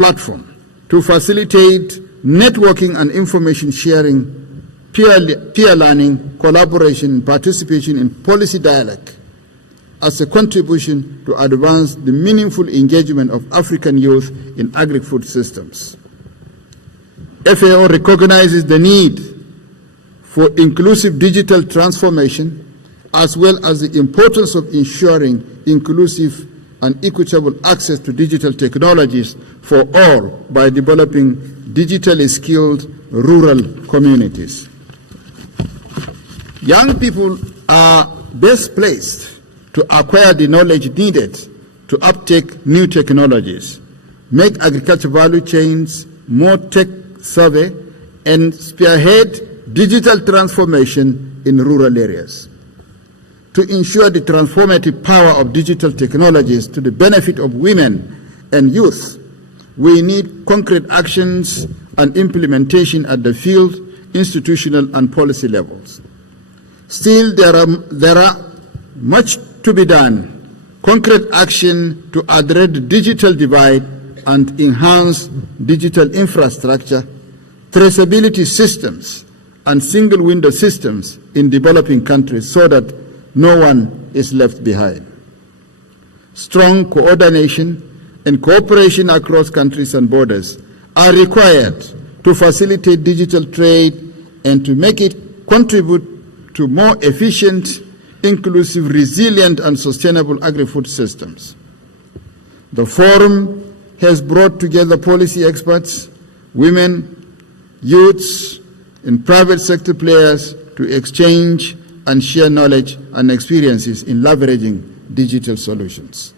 platform to facilitate networking and information sharing, peer learning, collaboration, and participation in policy dialogue as a contribution to advance the meaningful engagement of African youth in agri-food systems. FAO recognizes the need for inclusive digital transformation, as well as the importance of ensuring inclusive and equitable access to digital technologies for all by developing digitally skilled rural communities. Young people are best placed to acquire the knowledge needed to uptake new technologies, make agriculture value chains more tech-savvy, and spearhead digital transformation in rural areas. To ensure the transformative power of digital technologies to the benefit of women and youth, we need concrete actions and implementation at the field, institutional, and policy levels. Still, there are much to be done. Concrete action to address the digital divide and enhance digital infrastructure, traceability systems, and single window systems in developing countries so that no one is left behind. Strong coordination and cooperation across countries and borders are required to facilitate digital trade and to make it contribute to more efficient, inclusive, resilient, and sustainable agri-food systems. The forum has brought together policy experts, women, youths, and private sector players to exchange and share knowledge and experiences in leveraging digital solutions.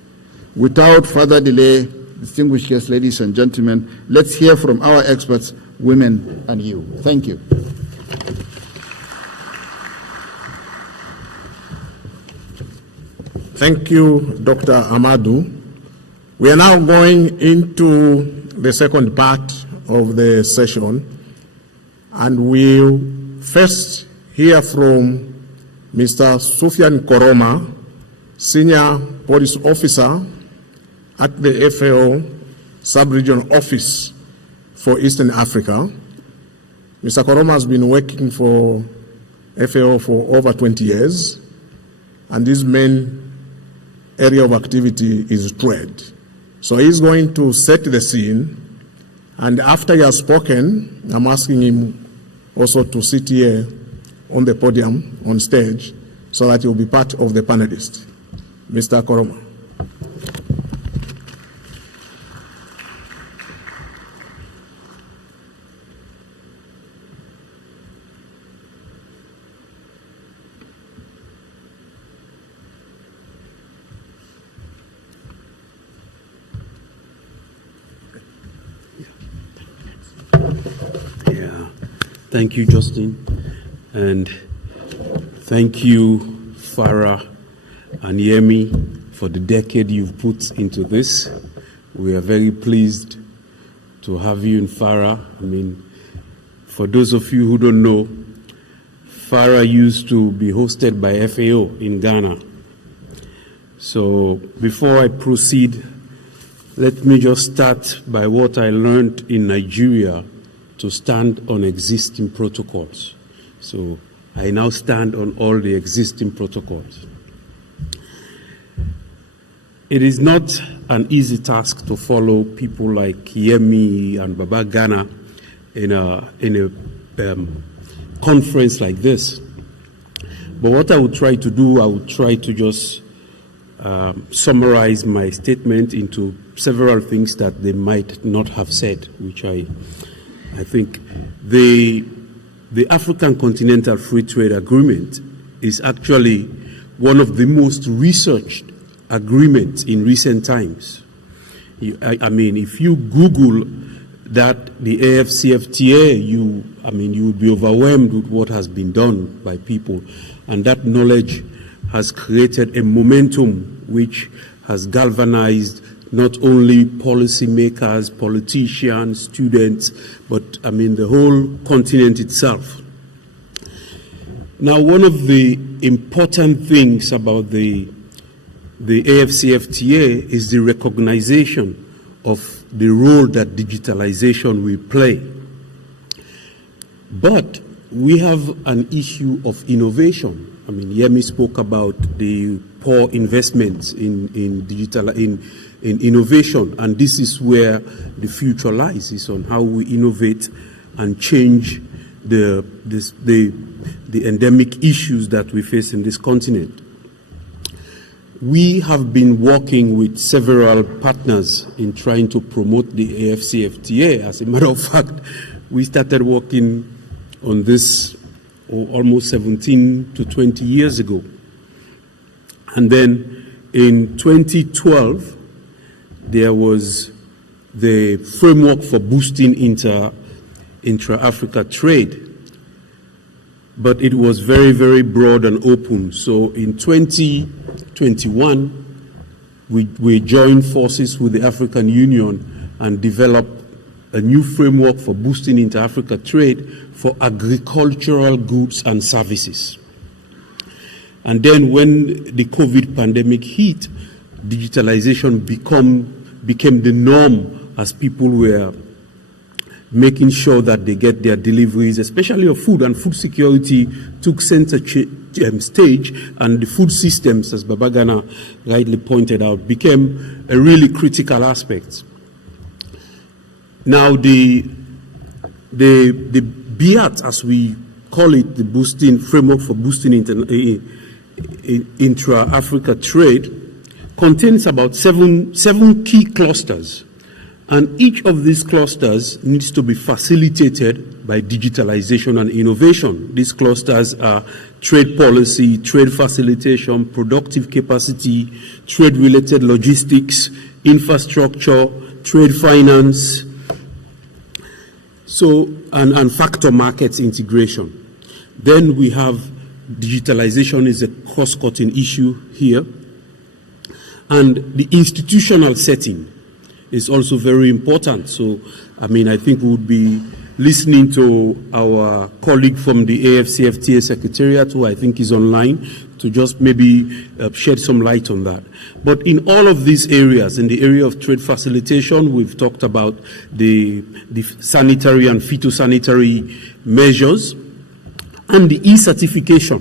Without further delay, distinguished guests, ladies and gentlemen, let's hear from our experts, women and you. Thank you. Thank you, Dr. Amadou. We are now going into the second part of the session, and we'll first hear from Mr. Sufyan Koroma, Senior Police Officer at the FAO Sub-Regional Office for Eastern Africa. Mr. Koroma has been working for FAO for over 20 years, and his main area of activity is trade. So he's going to set the scene, and after he has spoken, I'm asking him also to sit here on the podium, on stage, so that he'll be part of the panelists. Mr. Koroma. Thank you, Justin, and thank you, FARA and Yemi, for the decade you've put into this. We are very pleased to have you in FARA. I mean, for those of you who don't know, FARA used to be hosted by FAO in Ghana. So before I proceed, let me just start by what I learned in Nigeria to stand on existing protocols. So I now stand on all the existing protocols. It is not an easy task to follow people like Yemi and Baba Ghana in a conference like this. But what I would try to do, I would try to just summarize my statement into several things that they might not have said, which I think the African Continental Free Trade Agreement is actually one of the most researched agreements in recent times. I mean, if you Google that, the AFCFTA, you will be overwhelmed with what has been done by people, and that knowledge has created a momentum which has galvanized not only policymakers, politicians, students, but the whole continent itself. Now, one of the important things about the AFCFTA is the recognition of the role that digitalization will play. But we have an issue of innovation. I mean, Yemi spoke about the poor investments in innovation, and this is where the future lies, is on how we innovate and change the endemic issues that we face in this continent. We have been working with several partners in trying to promote the AFCFTA. As a matter of fact, we started working on this almost 17 to 20 years ago. And then in 2012, there was the framework for boosting intra-Africa trade. But it was very, very broad and open. So in 2021, we joined forces with the African Union and developed a new framework for boosting inter-Africa trade for agricultural goods and services. And then when the COVID pandemic hit, digitalization became the norm as people were making sure that they get their deliveries, especially of food, and food security took center stage, and the food systems, as Babagana rightly pointed out, became a really critical aspect. Now the BIAT, as we call it, the boosting framework for boosting intra-Africa trade, contains about seven key clusters. And each of these clusters needs to be facilitated by digitalization and innovation. These clusters are trade policy, trade facilitation, productive capacity, trade-related logistics, infrastructure, trade finance, and factor markets integration. Then we have digitalization is a cost-cutting issue here. And the institutional setting is also very important. So, I mean, I think we would be listening to our colleague from the AFCFTA Secretariat, who I think is online, to just maybe shed some light on that. But in all of these areas, in the area of trade facilitation, we've talked about the sanitary and phytosanitary measures, and the e-certification,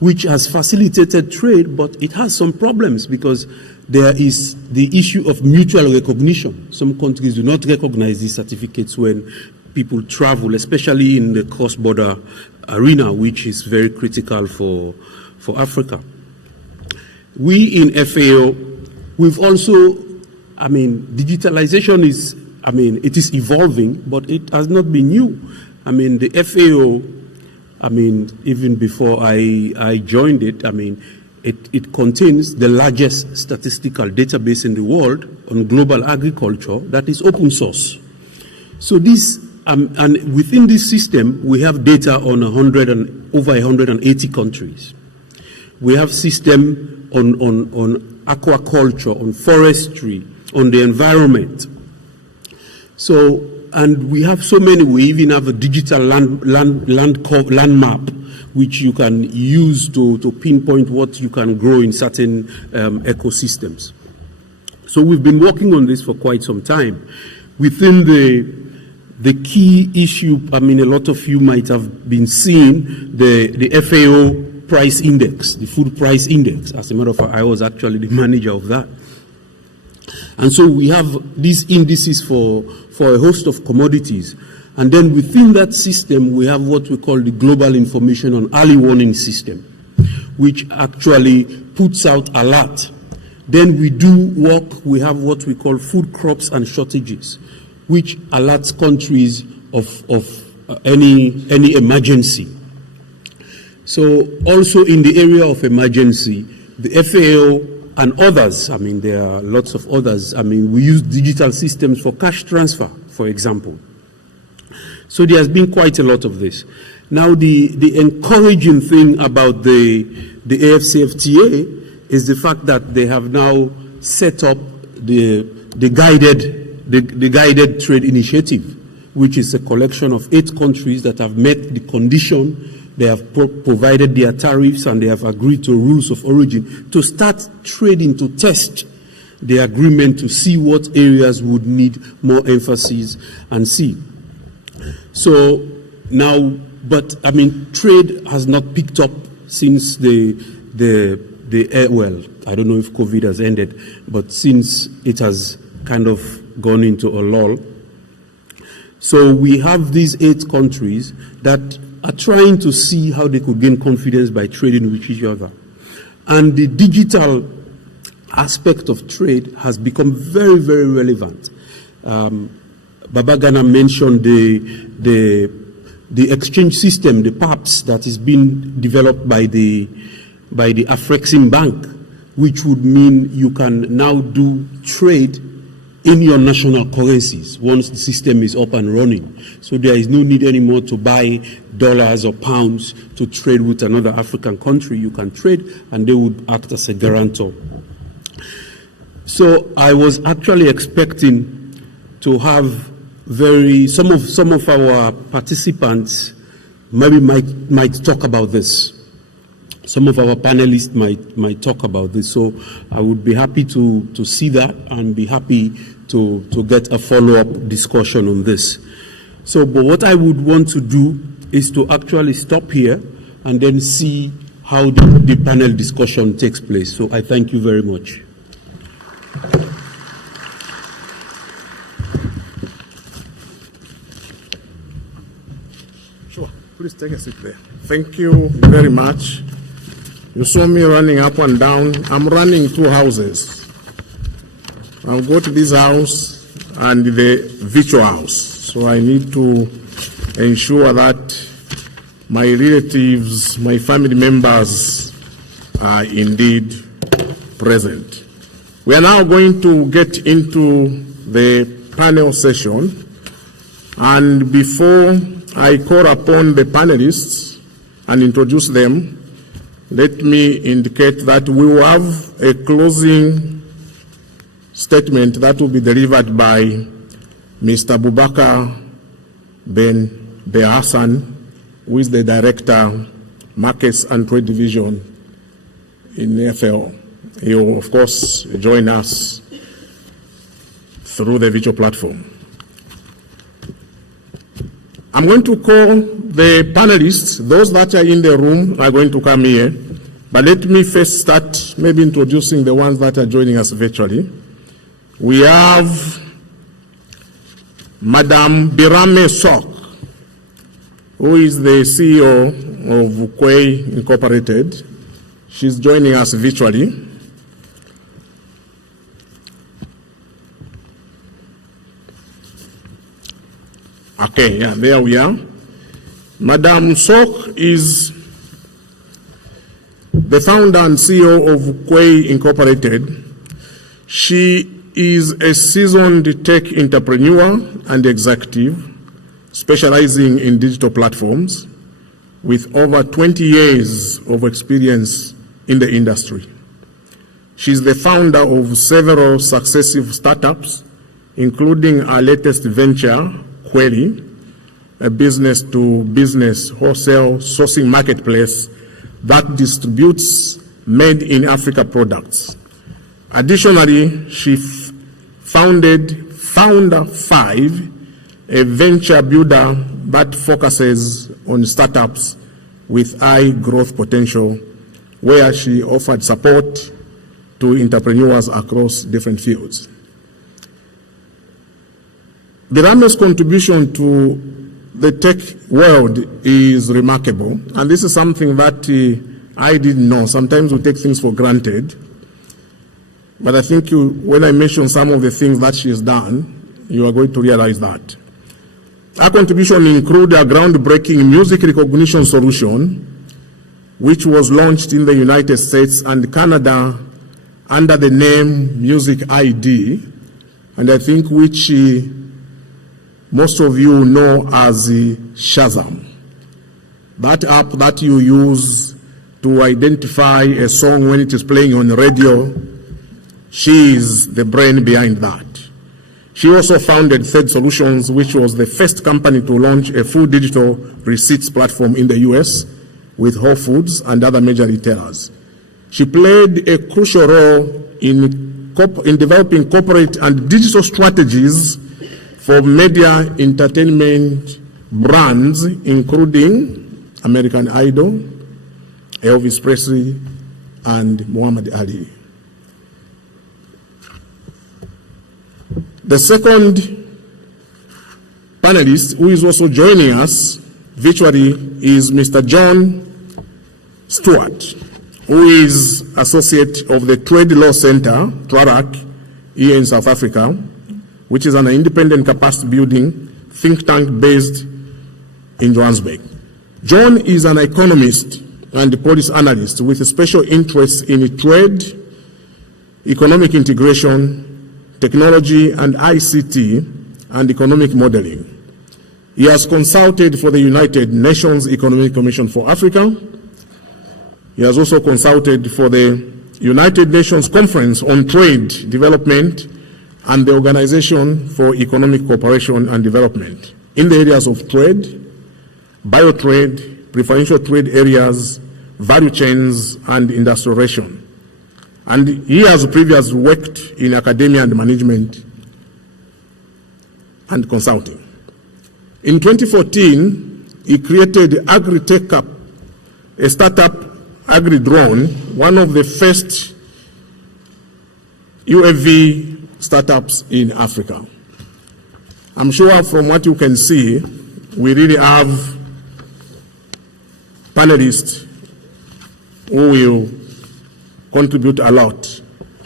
which has facilitated trade, but it has some problems because there is the issue of mutual recognition. Some countries do not recognize these certificates when people travel, especially in the cross-border arena, which is very critical for Africa. We in FAO, we've also, I mean, digitalization is, I mean, it is evolving, but it has not been new. I mean, the FAO, I mean, even before I joined it, I mean, it contains the largest statistical database in the world on global agriculture that is open source. So this, and within this system, we have data on over 180 countries. We have system on aquaculture, on forestry, on the environment. So, and we have so many. We even have a digital land map, which you can use to pinpoint what you can grow in certain ecosystems. So we've been working on this for quite some time. Within the key issue, I mean, a lot of you might have been seeing the FAO price index, the food price index. As a matter of fact, I was actually the manager of that. And so we have these indices for a host of commodities. And then within that system, we have what we call the Global Information on Early Warning System, which actually puts out alert. Then we do work, we have what we call food crops and shortages, which alerts countries of any emergency. So also in the area of emergency, the FAO and others, I mean, there are lots of others. I mean, we use digital systems for cash transfer, for example. So there has been quite a lot of this. Now, the encouraging thing about the AFCFTA is the fact that they have now set up the guided trade initiative, which is a collection of 8 countries that have met the condition. They have provided their tariffs and they have agreed to rules of origin to start trading, to test the agreement to see what areas would need more emphasis and see. So now, but I mean, trade has not picked up since well, I don't know if COVID has ended, but since it has kind of gone into a lull. So we have these 8 countries that are trying to see how they could gain confidence by trading with each other. And the digital aspect of trade has become very, very relevant. Baba Gana mentioned the exchange system, the PAPS, that is being developed by the Afrexim Bank, which would mean you can now do trade in your national currencies once the system is up and running. So there is no need anymore to buy dollars or pounds to trade with another African country. You can trade and they would act as a guarantor. So I was actually expecting to have some of our participants maybe might talk about this. Some of our panelists might talk about this. So I would be happy to see that and be happy to get a follow-up discussion on this. So, but what I would want to do is to actually stop here and then see how the panel discussion takes place. So I thank you very much. Sure, please take a seat there. Thank you very much. You saw me running up and down. I'm running 2 houses. I'll go to this house and the virtual house. So I need to ensure that my relatives, my family members are indeed present. We are now going to get into the panel session. And before I call upon the panelists and introduce them, let me indicate that we will have a closing statement that will be delivered by Mr. Bubakar Ben Behassan, who is the Director, Markets and Trade Division in FAO. He will, of course, join us through the virtual platform. I'm going to call the panelists. Those that are in the room are going to come here. But let me first start maybe introducing the ones that are joining us virtually. We have Madam Birame Sok, who is the CEO of Kwei Incorporated. She's joining us virtually. Okay, yeah, there we are. Madam Sok is the founder and CEO of Kwei Incorporated. She is a seasoned tech entrepreneur and executive specializing in digital platforms with over 20 years of experience in the industry. She's the founder of several successive startups, including our latest venture, Query, a business-to-business wholesale sourcing marketplace that distributes made-in-Africa products. Additionally, she founded Founder 5, a venture builder that focuses on startups with high growth potential, where she offered support to entrepreneurs across different fields. Birame's contribution to the tech world is remarkable, and this is something that I didn't know. Sometimes we take things for granted, but I think when I mention some of the things that she's done, you are going to realize that. Her contribution include a groundbreaking music recognition solution, which was launched in the United States and Canada under the name Music ID, and I think which most of you know as Shazam. That app that you use to identify a song when it is playing on the radio, she is the brain behind that. She also founded Third Solutions, which was the first company to launch a full digital receipts platform in the US with Whole Foods and other major retailers. She played a crucial role in developing corporate and digital strategies for media entertainment brands, including American Idol, Elvis Presley, and Muhammad Ali. The second panelist, who is also joining us virtually, is Mr. John Stewart, who is Associate of the Trade Law Center, TRARAC, here in South Africa, which is an independent capacity building think tank based in Johannesburg. John is an economist and policy analyst with a special interest in trade, economic integration, technology and ICT, and economic modeling. He has consulted for the United Nations Economic Commission for Africa. He has also consulted for the United Nations Conference on Trade Development and the Organization for Economic Cooperation and Development in the areas of trade, biotrade, preferential trade areas, value chains, and industrialization. And he has previously worked in academia and management and consulting. In 2014, he created AgriTech Cup, a startup agri-drone, one of the first UAV startups in Africa. I'm sure from what you can see, we really have panelists who will contribute a lot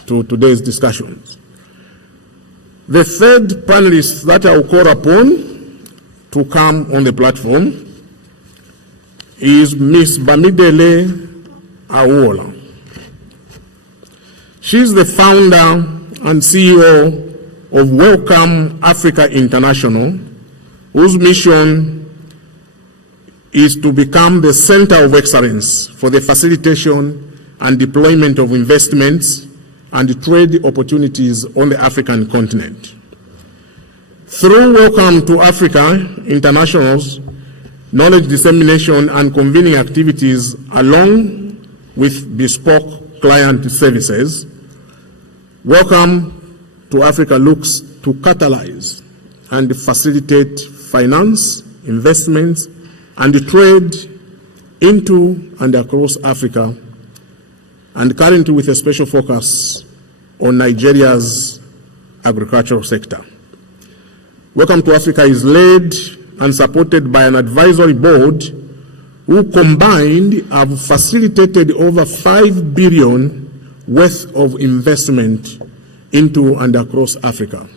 to today's discussions. The third panelist that I will call upon to come on the platform is Ms. Bamidele Awola. She's the founder and CEO of Welcome Africa International, whose mission is to become the center of excellence for the facilitation and deployment of investments and trade opportunities on the African continent. Through Welcome to Africa International's knowledge dissemination and convening activities, along with bespoke client services, Welcome to Africa looks to catalyze and facilitate finance, investments, and trade into and across Africa, and currently with a special focus on Nigeria's agricultural sector. Welcome to Africa is led and supported by an advisory board who combined have facilitated over 5 billion worth of investment into and across Africa.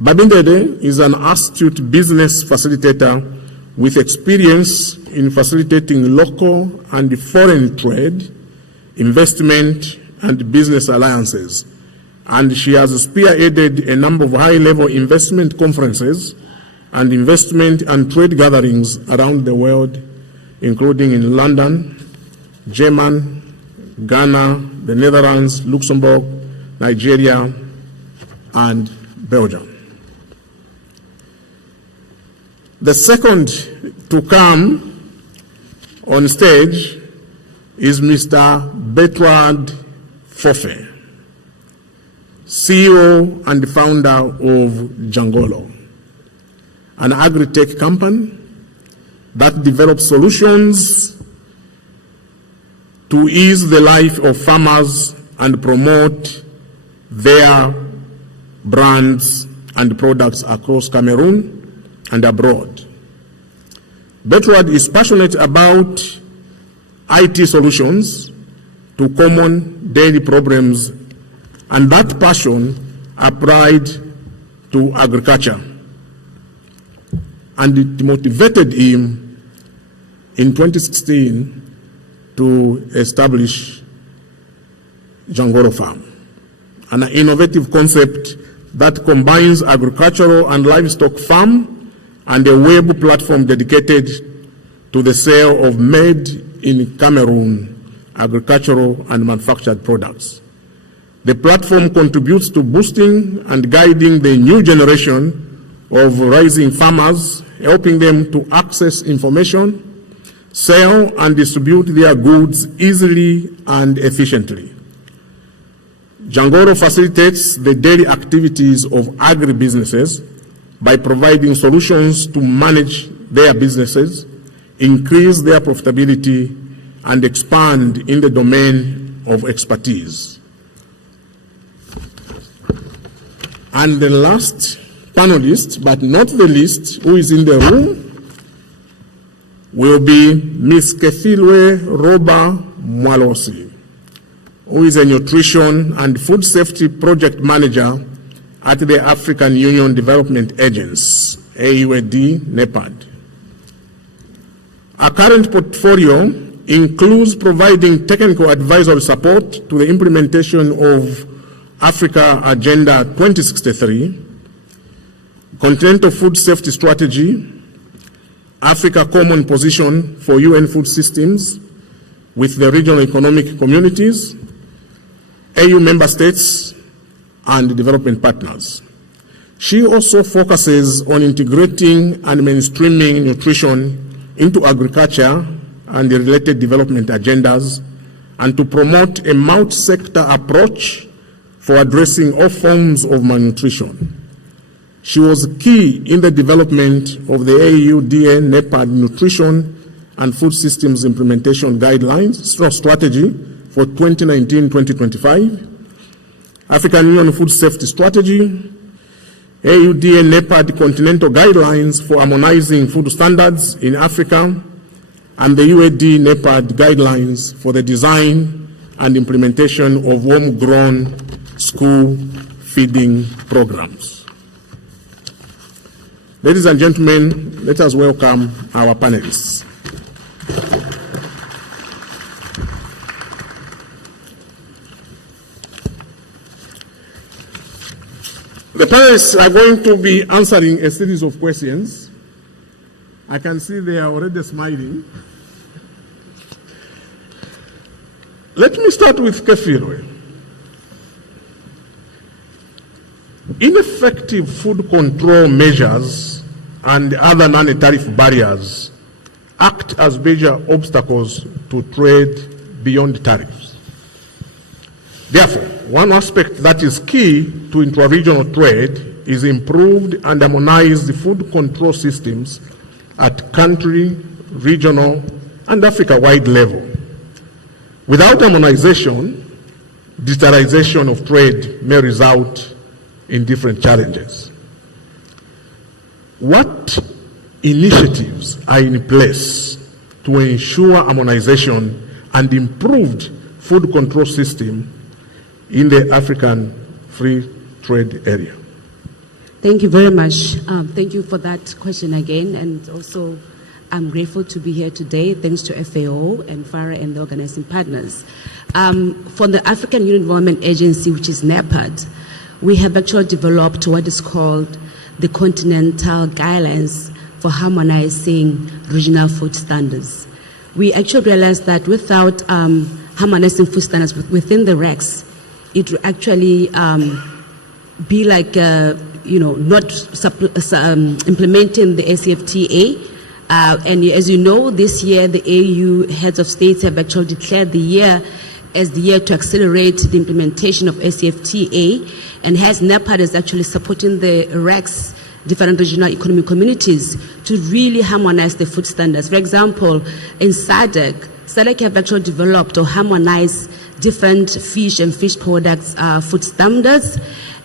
Babindede is an astute business facilitator with experience in facilitating local and foreign trade, investment, and business alliances. And she has spearheaded a number of high-level investment conferences and investment and trade gatherings around the world, including in London, Germany, Ghana, the Netherlands, Luxembourg, Nigeria, and Belgium. The second to come on stage is Mr. Bertrand Fofe, CEO and founder of Jangolo, an agri-tech company that develops solutions to ease the life of farmers and promote their brands and products across Cameroon and abroad. Bertrand is passionate about IT solutions to common daily problems, and that passion applied to agriculture. And it motivated him in 2016 to establish Jangolo Farm, an innovative concept that combines agricultural and livestock farm and a web platform dedicated to the sale of made in Cameroon agricultural and manufactured products. The platform contributes to boosting and guiding the new generation of rising farmers, helping them to access information, sell and distribute their goods easily and efficiently. Jangoro facilitates the daily activities of agribusinesses by providing solutions to manage their businesses, increase their profitability, and expand in the domain of expertise. And the last panelist, but not the least, who is in the room, will be Ms. Kethilwe Roba Mwalosi, who is a nutrition and food safety project manager at the African Union Development Agency, AASW8, NEPAD. Our current portfolio includes providing technical advisory support to the implementation of Africa Agenda 2063, Continental Food Safety Strategy, Africa Common Position for UN Food Systems with the regional economic communities, AU member states, and development partners. She also focuses on integrating and mainstreaming nutrition into agriculture and the related development agendas, and to promote a multi-sector approach for addressing all forms of malnutrition. She was key in the development of the AUDA NEPAD Nutrition and Food Systems Implementation Guidelines Strategy for 2019-2025, African Union Food Safety Strategy, AUDA NEPAD Continental Guidelines for Harmonizing Food Standards in Africa, and the UAD NEPAD Guidelines for the design and implementation of homegrown school feeding programs. Ladies and gentlemen, let us welcome our panelists. The panelists are going to be answering a series of questions. I can see they are already smiling. Let me start with Kefirwe. Ineffective food control measures and other non-tariff barriers act as major obstacles to trade beyond tariffs. Therefore, one aspect that is key to intra-regional trade is improved and harmonized food control systems at country, regional, and Africa-wide level. Without harmonization, digitalization of trade may result in different challenges. What initiatives are in place to ensure harmonization and improved food control system in the African free trade area? Thank you very much. Thank you for that question again, and also I'm grateful to be here today, thanks to FAO and FARA and the organizing partners. For the African Union Development Agency, which is NEPAD, we have actually developed what is called the Continental Guidelines for Harmonizing Regional Food Standards. We actually realized that without harmonizing food standards within the RECs, it will actually be like, not implementing the ACFTA. And as you know, this year the AU heads of states have actually declared the year as the year to accelerate the implementation of ACFTA, and has NEPAD is actually supporting the RECs, different regional economic communities, to really harmonize the food standards. For example, in SADC have actually developed or harmonized different fish and fish products food standards,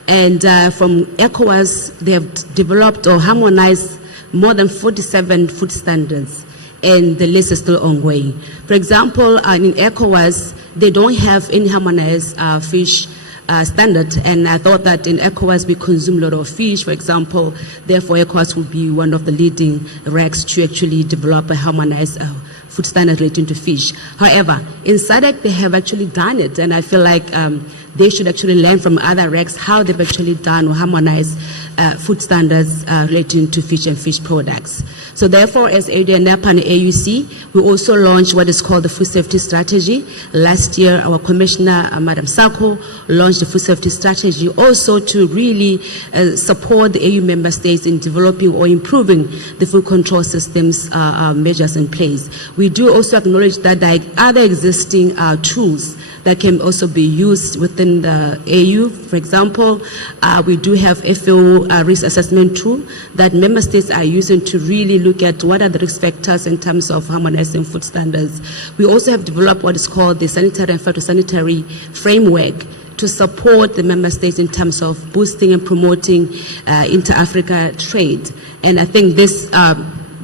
and from ECOWAS, they have developed or harmonized more than 47 food standards, and the list is still ongoing. For example, in ECOWAS, they don't have any harmonized fish standard, and I thought that in ECOWAS we consume a lot of fish, for example. Therefore, ECOWAS would be one of the leading RECs to actually develop a harmonized food standard relating to fish. However, in SADC they have actually done it, and I feel like they should actually learn from other RECs how they've actually done or harmonized food standards relating to fish and fish products. So therefore, as ADNEP and AUC, we also launched what is called the Food Safety Strategy. Last year, our Commissioner, Madam Sako, launched the Food Safety Strategy also to really support the AU member states in developing or improving the food control systems measures in place. We do also acknowledge that there are other existing tools that can also be used within the AU. For example, we do have FAO risk assessment tool that member states are using to really look at what are the risk factors in terms of harmonizing food standards. We also have developed what is called the sanitary and phytosanitary framework to support the member states in terms of boosting and promoting inter-Africa trade. And I think this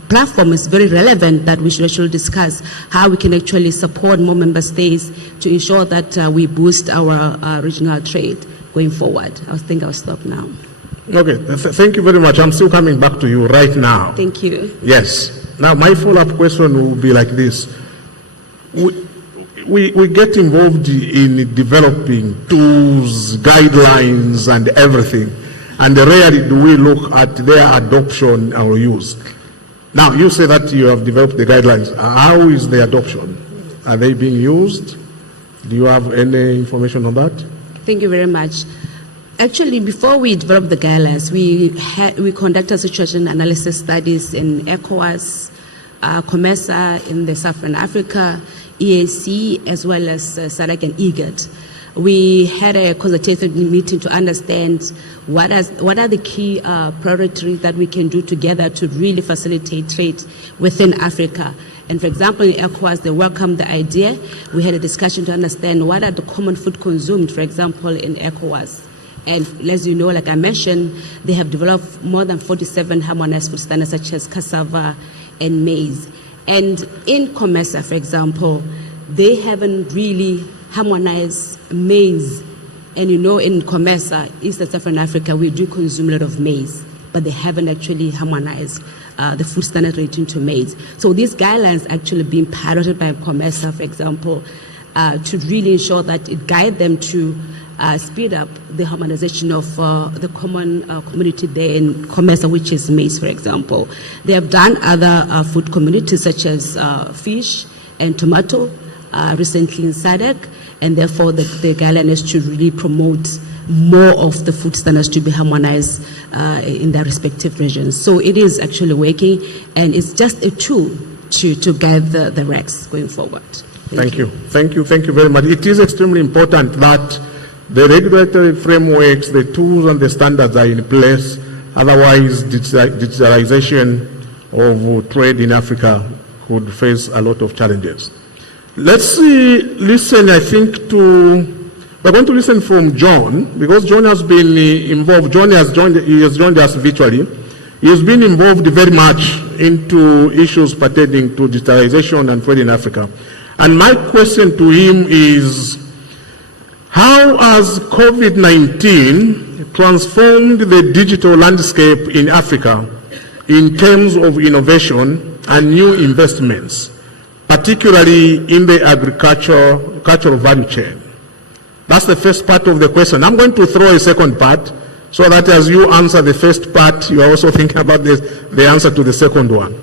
platform is very relevant that we should actually discuss how we can actually support more member states to ensure that we boost our regional trade going forward. I think I'll stop now. Okay, thank you very much. I'm still coming back to you right now. Thank you. Yes. Now, my follow-up question will be like this. We get involved in developing tools, guidelines, and everything, and rarely do we look at their adoption or use. Now, you say that you have developed the guidelines. How is the adoption? Are they being used? Do you have any information on that? Thank you very much. Actually, before we developed the guidelines, we conducted situation analysis studies in ECOWAS, COMESA in the Southern Africa, EAC, as well as SADC and IGAD. We had a consultative meeting to understand what are the key priorities that we can do together to really facilitate trade within Africa. And for example, in ECOWAS, they welcomed the idea. We had a discussion to understand what are the common food consumed, for example, in ECOWAS. And as you know, like I mentioned, they have developed more than 47 harmonized food standards, such as cassava and maize. And in COMESA, for example, they haven't really harmonized maize. And you know, in COMESA, East and Southern Africa, we do consume a lot of maize, but they haven't actually harmonized the food standard relating to maize. So these guidelines actually being piloted by COMESA, for example, to really ensure that it guide them to speed up the harmonization of the common community there in COMESA, which is maize, for example. They have done other food communities such as fish and tomato recently in SADC, and therefore the guideline is to really promote more of the food standards to be harmonized in their respective regions. So it is actually working, and it's just a tool to guide the regs going forward. Thank you very much. It is extremely important that the regulatory frameworks, the tools and the standards are in place. Otherwise, digitalization of trade in Africa could face a lot of challenges. Let's listen, I think, we're going to listen from John, because John has been involved. He has joined us virtually. He has been involved very much into issues pertaining to digitalization and trade in Africa. And my question to him is, how has COVID-19 transformed the digital landscape in Africa in terms of innovation and new investments, particularly in the agricultural value chain? That's the first part of the question. I'm going to throw a second part so that as you answer the first part, you are also thinking about the answer to the second one.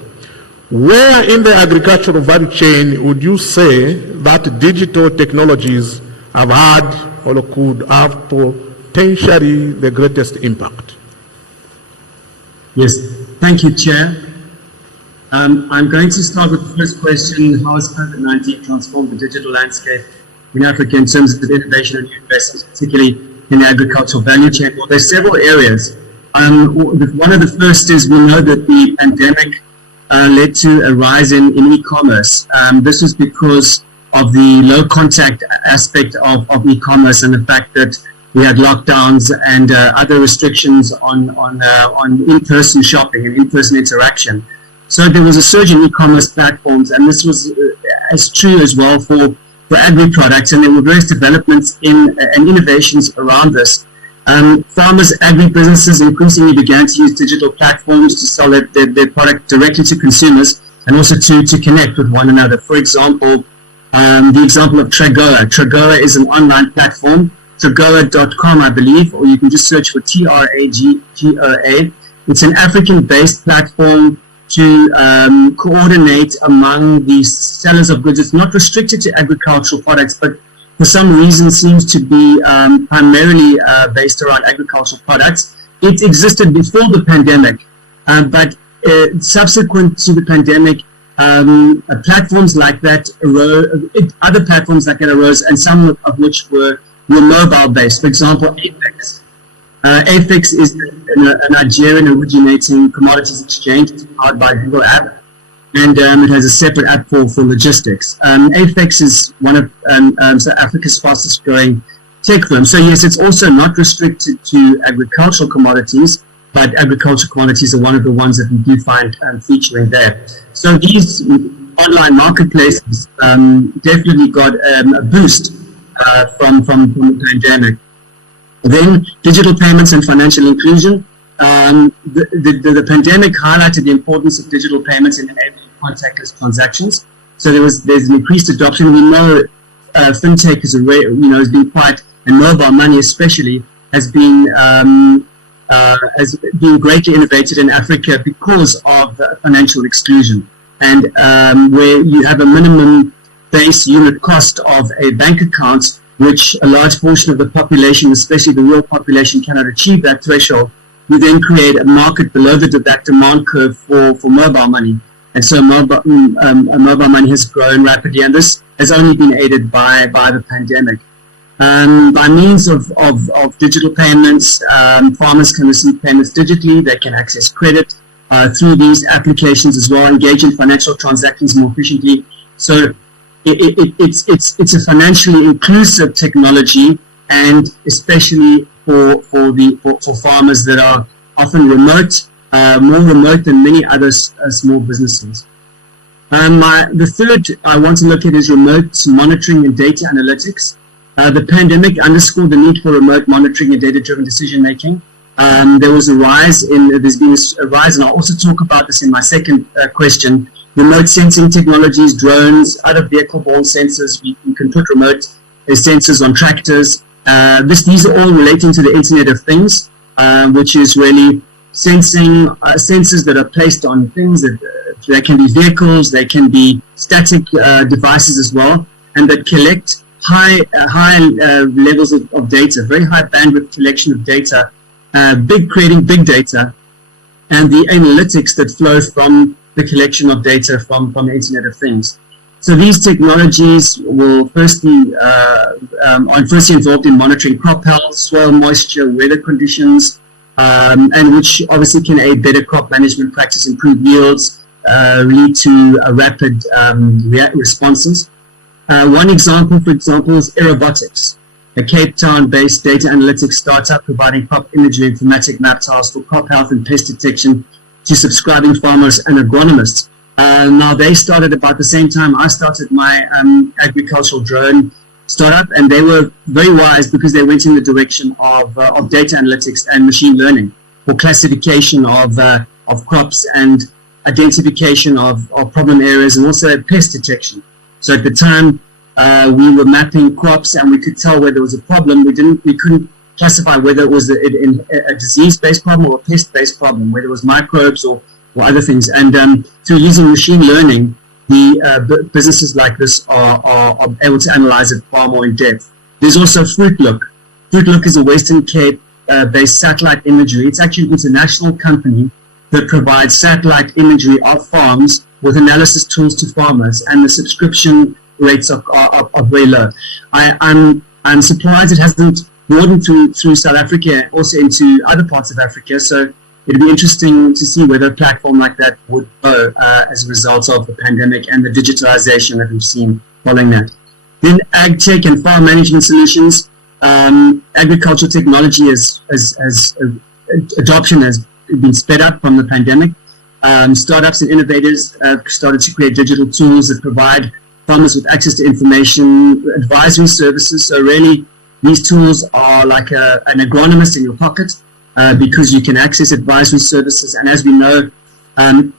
Where in the agricultural value chain would you say that digital technologies have had or could have potentially the greatest impact? Yes, thank you, Chair. I'm going to start with the first question: how has COVID-19 transformed the digital landscape in Africa in terms of innovation and investments, particularly in the agricultural value chain? Well, there's several areas. One of the first is we know that the pandemic led to a rise in e-commerce. This was because of the low contact aspect of e-commerce and the fact that we had lockdowns and other restrictions on in-person shopping and in-person interaction. So there was a surge in e-commerce platforms, and this was as true as well for agri products, and there were various developments and innovations around this. Farmers, agri-businesses increasingly began to use digital platforms to sell their product directly to consumers and also to connect with one another. For example, the example of Tragoa. Tragoa is an online platform, tragoa.com, I believe, or you can just search for TRAGOA. It's an African-based platform to coordinate among the sellers of goods. It's not restricted to agricultural products, but for some reason seems to be primarily based around agricultural products. It existed before the pandemic, but subsequent to the pandemic, platforms like that other platforms like that arose, and some of which were mobile-based. For example, AFEX. AFEX is a Nigerian originating commodities exchange. It's powered by Google app, and it has a separate app for logistics. AFEX is one of South Africa's fastest growing tech firms. So yes, it's also not restricted to agricultural commodities, but agricultural commodities are one of the ones that we do find featuring there. So these online marketplaces definitely got a boost from the pandemic. Then digital payments and financial inclusion. The pandemic highlighted the importance of digital payments in enabling contactless transactions. So there's an increased adoption. We know fintech has been quite, and mobile money especially has been greatly innovated in Africa because of financial exclusion, and where you have a minimum base unit cost of a bank account, which a large portion of the population, especially the rural population, cannot achieve that threshold. We then create a market below that demand curve for mobile money. And so mobile money has grown rapidly, and this has only been aided by the pandemic. By means of digital payments, farmers can receive payments digitally. They can access credit through these applications as well, engage in financial transactions more efficiently. So it's a financially inclusive technology, and especially for farmers that are often remote, more remote than many other small businesses. The third I want to look at is remote monitoring and data analytics. The pandemic underscored the need for remote monitoring and data-driven decision-making. There's been a rise, and I'll also talk about this in my second question. Remote sensing technologies, drones, other vehicle-borne sensors. We can put remote sensors on tractors. These are all relating to the Internet of Things, which is really sensors that are placed on things. They can be vehicles, they can be static devices as well, and that collect high levels of data, very high bandwidth collection of data, creating big data, and the analytics that flow from the collection of data from the Internet of Things. So these technologies will firstly involved in monitoring crop health, soil moisture, weather conditions, and which obviously can aid better crop management practice, improve yields, lead to rapid responses. One example, for example, is Aerobotics, a Cape Town-based data analytics startup providing crop imagery and thematic map tiles for crop health and pest detection to subscribing farmers and agronomists. Now, they started about the same time I started my agricultural drone startup, and they were very wise because they went in the direction of data analytics and machine learning for classification of crops and identification of problem areas, and also pest detection. So at the time, we were mapping crops, and we could tell where there was a problem. We couldn't classify whether it was a disease-based problem or a pest-based problem, whether it was microbes or other things. And through using machine learning, the businesses like this are able to analyze it far more in depth. There's also Fruitlook. Fruitlook is a Western Cape-based satellite imagery. It's actually an international company that provides satellite imagery of farms with analysis tools to farmers, and the subscription rates are very low. I'm surprised it hasn't broadened through South Africa, also into other parts of Africa. So it'd be interesting to see whether a platform like that would grow as a result of the pandemic and the digitalization that we've seen following that. Then ag tech and farm management solutions. Agricultural technology adoption has been sped up from the pandemic. Startups and innovators have started to create digital tools that provide farmers with access to information, advisory services. So really, these tools are like an agronomist in your pocket, because you can access advisory services. And as we know,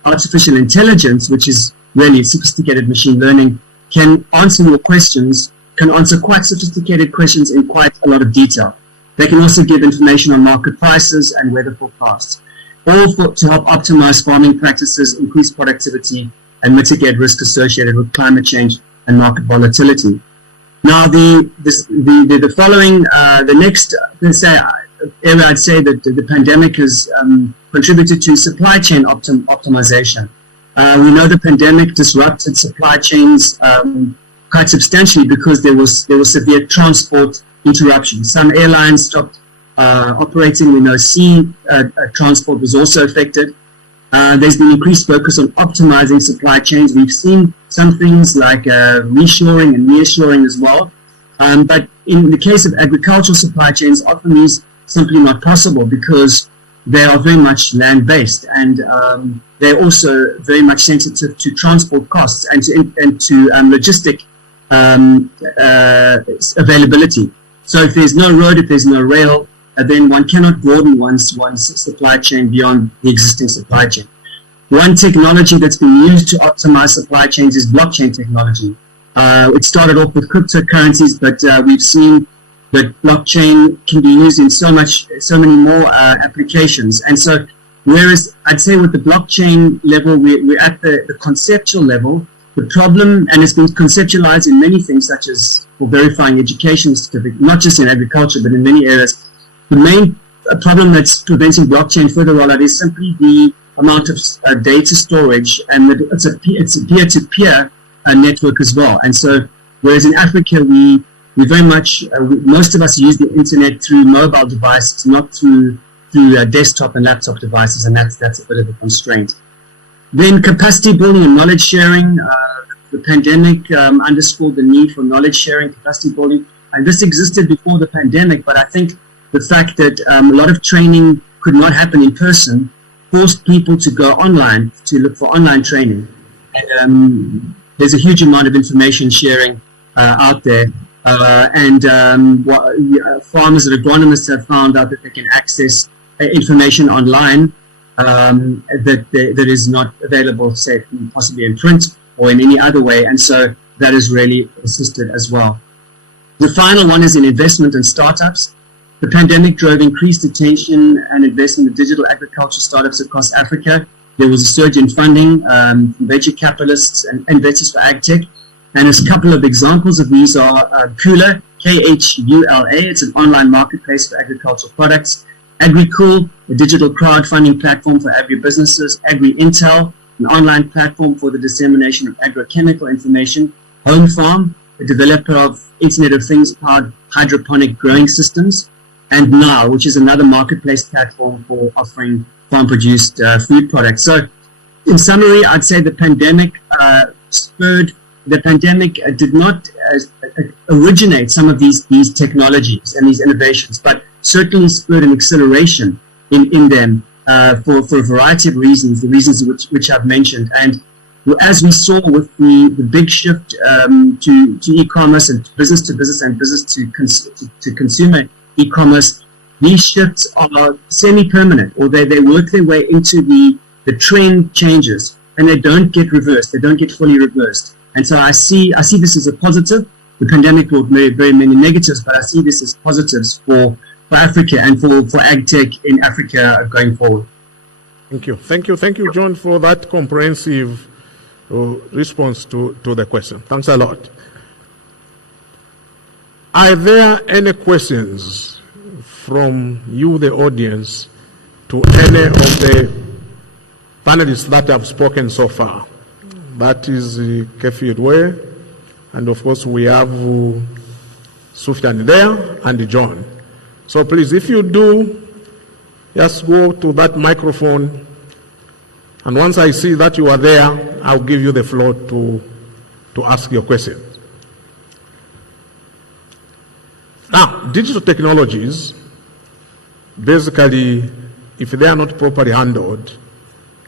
artificial intelligence, which is really sophisticated machine learning, can answer your questions, can answer quite sophisticated questions in quite a lot of detail. They can also give information on market prices and weather forecasts, all to help optimize farming practices, increase productivity, and mitigate risk associated with climate change and market volatility. Now, the next area I'd say that the pandemic has contributed to supply chain optimization. We know the pandemic disrupted supply chains quite substantially because there was severe transport interruptions. Some airlines stopped operating. We know sea transport was also affected. There's been increased focus on optimizing supply chains. We've seen some things like reshoring and nearshoring as well. But in the case of agricultural supply chains, often these simply not possible because they are very much land-based, and they're also very much sensitive to transport costs and to logistic availability. So if there's no road, if there's no rail, then one cannot broaden one's supply chain beyond the existing supply chain. One technology that's been used to optimize supply chains is blockchain technology. It started off with cryptocurrencies, but we've seen that blockchain can be used in so many more applications. And so, whereas I'd say with the blockchain level, we're at the conceptual level, the problem, and it's been conceptualized in many things, such as for verifying education certificates, not just in agriculture, but in many areas. The main problem that's preventing blockchain further rollout is simply the amount of data storage, and it's a peer-to-peer network as well. And so, whereas in Africa we very much, most of us use the internet through mobile devices, not through desktop and laptop devices, and that's a bit of a constraint. Then capacity building and knowledge sharing. The pandemic underscored the need for knowledge sharing, capacity building, and this existed before the pandemic, but I think the fact that a lot of training could not happen in person forced people to go online to look for online training. And there's a huge amount of information sharing out there. Farmers and agronomists have found out that they can access information online that is not available, say, possibly in print or in any other way. And so that has really assisted as well. The final one is in investment and startups. The pandemic drove increased attention and investment in digital agriculture startups across Africa. There was a surge in funding from venture capitalists and investors for ag tech. And a couple of examples of these are Khula, Khula. It's an online marketplace for agricultural products. AgriCool, a digital crowdfunding platform for agribusinesses. AgriIntel, an online platform for the dissemination of agrochemical information. Home Farm, a developer of Internet of Things powered hydroponic growing systems. And Now, which is another marketplace platform for offering farm-produced food products. So, in summary, I'd say the pandemic did not originate some of these technologies and these innovations, but certainly spurred an acceleration in them for a variety of reasons, the reasons which I've mentioned. And as we saw with the big shift to e-commerce and business to business and business to consumer e-commerce, these shifts are semi-permanent, or they work their way into the trend changes, and they don't get reversed. They don't get fully reversed. And so I see this as a positive. The pandemic brought very many negatives, but I see this as positives for Africa and for ag tech in Africa going forward. Thank you, John, for that comprehensive response to the question. Thanks a lot. Are there any questions from you, the audience, to any of the panelists that have spoken so far? That is Kefi Edwe, and of course we have Sufyan there and John. So please, if you do, just go to that microphone, and once I see that you are there, I'll give you the floor to ask your question. Now, digital technologies, basically, if they are not properly handled,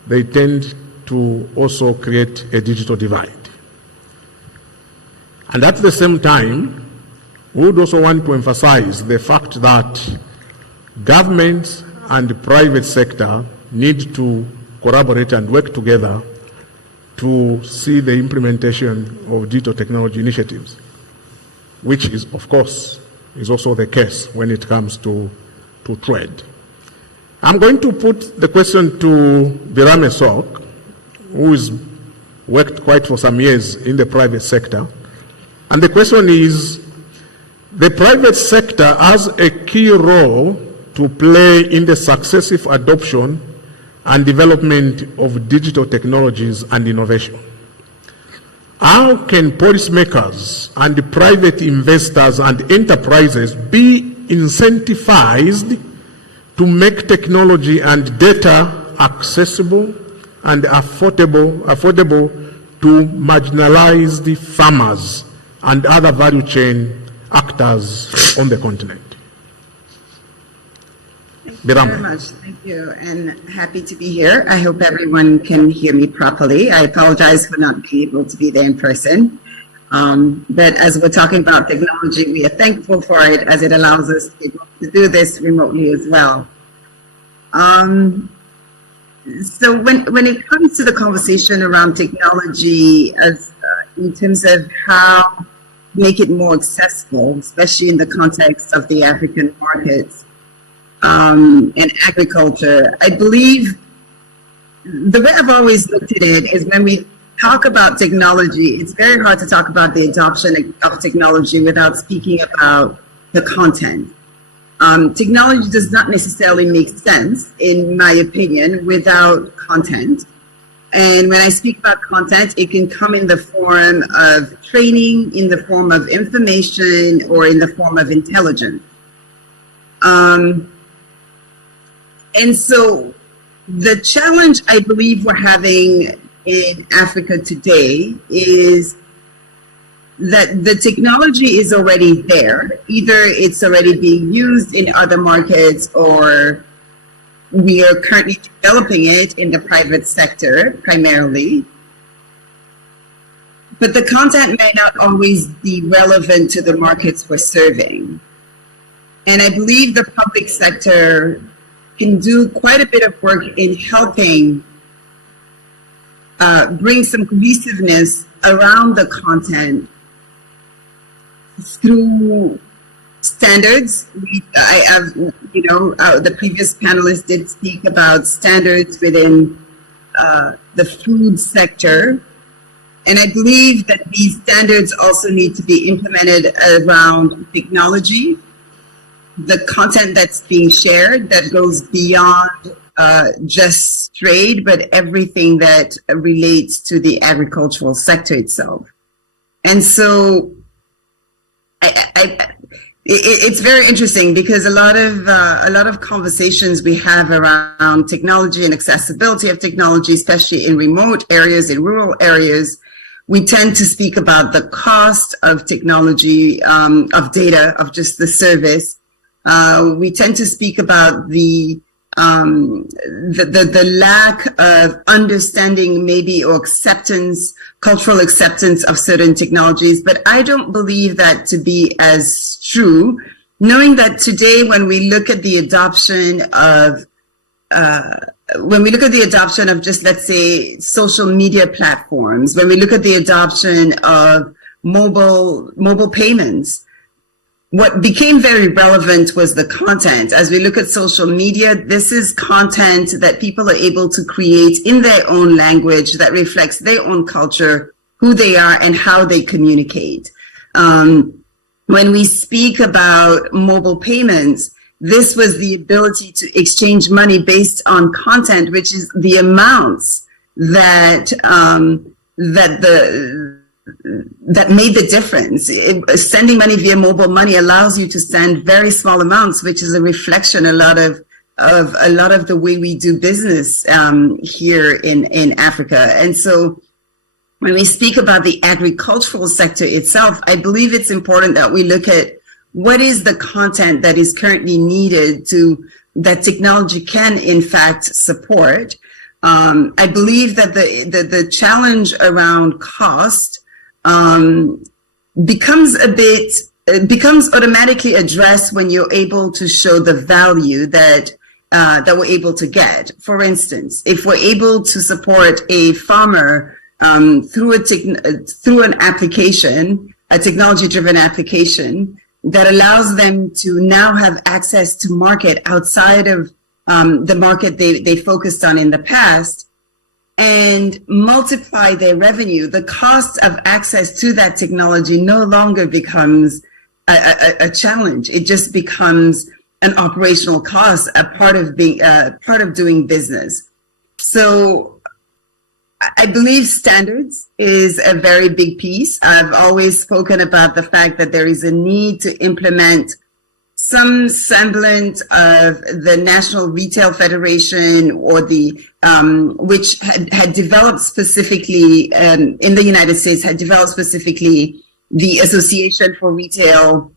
they tend to also create a digital divide. And at the same time, we would also want to emphasize the fact that governments and the private sector need to collaborate and work together to see the implementation of digital technology initiatives, which is, of course, is also the case when it comes to trade. I'm going to put the question to Birame Sok, who has worked quite for some years in the private sector. And the question is, the private sector has a key role to play in the successive adoption and development of digital technologies and innovation. How can policymakers and private investors and enterprises be incentivized to make technology and data accessible and affordable to marginalized farmers and other value chain actors on the continent? Thank you very much. Thank you, and happy to be here. I hope everyone can hear me properly. I apologize for not being able to be there in person. But as we're talking about technology, we are thankful for it as it allows us to be able to do this remotely as well. So when it comes to the conversation around technology as in terms of how to make it more accessible, especially in the context of the African markets, and agriculture, I believe the way I've always looked at it is when we talk about technology, it's very hard to talk about the adoption of technology without speaking about the content. Technology does not necessarily make sense, in my opinion, without content. And when I speak about content, it can come in the form of training, in the form of information, or in the form of intelligence. And so the challenge I believe we're having in Africa today is that the technology is already there. Either it's already being used in other markets, or we are currently developing it in the private sector primarily. But the content may not always be relevant to the markets we're serving. And I believe the public sector can do quite a bit of work in helping bring some cohesiveness around the content through standards. The previous panelists did speak about standards within the food sector. And I believe that these standards also need to be implemented around technology, the content that's being shared that goes beyond just trade, but everything that relates to the agricultural sector itself. And so it's very interesting because a lot of conversations we have around technology and accessibility of technology, especially in remote areas, in rural areas, we tend to speak about the cost of technology, of data, of just the service. We tend to speak about the lack of understanding maybe or acceptance, cultural acceptance of certain technologies, but I don't believe that to be as true, knowing that today when we look at the adoption of just, let's say, social media platforms, when we look at the adoption of mobile payments, what became very relevant was the content. As we look at social media, this is content that people are able to create in their own language that reflects their own culture, who they are, and how they communicate. When we speak about mobile payments, this was the ability to exchange money based on content, which is the amounts that made the difference. Sending money via mobile money allows you to send very small amounts, which is a reflection a lot of the way we do business here in Africa. And so when we speak about the agricultural sector itself, I believe it's important that we look at what is the content that is currently needed that technology can in fact support. I believe that the challenge around cost becomes automatically addressed when you're able to show the value that we're able to get. For instance, if we're able to support a farmer through an application, a technology-driven application that allows them to now have access to market outside of the market they focused on in the past, and multiply their revenue, the cost of access to that technology no longer becomes a challenge. It just becomes an operational cost, a part of doing business. So I believe standards is a very big piece. I've always spoken about the fact that there is a need to implement some semblance of the National Retail Federation or the which had developed specifically in the United States, had developed specifically the Association for Retail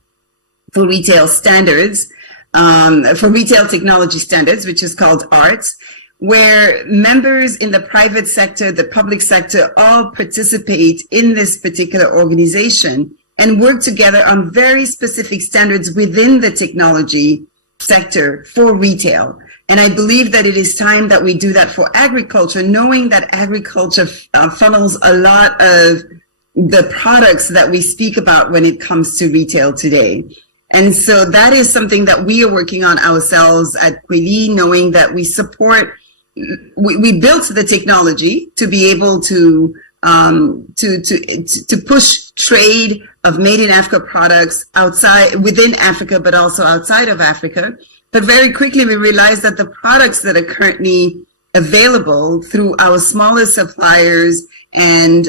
Standards, for Retail Technology Standards, which is called ARTS, where members in the private sector, the public sector, all participate in this particular organization and work together on very specific standards within the technology sector for retail. And I believe that it is time that we do that for agriculture, knowing that agriculture funnels a lot of the products that we speak about when it comes to retail today. And so that is something that we are working on ourselves at Kweli, knowing that we support, we built the technology to be able to push trade of made in Africa products outside, within Africa, but also outside of Africa. But very quickly we realized that the products that are currently available through our smaller suppliers and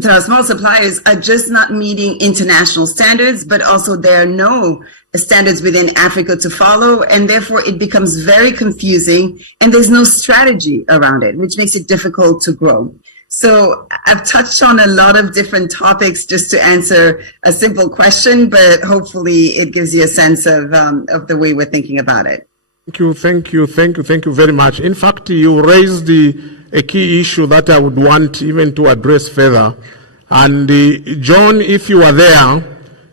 so our small suppliers are just not meeting international standards, but also there are no standards within Africa to follow, and therefore it becomes very confusing and there's no strategy around it, which makes it difficult to grow. So I've touched on a lot of different topics just to answer a simple question, but hopefully it gives you a sense of the way we're thinking about it. Thank you very much. In fact, you raised a key issue that I would want even to address further. And John, if you are there,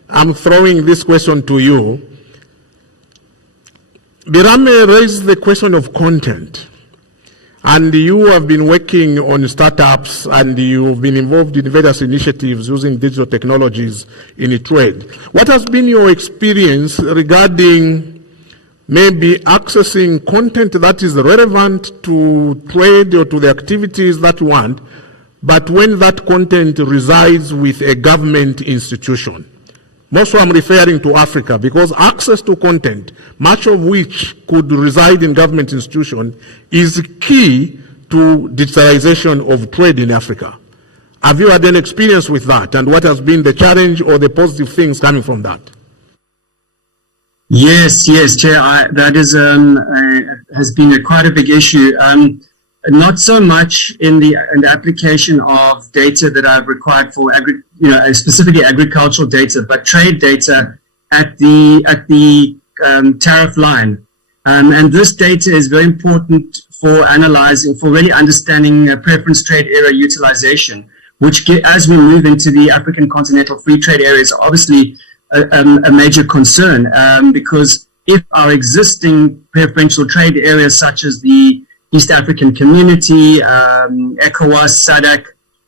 I'm throwing this question to you. Birame raised the question of content. And you have been working on startups and you've been involved in various initiatives using digital technologies in trade. What has been your experience regarding maybe accessing content that is relevant to trade or to the activities that you want, but when that content resides with a government institution? Mostly I'm referring to Africa, because access to content, much of which could reside in government institution, is key to digitalization of trade in Africa. Have you had an experience with that, and what has been the challenge or the positive things coming from that? Yes, Chair. That is has been quite a big issue. Not so much in the application of data that I've required for specifically agricultural data, but trade data at the tariff line. And this data is very important for analyzing, for really understanding preference trade area utilization, which as we move into the African continental free trade areas, obviously a major concern, because if our existing preferential trade areas such as the East African Community, ECOWAS, SADC,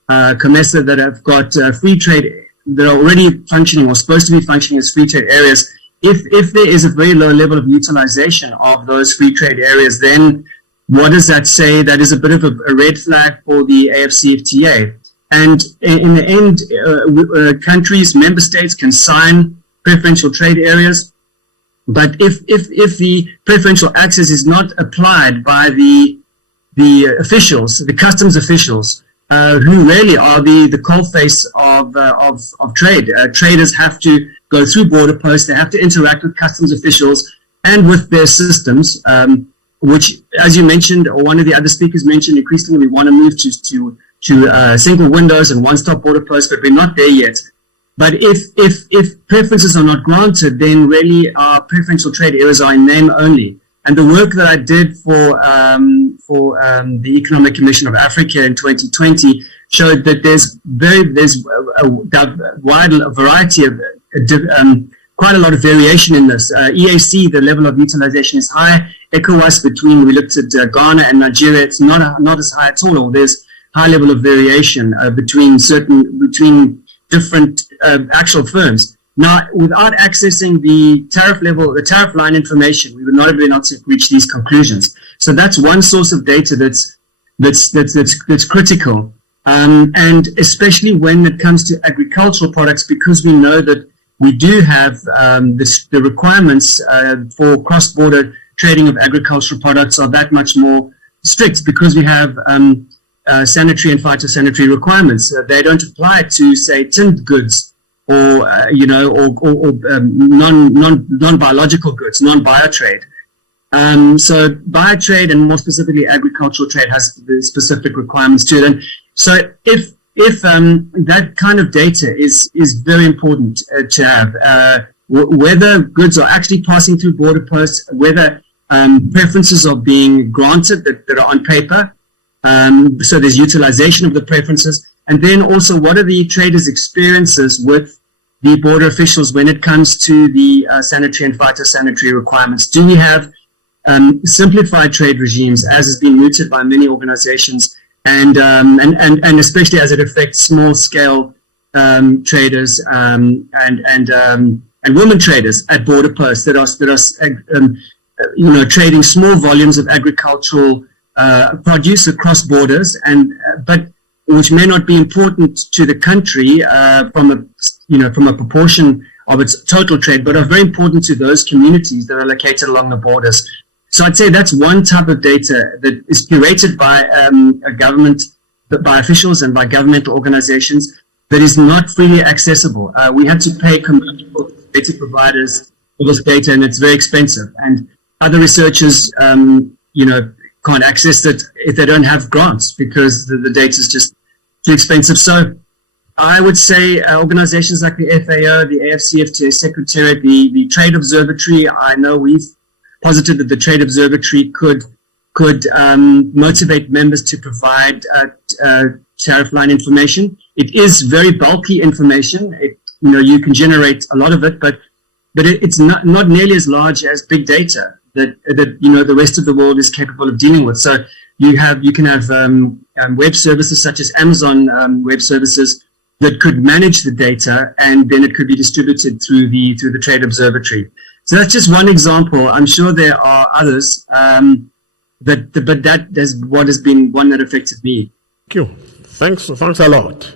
COMESA, that have got free trade, that are already functioning or supposed to be functioning as free trade areas, if there is a very low level of utilization of those free trade areas, then what does that say? That is a bit of a red flag for the AFCFTA. And in the end, countries, member states can sign preferential trade areas, but if the preferential access is not applied by the officials, the customs officials, who really are the coalface of trade, traders have to go through border posts, they have to interact with customs officials and with their systems, which, as you mentioned, or one of the other speakers mentioned, increasingly we want to move to single windows and one-stop border posts, but we're not there yet. But if preferences are not granted, then really our preferential trade areas are in name only. And the work that I did for the Economic Commission of Africa in 2020 showed that there's a wide variety of quite a lot of variation in this. EAC, the level of utilization is high. ECOWAS, we looked at Ghana and Nigeria, it's not as high at all. There's high level of variation between different actual firms. Now, without accessing the tariff line information, we would not have been able to reach these conclusions. So that's one source of data that's critical, and especially when it comes to agricultural products, because we know that we do have the requirements for cross-border trading of agricultural products are that much more strict because we have sanitary and phytosanitary requirements. They don't apply to, say, tinned goods or non-biological goods, non-biotrade. So biotrade, and more specifically agricultural trade, has the specific requirements to it. And so if that kind of data is very important to have, whether goods are actually passing through border posts, whether preferences are being granted that are on paper, so there's utilization of the preferences, and then also what are the traders' experiences with the border officials when it comes to the sanitary and phytosanitary requirements? Do we have simplified trade regimes, as has been mooted by many organizations, and especially as it affects small-scale traders and women traders at border posts that are trading small volumes of agricultural produce across borders, but which may not be important to the country from a proportion of its total trade, but are very important to those communities that are located along the borders. So I'd say that's one type of data that is curated by a government, by officials and by governmental organizations, that is not freely accessible. We had to pay commercial data providers for this data, and it's very expensive. And other researchers, can't access it if they don't have grants, because the data is just too expensive. So I would say organizations like the FAO, the AFCFTA Secretariat, the Trade Observatory, I know we've posited that the Trade Observatory could motivate members to provide tariff line information. It is very bulky information. You can generate a lot of it, but it's not nearly as large as big data that the rest of the world is capable of dealing with. So you can have web services such as Amazon Web Services that could manage the data, and then it could be distributed through the Trade Observatory. So that's just one example. I'm sure there are others, but that is what has been one that affected me. Thank you. Thanks a lot.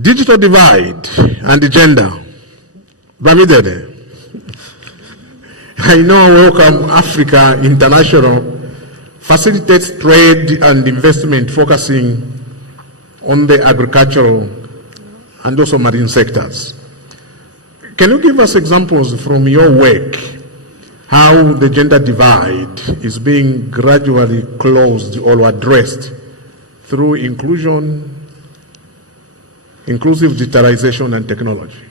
Digital divide and the gender. Bamidele. I know Welcome Africa International facilitates trade and investment focusing on the agricultural and also marine sectors. Can you give us examples from your work how the gender divide is being gradually closed or addressed through inclusive digitalization and technology?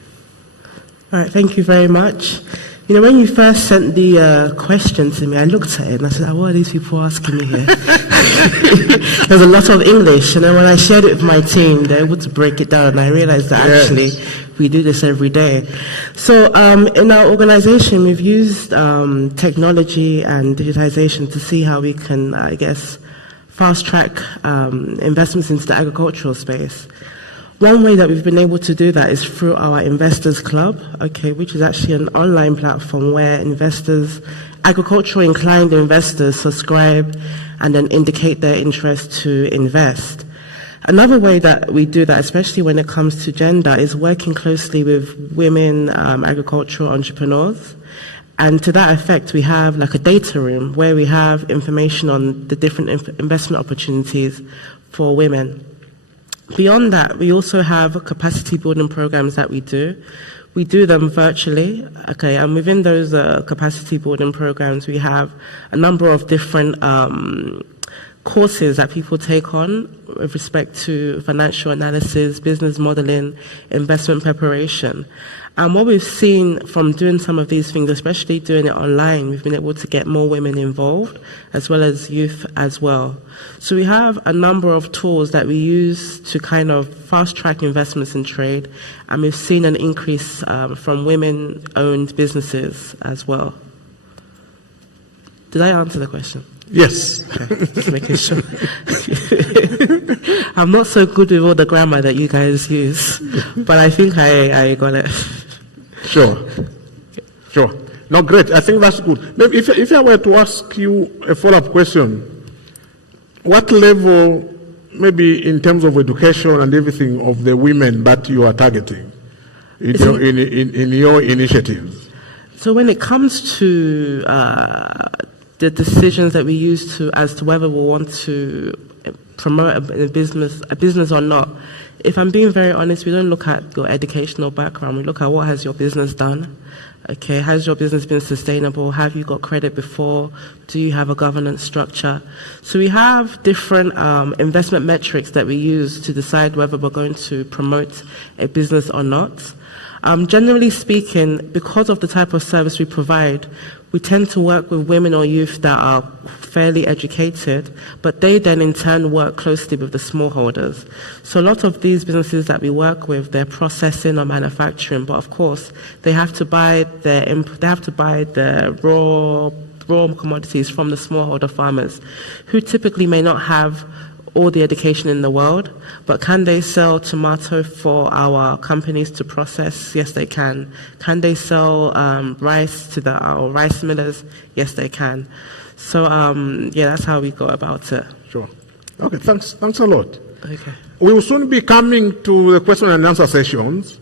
All right, thank you very much. When you first sent the question to me, I looked at it and I said, what are these people asking me here? There's a lot of English, and then when I shared it with my team, they're able to break it down, and I realized that actually we do this every day. So in our organization, we've used technology and digitization to see how we can, fast track investments into the agricultural space. One way that we've been able to do that is through our Investors Club, which is actually an online platform where agricultural inclined investors subscribe and then indicate their interest to invest. Another way that we do that, especially when it comes to gender, is working closely with women agricultural entrepreneurs. And to that effect, we have like a data room where we have information on the different investment opportunities for women. Beyond that, we also have capacity building programs that we do. We do them virtually, and within those capacity building programs, we have a number of different courses that people take on with respect to financial analysis, business modeling, investment preparation. And what we've seen from doing some of these things, especially doing it online, we've been able to get more women involved, as well as youth as well. So we have a number of tools that we use to kind of fast-track investments in trade, and we've seen an increase from women-owned businesses as well. Did I answer the question? Yes. Okay, just making sure. I'm not so good with all the grammar that you guys use, but I think I got it. Sure. No, great. I think that's good. Maybe if I were to ask you a follow-up question, what level, maybe in terms of education and everything, of the women that you are targeting in your initiatives? So when it comes to the decisions that we use as to whether we want to promote a business or not. If I'm being very honest, we don't look at your educational background. We look at what has your business done. Okay, has your business been sustainable? Have you got credit before? Do you have a governance structure? So we have different investment metrics that we use to decide whether we're going to promote a business or not. Generally speaking, because of the type of service we provide, we tend to work with women or youth that are fairly educated, but they then in turn work closely with the smallholders. So a lot of these businesses that we work with, they're processing or manufacturing, but of course they have to buy the raw commodities from the smallholder farmers, who typically may not have all the education in the world, but can they sell tomato for our companies to process? Yes, they can. Can they sell rice to our rice millers? Yes, they can. So yeah, that's how we go about it. Sure. Okay, thanks a lot. Okay. We will soon be coming to the question and answer sessions.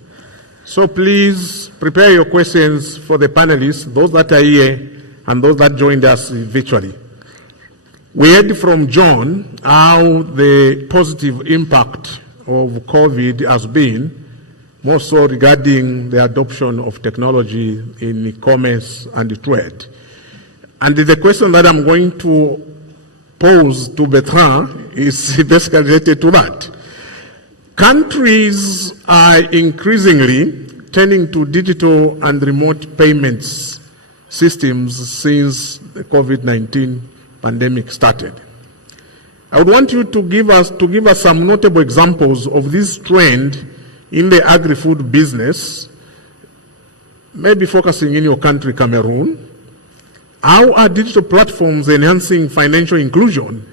So please prepare your questions for the panelists, those that are here and those that joined us virtually. We heard from John how the positive impact of COVID has been, more so regarding the adoption of technology in e-commerce and trade. And the question that I'm going to pose to Bertrand is basically related to that. Countries are increasingly turning to digital and remote payments systems since the COVID-19 pandemic started. I would want you to give us some notable examples of this trend in the agri-food business, maybe focusing in your country, Cameroon. How are digital platforms enhancing financial inclusion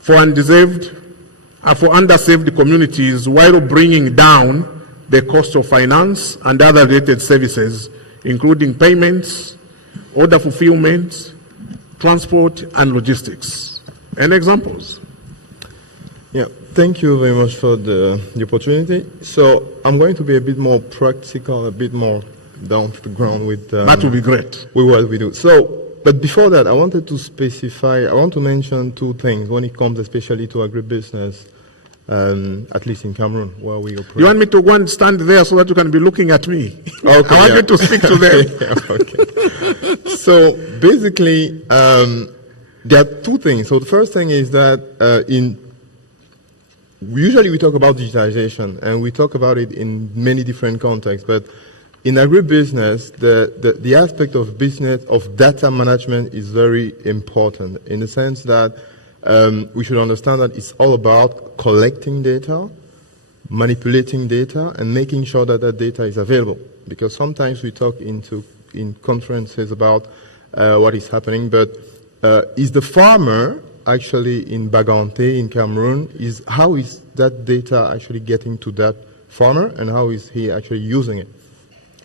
for underserved communities while bringing down the cost of finance and other related services, including payments, order fulfillment, transport, and logistics? Any examples? Yeah, thank you very much for the opportunity. So I'm going to be a bit more practical, a bit more down to the ground with that would be great. With what we do. So, but before that, I want to mention two things when it comes especially to agribusiness, at least in Cameroon, where we operate. You want me to go and stand there so that you can be looking at me? Okay, I want you to speak to them. Yeah, okay. So basically, there are two things. So the first thing is that usually we talk about digitization, and we talk about it in many different contexts, but in agribusiness, the aspect of business, of data management is very important in the sense that we should understand that it's all about collecting data, manipulating data, and making sure that that data is available. Because sometimes we talk in conferences about what is happening, but is the farmer actually in Bagante in Cameroon, how is that data actually getting to that farmer, and how is he actually using it?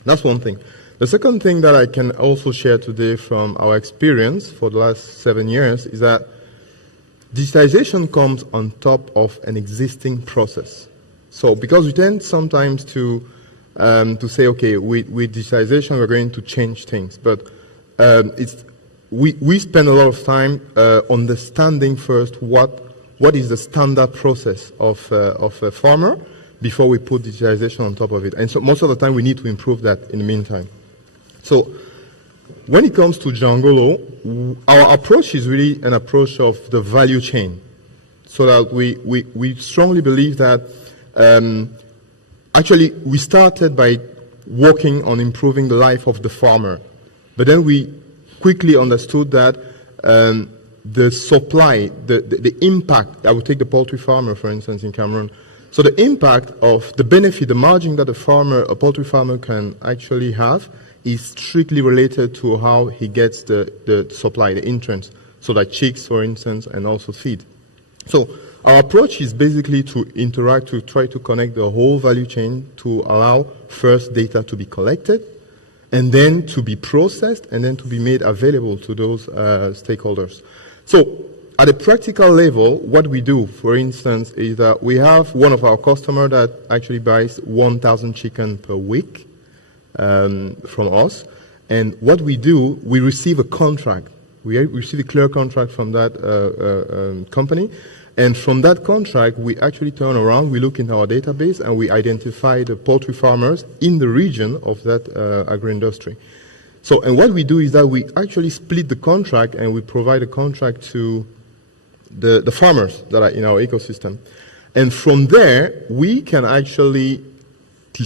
That's one thing. The second thing that I can also share today from our experience for the last 7 years is that digitization comes on top of an existing process. So because we tend sometimes to say, okay, with digitization we're going to change things, but we spend a lot of time understanding first what is the standard process of a farmer before we put digitization on top of it. And so most of the time we need to improve that in the meantime. So when it comes to Djangolo, our approach is really an approach of the value chain, so that we strongly believe that actually we started by working on improving the life of the farmer, but then we quickly understood that the supply, the impact, I would take the poultry farmer for instance in Cameroon, so the impact of the benefit, the margin that a poultry farmer can actually have is strictly related to how he gets the supply, the entrance, so like chicks, for instance, and also feed. So our approach is basically to interact, to try to connect the whole value chain to allow first data to be collected, and then to be processed, and then to be made available to those stakeholders. So at a practical level, what we do, for instance, is that we have one of our customers that actually buys 1,000 chicken per week from us. And what we do, we receive a contract We receive a clear contract from that company. And from that contract, we actually turn around, we look in our database, and we identify the poultry farmers in the region of that agro-industry. So, and what we do is that we actually split the contract and we provide a contract to the farmers that are in our ecosystem. And from there, we can actually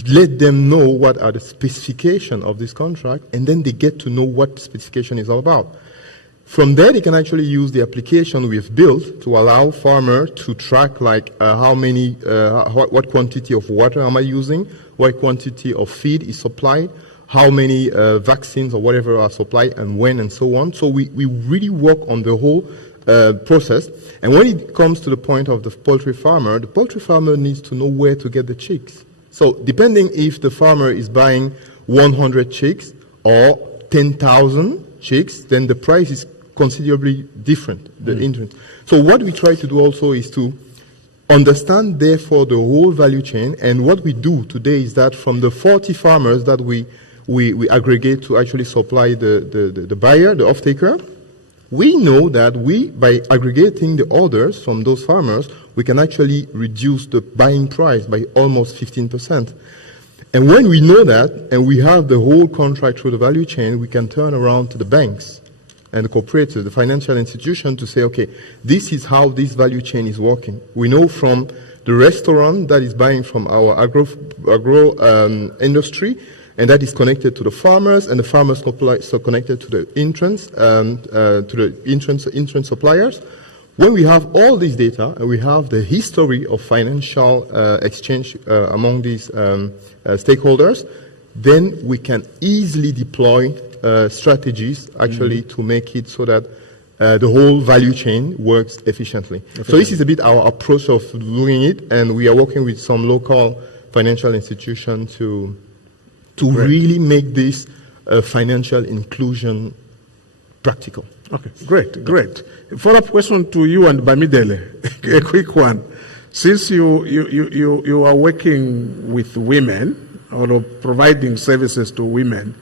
let them know what are the specifications of this contract, and then they get to know what the specification is all about. From there, they can actually use the application we've built to allow farmers to track like how many, what quantity of water am I using, what quantity of feed is supplied, how many vaccines or whatever are supplied, and when, and so on. So we really work on the whole process. And when it comes to the point of the poultry farmer needs to know where to get the chicks. So depending if the farmer is buying 100 chicks or 10,000 chicks, then the price is considerably different, the interest. So what we try to do also is to understand, therefore, the whole value chain. And what we do today is that from the 40 farmers that we aggregate to actually supply the buyer, the off-taker, we know that by aggregating the orders from those farmers, we can actually reduce the buying price by almost 15%. And when we know that, and we have the whole contract through the value chain, we can turn around to the banks and the cooperatives, the financial institution, to say, okay, this is how this value chain is working. We know from the restaurant that is buying from our agro industry, and that is connected to the farmers, and the farmers so connected to the insurance suppliers. When we have all this data, and we have the history of financial exchange among these stakeholders, then we can easily deploy strategies actually to make it so that the whole value chain works efficiently. So this is a bit our approach of doing it, and we are working with some local financial institutions to really make this financial inclusion practical. Okay, great. Follow-up question to you and Bamidele, a quick one. Since you are working with women or providing services to women,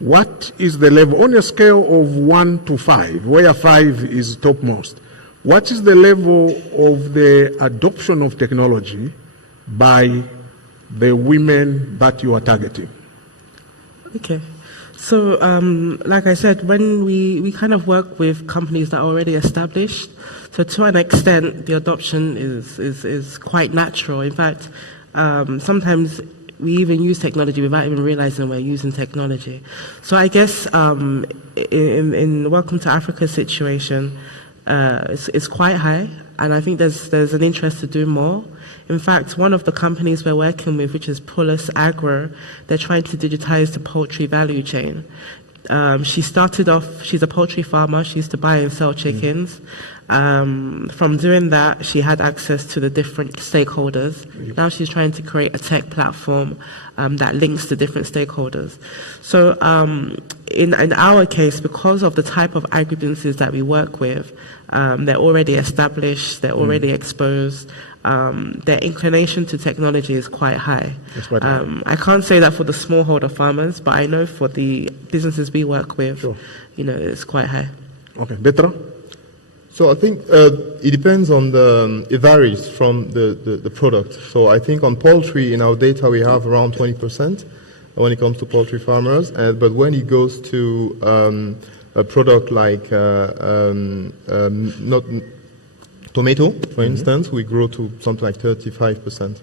what is the level, on a scale of 1 to 5, where 5 is topmost, what is the level of the adoption of technology by the women that you are targeting? Okay. So, like I said, when we kind of work with companies that are already established, so to an extent, the adoption is quite natural. In fact, sometimes we even use technology without even realizing we're using technology. So I guess in Welcome to Africa situation, it's quite high, and I think there's an interest to do more. In fact, one of the companies we're working with, which is Pulis Agro, they're trying to digitize the poultry value chain. She started off, she's a poultry farmer, she used to buy and sell chickens. From doing that, she had access to the different stakeholders. Now she's trying to create a tech platform that links the different stakeholders. So in our case, because of the type of agribusinesses that we work with, they're already established, they're already exposed. Their inclination to technology is quite high. I can't say that for the smallholder farmers, but I know for the businesses we work with, it's quite high. Okay, Betra? So I think it depends on it varies from the product. So I think on poultry, in our data, we have around 20% when it comes to poultry farmers. But when it goes to a product like not tomato, for instance, we grow to something like 35%.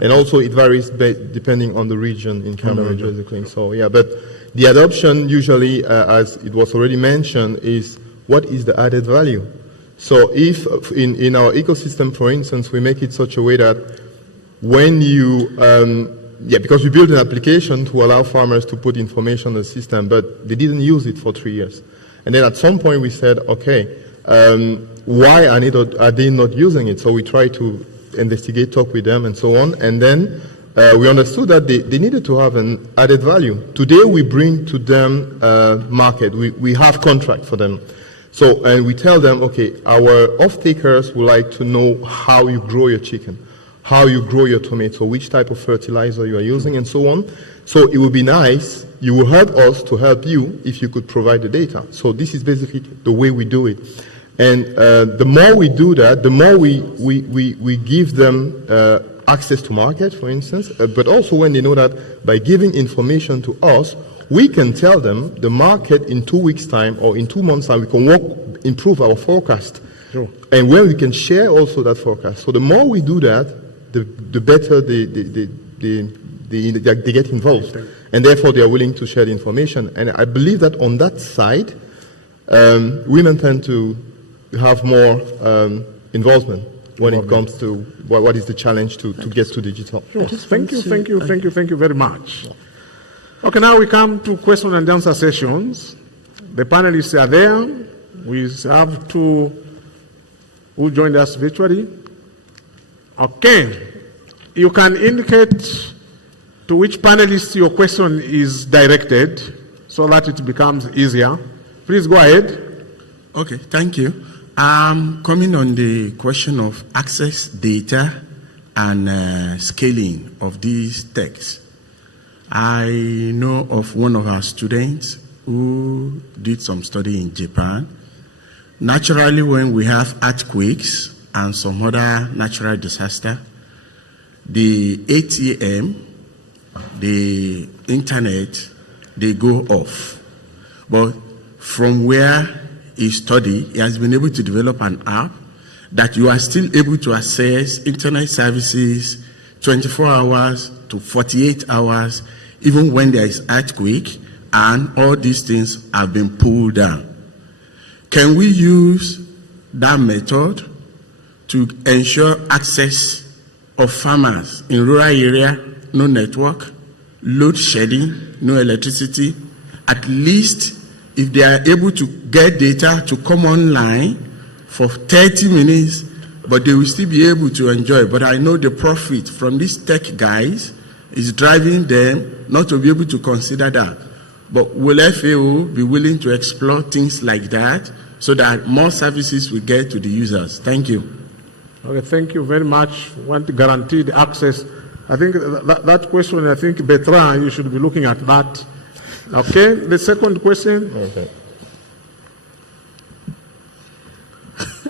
And also it varies depending on the region in Cameroon, basically. So yeah, but the adoption usually, as it was already mentioned, is what is the added value? So if in our ecosystem, for instance, we make it such a way that when you, because we built an application to allow farmers to put information in the system, but they didn't use it for 3 years. And then at some point we said, okay, why are they not using it? So we tried to investigate, talk with them, and so on. And then we understood that they needed to have an added value. Today we bring to them market. We have contract for them. So, and we tell them, okay, our off-takers would like to know how you grow your chicken, how you grow your tomato, which type of fertilizer you are using, and so on. So it would be nice, you will help us to help you if you could provide the data. So this is basically the way we do it. And the more we do that, the more we give them access to market, for instance, but also when they know that by giving information to us, we can tell them the market in 2 weeks' time or in 2 months' time, we can improve our forecast. Sure. And when we can share also that forecast. So the more we do that, the better they get involved. And therefore they are willing to share the information. And I believe that on that side, women tend to have more involvement when it comes to what is the challenge to get to digital. Sure. Thank you very much. Okay, now we come to question and answer sessions. The panelists are there. We have two who joined us virtually. Okay, you can indicate to which panelist your question is directed so that it becomes easier. Please go ahead. Okay, thank you. Coming on the question of access data and scaling of these techs. I know of one of our students who did some study in Japan. Naturally, when we have earthquakes and some other natural disaster, the ATM, the internet, they go off. But from where he studied, he has been able to develop an app that you are still able to access internet services 24 hours to 48 hours, even when there is earthquake, and all these things have been pulled down. Can we use that method to ensure access of farmers in rural area, no network, load shedding, no electricity? At least if they are able to get data to come online for 30 minutes, but they will still be able to enjoy. But I know the profit from these tech guys is driving them not to be able to consider that. But will FAO be willing to explore things like that so that more services will get to the users? Thank you. Okay, thank you very much. Want guaranteed access. I think that question, I think, Bertrand, you should be looking at that. Okay, the second question. Okay.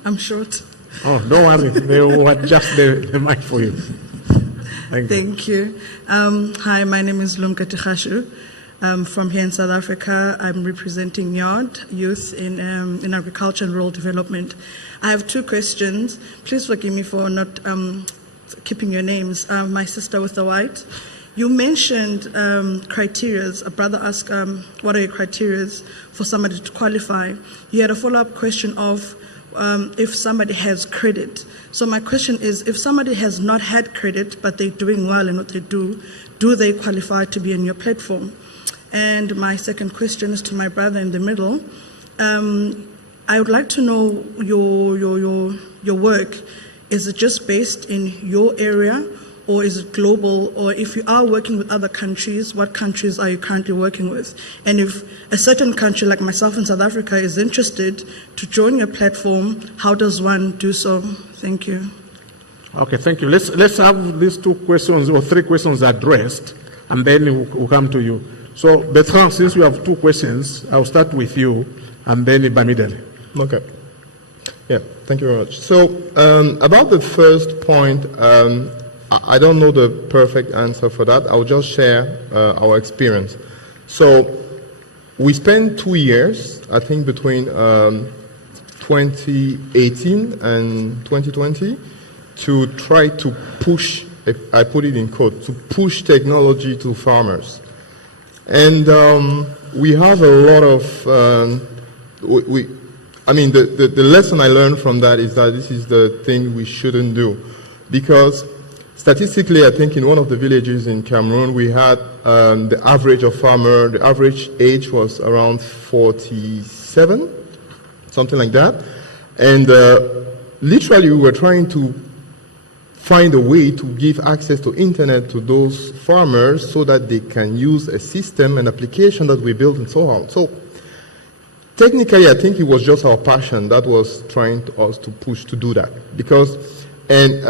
I'm short. Oh, don't worry. They will adjust the mic for you. Thank you. Hi, my name is Lumka Tikhashu. I'm from here in South Africa. I'm representing YARD, Youth in Agriculture and Rural Development. I have two questions. Please forgive me for not keeping your names. My sister with the white. You mentioned criteria. A brother asked, what are your criteria for somebody to qualify? You had a follow-up question of if somebody has credit. So my question is, if somebody has not had credit, but they're doing well in what they do they qualify to be on your platform? And my second question is to my brother in the middle. I would like to know your work. Is it just based in your area, or is it global? Or if you are working with other countries, what countries are you currently working with? And if a certain country like myself in South Africa is interested to join your platform, how does one do so? Thank you. Okay, thank you. Let's have these two questions or three questions addressed, and then we'll come to you. So, Bertrand, since we have two questions, I'll start with you, and then Bamidele. Okay. Yeah, thank you very much. So, about the first point, I don't know the perfect answer for that. I'll just share our experience. So, we spent 2 years, I think, between 2018 and 2020 to try to push, if I put it in quote, to push technology to farmers. And we have a lot of, the lesson I learned from that is that this is the thing we shouldn't do. Because statistically, I think in one of the villages in Cameroon, we had the average of farmer, the average age was around 47, something like that. And literally we were trying to find a way to give access to internet to those farmers so that they can use a system, an application that we built and so on. So technically, I think it was just our passion that was trying to us to push to do that. Because And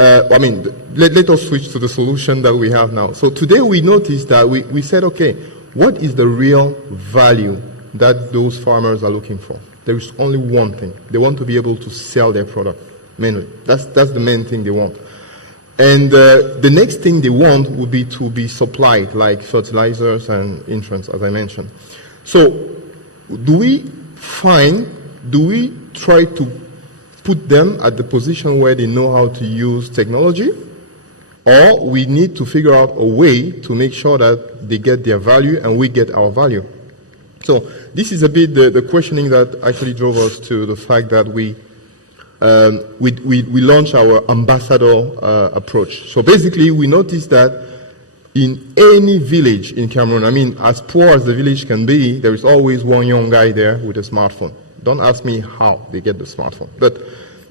let us switch to the solution that we have now. So today we noticed that we said, okay, what is the real value that those farmers are looking for? There is only one thing. They want to be able to sell their product mainly. That's the main thing they want. And the next thing they want would be to be supplied, like fertilizers and insurance, as I mentioned. So do we try to put them at the position where they know how to use technology, or we need to figure out a way to make sure that they get their value and we get our value? So this is a bit the questioning that actually drove us to the fact that we launched our ambassador approach. So basically, we noticed that in any village in Cameroon, as poor as the village can be, there is always one young guy there with a smartphone. Don't ask me how they get the smartphone. But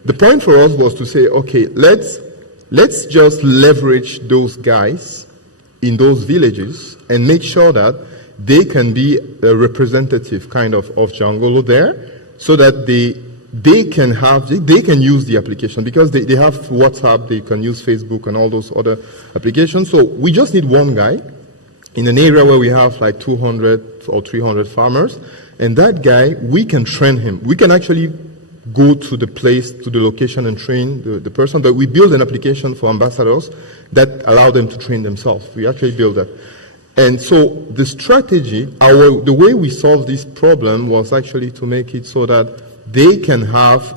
the point for us was to say, okay, let's just leverage those guys in those villages and make sure that they can be a representative kind of Jangolo there, so that they can use the application, because they have WhatsApp, they can use Facebook and all those other applications. So we just need one guy in an area where we have like 200 or 300 farmers, and that guy, we can train him. We can actually go to the place, to the location and train the person, but we build an application for ambassadors that allow them to train themselves. We actually build that. And so the strategy, the way we solved this problem was actually to make it so that they can have,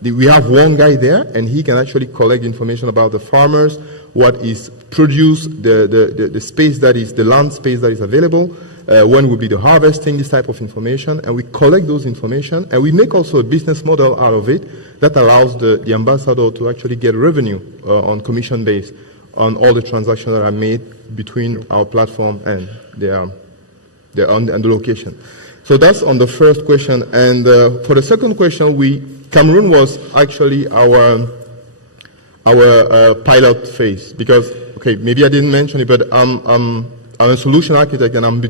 we have one guy there, and he can actually collect information about the farmers, what is produced, the space that is, the land space that is available, when will be the harvesting, this type of information, and we collect those information, and we make also a business model out of it that allows the ambassador to actually get revenue on commission base on all the transactions that are made between our platform and the location. So that's on the first question. And for the second question, Cameroon was actually our pilot phase, because, okay, maybe I didn't mention it, but I'm a solution architect, and I'm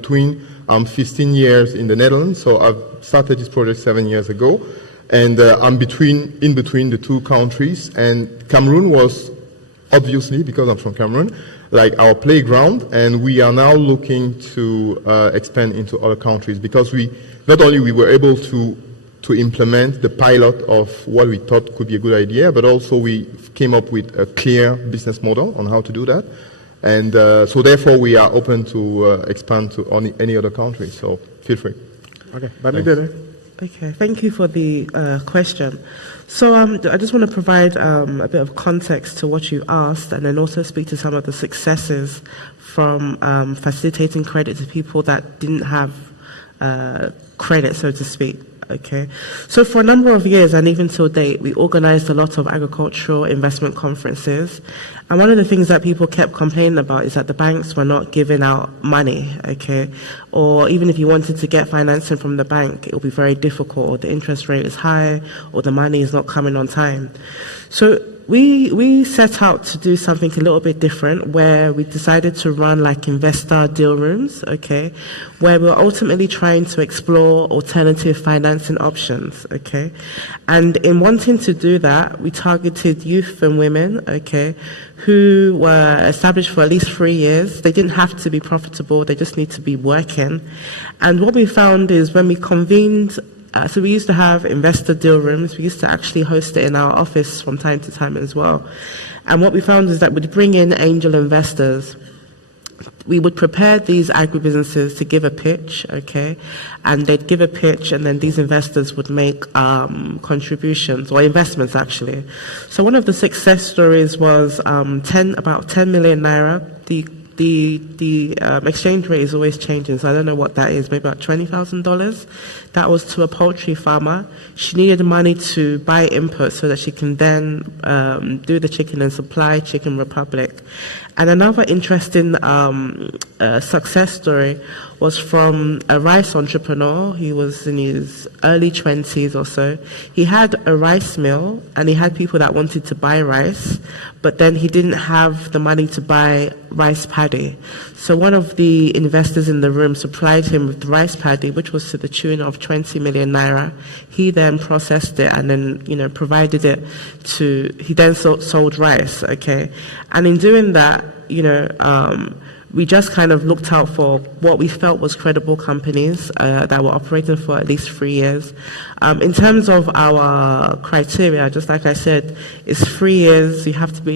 15 years in the Netherlands. So I've started this project 7 years ago, and I'm in between the two countries. And Cameroon was, obviously, because I'm from Cameroon, like our playground, and we are now looking to expand into other countries, because not only we were able to implement the pilot of what we thought could be a good idea, but also we came up with a clear business model on how to do that. And so therefore we are open to expand to any other country, so feel free. Okay, Okay, thank you for the question. So I just want to provide a bit of context to what you asked, and then also speak to some of the successes from facilitating credit to people that didn't have credit, so to speak. Okay, so for a number of years, and even till date, we organized a lot of agricultural investment conferences. And one of the things that people kept complaining about is that the banks were not giving out money, okay? Or even if you wanted to get financing from the bank, it will be very difficult, or the interest rate is high, or the money is not coming on time. So we set out to do something a little bit different, where we decided to run like investor deal rooms, okay, where we're ultimately trying to explore alternative financing options, okay. And in wanting to do that, we targeted youth and women, okay, who were established for at least 3 years. They didn't have to be profitable, they just need to be working. And what we found is when we convened, so we used to have investor deal rooms. We used to actually host it in our office from time to time as well. And what we found is that we'd bring in angel investors. We would prepare these agribusinesses to give a pitch, okay? And they'd give a pitch, and then these investors would make contributions, or investments actually. So one of the success stories was about 10 million naira. The exchange rate is always changing, so I don't know what that is, maybe about $20,000. That was to a poultry farmer. She needed money to buy input so that she can then do the chicken and supply Chicken Republic. And another interesting success story was from a rice entrepreneur. He was in his early 20s or so. He had a rice mill and he had people that wanted to buy rice, but then he didn't have the money to buy rice paddy. So one of the investors in the room supplied him with rice paddy, which was to the tune of 20 million naira. He then processed it and then, provided it he then sold rice, okay? And in doing that, we just kind of looked out for what we felt was credible companies that were operating for at least 3 years. In terms of our criteria, just like I said, it's 3 years. You have to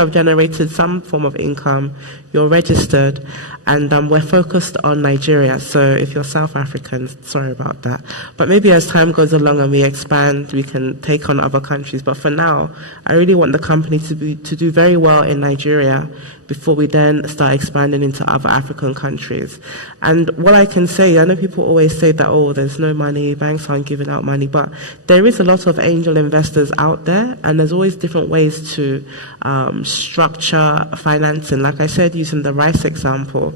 have generated some form of income. You're registered, and we're focused on Nigeria. So if you're South African, sorry about that. But maybe as time goes along and we expand, we can take on other countries. But for now, I really want the company to do very well in Nigeria before we then start expanding into other African countries. And what I can say, I know people always say that, oh, there's no money, banks aren't giving out money, but there is a lot of angel investors out there, and there's always different ways to structure financing. Like I said, using the rice example,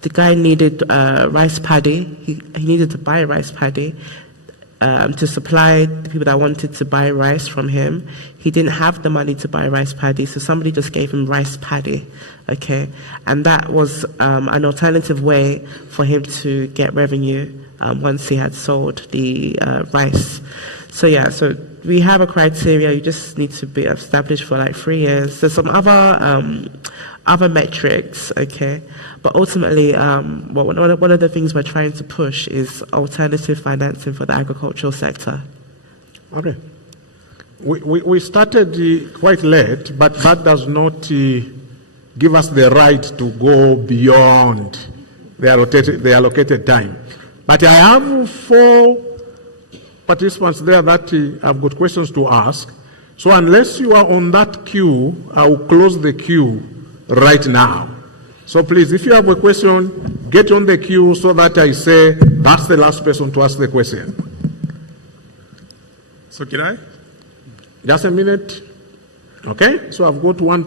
the guy needed rice paddy. He needed to buy rice paddy to supply the people that wanted to buy rice from him. He didn't have the money to buy rice paddy, so somebody just gave him rice paddy, okay? And that was an alternative way for him to get revenue once he had sold the rice. So yeah, so we have a criteria. You just need to be established for like 3 years. There's some other metrics, okay? But ultimately, one of the things we're trying to push is alternative financing for the agricultural sector. Okay. We started quite late, but that does not give us the right to go beyond the allocated time. But I have 4 participants there that have got questions to ask. So unless you are on that queue, I will close the queue right now. So please, if you have a question, get on the queue so that I say that's the last person to ask the question. So can I? Just a minute. Okay, so I've got 1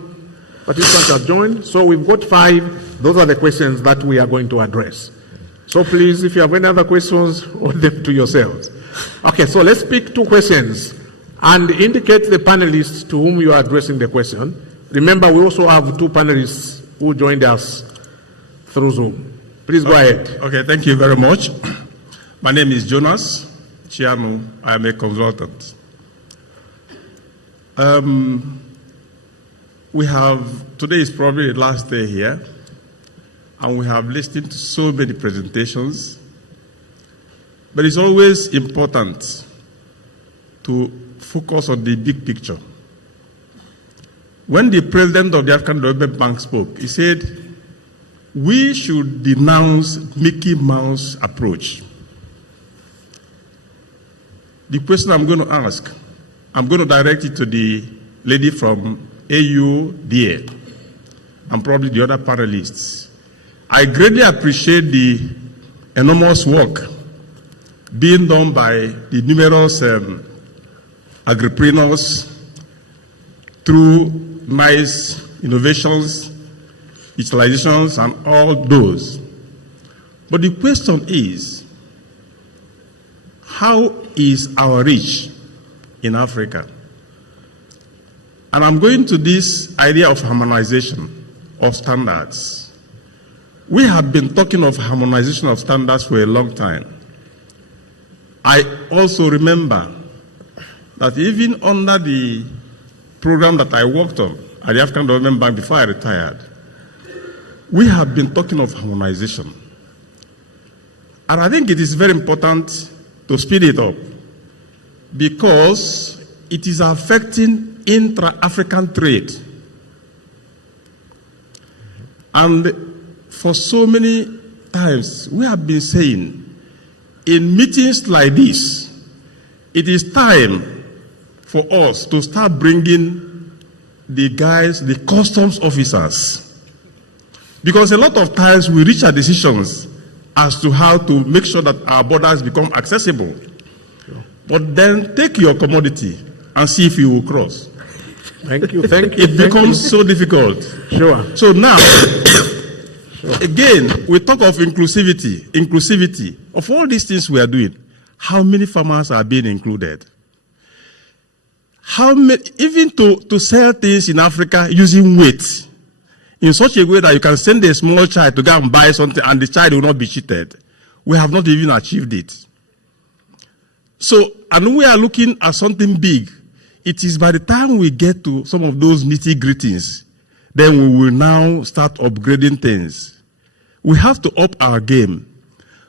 participant have joined. So we've got 5. Those are the questions that we are going to address. So please, if you have any other questions, hold them to yourselves. Okay, so let's pick 2 questions and indicate the panelists to whom you are addressing the question. Remember, we also have 2 panelists who joined us through Zoom. Please go ahead. Okay, thank you very much. My name is Jonas Chiamu. I am a consultant. Today is probably the last day here, and we have listened to so many presentations, but it's always important to focus on the big picture. When the president of the African Development Bank spoke, he said, we should denounce Mickey Mouse approach. The question I'm going to ask, I'm going to direct it to the lady from AUDA and probably the other panelists. I greatly appreciate the enormous work being done by the numerous agripreneurs through nice innovations, utilizations, and all those. But the question is, how is our reach in Africa? And I'm going to this idea of harmonization of standards. We have been talking of harmonization of standards for a long time. I also remember that even under the program that I worked on at the African Development Bank before I retired, we have been talking of harmonization. And I think it is very important to speed it up because it is affecting intra-African trade. And for so many times, we have been saying, in meetings like this, it is time for us to start bringing the guys, the customs officers. Because a lot of times we reach our decisions as to how to make sure that our borders become accessible. But then take your commodity and see if you will cross. Thank you. Thank you. It becomes so difficult. Sure. So now, again, we talk of inclusivity. Of all these things we are doing, how many farmers are being included? How many, even to sell things in Africa using weight, in such a way that you can send a small child to go and buy something and the child will not be cheated. We have not even achieved it. So, and we are looking at something big. It is by the time we get to some of those nitty-gritties, then we will now start upgrading things. We have to up our game.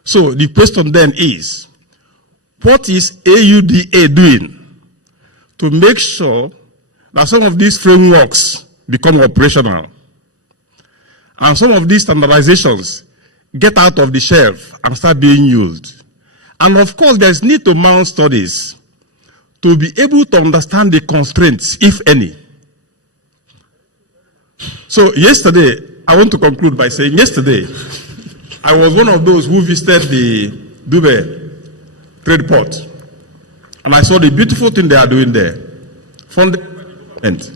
So the question then is, what is AUDA doing to make sure that some of these frameworks become operational and some of these standardizations get out of the shelf and start being used? And of course, there's need to mount studies to be able to understand the constraints, if any. So yesterday, I want to conclude by saying yesterday, I was one of those who visited the Dubai trade port. And I saw the beautiful thing they are doing there, funded by the government.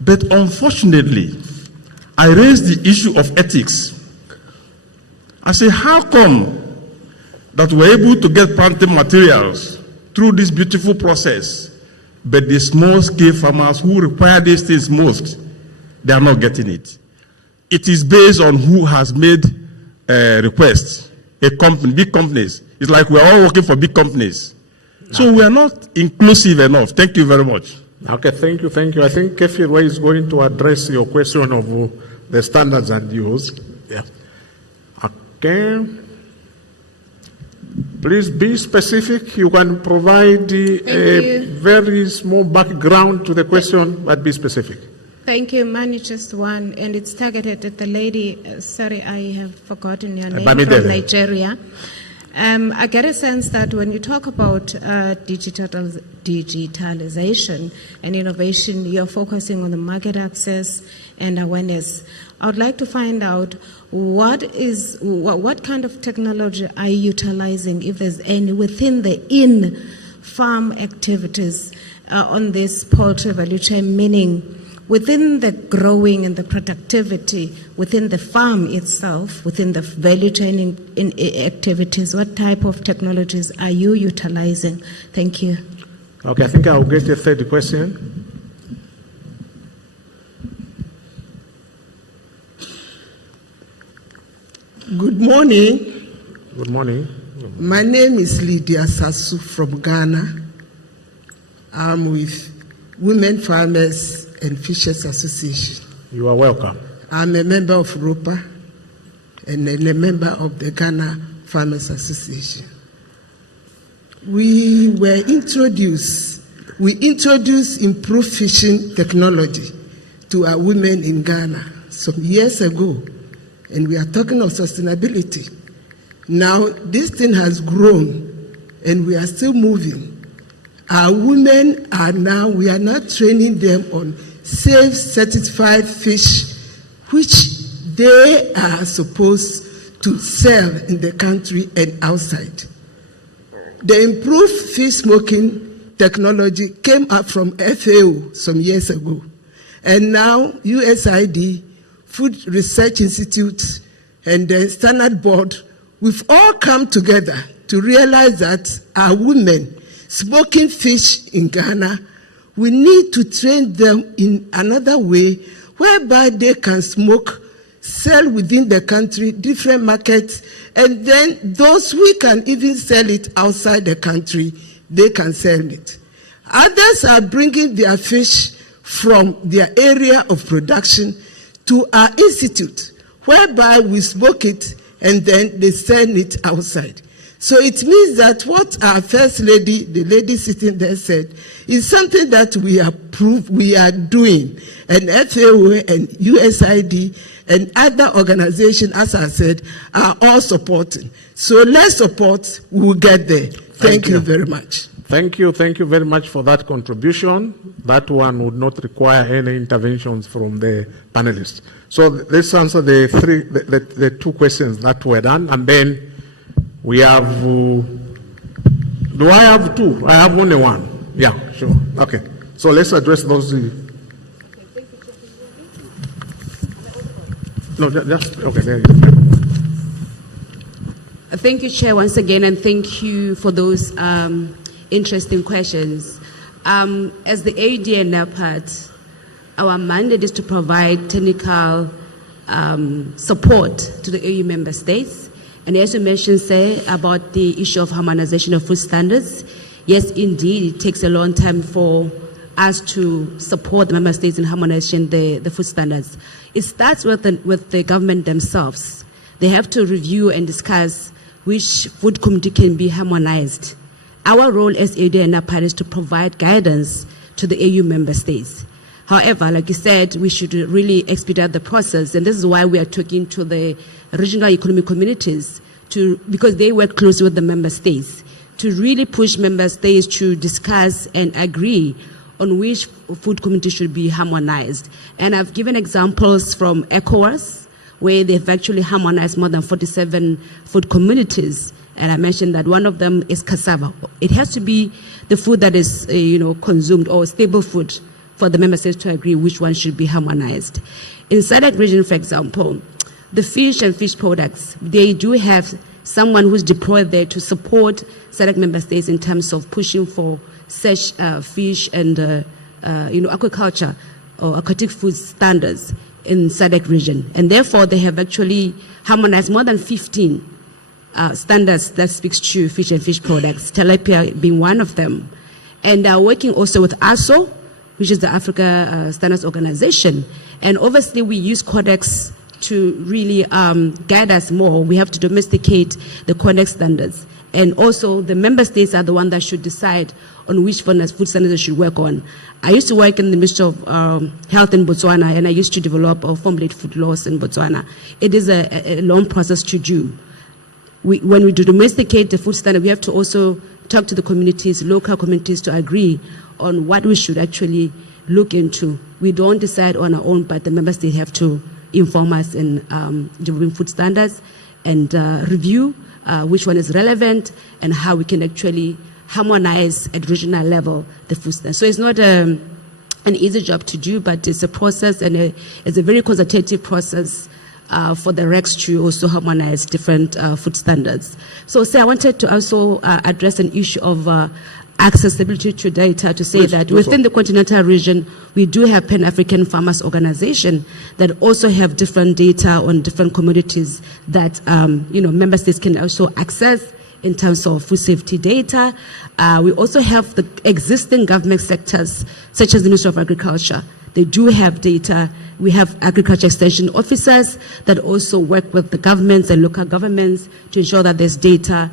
But unfortunately, I raised the issue of ethics. I say, how come that we're able to get planting materials through this beautiful process, but the small-scale farmers who require these things most, they are not getting it? It is based on who has made requests. A company, big companies. It's like we're all working for big companies. So we are not inclusive enough. Thank you very much. Okay, thank you. I think Kefirwa is going to address your question of the standards and use. Yeah. Okay. Please be specific. You can provide a very small background to the question, but be specific. Thank you. Mine is just one, and it's targeted at the lady. Sorry, I have forgotten your name, Bamidele. from Nigeria. I get a sense that when you talk about digitalization and innovation, you're focusing on the market access and awareness. I would like to find out what kind of technology are you utilizing, if there's any, within the in-farm activities on this poultry value chain, meaning within the growing and the productivity within the farm itself, within the value chain in activities, what type of technologies are you utilizing? Thank you. Okay, I think I'll get a third question. Good morning. Good morning. My name is Lydia Sasu from Ghana. I'm with Women Farmers and Fishers Association. You are welcome. I'm a member of ROPA and a member of the Ghana Farmers Association. We introduced improved fishing technology to our women in Ghana some years ago, and we are talking of sustainability. Now, this thing has grown, and we are still moving. Our women we are now training them on safe, certified fish, which they are supposed to sell in the country and outside. The improved fish smoking technology came up from FAO some years ago. And now USAID, Food Research Institute, and the Standard Board, we've all come together to realize that our women smoking fish in Ghana, we need to train them in another way whereby they can smoke, sell within the country, different markets, and then those who can even sell it outside the country, they can sell it. Others are bringing their fish from their area of production to our institute, whereby we smoke it and then they sell it outside. So it means that what our First Lady, the lady sitting there, said is something that we are doing. And FAO and USAID and other organizations, as I said, are all supporting. So let's support, we'll get there. Thank you very much. Thank you very much for that contribution. That one would not require any interventions from the panelists. So let's answer the two questions that were done, and then we have. Do I have two? I have only one. Yeah, sure. Okay. So let's address those. No, just okay. There you go. Thank you, Chair, once again, and thank you for those interesting questions. As the AUD and NAPAD, our mandate is to provide technical support to the AU member states. And as you mentioned, say, about the issue of harmonization of food standards, yes, indeed, it takes a long time for us to support the member states in harmonizing the food standards. It starts with the government themselves. They have to review and discuss which food community can be harmonized. Our role as AUD and NAPAD is to provide guidance to the AU member states. However, like you said, we should really expedite the process, and this is why we are talking to the regional economic communities because they work closely with the member states to really push member states to discuss and agree on which food community should be harmonized. And I've given examples from ECOWAS, where they've actually harmonized more than 47 food communities. And I mentioned that one of them is cassava. It has to be the food that is consumed, or stable food, for the member states to agree which one should be harmonized. In SADC region, for example, the fish and fish products, they do have someone who's deployed there to support SADC member states in terms of pushing for such fish and aquaculture or aquatic food standards in SADC region. And therefore, they have actually harmonized more than 15 standards that speaks to fish and fish products, tilapia being one of them. And are working also with ASO, which is the Africa Standards Organization. And obviously, we use codex to really guide us more. We have to domesticate the codex standards. And also, the member states are the ones that should decide on which food standards they should work on. I used to work in the Ministry of Health in Botswana, and I used to develop or formulate food laws in Botswana. It is a long process to do. When we do domesticate the food standard, we have to also talk to the communities, local communities, to agree on what we should actually look into. We don't decide on our own, but the member states have to inform us in developing food standards and review which one is relevant and how we can actually harmonize at regional level the food standards. So it's not an easy job to do, but it's a process, and it's a very consultative process for the RECs to also harmonize different food standards. So I wanted to also address an issue of accessibility to data, to say that within the continental region, we do have Pan-African Farmers Organization that also have different data on different commodities that member states can also access in terms of food safety data. We also have the existing government sectors, such as the Ministry of Agriculture. They do have data. We have agriculture extension officers that also work with the governments and local governments to ensure that there's data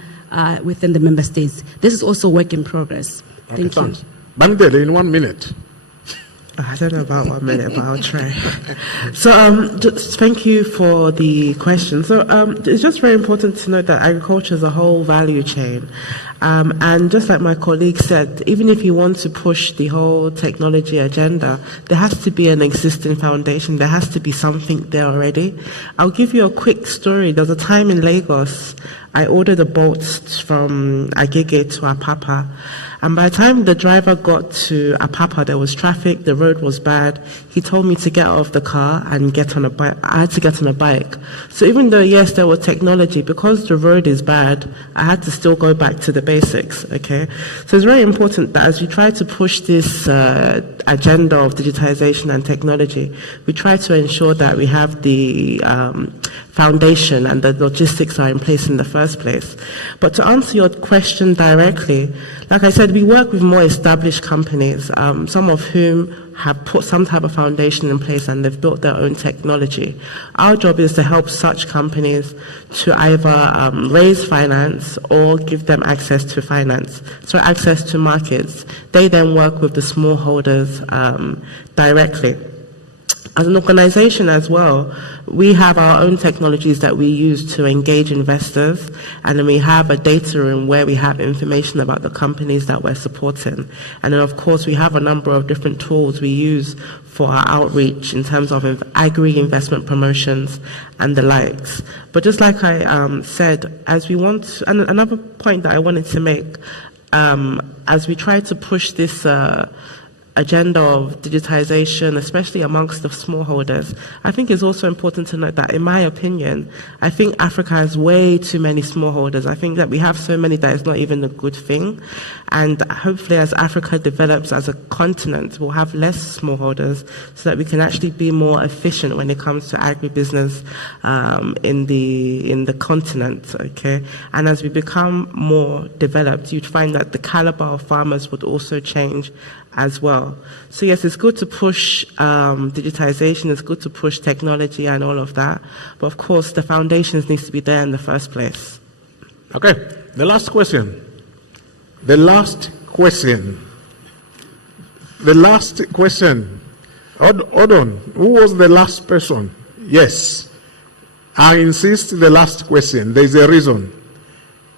within the member states. This is also work in progress. Thank you. Bangdele, in 1 minute. I don't know about 1 minute, but I'll try. So just thank you for the question. So it's just very important to note that agriculture is a whole value chain. And just like my colleague said, even if you want to push the whole technology agenda, there has to be an existing foundation. There has to be something there already. I'll give you a quick story. There was a time in Lagos, I ordered a boat from Agege to Apapa. And by the time the driver got to Apapa, there was traffic, the road was bad. He told me to get out of the car and get on a bike. I had to get on a bike. So even though, yes, there was technology, because the road is bad, I had to still go back to the basics, okay? So it's very important that as we try to push this agenda of digitization and technology, we try to ensure that we have the foundation and the logistics are in place in the first place. But to answer your question directly, like I said, we work with more established companies, some of whom have put some type of foundation in place and they've built their own technology. Our job is to help such companies to either raise finance or give them access to finance, so access to markets. They then work with the smallholders directly. As an organization as well, we have our own technologies that we use to engage investors, and then we have a data room where we have information about the companies that we're supporting. And then, of course, we have a number of different tools we use for our outreach in terms of agri-investment promotions and the likes. But just like I said, as we want, and another point that I wanted to make, as we try to push this agenda of digitization, especially amongst the smallholders, I think it's also important to note that, in my opinion, I think Africa has way too many smallholders. I think that we have so many that it's not even a good thing. And hopefully as Africa develops as a continent, we'll have less smallholders so that we can actually be more efficient when it comes to agribusiness in the continent, okay? And as we become more developed, you'd find that the caliber of farmers would also change as well. So yes, it's good to push digitization, it's good to push technology and all of that, but of course the foundations needs to be there in the first place. Okay, the last question. The last question. The last question. Hold on. Who was the last person? Yes. I insist the last question. There's a reason.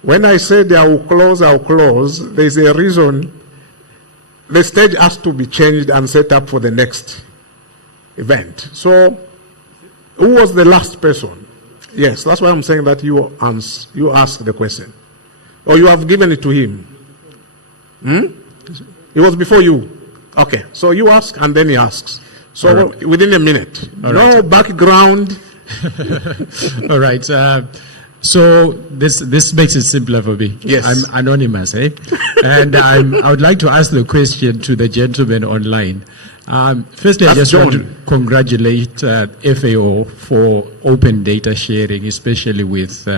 When I said I will close, there's a reason. The stage has to be changed and set up for the next event. So, who was the last person? Yes, that's why I'm saying that you ask the question. Or you have given it to him. It was before you. Okay, so you ask and then he asks. So right. Within a minute. All no right. Background. All right. So this makes it simpler for me. Yes. I'm anonymous, eh? And I would like to ask the question to the gentleman online. Firstly, I just want to congratulate FAO for open data sharing, especially with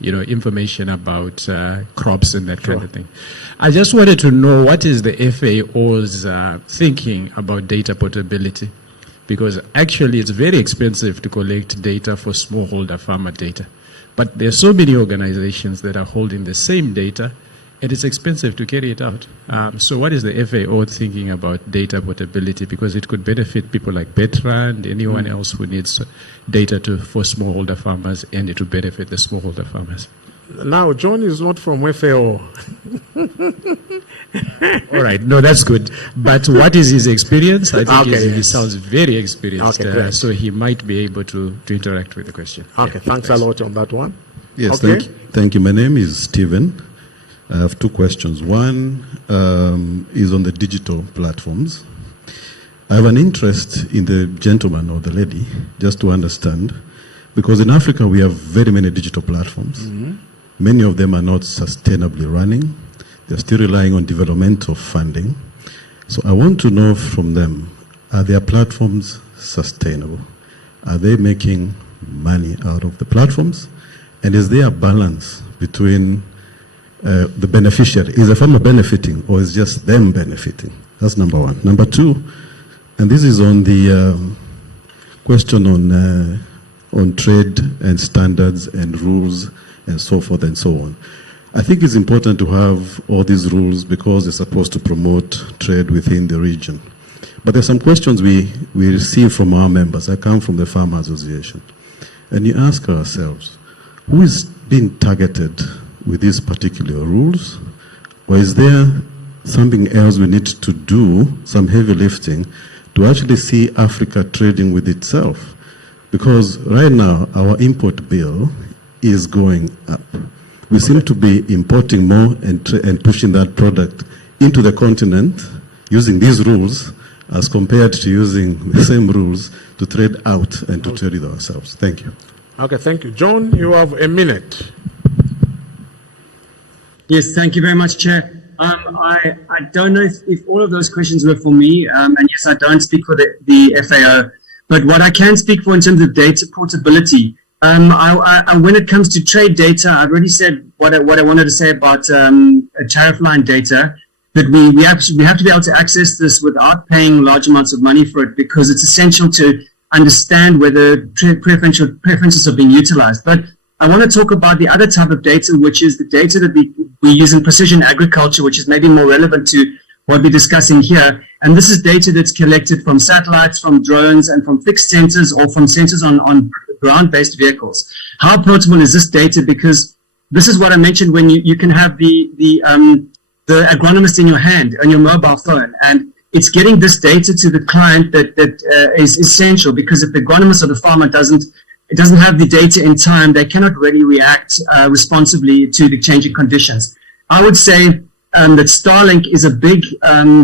information about crops and that kind of thing. I just wanted to know what is the FAO's thinking about data portability, because actually it's very expensive to collect data for smallholder farmer data. But there are so many organizations that are holding the same data, and it's expensive to carry it out. So what is the FAO thinking about data portability? Because it could benefit people like Petra and anyone else who needs data for smallholder farmers, and it would benefit the smallholder farmers. Now, John is not from FAO. All right, no, that's good. But what is his experience? I think he sounds very experienced, so he might be able to interact with the question. Okay, thanks a lot on that one. Yes, okay. Thank you. My name is Stephen. I have two questions. One is on the digital platforms. I have an interest in the gentleman or the lady, just to understand, because in Africa we have very many digital platforms. Mm-hmm. Many of them are not sustainably running. They're still relying on developmental funding. So I want to know from them, are their platforms sustainable? Are they making money out of the platforms? And is there a balance between the beneficiary? Is the farmer benefiting, or is just them benefiting? That's number one. Number two, and this is on the question on trade and standards and rules and so forth and so on. I think it's important to have all these rules because they're supposed to promote trade within the region. But there's some questions we receive from our members. I come from the Farmer Association. And you ask ourselves, who is being targeted with these particular rules? Or is there something else we need to do, some heavy lifting, to actually see Africa trading with itself? Because right now, our import bill is going up. We seem to be importing more and pushing that product into the continent using these rules as compared to using the same rules to trade out and to trade with ourselves. Thank you. Okay, thank you. John, you have a minute. Yes, thank you very much, Chair. I don't know if all of those questions were for me, and yes, I don't speak for the FAO, but what I can speak for in terms of data portability, when it comes to trade data, I've already said what I wanted to say about tariff line data, that we have to be able to access this without paying large amounts of money for it, because it's essential to understand whether preferences are being utilized. But I want to talk about the other type of data, which is the data that we use in precision agriculture, which is maybe more relevant to what we're discussing here. And this is data that's collected from satellites, from drones, and from fixed sensors, or from sensors on ground-based vehicles. How portable is this data? Because this is what I mentioned, when you can have the agronomist in your hand on your mobile phone, and it's getting this data to the client that is essential, because if the agronomist or the farmer doesn't have the data in time, they cannot really react responsibly to the changing conditions. I would say that Starlink is a big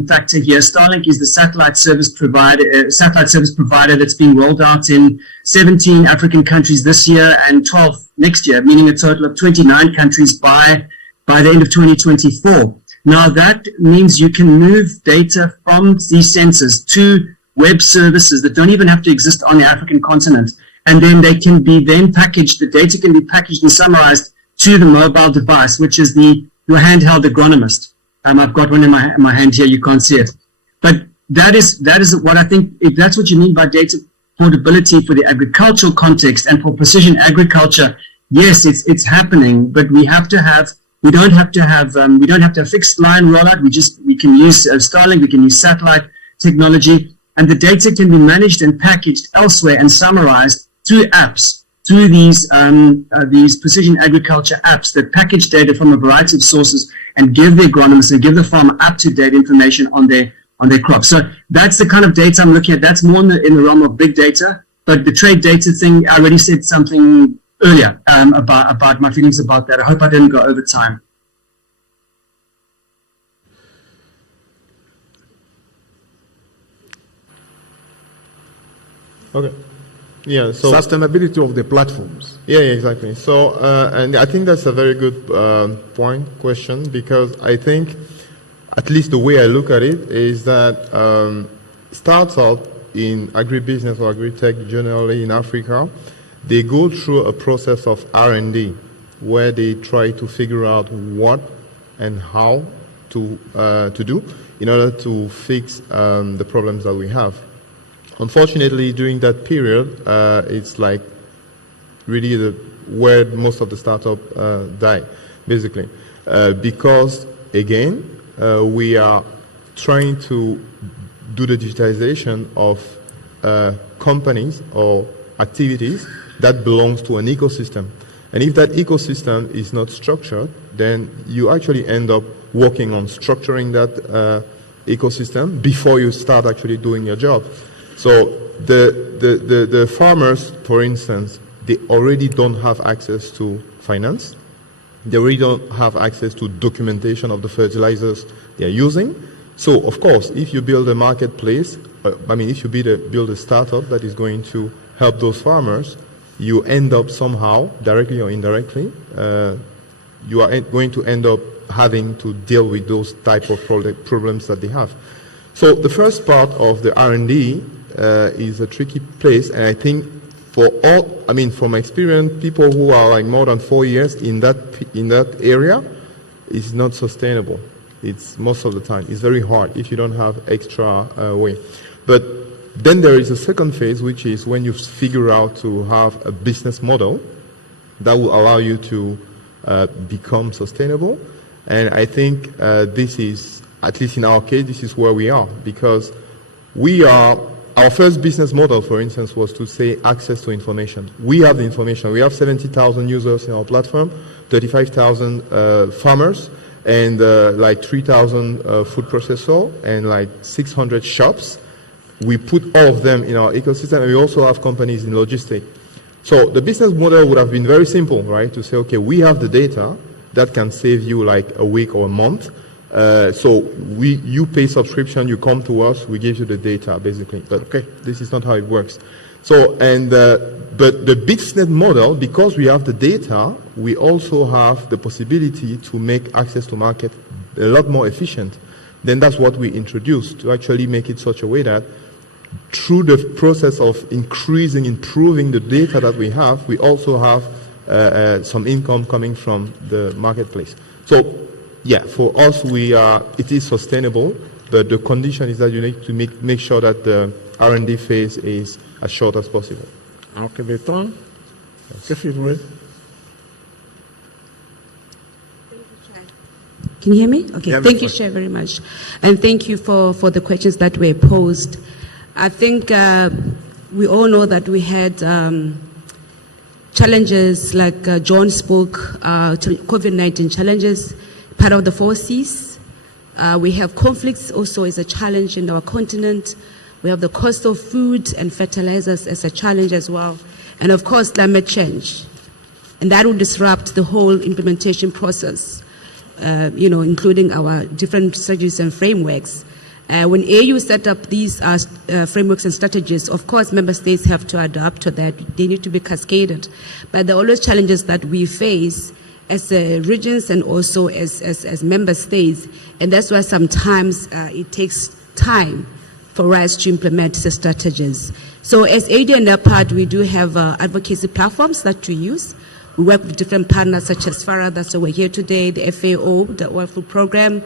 factor here. Starlink is the satellite service provider that's being rolled out in 17 African countries this year and 12 next year, meaning a total of 29 countries by the end of 2024. Now that means you can move data from these sensors to web services that don't even have to exist on the African continent, and then they can be then packaged. The data can be packaged and summarized to the mobile device, which is your handheld agronomist. I've got one in my hand here. You can't see it, but that is what I think. If that's what you mean by data portability for the agricultural context and for precision agriculture, yes, it's happening. But we don't have to have fixed line rollout. We can use Starlink. We can use satellite technology, and the data can be managed and packaged elsewhere and summarized through apps. Through these precision agriculture apps that package data from a variety of sources and give the agronomists and give the farmer up-to-date information on their crops. So that's the kind of data I'm looking at. That's more in the realm of big data. But the trade data thing, I already said something earlier about my feelings about that. I hope I didn't go over time. Okay. Yeah, so sustainability of the platforms. Yeah, exactly. So, and I think that's a very good question, because I think, at least the way I look at it, is that startup in agribusiness or agri-tech generally in Africa, they go through a process of R&D where they try to figure out what and how to do in order to fix the problems that we have. Unfortunately, during that period, it's like really where most of the startup die, basically, because again, we are trying to do the digitization of companies or activities that belongs to an ecosystem. And if that ecosystem is not structured, then you actually end up working on structuring that ecosystem before you start actually doing your job. So the farmers, for instance, they already don't have access to finance. They already don't have access to documentation of the fertilizers they're using. So, of course, if you build a marketplace, if you build a startup that is going to help those farmers, you end up somehow, directly or indirectly, you are going to end up having to deal with those type of problems that they have. So the first part of the R&D is a tricky place, and I think from experience, people who are like more than 4 years in that area, is not sustainable. It's most of the time. It's very hard if you don't have extra way. But then there is a second phase, which is when you figure out to have a business model that will allow you to become sustainable. And I think this is, at least in our case, this is where we are, because our first business model, for instance, was to say access to information. We have the information. We have 70,000 users in our platform, 35,000 farmers, and like 3,000 food processors, and like 600 shops. We put all of them in our ecosystem, and we also have companies in logistics. So the business model would have been very simple, right? To say, okay, we have the data that can save you like a week or a month. So you pay subscription, you come to us, we give you the data, basically. But okay, this is not how it works. So, but the business model, because we have the data, we also have the possibility to make access to market a lot more efficient. Then that's what we introduced, to actually make it such a way that through the process of improving the data that we have, we also have some income coming from the marketplace. So, yeah, for us, it is sustainable, but the condition is that you need to make sure that the R&D phase is as short as possible. Okay, Bertrand. Can you hear me? Okay, yeah, thank you, Chair, very much. And thank you for the questions that were posed. I think we all know that we had challenges, like John spoke, COVID-19 challenges, part of the 4 Cs. We have conflicts also as a challenge in our continent. We have the cost of food and fertilizers as a challenge as well. And of course, climate change. And that will disrupt the whole implementation process. including our different strategies and frameworks. When AU set up these frameworks and strategies, of course, member states have to adapt to that. They need to be cascaded. But there are always challenges that we face as regions and also as member states. And that's why sometimes it takes time for us to implement the strategies. So as AD and NEPAD, we do have advocacy platforms that we use. We work with different partners such as FARA, that's why we're here today, the FAO, the Oil Food Program,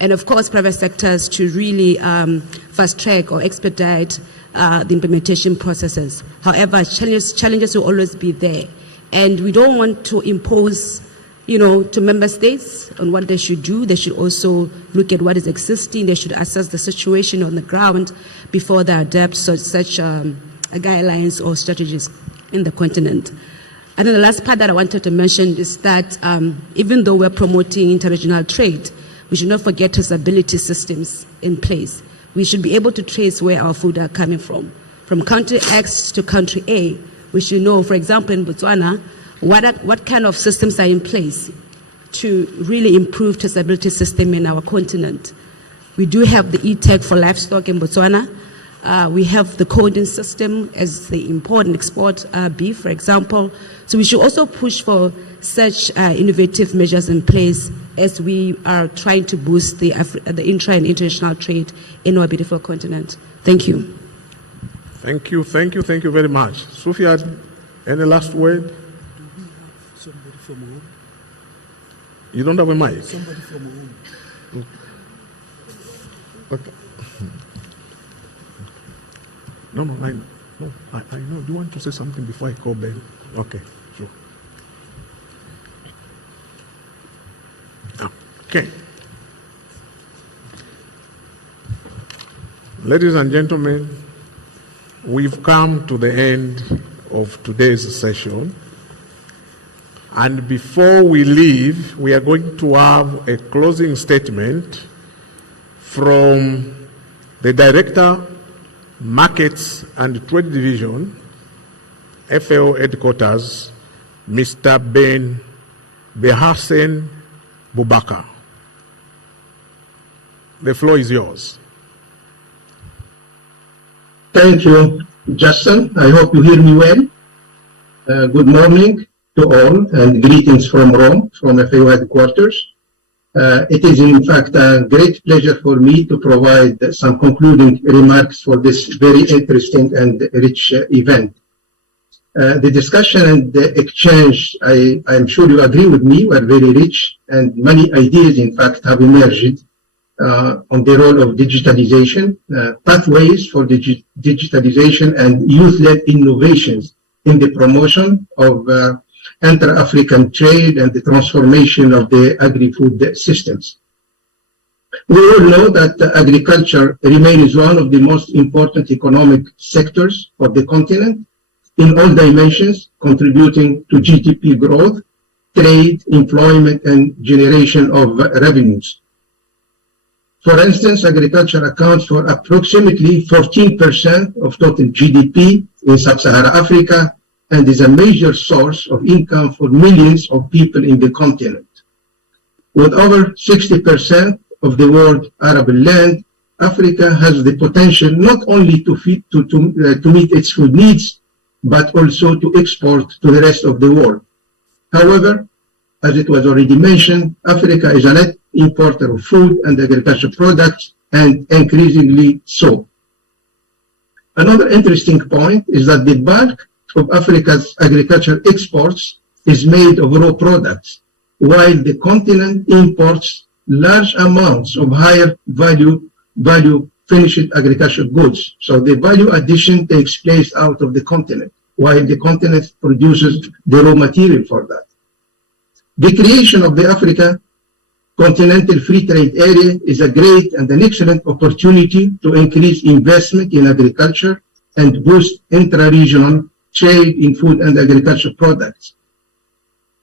and of course private sectors to really fast track or expedite the implementation processes. However, challenges will always be there. And we don't want to impose to member states on what they should do. They should also look at what is existing. They should assess the situation on the ground before they adapt such guidelines or strategies in the continent. And then the last part that I wanted to mention is that even though we're promoting international trade, we should not forget traceability systems in place. We should be able to trace where our food are coming from country X to country A. We should know, for example, in Botswana, what kind of systems are in place to really improve traceability system in our continent. We do have the e-tech for livestock in Botswana. We have the coding system as the import and export beef, for example. So we should also push for such innovative measures in place as we are trying to boost the intra and international trade in our beautiful continent. Thank you. Thank you very much. Sufyan, any last word? Somebody from home. You don't have a mic? Somebody from home. Okay. No, I know. Do you want to say something before I call Ben? Okay, sure. Okay. Ladies and gentlemen, we've come to the end of today's session. And before we leave, we are going to have a closing statement from the Director, Markets and Trade Division, FAO Headquarters, Mr. Ben Behassen Boubacar. The floor is yours. Thank you, Justin. I hope you hear me well. Good morning to all, and greetings from Rome, from FAO Headquarters. It is in fact a great pleasure for me to provide some concluding remarks for this very interesting and rich event. The discussion and the exchange, I'm sure you agree with me, were very rich, and many ideas in fact have emerged on the role of digitalization, pathways for digitalization and youth-led innovations in the promotion of inter-African trade and the transformation of the agri-food systems. We all know that agriculture remains one of the most important economic sectors of the continent in all dimensions, contributing to GDP growth, trade, employment, and generation of revenues. For instance, agriculture accounts for approximately 14% of total GDP in sub-Saharan Africa, and is a major source of income for millions of people in the continent. With over 60% of the world arable land, Africa has the potential not only to meet its food needs, but also to export to the rest of the world. However, as it was already mentioned, Africa is a net importer of food and agricultural products, and increasingly so. Another interesting point is that the bulk of Africa's agricultural exports is made of raw products, while the continent imports large amounts of higher value finished agricultural goods. So the value addition takes place out of the continent, while the continent produces the raw material for that. The creation of the Africa Continental Free Trade Area is a great and an excellent opportunity to increase investment in agriculture and boost intra-regional trade in food and agricultural products.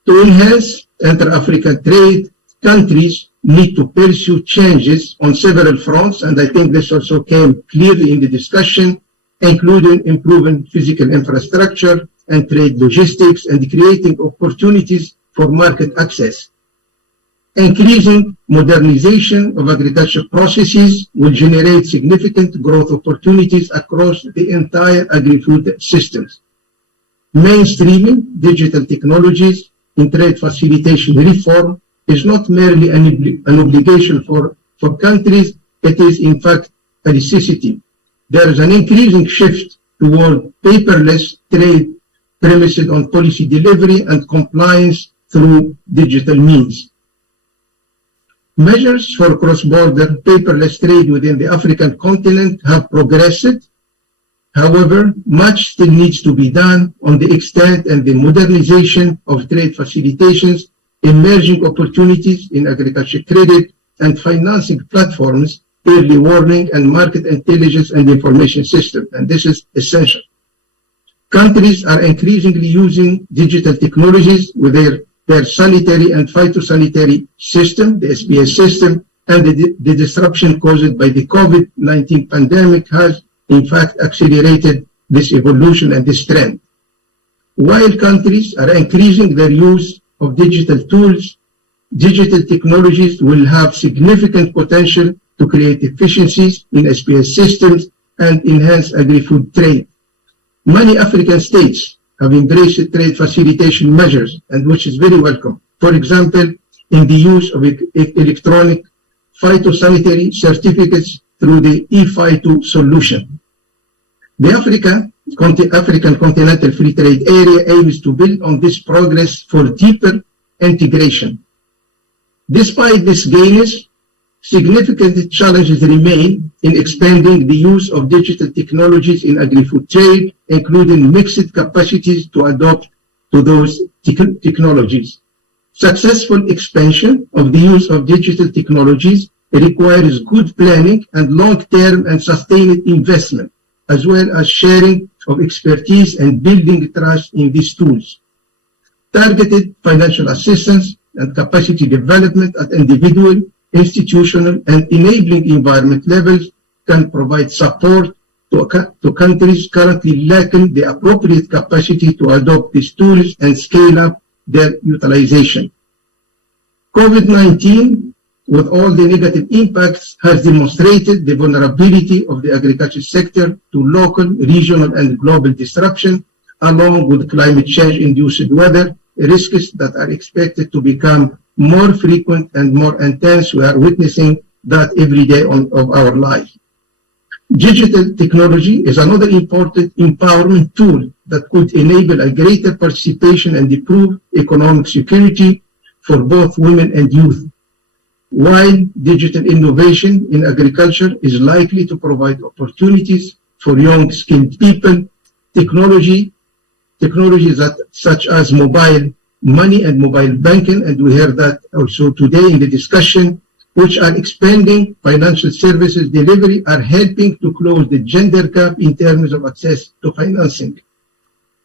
To enhance inter-African trade, countries need to pursue changes on several fronts, and I think this also came clearly in the discussion, including improving physical infrastructure and trade logistics and creating opportunities for market access. Increasing modernization of agriculture processes will generate significant growth opportunities across the entire agri-food systems. Mainstreaming digital technologies in trade facilitation reform is not merely an obligation for countries, it is in fact a necessity. There is an increasing shift toward paperless trade premised on policy delivery and compliance through digital means. Measures for cross-border paperless trade within the African continent have progressed. However, much still needs to be done on the extent and the modernization of trade facilitations, emerging opportunities in agriculture credit and financing platforms, early warning and market intelligence and information system, and this is essential. Countries are increasingly using digital technologies with their sanitary and phytosanitary system, the SPS system, and the disruption caused by the COVID-19 pandemic has in fact accelerated this evolution and this trend. While countries are increasing their use of digital tools, digital technologies will have significant potential to create efficiencies in SPS systems and enhance agri-food trade. Many African states have embraced trade facilitation measures, and which is very welcome. For example, in the use of electronic phytosanitary certificates through the e-Phyto solution. The African Continental Free Trade Area aims to build on this progress for deeper integration. Despite this gains, significant challenges remain in expanding the use of digital technologies in agri-food trade, including mixed capacities to adopt to those technologies. Successful expansion of the use of digital technologies requires good planning and long-term and sustained investment, as well as sharing of expertise and building trust in these tools. Targeted financial assistance and capacity development at individual, institutional, and enabling environment levels can provide support to countries currently lacking the appropriate capacity to adopt these tools and scale up their utilization. COVID-19, with all the negative impacts, has demonstrated the vulnerability of the agriculture sector to local, regional, and global disruption, along with climate change-induced weather risks that are expected to become more frequent and more intense. We are witnessing that every day of our lives. Digital technology is another important empowerment tool that could enable a greater participation and improve economic security for both women and youth. While digital innovation in agriculture is likely to provide opportunities for young, skilled people, technologies such as mobile money and mobile banking, and we heard that also today in the discussion, which are expanding financial services delivery, are helping to close the gender gap in terms of access to financing.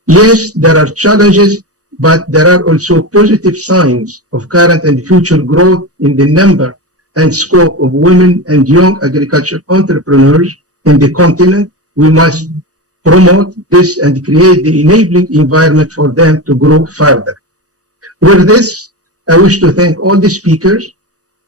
Yes, there are challenges, but there are also positive signs of current and future growth in the number and scope of women and young agriculture entrepreneurs in the continent. We must promote this and create the enabling environment for them to grow further. With this, I wish to thank all the speakers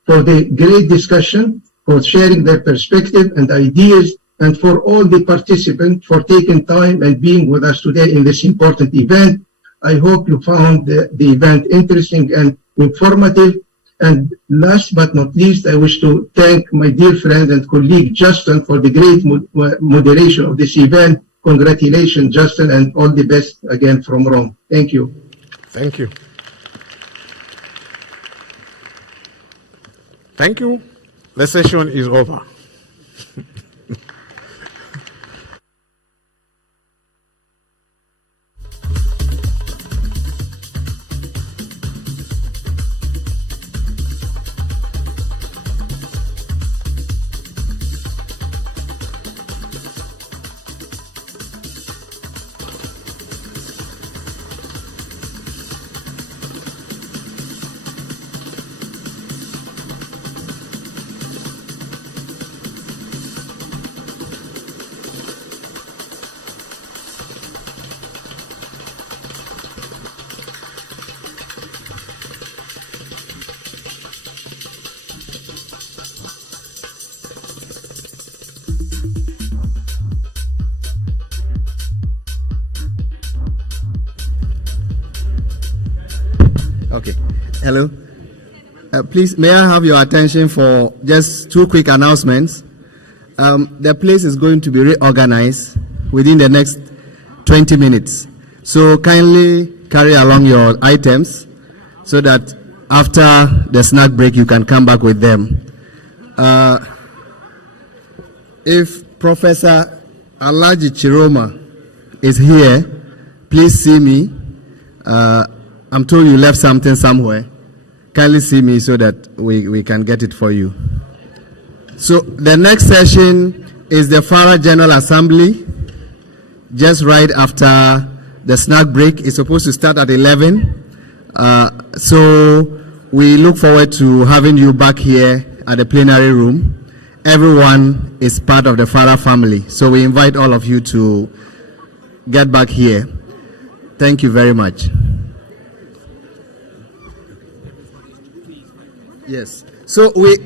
for the great discussion, for sharing their perspective and ideas, and for all the participants for taking time and being with us today in this important event. I hope you found the event interesting and informative. And last but not least, I wish to thank my dear friend and colleague Justin for the great moderation of this event. Congratulations, Justin, and all the best again from Rome. Thank you. Thank you. Thank you. The session is over. Hello. Please, may I have your attention for just 2 quick announcements? The place is going to be reorganized within the next 20 minutes. So kindly carry along your items so that after the snack break you can come back with them. If Professor Alaji Chiroma is here, please see me. I'm told you left something somewhere. Kindly see me so that we can get it for you. So the next session is the FARA General Assembly, just right after the snack break. It's supposed to start at 11. So we look forward to having you back here at the plenary room. Everyone is part of the FARA family, so we invite all of you to get back here. Thank you very much. Yes. So we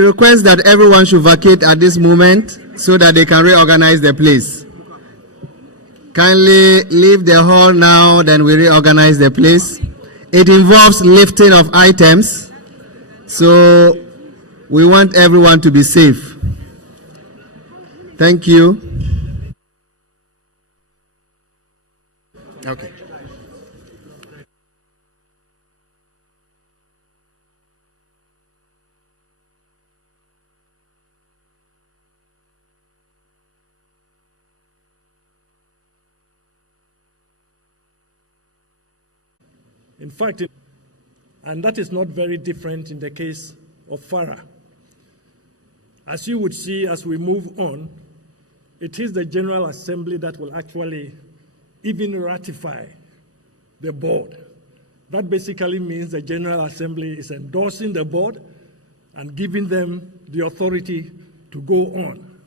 request that everyone should vacate at this moment so that they can reorganize the place. Kindly leave the hall now, then we reorganize the place. It involves lifting of items, so we want everyone to be safe. Thank you. Okay. In fact, and that is not very different in the case of FARA. As you would see as we move on, it is the General Assembly that will actually even ratify the board. That basically means the General Assembly is endorsing the board and giving them the authority to go on.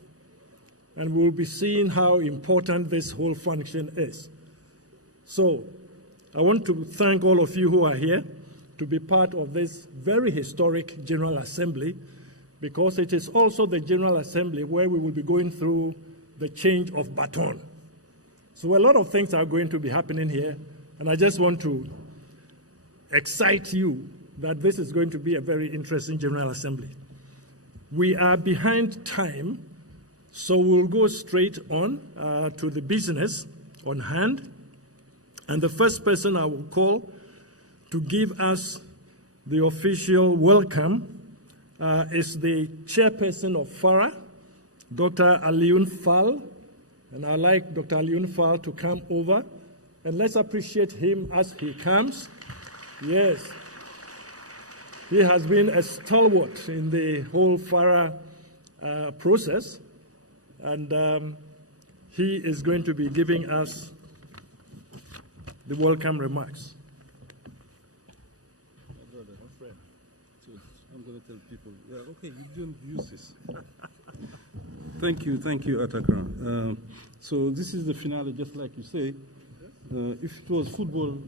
And we'll be seeing how important this whole function is. So, I want to thank all of you who are here to be part of this very historic General Assembly, because it is also the General Assembly where we will be going through the change of baton. So a lot of things are going to be happening here, and I just want to excite you that this is going to be a very interesting General Assembly. We are behind time, so we'll go straight on to the business on hand. And the first person I will call to give us the official welcome is the chairperson of FARA, Dr. Alioune Fall. And I'd like Dr. Alioune Fall to come over, and let's appreciate him as he comes. Yes. He has been a stalwart in the whole FARA process, and he is going to be giving us the welcome remarks. I'm going to tell people, okay, you don't use this. Thank you, Atakran. So this is the finale, just like you say. If it was football,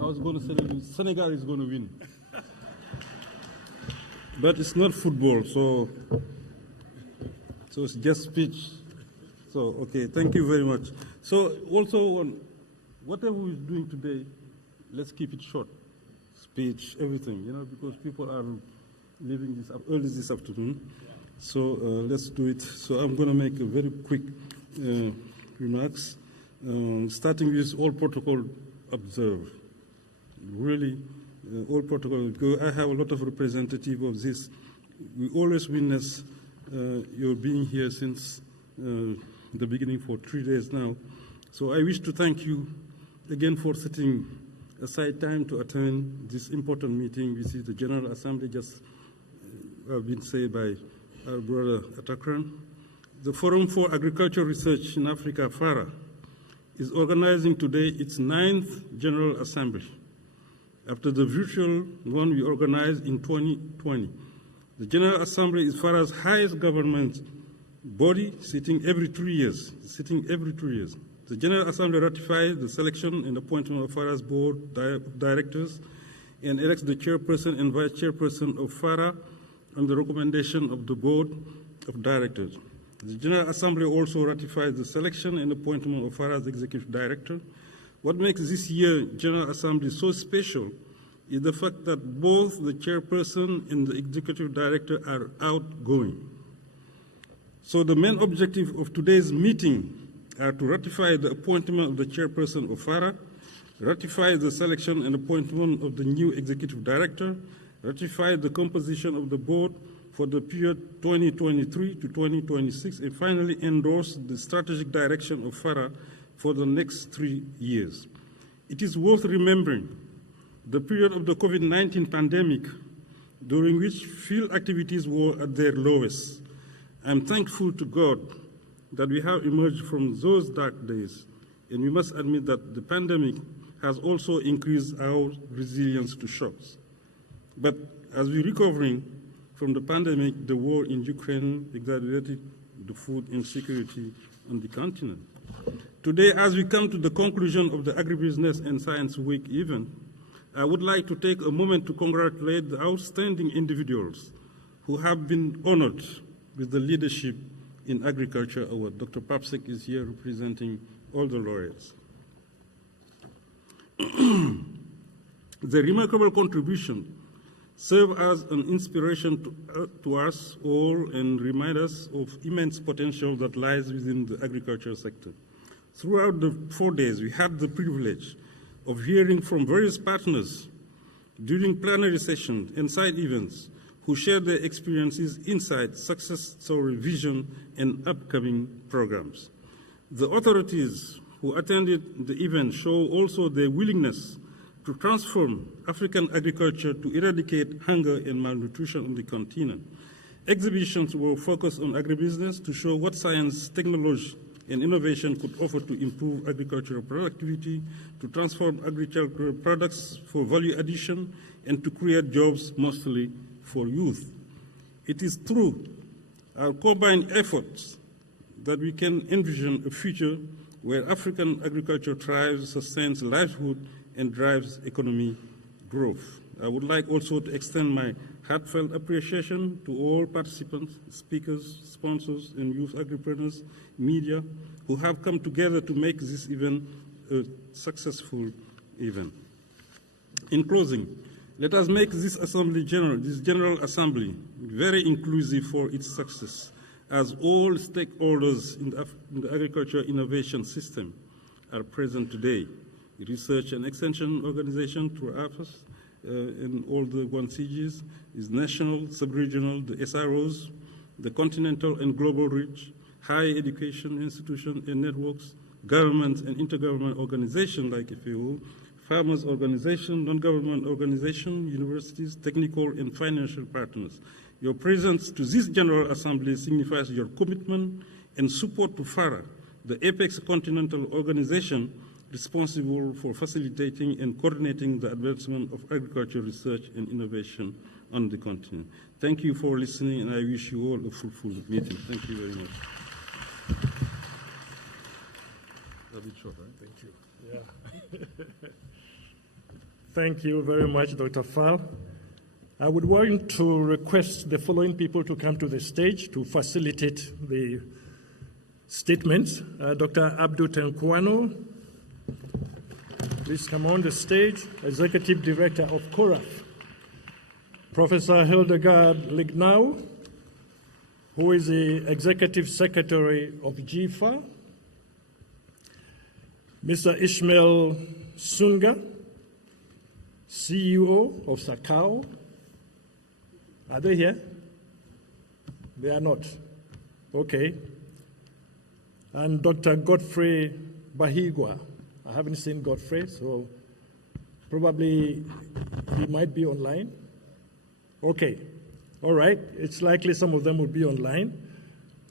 I was going to say Senegal is going to win. But it's not football, so it's just speech. So, okay, thank you very much. So also on whatever we're doing today, let's keep it short. Speech, everything, because people are leaving this early this afternoon. So let's do it. So I'm going to make a very quick remarks, starting with all protocol observed. Really, all protocol. I have a lot of representative of this. We always witness your being here since the beginning for 3 days now. So I wish to thank you again for setting aside time to attend this important meeting. This is the General Assembly, just been said by our brother Atakran. The Forum for Agricultural Research in Africa, FARA, is organizing today its 9th General Assembly, after the virtual one we organized in 2020. The General Assembly is FARA's highest government body, sitting every 3 years. The General Assembly ratifies the selection and appointment of FARA's board directors and elects the chairperson and vice chairperson of FARA on the recommendation of the board of directors. The General Assembly also ratifies the selection and appointment of FARA's executive director. What makes this year's General Assembly so special is the fact that both the chairperson and the executive director are outgoing. So the main objective of today's meeting are to ratify the appointment of the chairperson of FARA, ratify the selection and appointment of the new executive director, ratify the composition of the board for the period 2023 to 2026, and finally endorse the strategic direction of FARA for the next 3 years. It is worth remembering the period of the COVID-19 pandemic, during which field activities were at their lowest. I'm thankful to God that we have emerged from those dark days, and we must admit that the pandemic has also increased our resilience to shocks. But as we're recovering from the pandemic, the war in Ukraine exacerbated the food insecurity on the continent. Today, as we come to the conclusion of the Agribusiness and Science Week event, I would like to take a moment to congratulate the outstanding individuals who have been honored with the Leadership in Agriculture Award. Dr. Papsek is here representing all the laureates. The remarkable contribution serve as an inspiration to us all and remind us of immense potential that lies within the agriculture sector. Throughout the 4 days, we had the privilege of hearing from various partners during plenary sessions and side events who shared their experiences, insights, success story, vision, and upcoming programs. The authorities who attended the event show also their willingness to transform African agriculture to eradicate hunger and malnutrition on the continent. Exhibitions were focused on agribusiness to show what science, technology, and innovation could offer to improve agricultural productivity, to transform agricultural products for value addition, and to create jobs mostly for youth. It is through our combined efforts that we can envision a future where African agriculture thrives, sustains livelihood, and drives economic growth. I would like also to extend my heartfelt appreciation to all participants, speakers, sponsors, and youth agripreneurs, media, who have come together to make this event a successful event. In closing, let us make this General Assembly very inclusive for its success, as all stakeholders in the agriculture innovation system are present today. The Research and Extension Organization, through AFAS, and all the 1CGs, is national, sub-regional, the SROs, the continental and global reach, higher education institutions and networks, governments and intergovernmental organizations like FAO, farmers' organizations, non-government organizations, universities, technical and financial partners. Your presence to this General Assembly signifies your commitment and support to FARA, the apex continental organization responsible for facilitating and coordinating the advancement of agriculture research and innovation on the continent. Thank you for listening, and I wish you all a fruitful meeting. Thank you very much. A bit short, right? Thank you. Yeah. Thank you very much, Dr. Fall. I would want to request the following people to come to the stage to facilitate the statements. Dr. Abdou Tenkwano, please come on the stage, Executive Director of CORAF. Professor Hildegard Lignau, who is the Executive Secretary of GIFA. Mr. Ishmael Sunga, CEO of SACAO. Are they here? They are not. Okay. And Dr. Godfrey Bahigwa. I haven't seen Godfrey, so probably he might be online. Okay. All right. It's likely some of them will be online.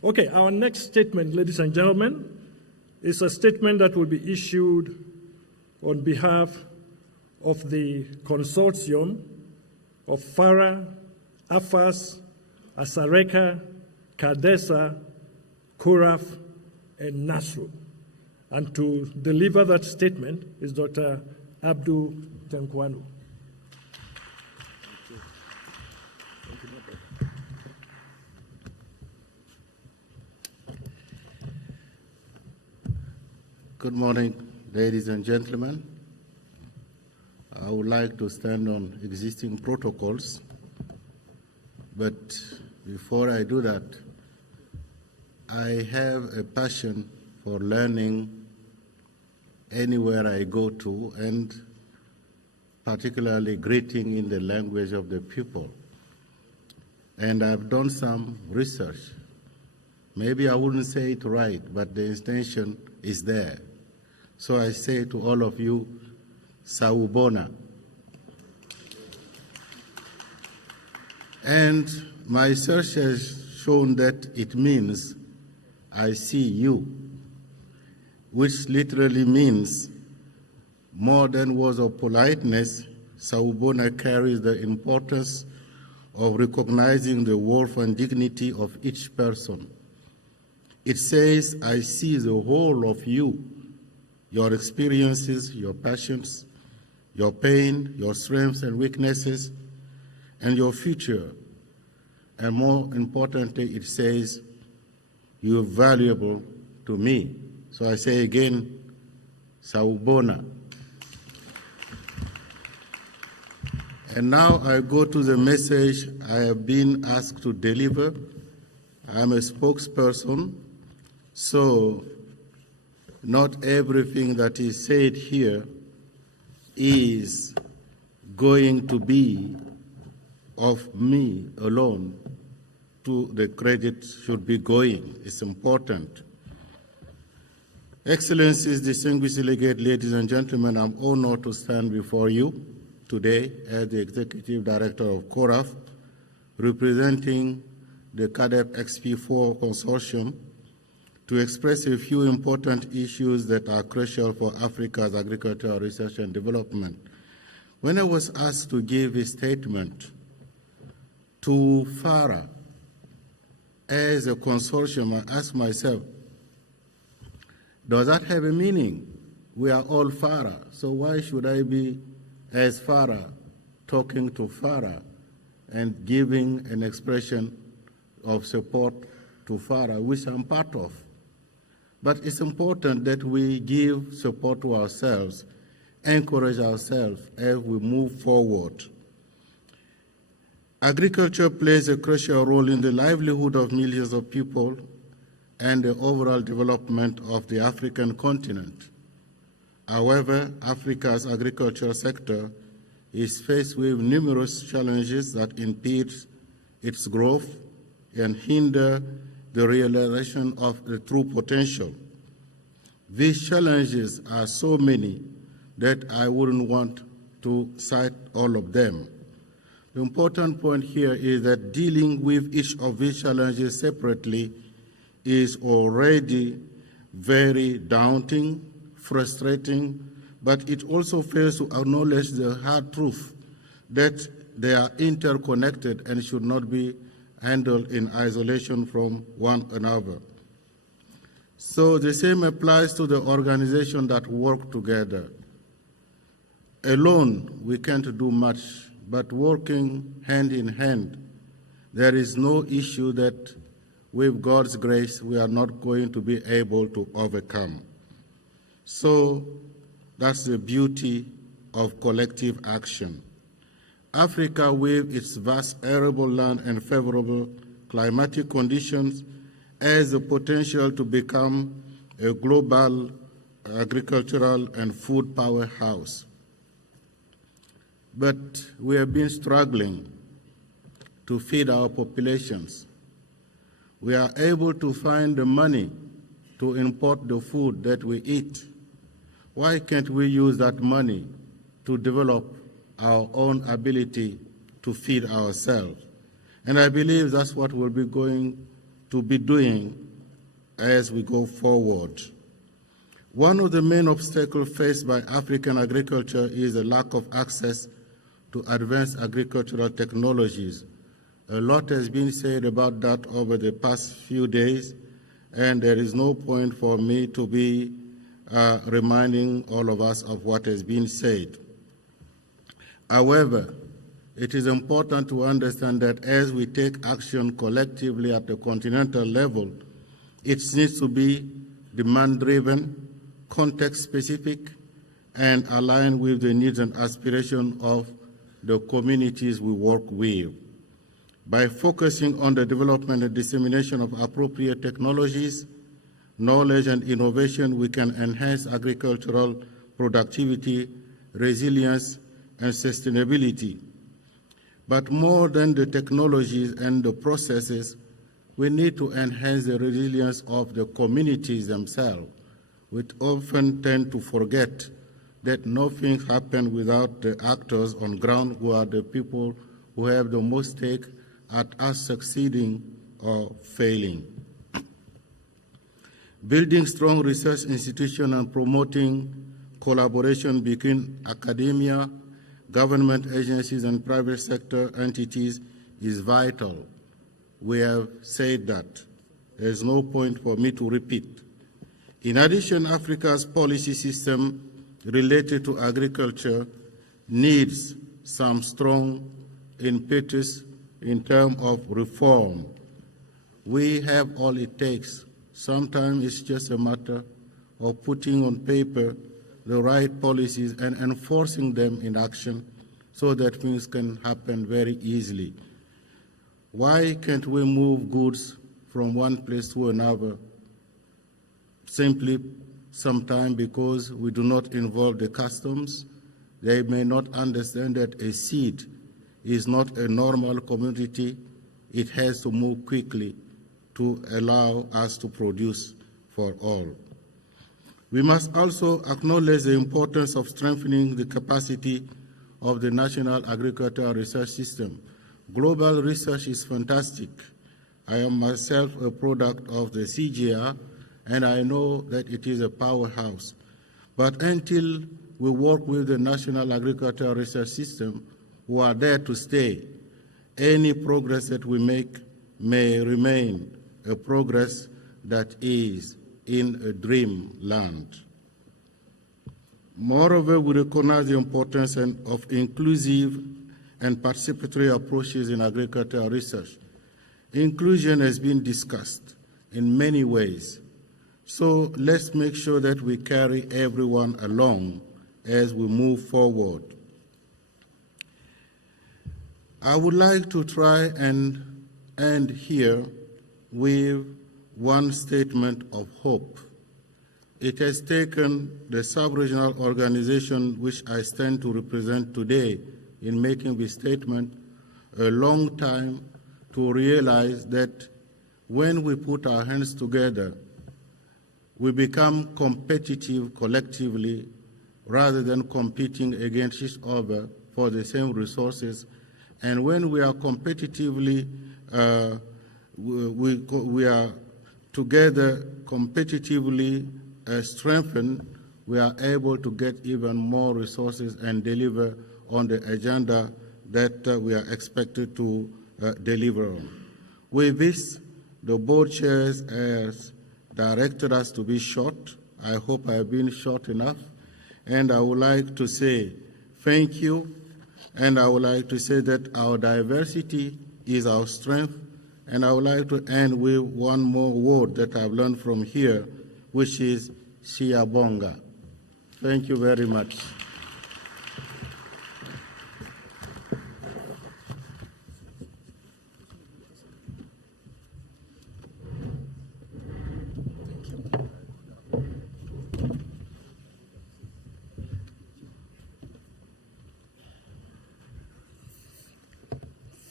Okay. Our next statement, ladies and gentlemen, is a statement that will be issued on behalf of the consortium of FARA, AFAS, Asareka, CADESA, CORAF, and NASRU. And to deliver that statement is Dr. Abdou Tenkwano. Good morning, ladies and gentlemen. I would like to stand on existing protocols, but before I do that, I have a passion for learning anywhere I go to, and particularly greeting in the language of the people. And I've done some research. Maybe I wouldn't say it right, but the intention is there. So I say to all of you, Sawubona. And my research has shown that it means I see you, which literally means more than words of politeness. Sawubona carries the importance of recognizing the worth and dignity of each person. It says, I see the whole of you, your experiences, your passions, your pain, your strengths and weaknesses, and your future. And more importantly, it says, you're valuable to me. So I say again, Sawubona. And now I go to the message I have been asked to deliver. I'm a spokesperson, so not everything that is said here is going to be of me alone. To the credit should be going. It's important. Excellencies, distinguished delegate, ladies and gentlemen, I'm honored to stand before you today as the Executive Director of CORAF, representing the CADEP XP4 Consortium, to express a few important issues that are crucial for Africa's agricultural research and development. When I was asked to give a statement to FARA as a consortium, I asked myself, does that have a meaning? We are all FARA, so why should I be, as FARA, talking to FARA and giving an expression of support to FARA, which I'm part of? But it's important that we give support to ourselves, encourage ourselves as we move forward. Agriculture plays a crucial role in the livelihood of millions of people and the overall development of the African continent. However, Africa's agricultural sector is faced with numerous challenges that impede its growth and hinder the realization of the true potential. These challenges are so many that I wouldn't want to cite all of them. The important point here is that dealing with each of these challenges separately is already very daunting, frustrating, but it also fails to acknowledge the hard truth that they are interconnected and should not be handled in isolation from one another. So the same applies to the organizations that work together. Alone, we can't do much, but working hand in hand, there is no issue that with God's grace we are not going to be able to overcome. So that's the beauty of collective action. Africa, with its vast arable land and favorable climatic conditions, has the potential to become a global agricultural and food powerhouse. But we have been struggling to feed our populations. We are able to find the money to import the food that we eat. Why can't we use that money to develop our own ability to feed ourselves? And I believe that's what we'll be going to be doing as we go forward. One of the main obstacles faced by African agriculture is the lack of access to advanced agricultural technologies. A lot has been said about that over the past few days, and there is no point for me to be reminding all of us of what has been said. However, it is important to understand that as we take action collectively at the continental level, it needs to be demand-driven, context-specific, and align with the needs and aspirations of the communities we work with. By focusing on the development and dissemination of appropriate technologies, knowledge and innovation, we can enhance agricultural productivity, resilience, and sustainability. But more than the technologies and the processes, we need to enhance the resilience of the communities themselves. We often tend to forget that nothing happens without the actors on ground, who are the people who have the most stake at us succeeding or failing. Building strong research institutions and promoting collaboration between academia, government agencies, and private sector entities is vital. We have said that. There's no point for me to repeat. In addition, Africa's policy system related to agriculture needs some strong impetus in terms of reform. We have all it takes. Sometimes it's just a matter of putting on paper the right policies and enforcing them in action so that things can happen very easily. Why can't we move goods from one place to another? Simply sometimes because we do not involve the customs. They may not understand that a seed is not a normal commodity. It has to move quickly to allow us to produce for all. We must also acknowledge the importance of strengthening the capacity of the national agricultural research system. Global research is fantastic. I am myself a product of the CGR, and I know that it is a powerhouse. But until we work with the national agricultural research system, who are there to stay, any progress that we make may remain a progress that is in a dream land. Moreover, we recognize the importance of inclusive and participatory approaches in agricultural research. Inclusion has been discussed in many ways. So let's make sure that we carry everyone along as we move forward. I would like to try and end here with one statement of hope. It has taken the sub-regional organization which I stand to represent today in making this statement a long time to realize that when we put our hands together, we become competitive collectively rather than competing against each other for the same resources. And when we are competitively, we are together competitively strengthened, we are able to get even more resources and deliver on the agenda that we are expected to deliver on. With this, the board chairs has directed us to be short. I hope I have been short enough. And I would like to say thank you. And I would like to say that our diversity is our strength. And I would like to end with one more word that I've learned from here, which is Siyabonga. Thank you very much.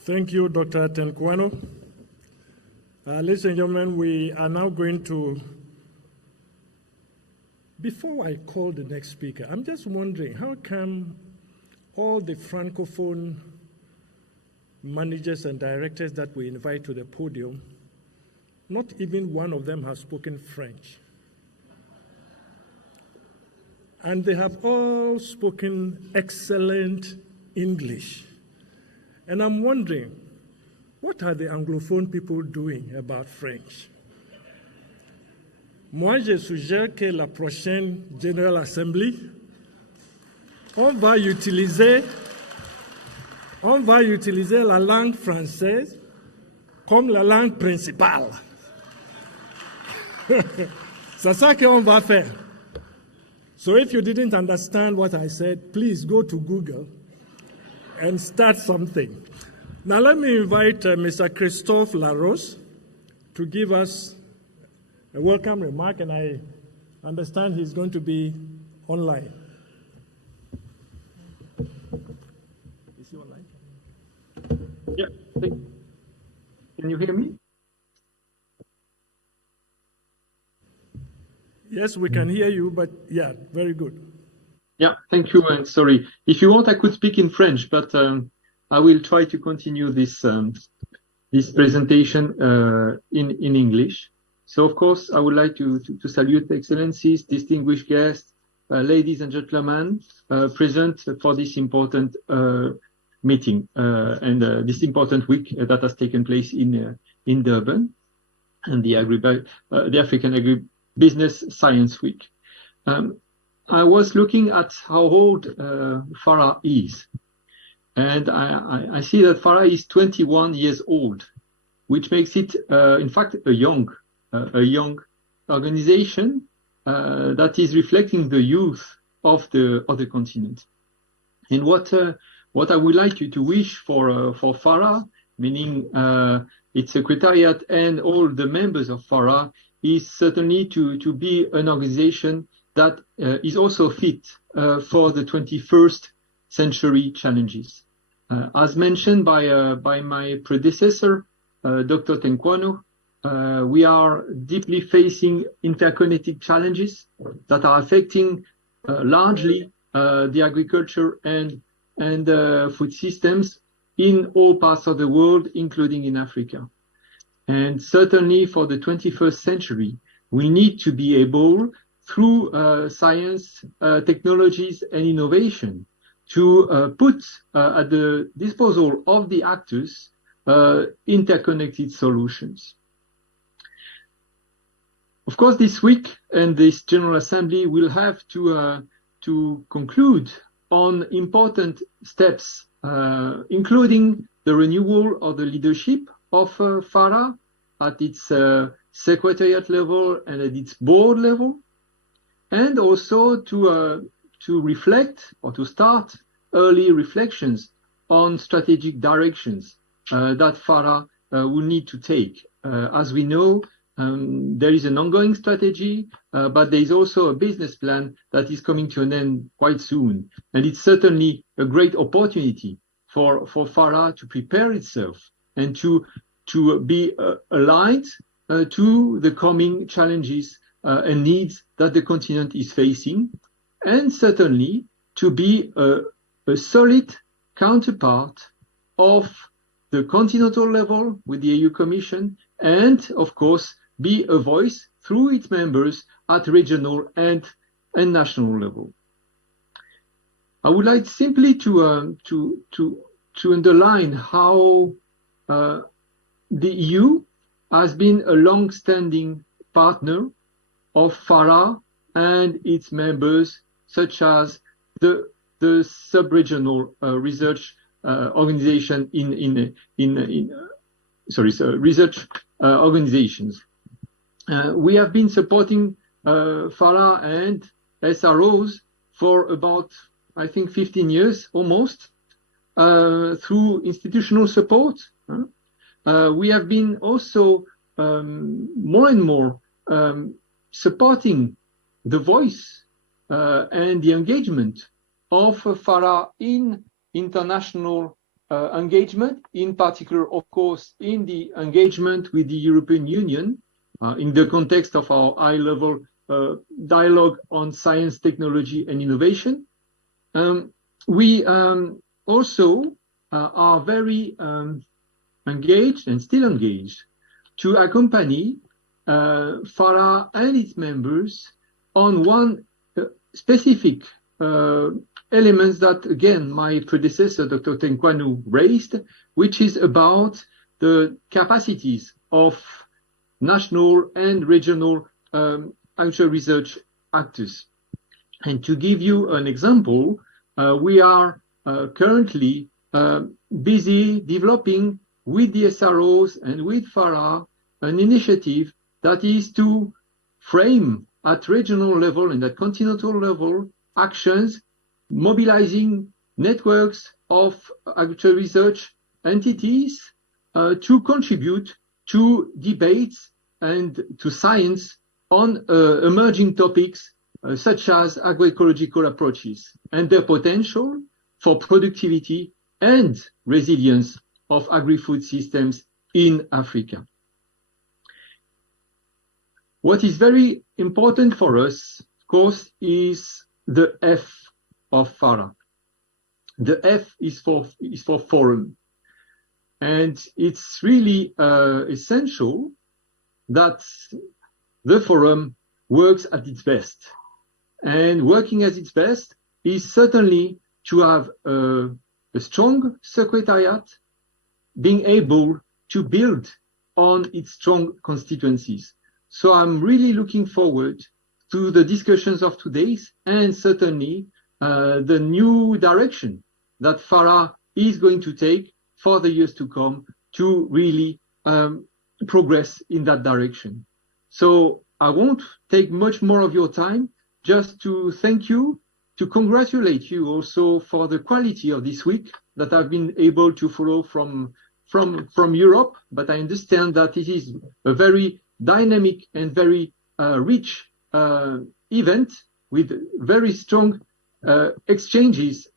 Thank you, Dr. Tenkwano. Ladies and gentlemen, we are now going to, before I call the next speaker, I'm just wondering, how come all the Francophone managers and directors that we invite to the podium, not even one of them has spoken French? And they have all spoken excellent English. And I'm wondering, what are the Anglophone people doing about French? Moi, je suggère que la prochaine General Assembly, on va utiliser la langue française comme la langue principale. C'est ça qu'on va faire. So if you didn't understand what I said, please go to Google and start something. Now let me invite Mr. Christophe Larose to give us a welcome remark, and I understand he's going to be online. Is he online? Yeah. Can you hear me? Yes, we can hear you, but yeah, very good. Yeah, thank you, and sorry. If you want, I could speak in French, but I will try to continue this this presentation in English. So, of course, I would like to salute Excellencies, distinguished guests, ladies and gentlemen, present for this important meeting and this important week that has taken place in Durban, and the African Agribusiness Science Week. I was looking at how old FARA is, and I see that FARA is 21 years old, which makes it, in fact, a young organization that is reflecting the youth of the continent. And what I would like you to wish for FARA, meaning its secretariat and all the members of FARA, is certainly to be an organization that is also fit for the 21st century challenges. As mentioned by my predecessor, Dr. Tenkwano, we are deeply facing interconnected challenges that are affecting largely the agriculture and food systems in all parts of the world, including in Africa. And certainly for the 21st century, we need to be able, through science, technologies, and innovation, to put at the disposal of the actors interconnected solutions. Of course, this week and this General Assembly will have to conclude on important steps, including the renewal of the leadership of FARA at its secretariat level and at its board level, and also to reflect or to start early reflections on strategic directions that FARA will need to take. As we know, there is an ongoing strategy, but there is also a business plan that is coming to an end quite soon. And it's certainly a great opportunity for FARA to prepare itself and to be aligned to the coming challenges and needs that the continent is facing, and certainly to be a solid counterpart of the continental level with the EU Commission, and of course be a voice through its members at regional and national level. I would like simply to underline how the EU has been a long-standing partner of FARA and its members, such as the sub-regional research organization research organizations. We have been supporting FARA and SROs for about, I think, 15 years almost, through institutional support. We have been also more and more supporting the voice and the engagement of FARA in international engagement, in particular, of course, in the engagement with the European Union, in the context of our high-level dialogue on science, technology, and innovation. We also are very engaged and still engaged to accompany FARA and its members on one specific elements that, again, my predecessor, Dr. Tenkwanu, raised, which is about the capacities of national and regional agricultural research actors. And to give you an example, we are currently busy developing with the SROs and with FARA an initiative that is to frame at regional level and at continental level actions, mobilizing networks of agricultural research entities to contribute to debates and to science on emerging topics such as agroecological approaches and their potential for productivity and resilience of agri-food systems in Africa. What is very important for us, of course, is the F of FARA. The F is for forum. And it's really essential that the forum works at its best. And working at its best is certainly to have a strong secretariat, being able to build on its strong constituencies. So I'm really looking forward to the discussions of today's and certainly the new direction that FARA is going to take for the years to come to really progress in that direction. So I won't take much more of your time, just to thank you, to congratulate you also for the quality of this week that I've been able to follow from Europe, but I understand that it is a very dynamic and very rich event with very strong exchanges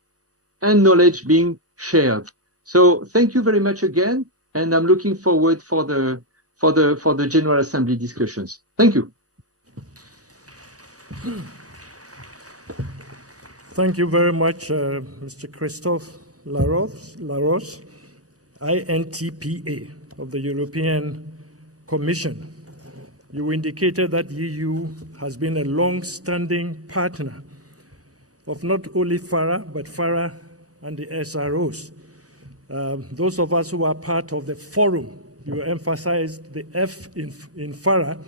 and knowledge being shared. So thank you very much again, and I'm looking forward for the General Assembly discussions. Thank you. Thank you very much, Mr. Christophe Laros, INTPA of the European Commission. You indicated that the EU has been a long-standing partner of not only FARA, but FARA and the SROs. Those of us who are part of the forum, you emphasized the F in FARA.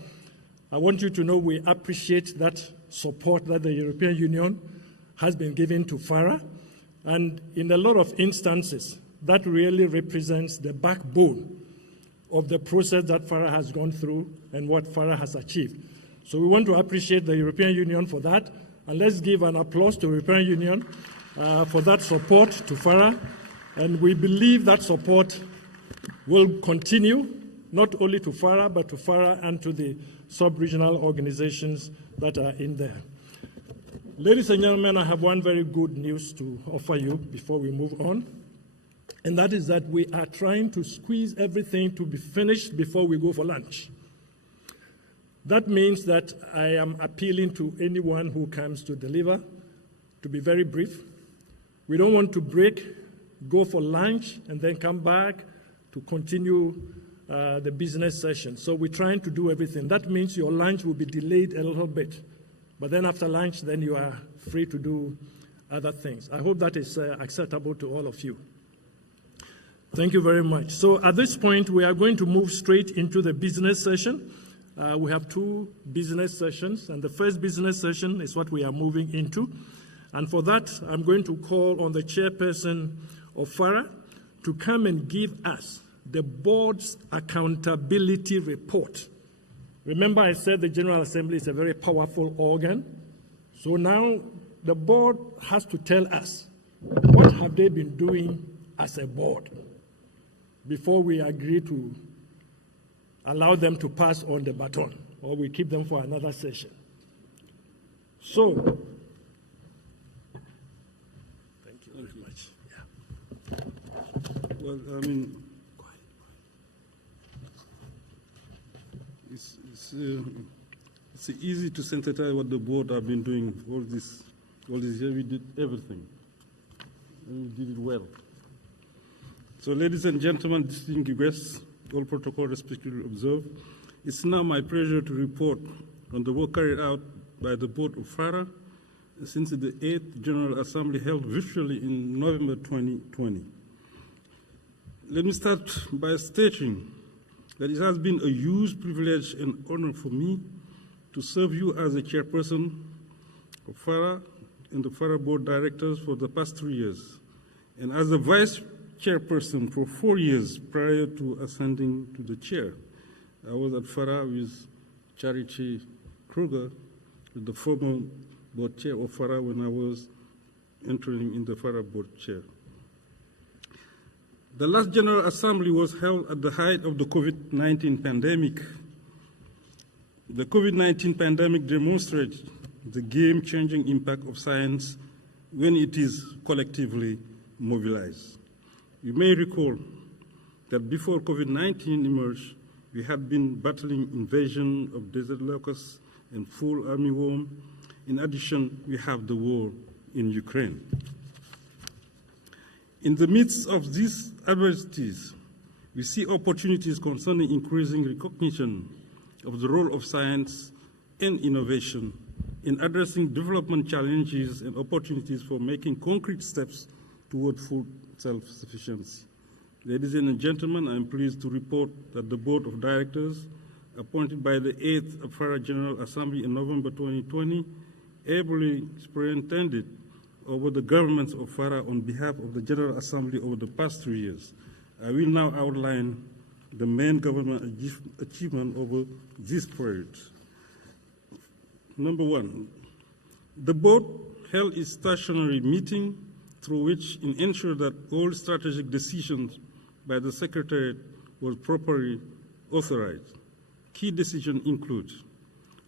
I want you to know we appreciate that support that the European Union has been giving to FARA, and in a lot of instances, that really represents the backbone of the process that FARA has gone through and what FARA has achieved. So we want to appreciate the European Union for that, and let's give an applause to the European Union for that support to FARA, and we believe that support will continue, not only to FARA, but to FARA and to the sub-regional organizations that are in there. Ladies and gentlemen, I have one very good news to offer you before we move on, and that is that we are trying to squeeze everything to be finished before we go for lunch. That means that I am appealing to anyone who comes to deliver to be very brief. We don't want to break, go for lunch, and then come back to continue the business session. So we're trying to do everything. That means your lunch will be delayed a little bit. But then after lunch, then you are free to do other things. I hope that is acceptable to all of you. Thank you very much. So at this point, we are going to move straight into the business session. We have two business sessions, and the first business session is what we are moving into. And for that, I'm going to call on the chairperson of FARA to come and give us the board's accountability report. Remember, I said the General Assembly is a very powerful organ. So now the board has to tell us what have they been doing as a board before we agree to allow them to pass on the baton, or we keep them for another session. So, thank you very much. Yeah. Well, I mean, it's easy to synthesize what the board have been doing all this year. We did everything, and we did it well. So, ladies and gentlemen, distinguished guests, all protocol respectively observed, it's now my pleasure to report on the work carried out by the board of FARA since the 8th General Assembly held virtually in November 2020. Let me start by stating that it has been a huge privilege and honor for me to serve you as a chairperson of FARA and the FARA board directors for the past 3 years, and as a vice chairperson for 4 years prior to ascending to the chair. I was at FARA with Charity Kruger with the former board chair of FARA when I was entering in the FARA board chair. The last General Assembly was held at the height of the COVID-19 pandemic. The COVID-19 pandemic demonstrates the game-changing impact of science when it is collectively mobilized. You may recall that before COVID-19 emerged, we had been battling invasion of desert locusts and full army worm. In addition, we have the war in Ukraine. In the midst of these adversities, we see opportunities concerning increasing recognition of the role of science and innovation in addressing development challenges and opportunities for making concrete steps toward food self-sufficiency. Ladies and gentlemen, I am pleased to report that the Board of Directors, appointed by the 8th FARA General Assembly in November 2020, ably superintended over the governments of FARA on behalf of the General Assembly over the past 3 years. I will now outline the main government achievement over this period. Number one, the board held its stationary meeting through which it ensured that all strategic decisions by the Secretariat were properly authorized. Key decisions include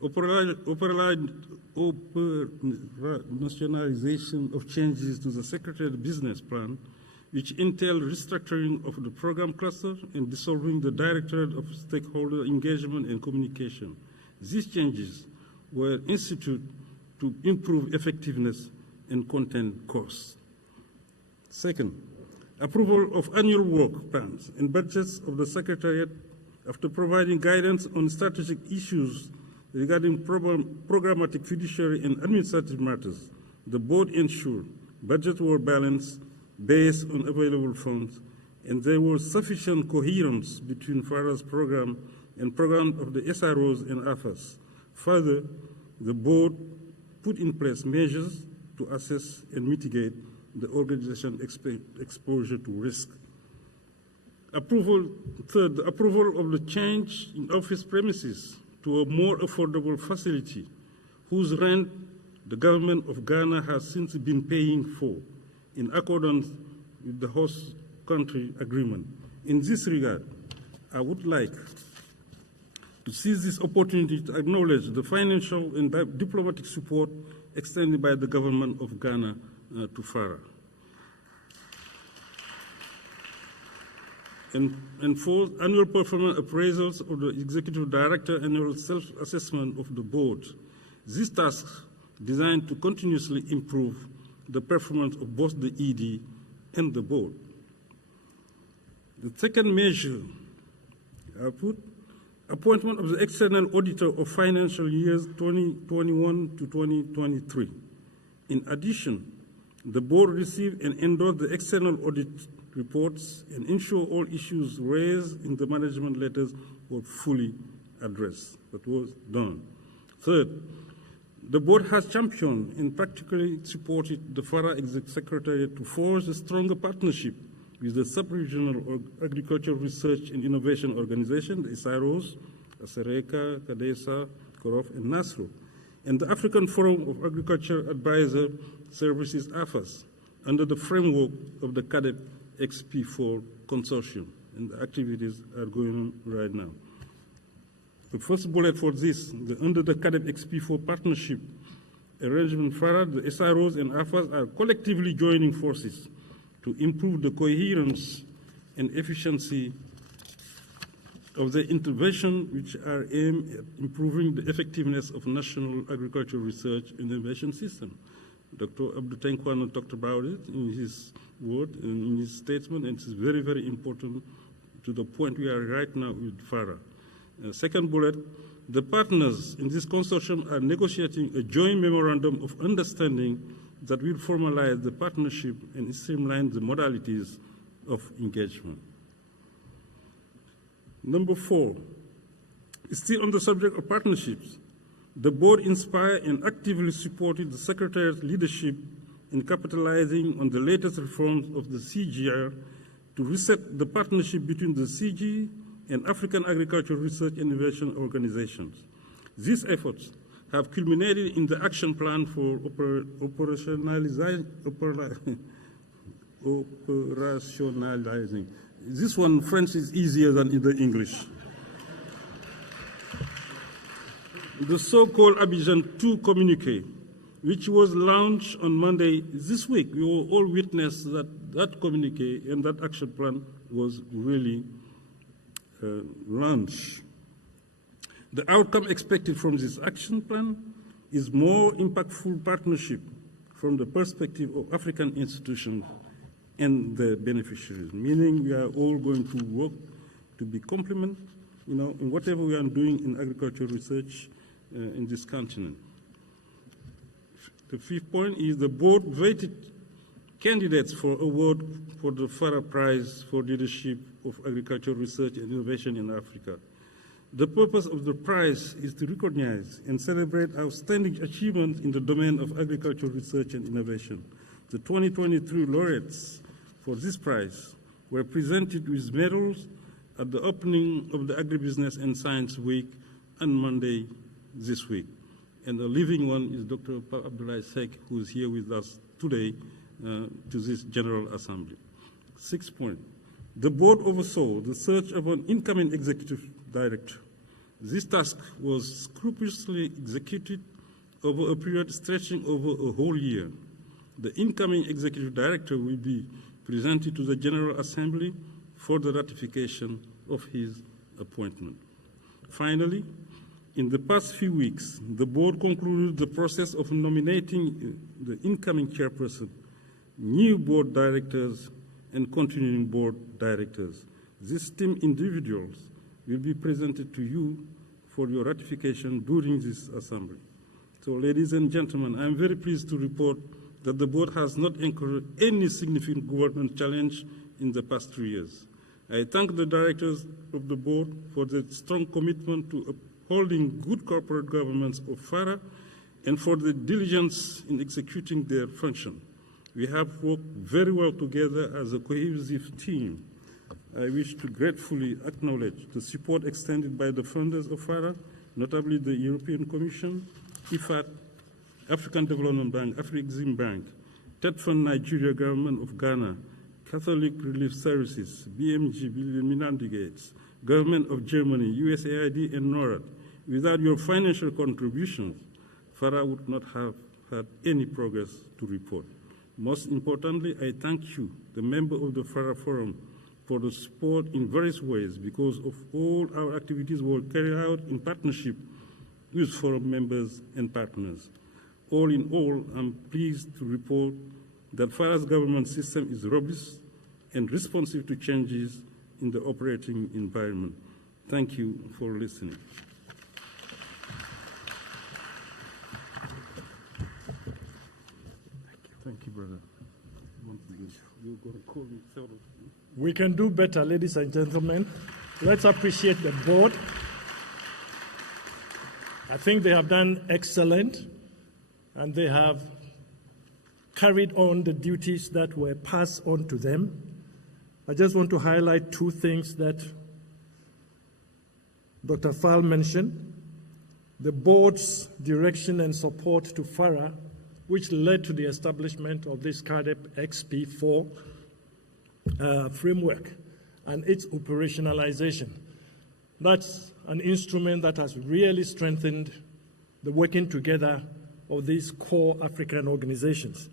operationalization of changes to the Secretariat business plan, which entailed restructuring of the program cluster and dissolving the Directorate of Stakeholder Engagement and Communication. These changes were instituted to improve effectiveness and content costs. Second, approval of annual work plans and budgets of the Secretariat after providing guidance on strategic issues regarding programmatic, fiduciary, and administrative matters. The board ensured budgets were balanced based on available funds, and there was sufficient coherence between FARA's program and program of the SROs and AFAS. Further, the board put in place measures to assess and mitigate the organization exposure to risk. Third, the approval of the change in office premises to a more affordable facility whose rent the government of Ghana has since been paying for in accordance with the host country agreement. In this regard, I would like to seize this opportunity to acknowledge the financial and diplomatic support extended by the government of Ghana to FARA. And fourth, annual performance appraisals of the Executive Director, annual self-assessment of the board. These tasks designed to continuously improve the performance of both the ED and the board. The second measure I put, appointment of the external auditor of financial years 2021 to 2023. In addition, the board received and endorsed the external audit reports and ensure all issues raised in the management letters were fully addressed. That was done. Third, the board has championed and practically supported the FARA Secretariat to forge a stronger partnership with the Sub-Regional Agricultural Research and Innovation Organization, the SROs, ASERECA, CADESA, COROF, and NASRO, and the African Forum of Agriculture Advisor Services, AFAS, under the framework of the CADEP XP4 consortium, and the activities are going on right now. The first bullet for this, under the CADEP XP4 partnership arrangement, FARA, the SROs and AFAS are collectively joining forces to improve the coherence and efficiency of the intervention, which are aimed at improving the effectiveness of national agricultural research and innovation system. Dr. Abdou Tenkwana talked about it in his word and in his statement, and it's very, very important to the point we are right now with FARA. Second bullet, the partners in this consortium are negotiating a joint memorandum of understanding that will formalize the partnership and streamline the modalities of engagement. Number four, still on the subject of partnerships, the board inspired and actively supported the Secretariat's leadership in capitalizing on the latest reforms of the CGR to reset the partnership between the CG and African Agricultural Research and Innovation Organizations. These efforts have culminated in the action plan for operationalizing. This one, French is easier than in the English. The so-called Abidjan 2 communique, which was launched on Monday this week. We all witnessed that communique and that action plan was really launched. The outcome expected from this action plan is more impactful partnership from the perspective of African institutions and the beneficiaries, meaning we are all going to work to be complement, in whatever we are doing in agricultural research in this continent. The fifth point is the board voted candidates for award for the FARA Prize for Leadership of Agricultural Research and Innovation in Africa. The purpose of the prize is to recognize and celebrate outstanding achievements in the domain of agricultural research and innovation. The 2023 laureates for this prize were presented with medals at the opening of the Agribusiness and Science Week on Monday this week. And the living one is Dr. Abdoulaye Seck, who is here with us today to this General Assembly. Sixth point, the board oversaw the search of an incoming executive director. This task was scrupulously executed over a period stretching over a whole year. The incoming executive director will be presented to the General Assembly for the ratification of his appointment. Finally, in the past few weeks, the board concluded the process of nominating the incoming chairperson, new board directors, and continuing board directors. These team individuals will be presented to you for your ratification during this assembly. So, ladies and gentlemen, I am very pleased to report that the board has not incurred any significant government challenge in the past 3 years. I thank the directors of the board for their strong commitment to upholding good corporate governance of FARA and for the diligence in executing their function. We have worked very well together as a cohesive team. I wish to gratefully acknowledge the support extended by the funders of FARA, notably the European Commission, IFAD, African Development Bank, Afrexim Bank, TED Fund Nigeria Government of Ghana, Catholic Relief Services, BMG, Bill and Melinda Gates, Government of Germany, USAID, and NORAD. Without your financial contributions, FARA would not have had any progress to report. Most importantly, I thank you, the member of the FARA Forum, for the support in various ways, because of all our activities were carried out in partnership with forum members and partners. All in all, I'm pleased to report that FARA's government system is robust and responsive to changes in the operating environment. Thank you for listening. Thank you, brother. You're going to call me several. We can do better, ladies and gentlemen. Let's appreciate the board. I think they have done excellent, and they have carried on the duties that were passed on to them. I just want to highlight two things that Dr. Fall mentioned. The board's direction and support to FARA, which led to the establishment of this CARDEP XP4 framework and its operationalization. That's an instrument that has really strengthened the working together of these core African organizations.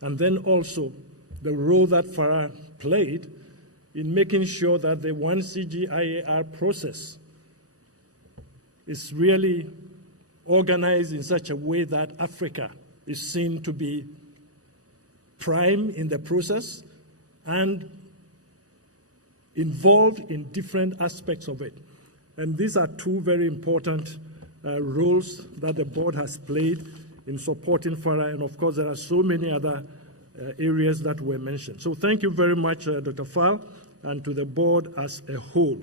And then also the role that FARA played in making sure that the 1CGIAR process is really organized in such a way that Africa is seen to be prime in the process and involved in different aspects of it. And these are two very important roles that the board has played in supporting FARA, and of course there are so many other areas that were mentioned. So thank you very much, Dr. Fall, and to the board as a whole.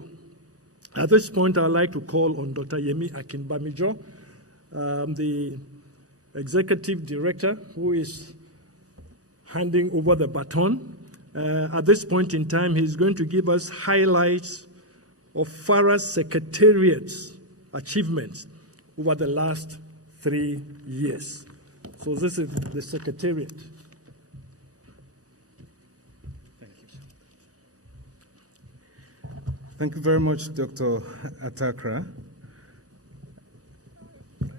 At this point, I'd like to call on Dr. Yemi Akinbamijo, the Executive Director, who is handing over the baton. At this point in time, he's going to give us highlights of FARA's Secretariat's achievements over the last 3 years. So this is the Secretariat. Thank you very much, Dr. Atakra.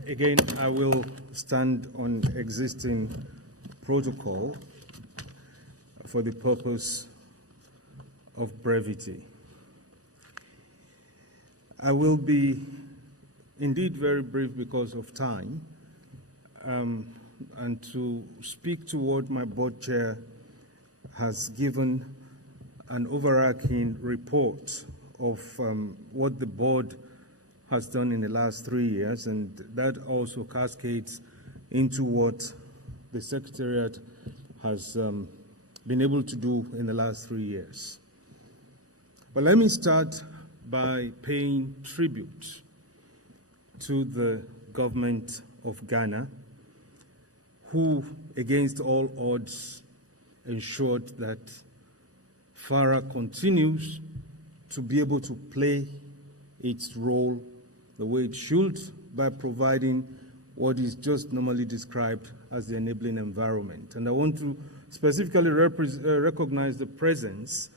Again, I will stand on existing protocol for the purpose of brevity. I will be indeed very brief because of time, and to speak to what my board chair has given an overarching report of what the board has done in the last 3 years, and that also cascades into what the Secretariat has been able to do in the last 3 years. But let me start by paying tribute to the government of Ghana, who, against all odds, ensured that FARA continues to be able to play its role the way it should by providing what is just normally described as the enabling environment. And I want to specifically recognize the presence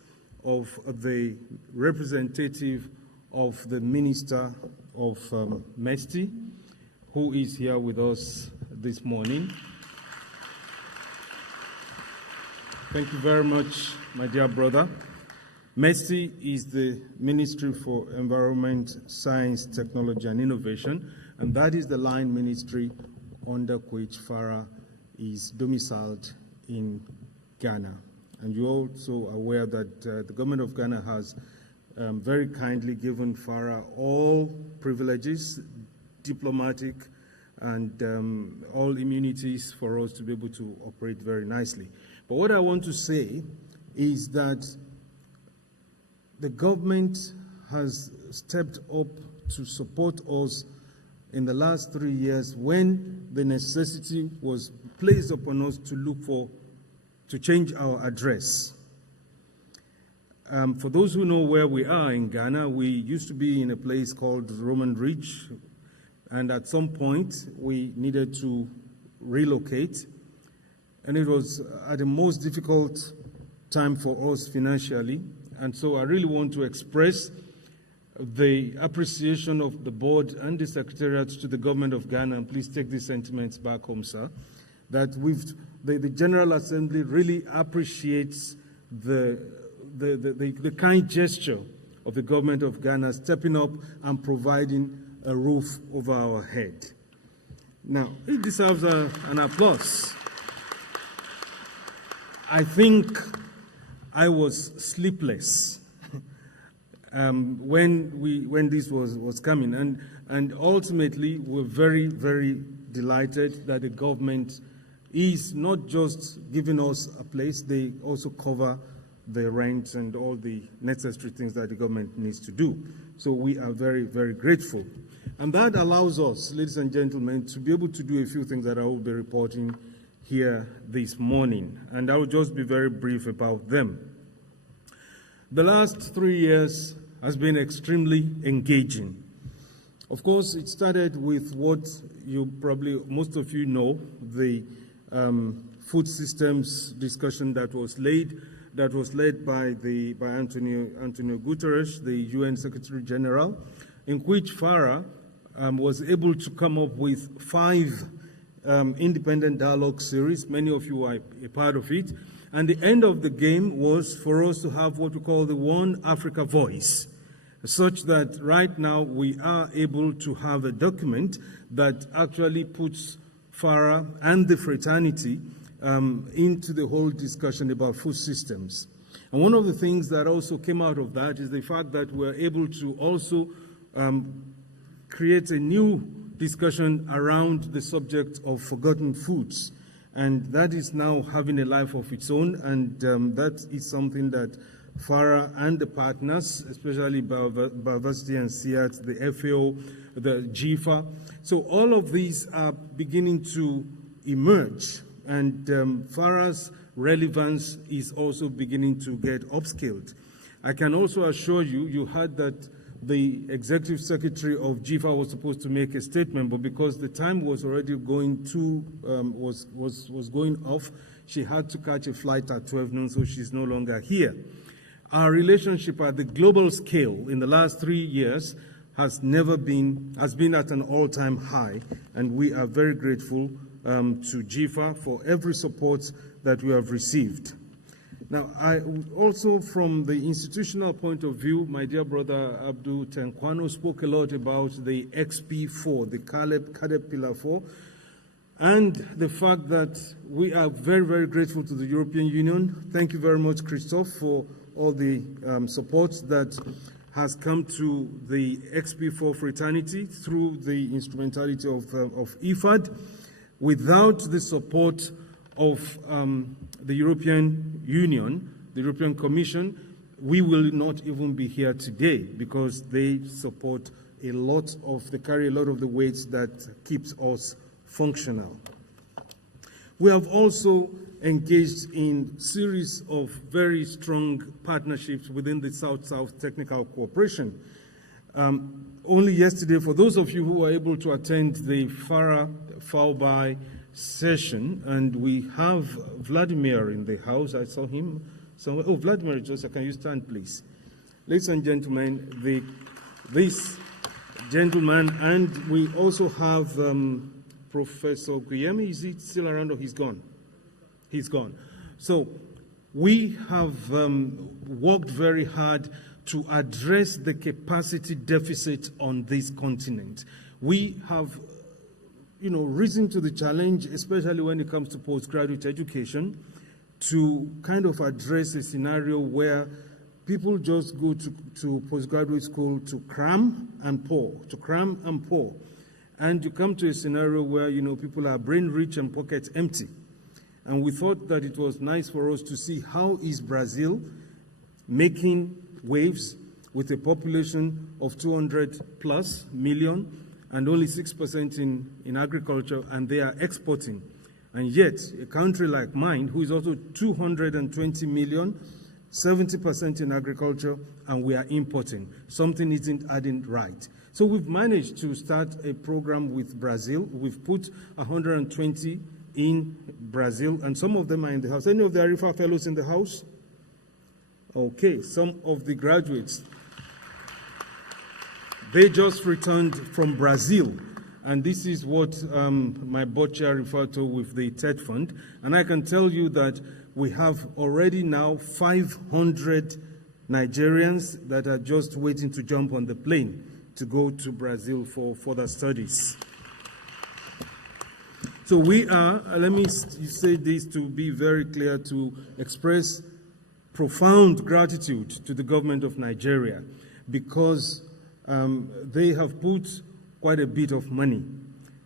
of the representative of the Minister of MESTI, who is here with us this morning. Thank you very much, my dear brother. MESTI is the Ministry for Environment, Science, Technology and Innovation, and that is the line ministry under which FARA is domiciled in Ghana. And you're also aware that the government of Ghana has very kindly given FARA all privileges, diplomatic and all immunities for us to be able to operate very nicely. But what I want to say is that the government has stepped up to support us in the last 3 years when the necessity was placed upon us to look to change our address. For those who know where we are in Ghana, we used to be in a place called Roman Ridge, and at some point we needed to relocate, and it was at the most difficult time for us financially. And so I really want to express the appreciation of the board and the Secretariat to the government of Ghana, and please take these sentiments back home, sir, that the General Assembly really appreciates the kind gesture of the government of Ghana stepping up and providing a roof over our head. Now, it deserves an applause. I think I was sleepless when this was coming, and ultimately we're very, very delighted that the government is not just giving us a place, they also cover the rent and all the necessary things that the government needs to do. So we are very, very grateful. And that allows us, ladies and gentlemen, to be able to do a few things that I will be reporting here this morning. And I will just be very brief about them. The last 3 years has been extremely engaging. Of course, it started with what most of you know, the food systems discussion that was led by Antonio Guterres, the UN Secretary General, in which FARA was able to come up with 5 independent dialogue series. Many of you are a part of it. And the end of the game was for us to have what we call the One Africa Voice, such that right now we are able to have a document that actually puts FARA and the fraternity into the whole discussion about food systems. And one of the things that also came out of that is the fact that we're able to also create a new discussion around the subject of forgotten foods. And that is now having a life of its own, and that is something that FARA and the partners, especially Biodiversity and SEAT, the FAO, the GIFA, so all of these are beginning to emerge, and FARA's relevance is also beginning to get upscaled. I can also assure you, you heard that the executive secretary of GIFA was supposed to make a statement, but because the time was already going was going off, she had to catch a flight at 12 noon, so she's no longer here. Our relationship at the global scale in the last 3 years has been at an all-time high, and we are very grateful to GIFA for every support that we have received. Now, I also, from the institutional point of view, my dear brother Abdul Tenkwano spoke a lot about the XP4, the Caterpillar 4, and the fact that we are very, very grateful to the European Union. Thank you very much, Christophe, for all the support that has come to the XP4 fraternity through the instrumentality of IFAD. Without the support of the European Union, the European Commission, we will not even be here today, because they support a lot of, they carry a lot of the weight that keeps us functional. We have also engaged in series of very strong partnerships within the South-South Technical Cooperation. Only yesterday, for those of you who were able to attend the FARA FAUBI session, and we have Vladimir in the house. I saw him somewhere. Oh, Vladimir Joseph, can you stand, please? Ladies and gentlemen, this gentleman, and we also have Professor Guillermo. Is he still around, or he's gone? He's gone. So we have worked very hard to address the capacity deficit on this continent. We have risen to the challenge, especially when it comes to postgraduate education, to kind of address a scenario where people just go to postgraduate school to cram and pour, And you come to a scenario where, people are brain rich and pockets empty. And we thought that it was nice for us to see how is Brazil making waves with a population of 200 plus million, and only 6% in agriculture, and they are exporting. And yet, a country like mine, who is also 220 million, 70% in agriculture, and we are importing. Something isn't adding right. So we've managed to start a program with Brazil. We've put 120 in Brazil, and some of them are in the house. Any of the ARIFA fellows in the house? Okay, some of the graduates. They just returned from Brazil, and this is what my board chair referred to with the TED Fund. And I can tell you that we have already now 500 Nigerians that are just waiting to jump on the plane to go to Brazil for further studies. So we are, let me say this to be very clear, to express profound gratitude to the government of Nigeria, because they have put quite a bit of money.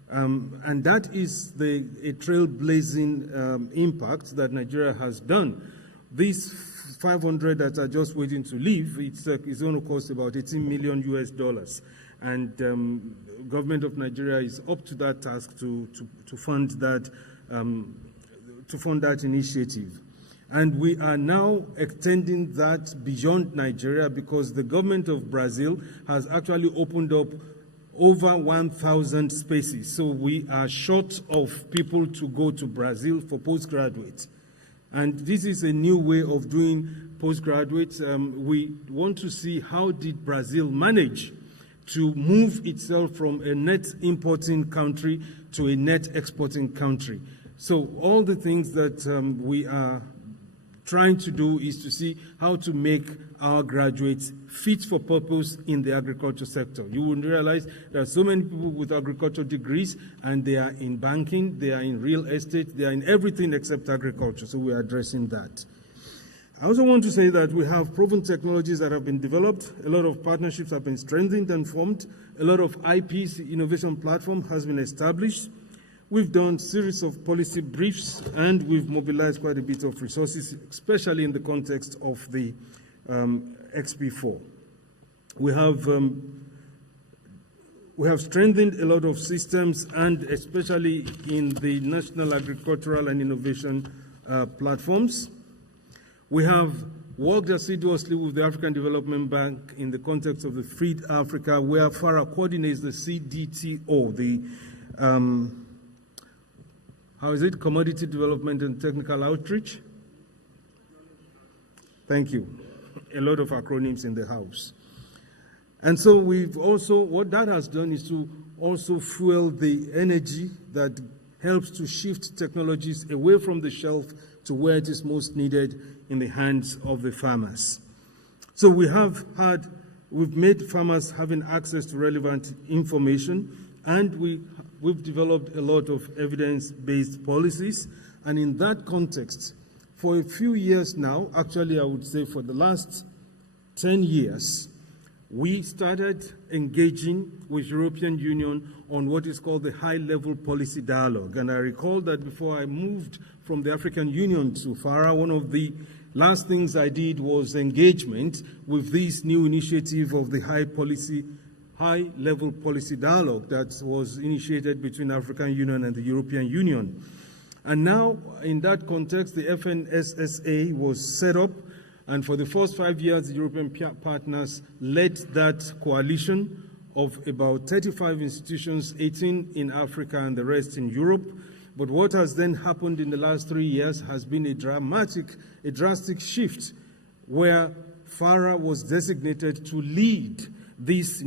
And that is a trailblazing impact that Nigeria has done. These 500 that are just waiting to leave, it's going to cost about $18 million US. And government of Nigeria is up to that task to fund that initiative. And we are now extending that beyond Nigeria, because the government of Brazil has actually opened up over 1,000 spaces. So we are short of people to go to Brazil for postgraduates. And this is a new way of doing postgraduates. We want to see how did Brazil manage to move itself from a net importing country to a net exporting country. So all the things that we are trying to do is to see how to make our graduates fit for purpose in the agriculture sector. You will realize there are so many people with agricultural degrees, and they are in banking, they are in real estate, they are in everything except agriculture. So we are addressing that. I also want to say that we have proven technologies that have been developed. A lot of partnerships have been strengthened and formed. A lot of IPs, innovation platform, has been established. We've done a series of policy briefs, and we've mobilized quite a bit of resources, especially in the context of the XP4. We have strengthened a lot of systems, and especially in the national agricultural and innovation platforms. We have worked assiduously with the African Development Bank in the context of the Freed Africa, where FARA coordinates the CDTO, the Commodity Development and Technical Outreach? Thank you. A lot of acronyms in the house. And so we've also, what that has done is to also fuel the energy that helps to shift technologies away from the shelf to where it is most needed in the hands of the farmers. So we've made farmers having access to relevant information, and we've developed a lot of evidence-based policies. And in that context, for a few years now, actually I would say for the last 10 years, we started engaging with European Union on what is called the high-level policy dialogue. And I recall that before I moved from the African Union to FARA, one of the last things I did was engagement with this new initiative of the high-level policy dialogue that was initiated between the African Union and the European Union. And now, in that context, the FNSSA was set up, and for the first 5 years, the European partners led that coalition of about 35 institutions, 18 in Africa and the rest in Europe. But what has then happened in the last 3 years has been a drastic shift where FARA was designated to lead this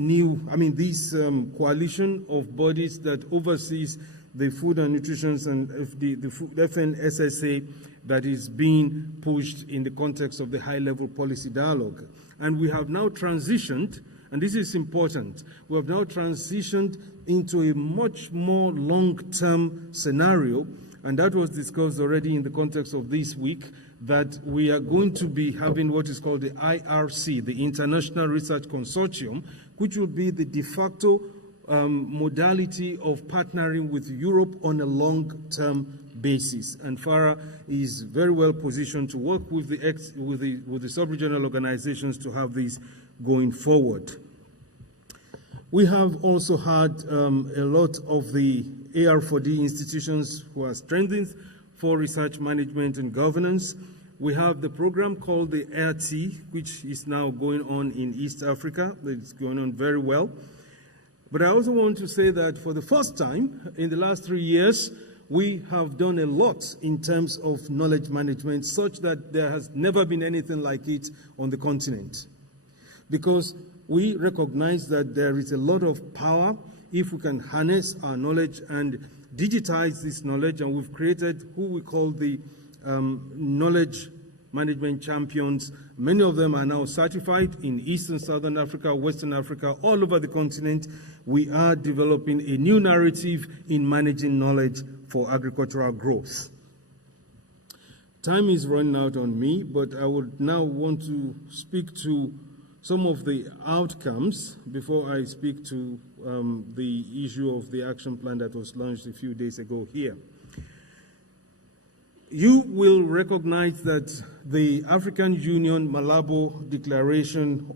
coalition of bodies that oversees the food and nutrition and the FNSSA that is being pushed in the context of the high-level policy dialogue. And we have now transitioned, and this is important, we have now transitioned into a much more long-term scenario, and that was discussed already in the context of this week, that we are going to be having what is called the IRC, the International Research Consortium, which will be the de facto modality of partnering with Europe on a long-term basis. And FARA is very well positioned to work with the sub-regional organizations to have this going forward. We have also had a lot of the AR4D institutions who are strengthened for research management and governance. We have the program called the AIRT, which is now going on in East Africa. It's going on very well. But I also want to say that for the first time in the last 3 years, we have done a lot in terms of knowledge management, such that there has never been anything like it on the continent. Because we recognize that there is a lot of power if we can harness our knowledge and digitize this knowledge, and we've created who we call the knowledge management champions. Many of them are now certified in Eastern, Southern Africa, Western Africa, all over the continent. We are developing a new narrative in managing knowledge for agricultural growth. Time is running out on me, but I would now want to speak to some of the outcomes before I speak to the issue of the action plan that was launched a few days ago here. You will recognize that the African Union Malabo Declaration,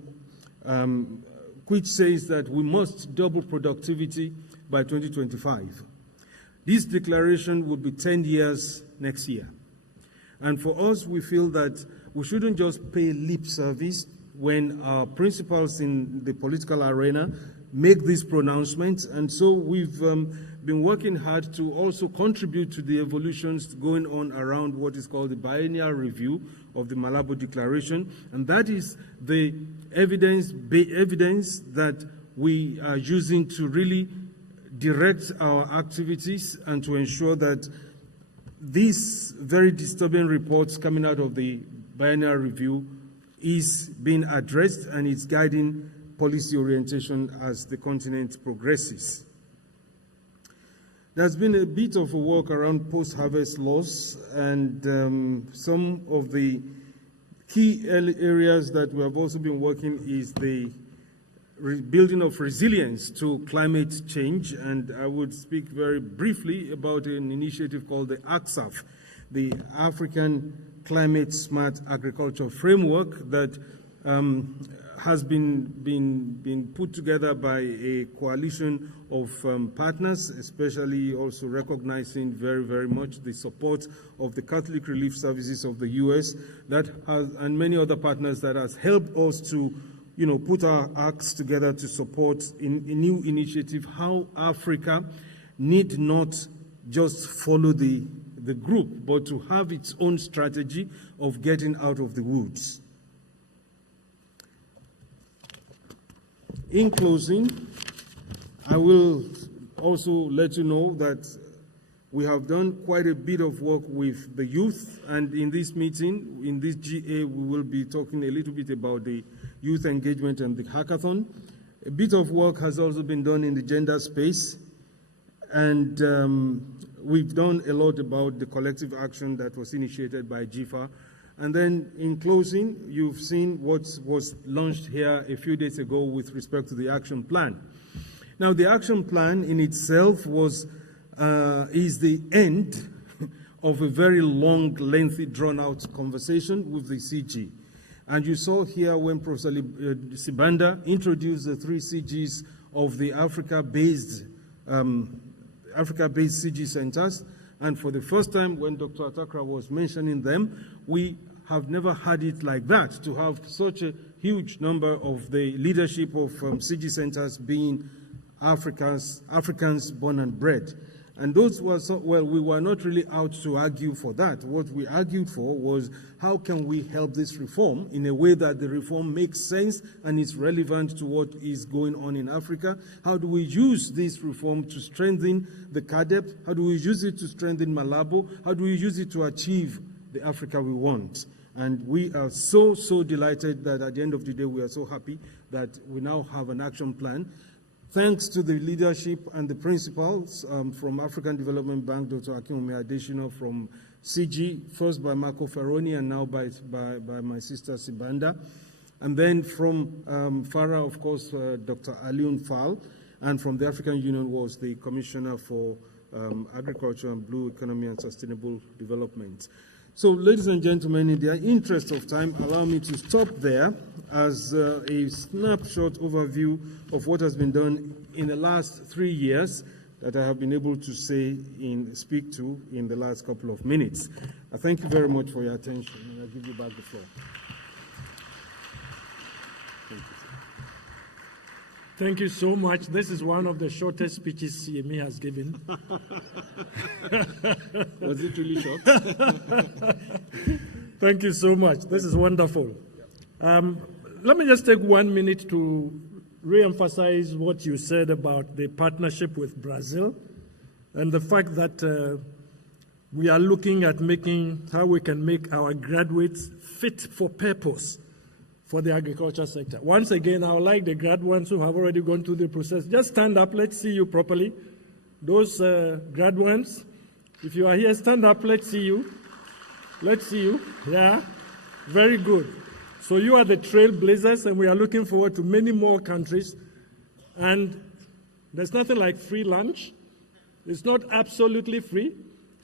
which says that we must double productivity by 2025. This declaration will be 10 years next year. And for us, we feel that we shouldn't just pay lip service when our principals in the political arena make these pronouncements. And so we've been working hard to also contribute to the evolutions going on around what is called the biennial review of the Malabo Declaration. And that is the evidence that we are using to really direct our activities and to ensure that these very disturbing reports coming out of the biennial review is being addressed and it's guiding policy orientation as the continent progresses. There's been a bit of a work around post-harvest loss, and some of the key areas that we have also been working is the building of resilience to climate change, and I would speak very briefly about an initiative called the ACSAF, the African Climate Smart Agriculture Framework, that has been put together by a coalition of partners, especially also recognizing very, very much the support of the Catholic Relief Services of the U.S. and many other partners that has helped us to, put our acts together to support a new initiative, how Africa need not just follow the group, but to have its own strategy of getting out of the woods. In closing, I will also let you know that we have done quite a bit of work with the youth, and in this meeting, in this GA, we will be talking a little bit about the youth engagement and the hackathon. A bit of work has also been done in the gender space, and we've done a lot about the collective action that was initiated by GIFA. And then in closing, you've seen what was launched here a few days ago with respect to the action plan. Now, the action plan in itself is the end of a very long, lengthy, drawn-out conversation with the CG. And you saw here when Professor Sibanda introduced the 3 CGs of the Africa-based CG centers. And for the first time, when Dr. Atakra was mentioning them, we have never had it like that, to have such a huge number of the leadership of CG centers being Africans born and bred. And those were, we were not really out to argue for that. What we argued for was, how can we help this reform in a way that the reform makes sense and is relevant to what is going on in Africa? How do we use this reform to strengthen the CADEP? How do we use it to strengthen Malabo? How do we use it to achieve the Africa we want? And we are so delighted that at the end of the day, we are so happy that we now have an action plan. Thanks to the leadership and the principals from African Development Bank, Dr. Akinwumi Adesina, from CG, first by Marco Ferroni and now by my sister Sibanda. And then from FARA, of course, Dr. Aliun Fall. And from the African Union was the Commissioner for Agriculture and Blue Economy and Sustainable Development. So, ladies and gentlemen, in the interest of time, allow me to stop there as a snapshot overview of what has been done in the last 3 years that I have been able to speak to in the last couple of minutes. I thank you very much for your attention, and I'll give you back the floor. Thank you, sir. Thank you so much. This is one of the shortest speeches CME has given. Was it really short? Thank you so much. This is wonderful. Let me just take 1 minute to re-emphasize what you said about the partnership with Brazil and the fact that we are looking at how we can make our graduates fit for purpose for the agriculture sector. Once again, I would like the graduates who have already gone through the process, just stand up, let's see you properly. Those graduates, if you are here, stand up, let's see you. Let's see you. Yeah, very good. So you are the trailblazers, and we are looking forward to many more countries. And there's nothing like free lunch. It's not absolutely free.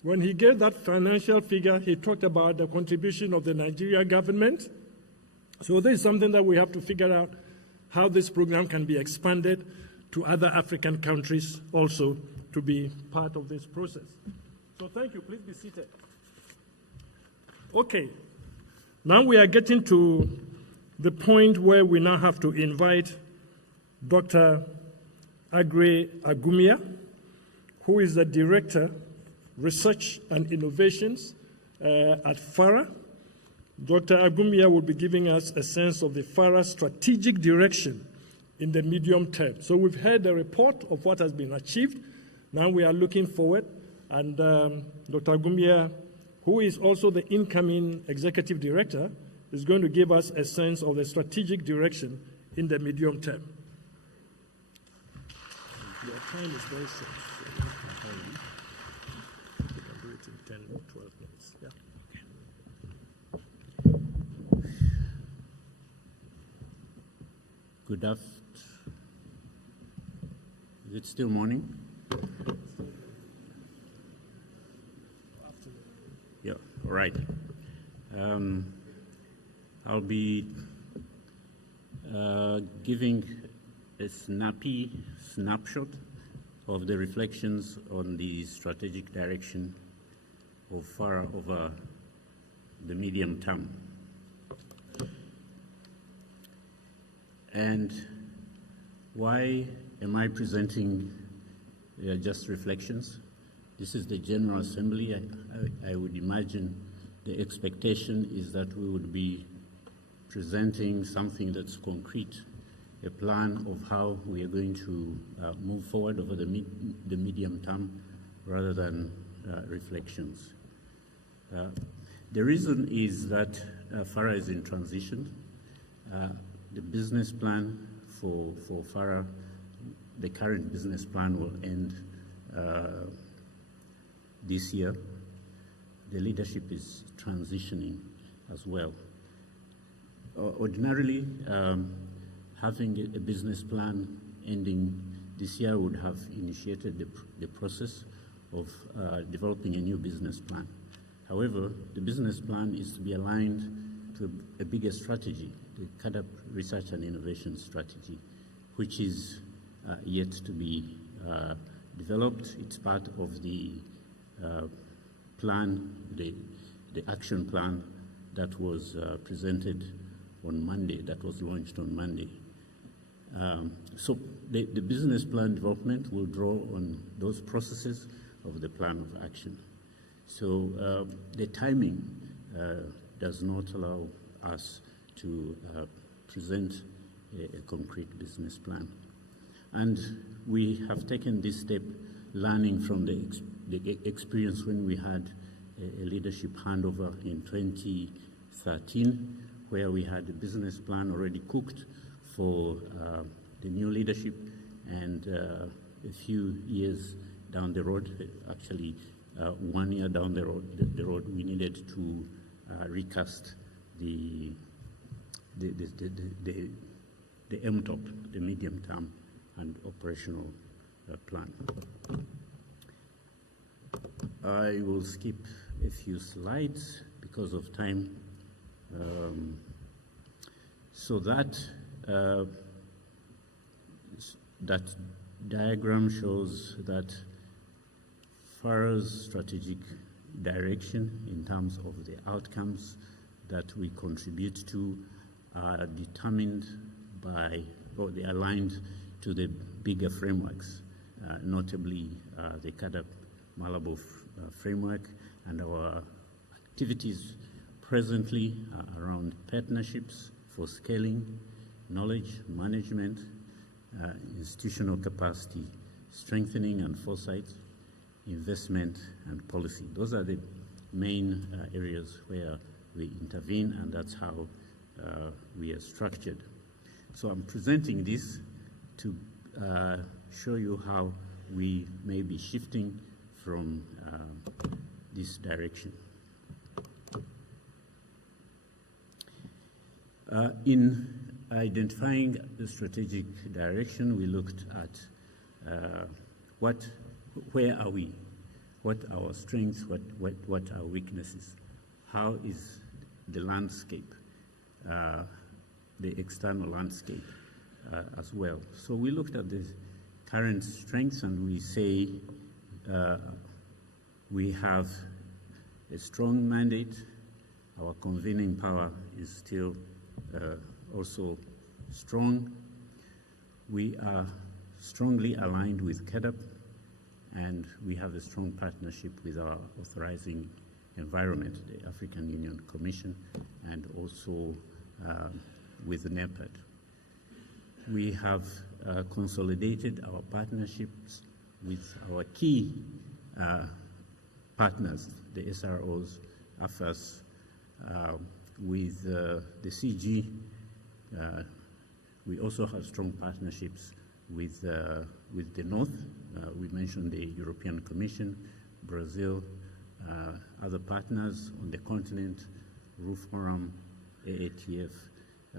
When he gave that financial figure, he talked about the contribution of the Nigeria government. So this is something that we have to figure out, how this program can be expanded to other African countries also to be part of this process. So thank you. Please be seated. Okay. Now we are getting to the point where we now have to invite Dr. Agre Agumia, who is the Director, Research and Innovations at FARA. Dr. Agumia will be giving us a sense of the FARA strategic direction in the medium term. So we've heard a report of what has been achieved. Now we are looking forward. And Dr. Agumia, who is also the incoming executive director, is going to give us a sense of the strategic direction in the medium term. Your time is very short. You can do it in 10 or 12 minutes. Yeah. Good afternoon. Is it still morning? Yeah, all right. I'll be giving a snappy snapshot of the reflections on the strategic direction of FARA over the medium term. And why am I presenting just reflections? This is the General Assembly. I would imagine the expectation is that we would be presenting something that's concrete, a plan of how we are going to move forward over the medium term rather than reflections. The reason is that FARA is in transition. The business plan for FARA, the current business plan will end this year. The leadership is transitioning as well. Ordinarily, having a business plan ending this year would have initiated the process of developing a new business plan. However, the business plan is to be aligned to a bigger strategy, the CADAP Research and Innovation Strategy, which is yet to be developed. It's part of the plan, the action plan that was presented on Monday, that was launched on Monday. So the business plan development will draw on those processes of the plan of action. So the timing does not allow us to present a concrete business plan. And we have taken this step learning from the experience when we had a leadership handover in 2013, where we had a business plan already cooked for the new leadership, and a few years down the road, actually 1 year down the road, we needed to recast the MTOP, the medium term and operational plan. I will skip a few slides because of time. So that diagram shows that FARA's strategic direction in terms of the outcomes that we contribute to are determined by, or they are aligned to the bigger frameworks, notably the CADAP Malabo framework, and our activities presently are around partnerships for scaling, knowledge management, institutional capacity, strengthening and foresight, investment and policy. Those are the main areas where we intervene, and that's how we are structured. So I'm presenting this to show you how we may be shifting from this direction. In identifying the strategic direction, we looked at where are we, what are our strengths, what are our weaknesses, how is the landscape, the external landscape as well. So we looked at the current strengths, and we say we have a strong mandate. Our convening power is still also strong. We are strongly aligned with CADAP, and we have a strong partnership with our authorizing environment, the African Union Commission, and also with NEPAD. We have consolidated our partnerships with our key partners, the SROs, AFAS, with the CG. We also have strong partnerships with the North. We mentioned the European Commission, Brazil, other partners on the continent, Roof Forum, AATF,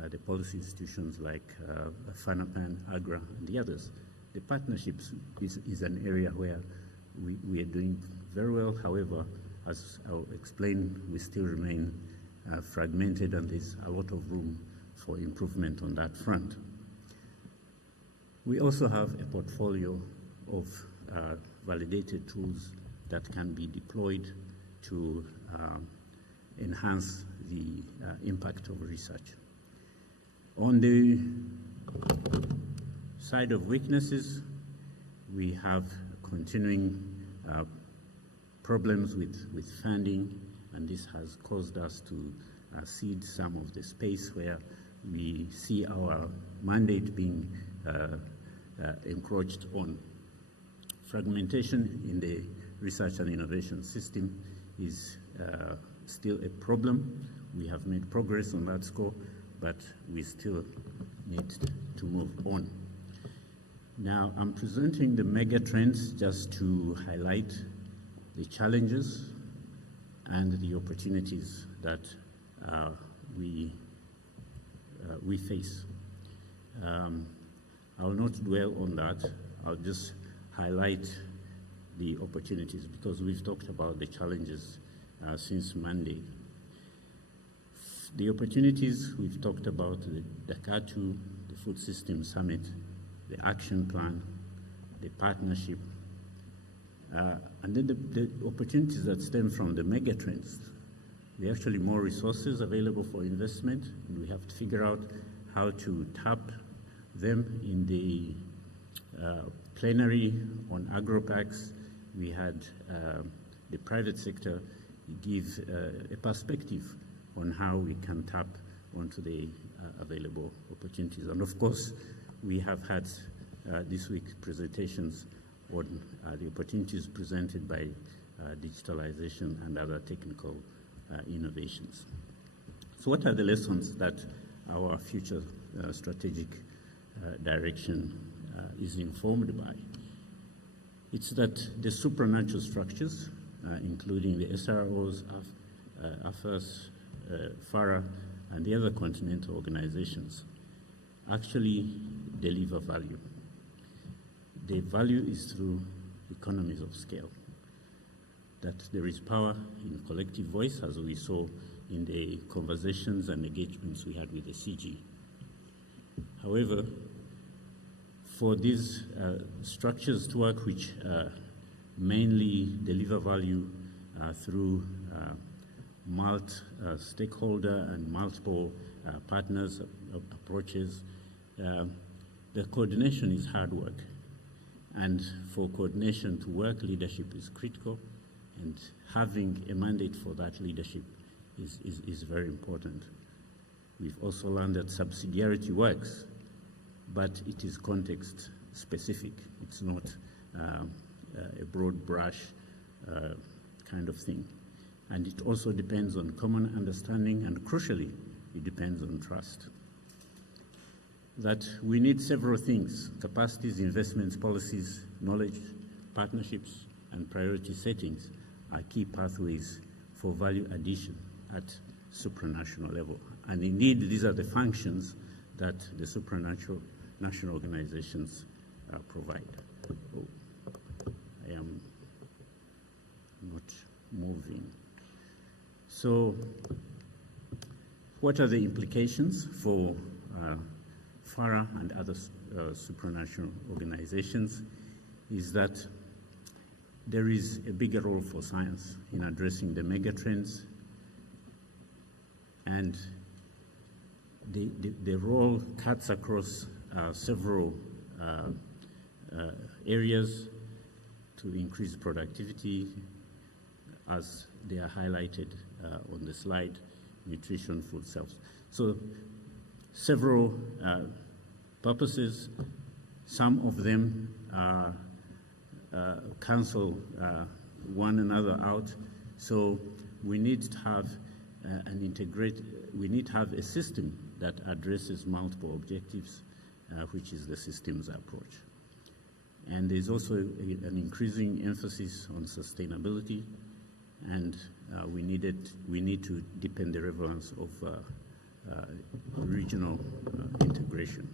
the policy institutions like FANAPAN, AGRA, and the others. The partnerships is an area where we are doing very well. However, as I'll explain, we still remain fragmented, and there's a lot of room for improvement on that front. We also have a portfolio of validated tools that can be deployed to enhance the impact of research. On the side of weaknesses, we have continuing problems with funding, and this has caused us to cede some of the space where we see our mandate being encroached on. Fragmentation in the research and innovation system is still a problem. We have made progress on that score, but we still need to move on. Now, I'm presenting the mega trends just to highlight the challenges and the opportunities that we face. I'll not dwell on that. I'll just highlight the opportunities because we've talked about the challenges since Monday. The opportunities we've talked about, the Dakar 2, the Food System Summit, the action plan, the partnership, and then the opportunities that stem from the mega trends. There are actually more resources available for investment, and we have to figure out how to tap them. In the plenary on agro-packs, we had the private sector give a perspective on how we can tap onto the available opportunities. And of course, we have had this week presentations on the opportunities presented by digitalization and other technical innovations. So what are the lessons that our future strategic direction is informed by? It's that the supranatural structures, including the SROs, AFAS, FARA, and the other continental organizations, actually deliver value. The value is through economies of scale, that there is power in collective voice, as we saw in the conversations and engagements we had with the CG. However, for these structures to work, which mainly deliver value through stakeholder and multiple partners approaches, the coordination is hard work. And for coordination to work, leadership is critical, and having a mandate for that leadership is very important. We've also learned that subsidiarity works, but it is context specific. It's not a broad brush kind of thing. And it also depends on common understanding, and crucially, it depends on trust. That we need several things: capacities, investments, policies, knowledge, partnerships, and priority settings are key pathways for value addition at supranational level. And indeed, these are the functions that the supranational national organizations provide. Oh, I am not moving. So, what are the implications for FARA and other supranational organizations? Is that there is a bigger role for science in addressing the megatrends, and the role cuts across several areas to increase productivity, as they are highlighted on the slide: nutrition, food, self. So several purposes. Some of them cancel one another out. So we need to have we need to have a system that addresses multiple objectives, which is the systems approach. And there's also an increasing emphasis on sustainability, and we need to deepen the relevance of regional integration.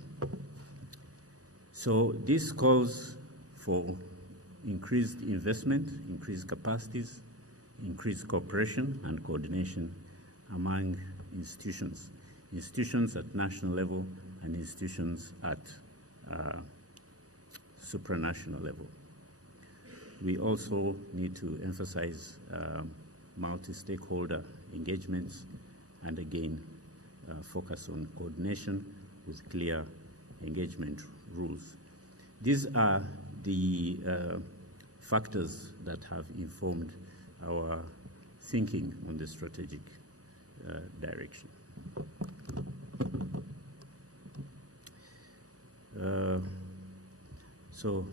So this calls for increased investment, increased capacities, increased cooperation and coordination among institutions. institutions at national level and institutions at supranational level. We also need to emphasize multi-stakeholder engagements and again focus on coordination with clear engagement rules. These are the factors that have informed our thinking on the strategic direction. So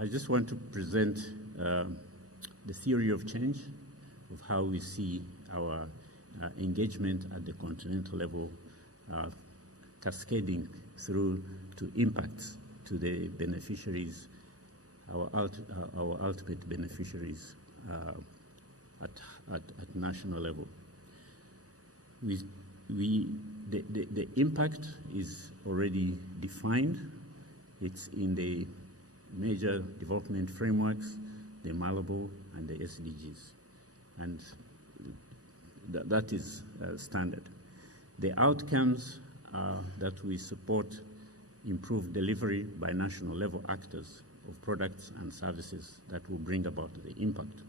I just want to present the theory of change of how we see our engagement at the continental level cascading through to impacts to the beneficiaries, our ultimate beneficiaries at national level. The impact is already defined. It's in the major development frameworks, the Malabo and the SDGs. And that is standard. The outcomes are that we support improved delivery by national level actors of products and services that will bring about the impact.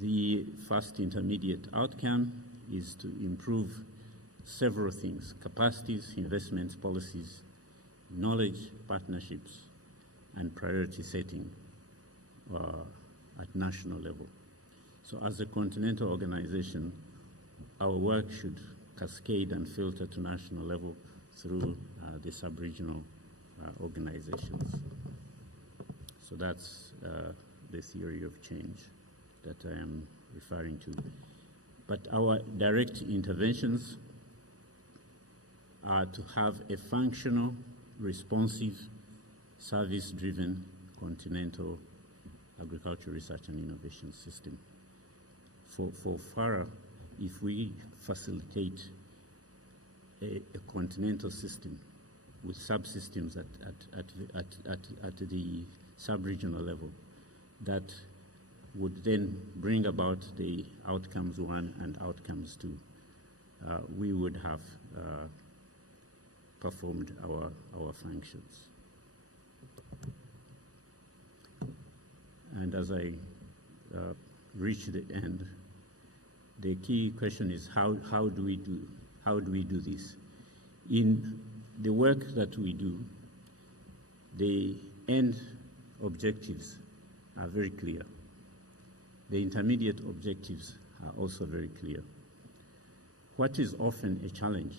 The first intermediate outcome is to improve several things: capacities, investments, policies, knowledge, partnerships, and priority setting at national level. So as a continental organization, our work should cascade and filter to national level through the sub-regional organizations. So that's the theory of change that I am referring to. But our direct interventions are to have a functional, responsive, service-driven continental agricultural research and innovation system. For FARA, if we facilitate a continental system with subsystems at the sub-regional level, that would then bring about the outcomes 1 and outcomes 2, we would have performed our functions. And as I reach the end, the key question is how do we do this? In the work that we do, the end objectives are very clear. The intermediate objectives are also very clear. What is often a challenge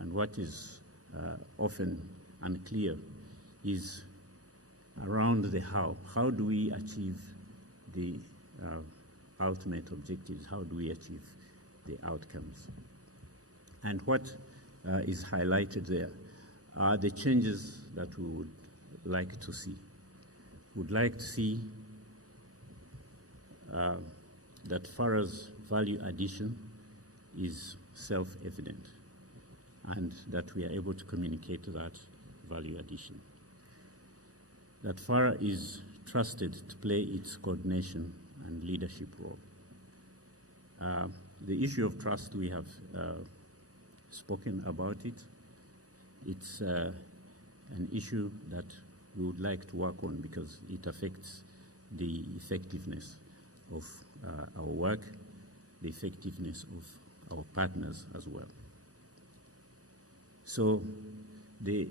and what is often unclear is around the how. How do we achieve the ultimate objectives? How do we achieve the outcomes? And what is highlighted there are the changes that we would like to see. Would like to see that FARA's value addition is self-evident and that we are able to communicate that value addition. That FARA is trusted to play its coordination and leadership role. The issue of trust, we have spoken about it. It's an issue that we would like to work on because it affects the effectiveness of our work, the effectiveness of our partners as well. So the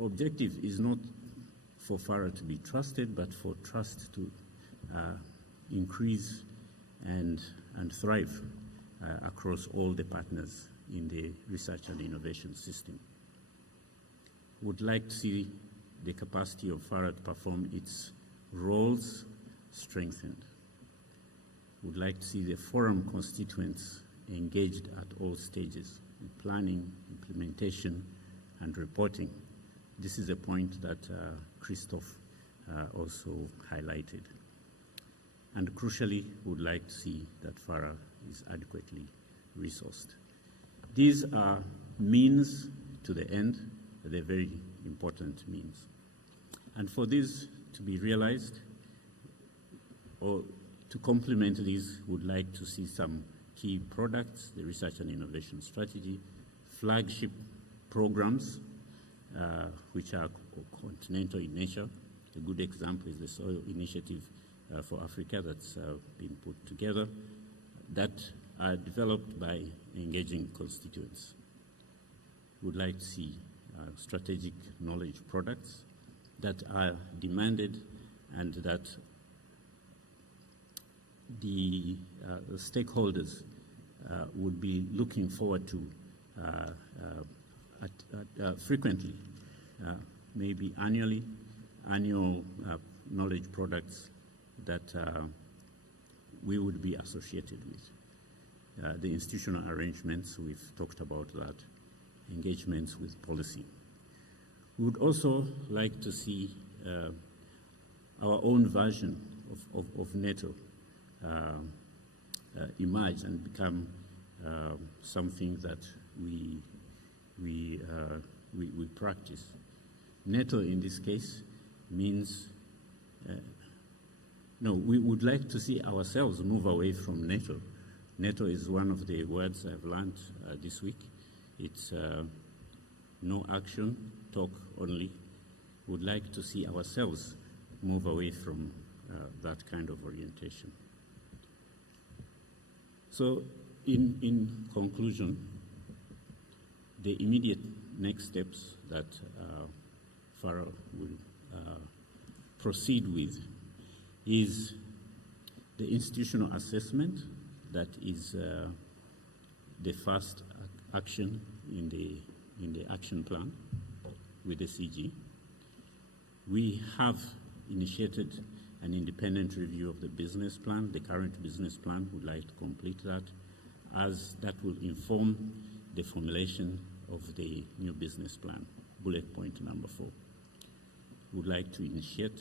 objective is not for FARA to be trusted, but for trust to increase and thrive across all the partners in the research and innovation system. Would like to see the capacity of FARA to perform its roles strengthened. Would like to see the forum constituents engaged at all stages in planning, implementation, and reporting. This is a point that Christophe also highlighted. And crucially, would like to see that FARA is adequately resourced. These are means to the end, but they're very important means. And for this to be realized, or to complement these, would like to see some key products, the research and innovation strategy, flagship programs, which are continental in nature. A good example is the Soil Initiative for Africa that's been put together, that are developed by engaging constituents. We would like to see strategic knowledge products that are demanded and that the stakeholders would be looking forward to frequently, maybe annual knowledge products that we would be associated with. The institutional arrangements, we've talked about that, engagements with policy. We would also like to see our own version of NATO emerge and become something that we practice. NATO in this case means, no, we would like to see ourselves move away from NATO. NATO is one of the words I've learned this week. It's no action, talk only. We would like to see ourselves move away from that kind of orientation. So in conclusion, the immediate next steps that FARA will proceed with is the institutional assessment. That is the first action in the action plan with the CG. We have initiated an independent review of the business plan, the current business plan. Would like to complete that, as that will inform the formulation of the new business plan, bullet point number 4. Would like to initiate,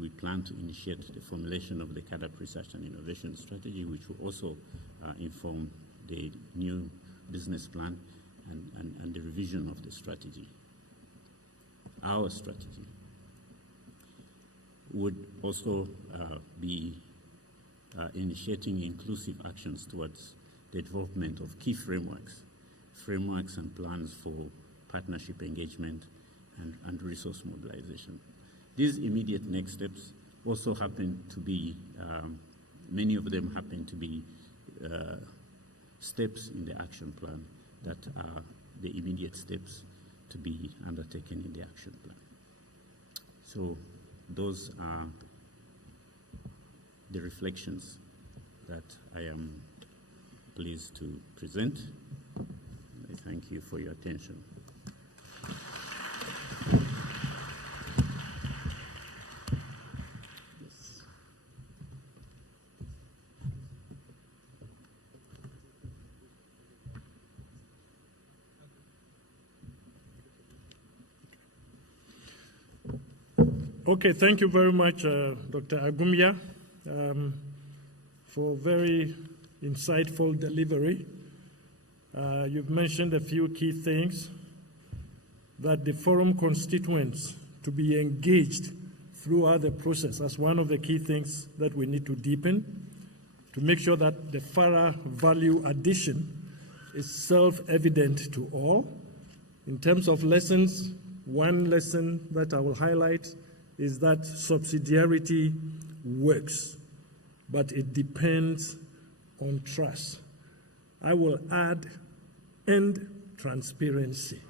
we plan to initiate the formulation of the CADAP research and innovation strategy, which will also inform the new business plan and the revision of the strategy. Our strategy would also be initiating inclusive actions towards the development of key frameworks and plans for partnership engagement and resource mobilization. These immediate next steps also happen to be, many of them happen to be steps in the action plan that are the immediate steps to be undertaken in the action plan. So those are the reflections that I am pleased to present. I thank you for your attention. Okay, thank you very much, Dr. Agumya, for very insightful delivery. You've mentioned a few key things, that the forum constituents to be engaged throughout the process as one of the key things that we need to deepen to make sure that the FARA value addition is self-evident to all. In terms of lessons, one lesson that I will highlight is that subsidiarity works, but it depends on trust. I will add, and transparency.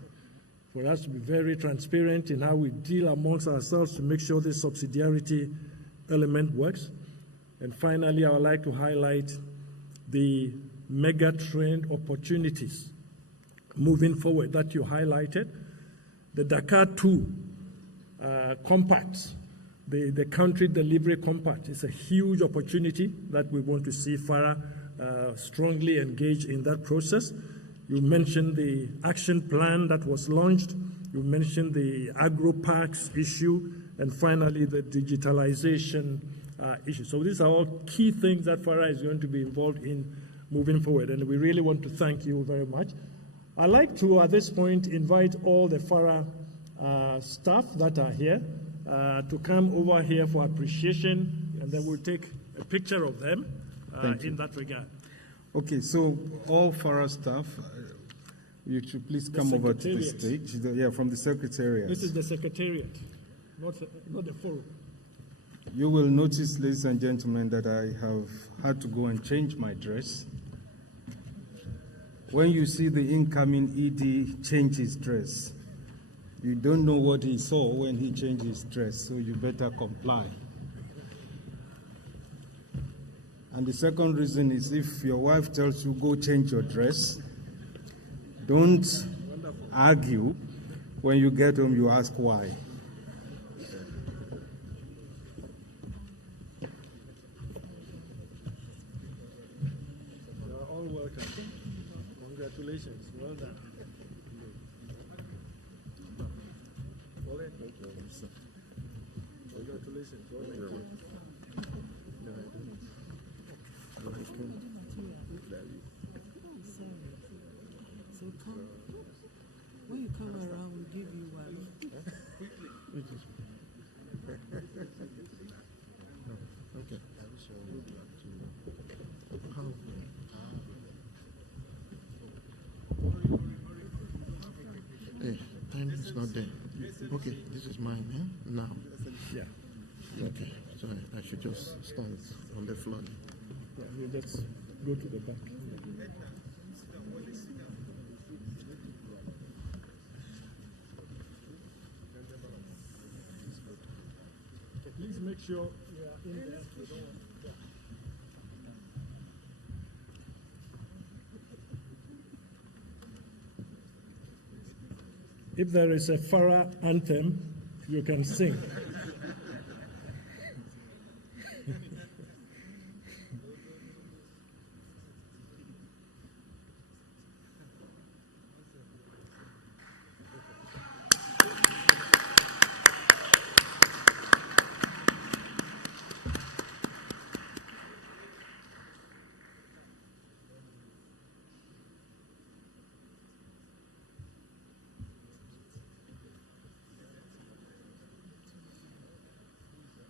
For us to be very transparent in how we deal amongst ourselves to make sure this subsidiarity element works. And finally, I would like to highlight the mega trend opportunities moving forward that you highlighted. The Dakar 2 Compact, the country delivery compact, is a huge opportunity that we want to see FARA strongly engage in that process. You mentioned the action plan that was launched. You mentioned the agro parks issue, and finally the digitalization issue. So these are all key things that FARA is going to be involved in moving forward, and we really want to thank you very much. I'd like to, at this point, invite all the FARA staff that are here to come over here for appreciation, and then we'll take a picture of them in that regard. Okay, so all FARA staff, you should please come over to the stage. Yeah, from the Secretariat. This is the Secretariat, not the forum. You will notice, ladies and gentlemen, that I have had to go and change my dress. When you see the incoming ED change his dress, you don't know what he saw when he changed his dress, so you better comply. And the second reason is if your wife tells you, go change your dress, don't argue. When you get home, you ask why. You're all welcome. Congratulations. Well done. Congratulations. Well done. So come, when you come around, we'll give you one. Okay. Hey, time is not there. Okay, this is mine, eh? Now. Yeah. Okay, so I should just stand on the floor. Yeah, you just go to the back. Please make sure you are in there. If there is a FARA anthem, you can sing.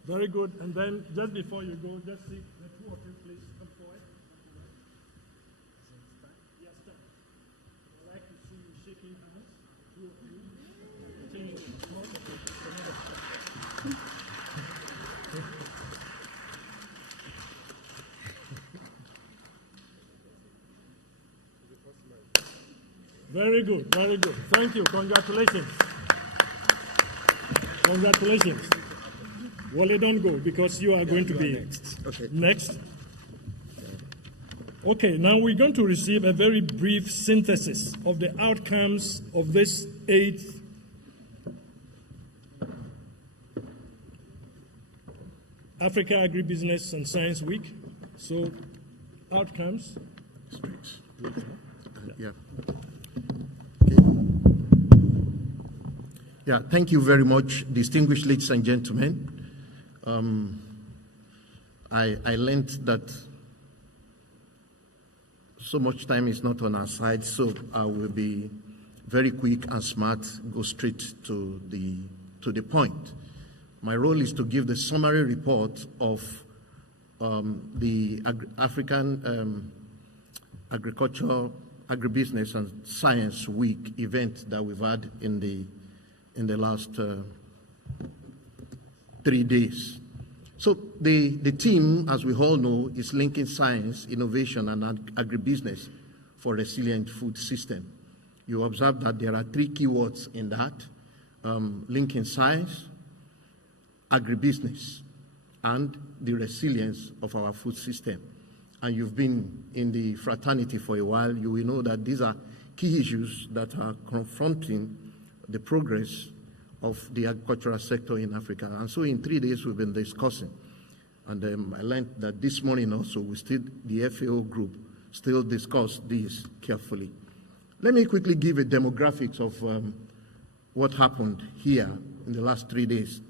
Very good. And then just before you go, just see the two of you, please come forward. Yes, sir. I'd like to see you shaking hands. Two of you. Very good, very good. Thank you. Congratulations. Congratulations. Wale, don't go because you are going to be next. Okay. Next. Okay, now we're going to receive a very brief synthesis of the outcomes of this 8th Africa Agribusiness and Science Week. So, outcomes. Yeah. Yeah, thank you very much, distinguished ladies and gentlemen. I learned that so much time is not on our side, so I will be very quick and smart, go straight to the point. My role is to give the summary report of the African Agriculture, Agribusiness and Science Week event that we've had in the last 3 days. So the team, as we all know, is linking science, innovation, and agribusiness for resilient food system. You observe that there are 3 keywords in that, linking science, agribusiness, and the resilience of our food system. And you've been in the fraternity for a while, you will know that these are key issues that are confronting the progress of the agricultural sector in Africa. And so in 3 days we've been discussing. And I learned that this morning also the FAO group still discuss this carefully. Let me quickly give a demographics of what happened here in the last 3 days.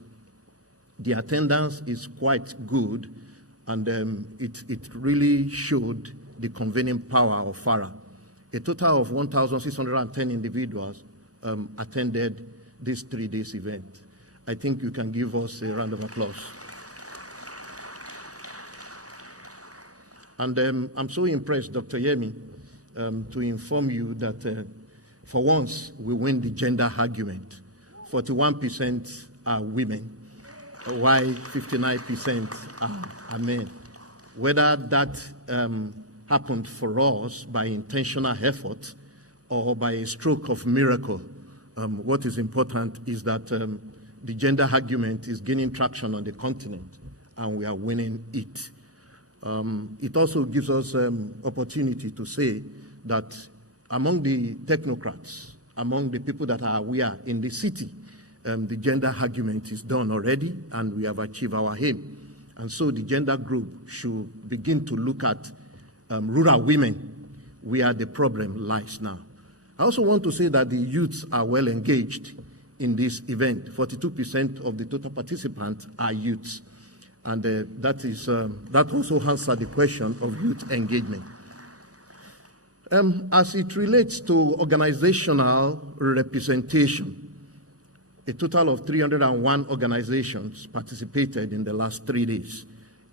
The attendance is quite good, and it really showed the convening power of FARA. A total of 1,610 individuals attended this 3 days event. I think you can give us a round of applause. And I'm so impressed, Dr. Yemi, to inform you that for once we win the gender argument. 41% are women, while 59% are men. Whether that happened for us by intentional effort or by a stroke of miracle, what is important is that the gender argument is gaining traction on the continent, and we are winning it. It also gives us opportunity to say that among the technocrats, among the people that are aware in the city, the gender argument is done already, and we have achieved our aim. And so the gender group should begin to look at rural women, where the problem lies now. I also want to say that the youths are well engaged in this event. 42% of the total participants are youths. And that also answers the question of youth engagement. As it relates to organizational representation, a total of 301 organizations participated in the last 3 days.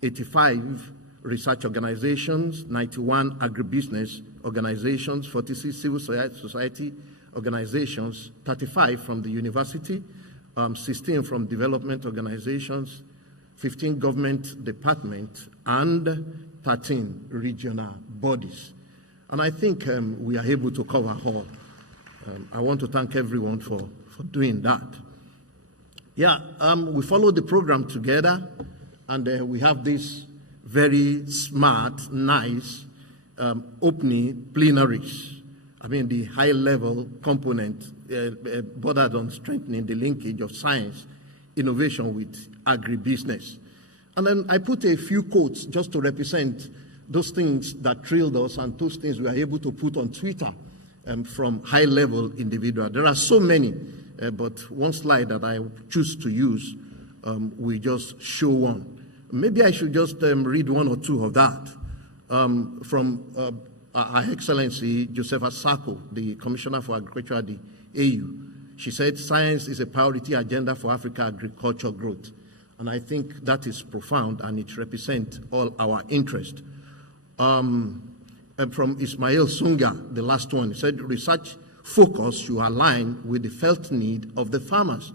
85 research organizations, 91 agribusiness organizations, 46 civil society organizations, 35 from the university, 16 from development organizations, 15 government departments, and 13 regional bodies. And I think we are able to cover all. I want to thank everyone for doing that. Yeah, we followed the program together, and we have this very smart, nice opening plenaries. I mean, the high-level component bothered on strengthening the linkage of science, innovation with agribusiness. And then I put a few quotes just to represent those things that thrilled us and those things we are able to put on Twitter from high-level individuals. There are so many, but one slide that I choose to use, we just show one. Maybe I should just read one or two of that. From Her Excellency Josefa Sako, the Commissioner for Agriculture at the AU. She said, "Science is a priority agenda for Africa agriculture growth." And I think that is profound, and it represents all our interest. And from Ismail Sunga, the last one, he said, "Research focus should align with the felt need of the farmers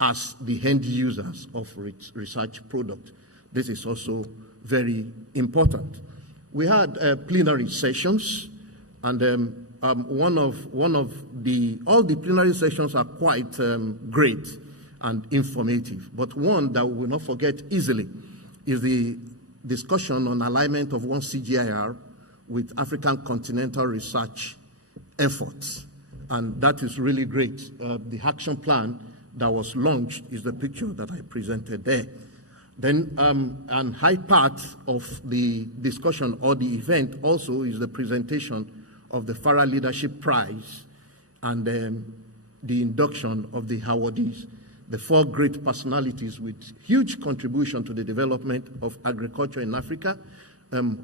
as the end users of research product." This is also very important. We had plenary sessions, and all the plenary sessions are quite great and informative. But one that we will not forget easily is the discussion on alignment of one CGIAR with African continental research efforts. And that is really great. The action plan that was launched is the picture that I presented there. Then, an high part of the discussion or the event also is the presentation of the FARA Leadership Prize and the induction of the awardees, the 4 great personalities with huge contribution to the development of agriculture in Africa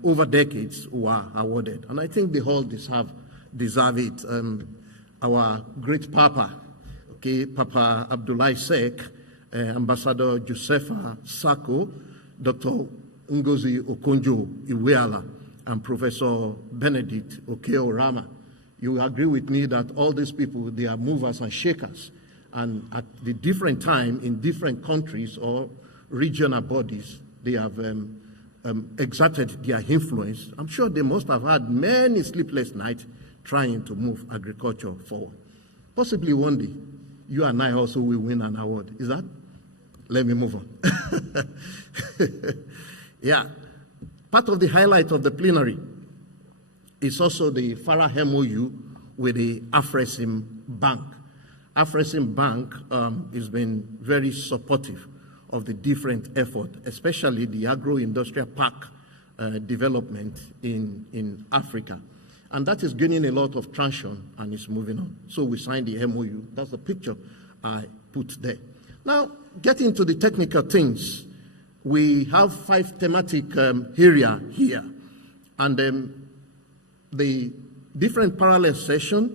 over decades who are awarded. And I think they all deserve it. Our great Papa, Papa Abdoulaye Seck, Ambassador Josefa Sako, Dr. Ngozi Okonjo-Iweala, and Professor Benedict Okeo-Rama. You will agree with me that all these people, they are movers and shakers. And at the different time, in different countries or regional bodies, they have exerted their influence. I'm sure they must have had many sleepless nights trying to move agriculture forward. Possibly one day, you and I also will win an award. Is that? Let me move on. Yeah. Part of the highlight of the plenary is also the FARA MOU with the Afresim Bank. Afresim Bank has been very supportive of the different efforts, especially the agro-industrial park development in Africa. And that is gaining a lot of traction and is moving on. So we signed the MOU. That's the picture I put there. Now, getting to the technical things, we have 5 thematic areas here. And the different parallel sessions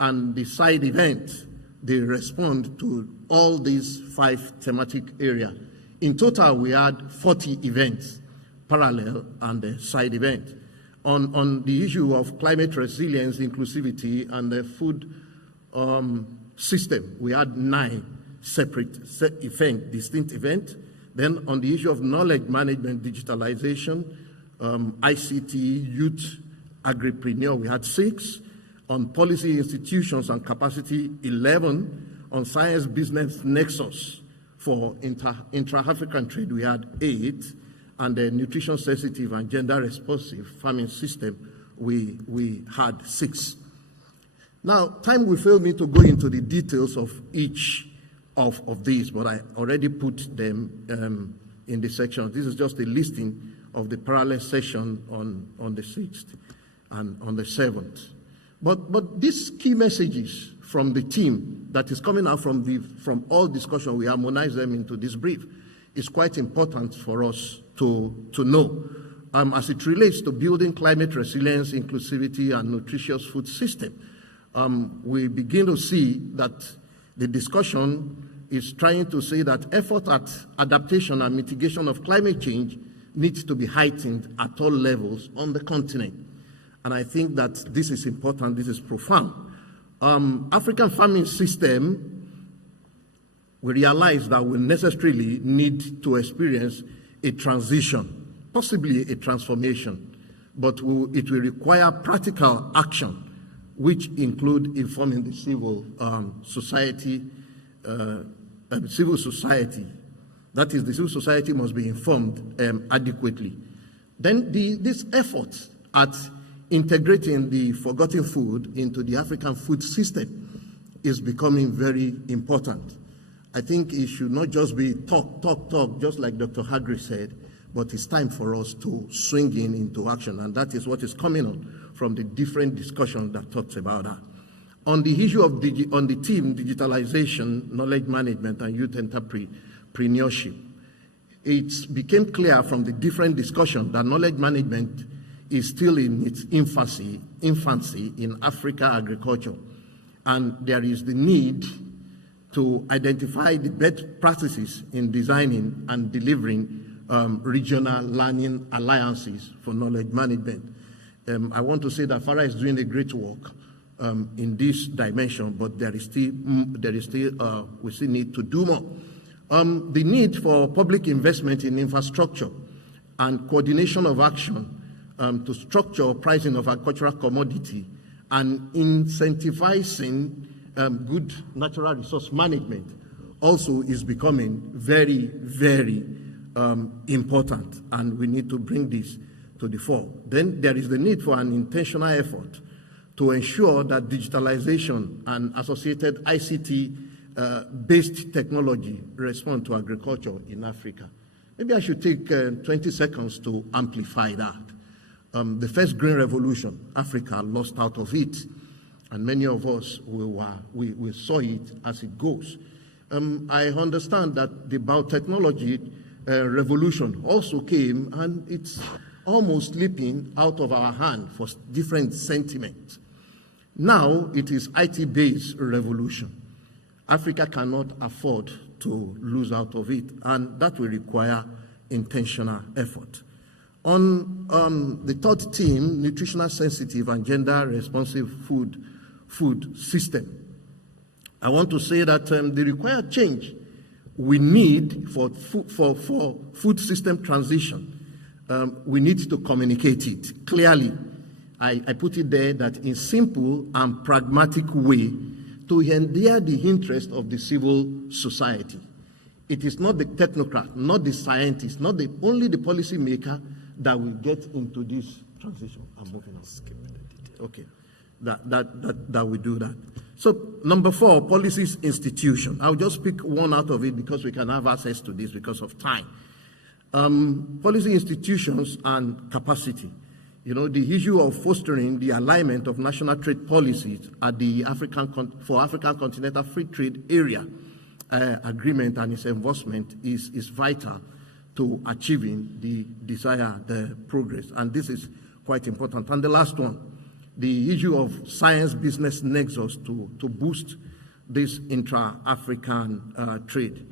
and the side events, they respond to all these 5 thematic areas. In total, we had 40 events parallel and side event. On the issue of climate resilience, inclusivity, and the food system, we had 9 separate distinct events. Then on the issue of knowledge management, digitalization, ICT, youth, agripreneur, we had 6. On policy institutions and capacity, 11. On science business nexus for intra-African trade, we had 8. And the nutrition sensitive and gender responsive farming system, we had 6. Now, time will fail me to go into the details of each of these, but I already put them in the section. This is just a listing of the parallel session on the 6th and on the 7th. But these key messages from the team that is coming out from all discussion, we harmonize them into this brief. It's quite important for us to know as it relates to building climate resilience, inclusivity, and nutritious food system. We begin to see that the discussion is trying to say that effort at adaptation and mitigation of climate change needs to be heightened at all levels on the continent. And I think that this is important, this is profound. African farming system, we realize that we necessarily need to experience a transition, possibly a transformation, but it will require practical action, which include informing the civil society. That is, the civil society must be informed adequately. Then this effort at integrating the forgotten food into the African food system is becoming very important. I think it should not just be talk, just like Dr. Hargreaves said, but it's time for us to swing into action, and that is what is coming on from the different discussions that talks about that. On the issue of on the team, digitalization, knowledge management, and youth entrepreneurship, it became clear from the different discussions that knowledge management is still in its infancy in Africa agriculture, and there is the need to identify the best practices in designing and delivering regional learning alliances for knowledge management. I want to say that FARA is doing a great work in this dimension, but we still need to do more. The need for public investment in infrastructure and coordination of action to structure pricing of agricultural commodity and incentivizing good natural resource management also is becoming very, very important, and we need to bring this to the fore. Then there is the need for an intentional effort to ensure that digitalization and associated ICT-based technology respond to agriculture in Africa. Maybe I should take 20 seconds to amplify that. The first green revolution, Africa lost out of it, and many of us we saw it as it goes. I understand that the biotechnology revolution also came, and it's almost slipping out of our hand for different sentiments. Now it is IT-based revolution. Africa cannot afford to lose out of it, and that will require intentional effort. On the third theme, nutritional sensitive and gender responsive food system, I want to say that the required change we need for food system transition, we need to communicate it clearly. I put it there that in simple and pragmatic way to endear the interest of the civil society. It is not the technocrat, not the scientist, not only the policy maker that will get into this transition. I'm moving on. Okay, that we do that. So number 4, policies institution. I'll just pick one out of it because we can have access to this because of time. Policy institutions and capacity. You know, the issue of fostering the alignment of national trade policies at the African Continental Free Trade Area agreement and its enforcement is vital to achieving the desired progress. And this is quite important. And the last one, the issue of science-business nexus to boost this intra-African trade.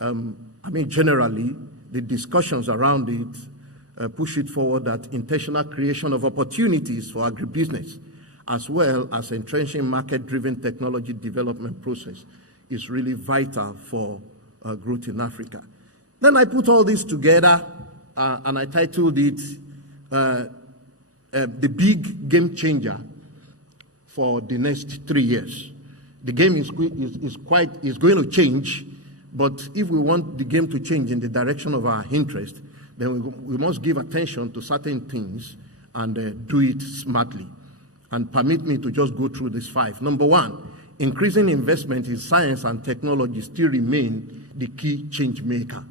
I mean, generally, the discussions around it push it forward that intentional creation of opportunities for agribusiness, as well as entrenching market-driven technology development process, is really vital for growth in Africa. Then I put all this together and I titled it The Big Game Changer for the next 3 years. The game is going to change, but if we want the game to change in the direction of our interest, then we must give attention to certain things and do it smartly. And permit me to just go through these 5. Number 1, increasing investment in science and technology still remain the key change maker.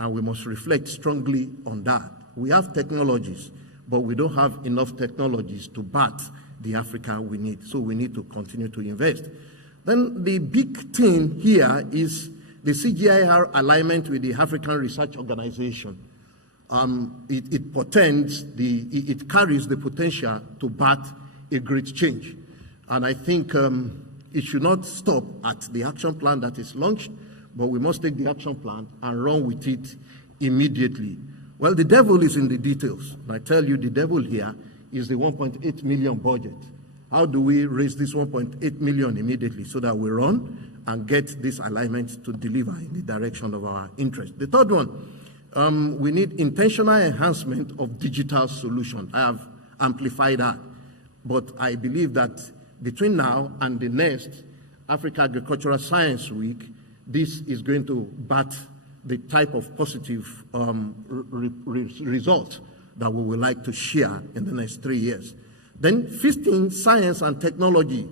And we must reflect strongly on that. We have technologies, but we don't have enough technologies to bat the Africa we need. So we need to continue to invest. Then the big thing here is the CGIAR alignment with the African Research Organization. It portends, it carries the potential to bat a great change. And I think it should not stop at the action plan that is launched, but we must take the action plan and run with it immediately. Well, the devil is in the details. And I tell you, the devil here is the 1.8 million budget. How do we raise this 1.8 million immediately so that we run and get this alignment to deliver in the direction of our interest? The third one, we need intentional enhancement of digital solutions. I have amplified that. But I believe that between now and the next Africa Agricultural Science Week, this is going to bat the type of positive result that we would like to share in the next 3 years. Then 15, science and technology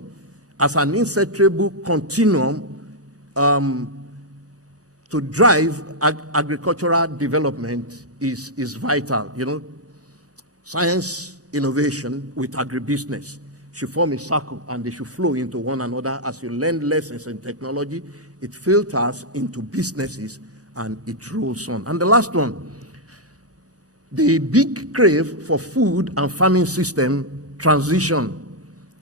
as an inseparable continuum to drive agricultural development is vital. You know, science innovation with agribusiness should form a circle and they should flow into one another. As you learn lessons in technology, it filters into businesses and it rolls on. And the last one, the big crave for food and farming system transition.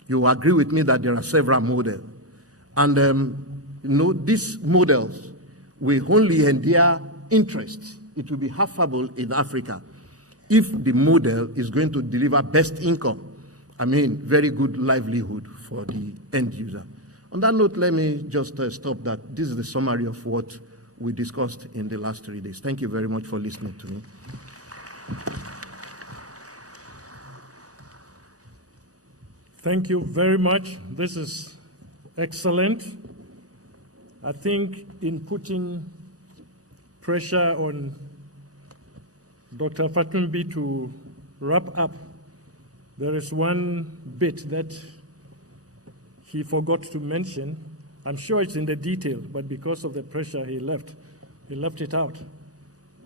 You agree with me that there are several models. And you know, these models will only endure interest. It will be halfable in Africa if the model is going to deliver best income. I mean, very good livelihood for the end user. On that note, let me just stop that. This is the summary of what we discussed in the last 3 days. Thank you very much for listening to me. Thank you very much. This is excellent. I think in putting pressure on Dr. Fatumbi to wrap up, there is one bit that he forgot to mention. I'm sure it's in the detail, but because of the pressure he left it out.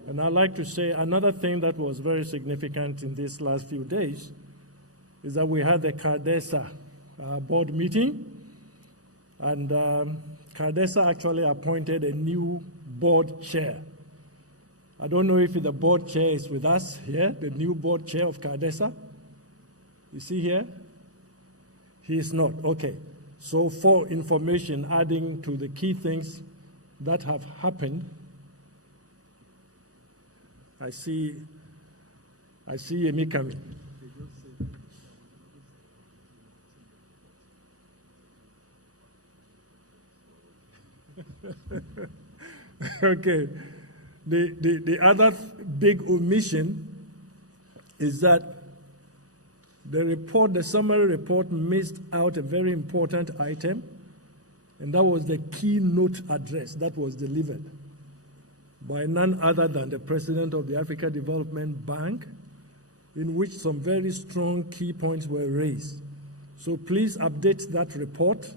And I'd like to say another thing that was very significant in these last few days is that we had the CARDESA board meeting, and CARDESA actually appointed a new board chair. I don't know if the board chair is with us here, the new board chair of CARDESA. You see here? He is not. Okay. So for information, adding to the key things that have happened, I see Yemi coming. Okay. The other big omission is that the summary report missed out a very important item, and that was the keynote address that was delivered by none other than the president of the Africa Development Bank, in which some very strong key points were raised. So please update that report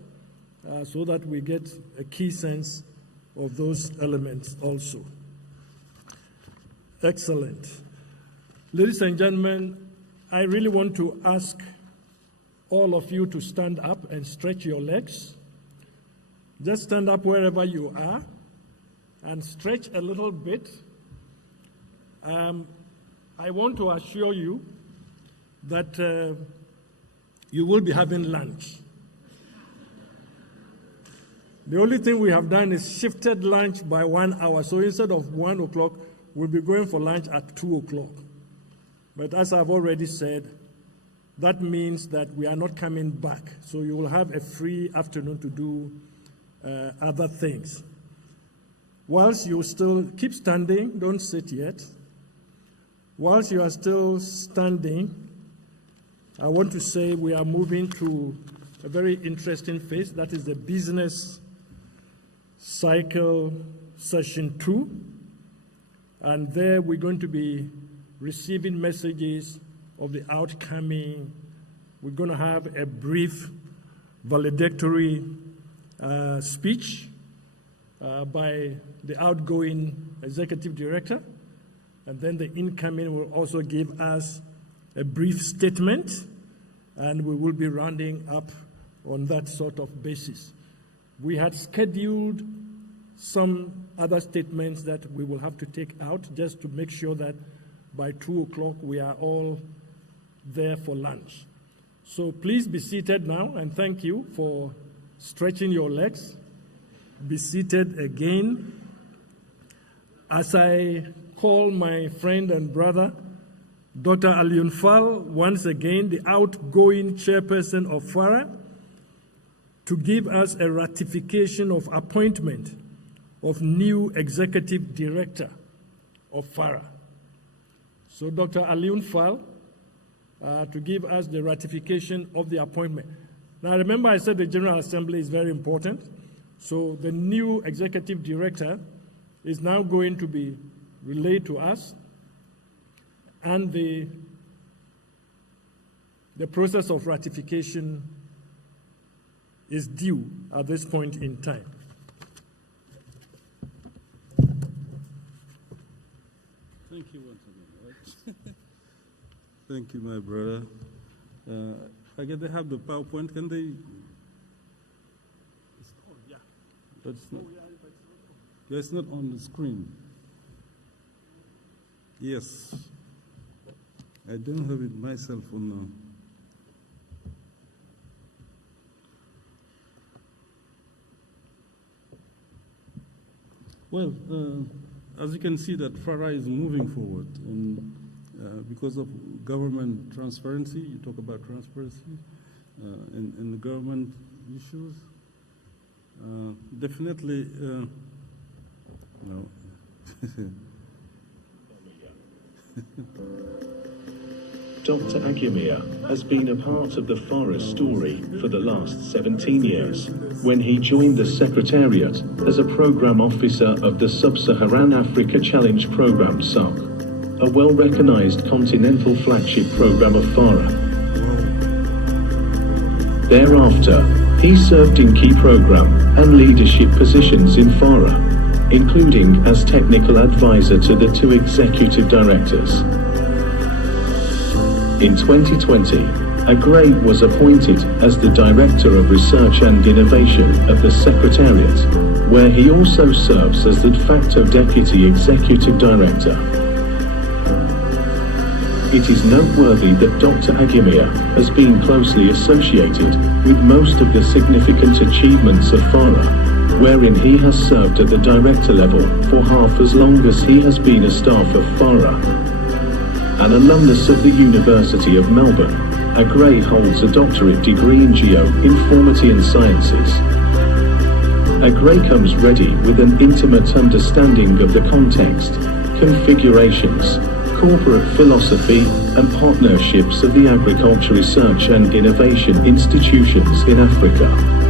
so that we get a key sense of those elements also. Excellent. Ladies and gentlemen, I really want to ask all of you to stand up and stretch your legs. Just stand up wherever you are and stretch a little bit. I want to assure you that you will be having lunch. The only thing we have done is shifted lunch by 1 hour. So instead of 1 o'clock, we'll be going for lunch at 2 o'clock. But as I've already said, that means that we are not coming back. So you will have a free afternoon to do other things. Whilst you still keep standing, don't sit yet. Whilst you are still standing, I want to say we are moving to a very interesting phase. That is the business cycle session 2. And there we're going to be receiving messages of the outcoming. We're going to have a brief valedictory speech by the outgoing executive director, and then the incoming will also give us a brief statement, and we will be rounding up on that sort of basis. We had scheduled some other statements that we will have to take out just to make sure that by 2 o'clock we are all there for lunch. So please be seated now, and thank you for stretching your legs. Be seated again. As I call my friend and brother, Dr. Alioune Fall, once again the outgoing chairperson of FARA, to give us a ratification of appointment of new executive director of FARA. So Dr. Alioune Fall, to give us the ratification of the appointment. Now remember I said the General Assembly is very important. So the new executive director is now going to be relayed to us, and the process of ratification is due at this point in time. Thank you once again. Right? Thank you, my brother. I guess they have the PowerPoint. Can they? That's not, it's not on the screen. Yes. I don't have it myself on. Well, as you can see, that FARA is moving forward, and because of government transparency, you talk about transparency and the government issues. Definitely, no. Dr. Agumia has been a part of the FARA story for the last 17 years, when he joined the Secretariat as a Program Officer of the Sub-Saharan Africa Challenge Program SAC, a well-recognized continental flagship program of FARA. Thereafter, he served in key program and leadership positions in FARA, including as technical advisor to the 2 executive directors. In 2020, Agray was appointed as the Director of Research and Innovation at the Secretariat, where he also serves as the de facto Deputy Executive Director. It is noteworthy that Dr. Agumia has been closely associated with most of the significant achievements of FARA, wherein he has served at the director level for half as long as he has been a staff of FARA. An alumnus of the University of Melbourne, Agray holds a doctorate degree in Geoinformity and Sciences. Agray comes ready with an intimate understanding of the context, configurations, corporate philosophy, and partnerships of the agriculture research and innovation institutions in Africa.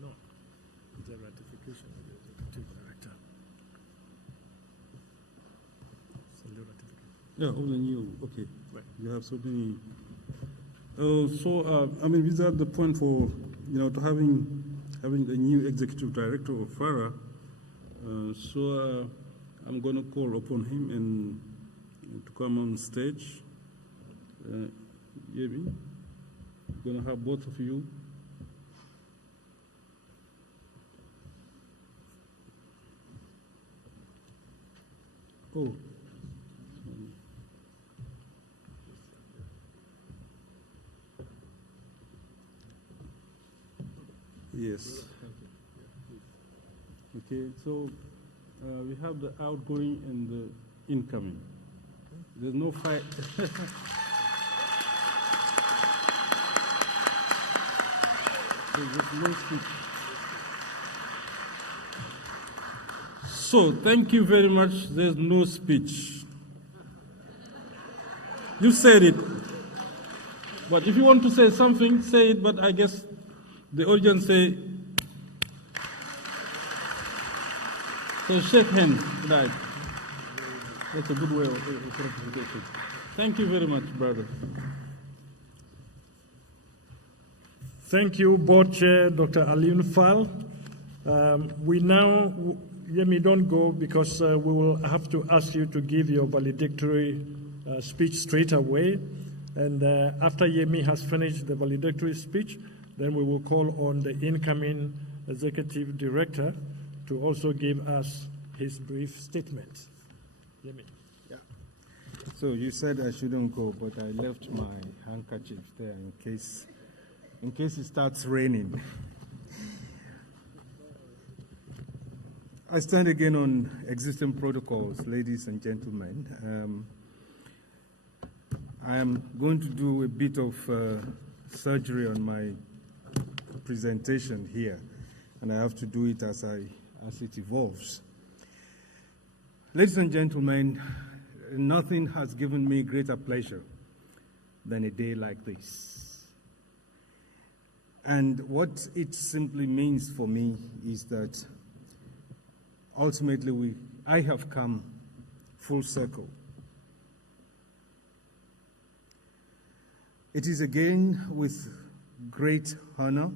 No, the ratification of the executive director. Yeah, all the new, okay. Right. You have so many. I mean, these are the point for, to having the new executive director of FARA. I'm going to call upon him and to come on stage. Yebi. We're going to have both of you. Oh. Yes. Okay, so we have the outgoing and the incoming. There's no fight. There's no speech. So, thank you very much. There's no speech. You said it. But if you want to say something, say it, but I guess the audience say, so shake hands, right? That's a good way of representation. Thank you very much, brother. Thank you, Board Chair Dr. Alioune Fall. We now, Yemi, don't go because we will have to ask you to give your valedictory speech straight away. And after Yemi has finished the valedictory speech, then we will call on the incoming Executive Director to also give us his brief statement. Yemi. Yeah. So you said I shouldn't go, but I left my handkerchief there in case it starts raining. I stand again on existing protocols, ladies and gentlemen. I am going to do a bit of surgery on my presentation here, and I have to do it as it evolves. Ladies and gentlemen, nothing has given me greater pleasure than a day like this. And what it simply means for me is that ultimately I have come full circle. It is again with great honor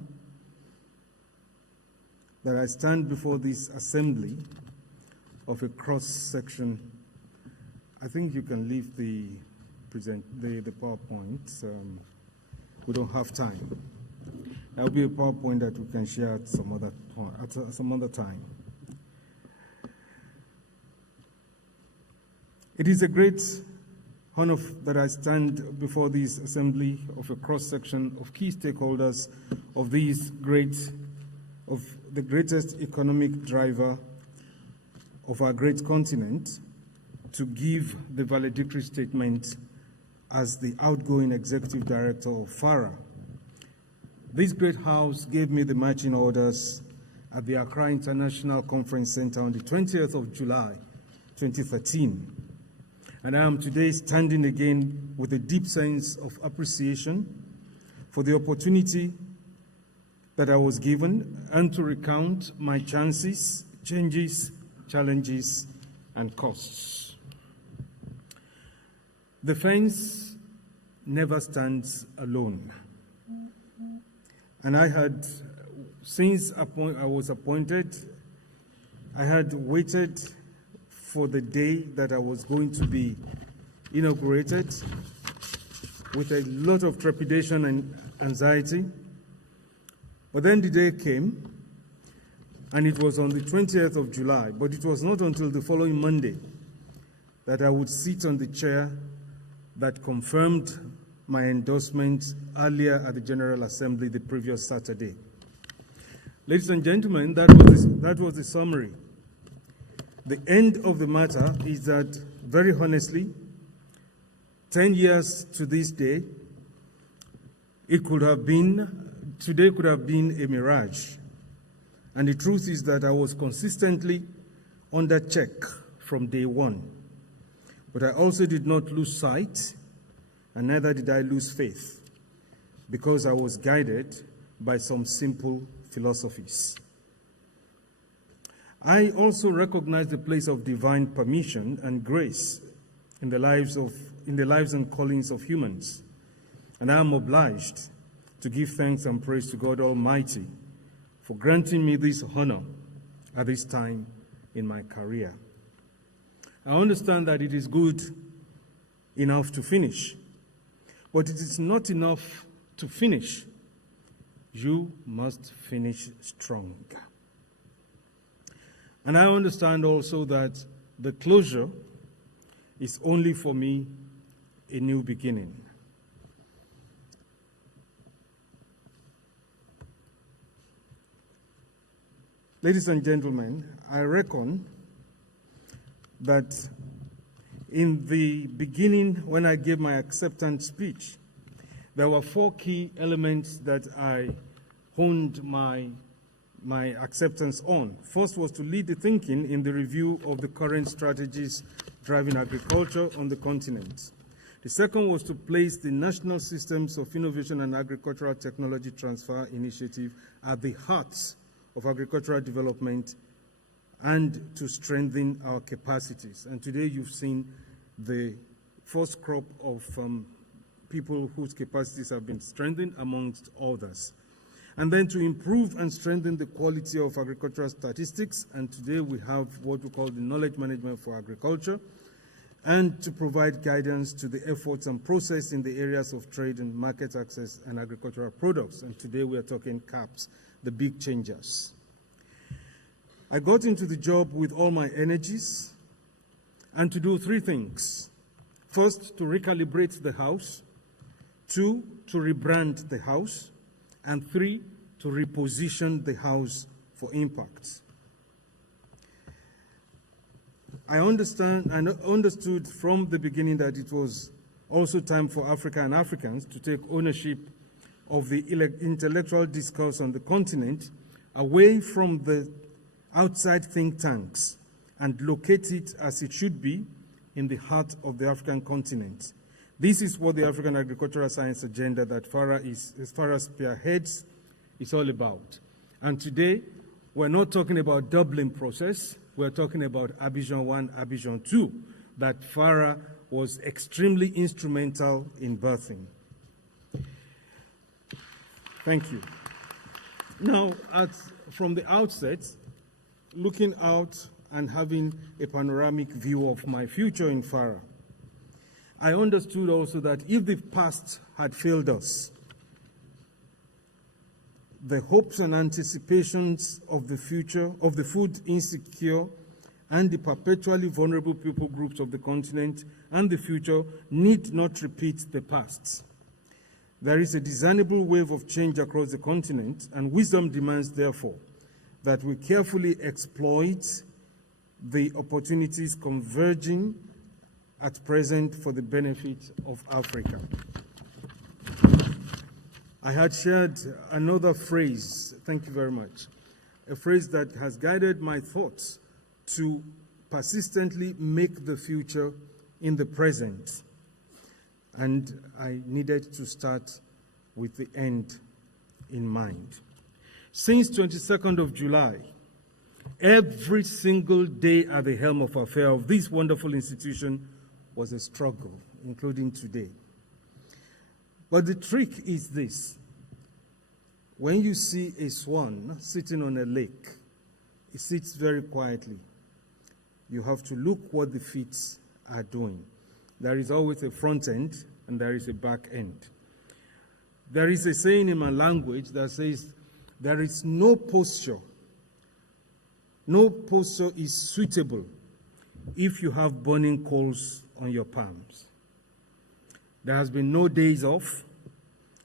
that I stand before this assembly of a cross-section. I think you can leave the PowerPoint. We don't have time. There will be a PowerPoint that we can share at some other time. It is a great honor that I stand before this assembly of a cross-section of key stakeholders of the greatest economic driver of our great continent to give the valedictory statement as the outgoing executive director of FARA. This great house gave me the marching orders at the Accra International Conference Center on the 20th of July, 2013. And I am today standing again with a deep sense of appreciation for the opportunity that I was given and to recount my chances, changes, challenges, and costs. The fence never stands alone. And I had, since I was appointed, I had waited for the day that I was going to be inaugurated with a lot of trepidation and anxiety. But then the day came, and it was on the 20th of July, but it was not until the following Monday that I would sit on the chair that confirmed my endorsement earlier at the General Assembly the previous Saturday. Ladies and gentlemen, that was the summary. The end of the matter is that, very honestly, 10 years to this day, today could have been a mirage. And the truth is that I was consistently under check from day one. But I also did not lose sight, and neither did I lose faith, because I was guided by some simple philosophies. I also recognize the place of divine permission and grace in the lives and callings of humans, and I am obliged to give thanks and praise to God Almighty for granting me this honor at this time in my career. I understand that it is good enough to finish, but it is not enough to finish, you must finish strong. And I understand also that the closure is only for me a new beginning. Ladies and gentlemen, I reckon that in the beginning, when I gave my acceptance speech, there were 4 key elements that I honed my acceptance on. First was to lead the thinking in the review of the current strategies driving agriculture on the continent. The second was to place the National Systems of Innovation and Agricultural Technology Transfer Initiative at the heart of agricultural development and to strengthen our capacities. And today you've seen the first crop of people whose capacities have been strengthened, amongst others. And then to improve and strengthen the quality of agricultural statistics, and today we have what we call the knowledge management for agriculture, and to provide guidance to the efforts and process in the areas of trade and market access and agricultural products. And today we are talking CAPS, the big changers. I got into the job with all my energies and to do 3 things. First, to recalibrate the house. 2, to rebrand the house. And 3, to reposition the house for impact. I understood from the beginning that it was also time for Africa and Africans to take ownership of the intellectual discourse on the continent away from the outside think tanks and locate it as it should be in the heart of the African continent. This is what the African Agricultural Science Agenda that FARA spearheads is all about. And today, we're not talking about Dublin process, we're talking about Abidjan 1, Abidjan 2, that FARA was extremely instrumental in birthing. Thank you. Now, from the outset, looking out and having a panoramic view of my future in FARA, I understood also that if the past had failed us, the hopes and anticipations of the future, of the food insecure and the perpetually vulnerable people groups of the continent and the future need not repeat the past. There is a discernible wave of change across the continent, and wisdom demands, therefore, that we carefully exploit the opportunities converging at present for the benefit of Africa. I had shared another phrase, thank you very much, a phrase that has guided my thoughts to persistently make the future in the present. And I needed to start with the end in mind. Since 22nd of July, every single day at the helm of affair of this wonderful institution was a struggle, including today. But the trick is this. When you see a swan sitting on a lake, it sits very quietly. You have to look what the feet are doing. There is always a front end and there is a back end. There is a saying in my language that says, there is no posture. No posture is suitable if you have burning coals on your palms. There has been no days off,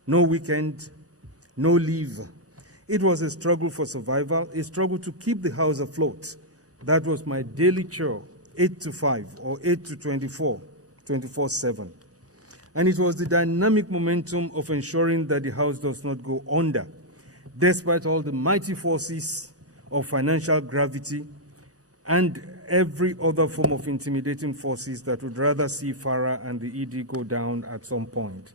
no weekend, no leave. It was a struggle for survival, a struggle to keep the house afloat. That was my daily chore, 8 to 5 or 8 to 24, 24/7. And it was the dynamic momentum of ensuring that the house does not go under, despite all the mighty forces of financial gravity and every other form of intimidating forces that would rather see FARA and the ED go down at some point.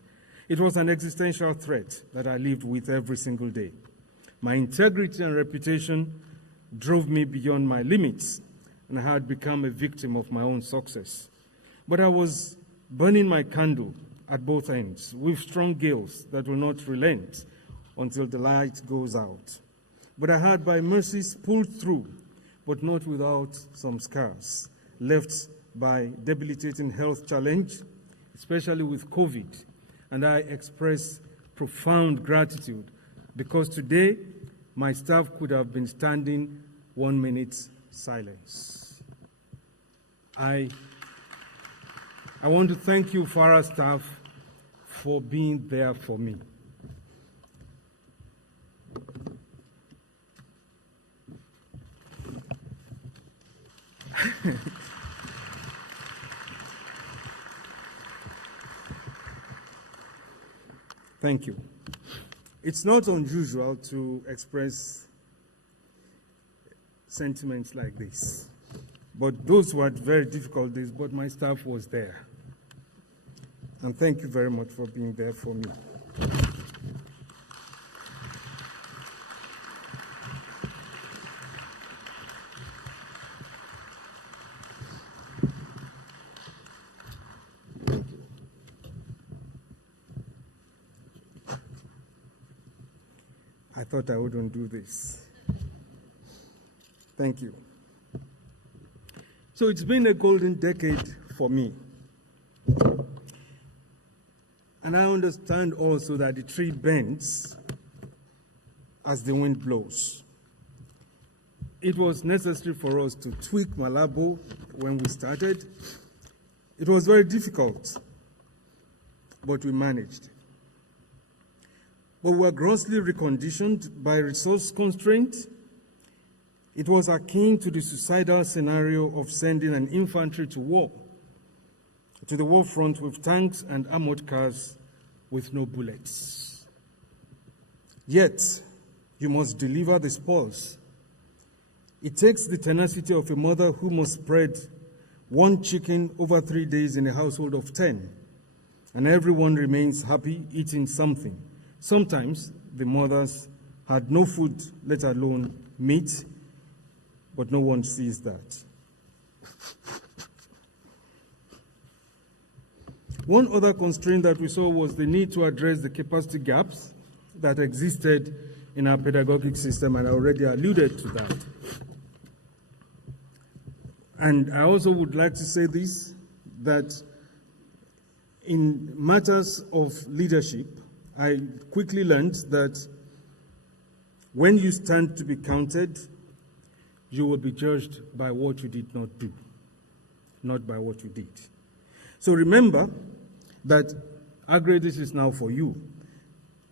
It was an existential threat that I lived with every single day. My integrity and reputation drove me beyond my limits, and I had become a victim of my own success. But I was burning my candle at both ends with strong gills that will not relent until the light goes out. But I had, by mercies, pulled through, but not without some scars left by debilitating health challenge, especially with COVID. And I express profound gratitude, because today my staff could have been standing 1 minute silence. I want to thank you, FARA staff, for being there for me. Thank you. It's not unusual to express sentiments like this, but those were very difficult days, but my staff was there. And thank you very much for being there for me. I thought I wouldn't do this. Thank you. So it's been a golden decade for me. And I understand also that the tree bends as the wind blows. It was necessary for us to tweak Malabo when we started. It was very difficult, but we managed. But we were grossly reconditioned by resource constraints. It was akin to the suicidal scenario of sending an infantry to war, to the war front with tanks and armored cars with no bullets. Yet, you must deliver the spoils. It takes the tenacity of a mother who must spread one chicken over 3 days in a household of 10, and everyone remains happy eating something. Sometimes the mothers had no food, let alone meat, but no one sees that. One other constraint that we saw was the need to address the capacity gaps that existed in our pedagogic system, and I already alluded to that. And I also would like to say this, that in matters of leadership, I quickly learned that when you stand to be counted, you will be judged by what you did not do, not by what you did. So remember that this is now for you.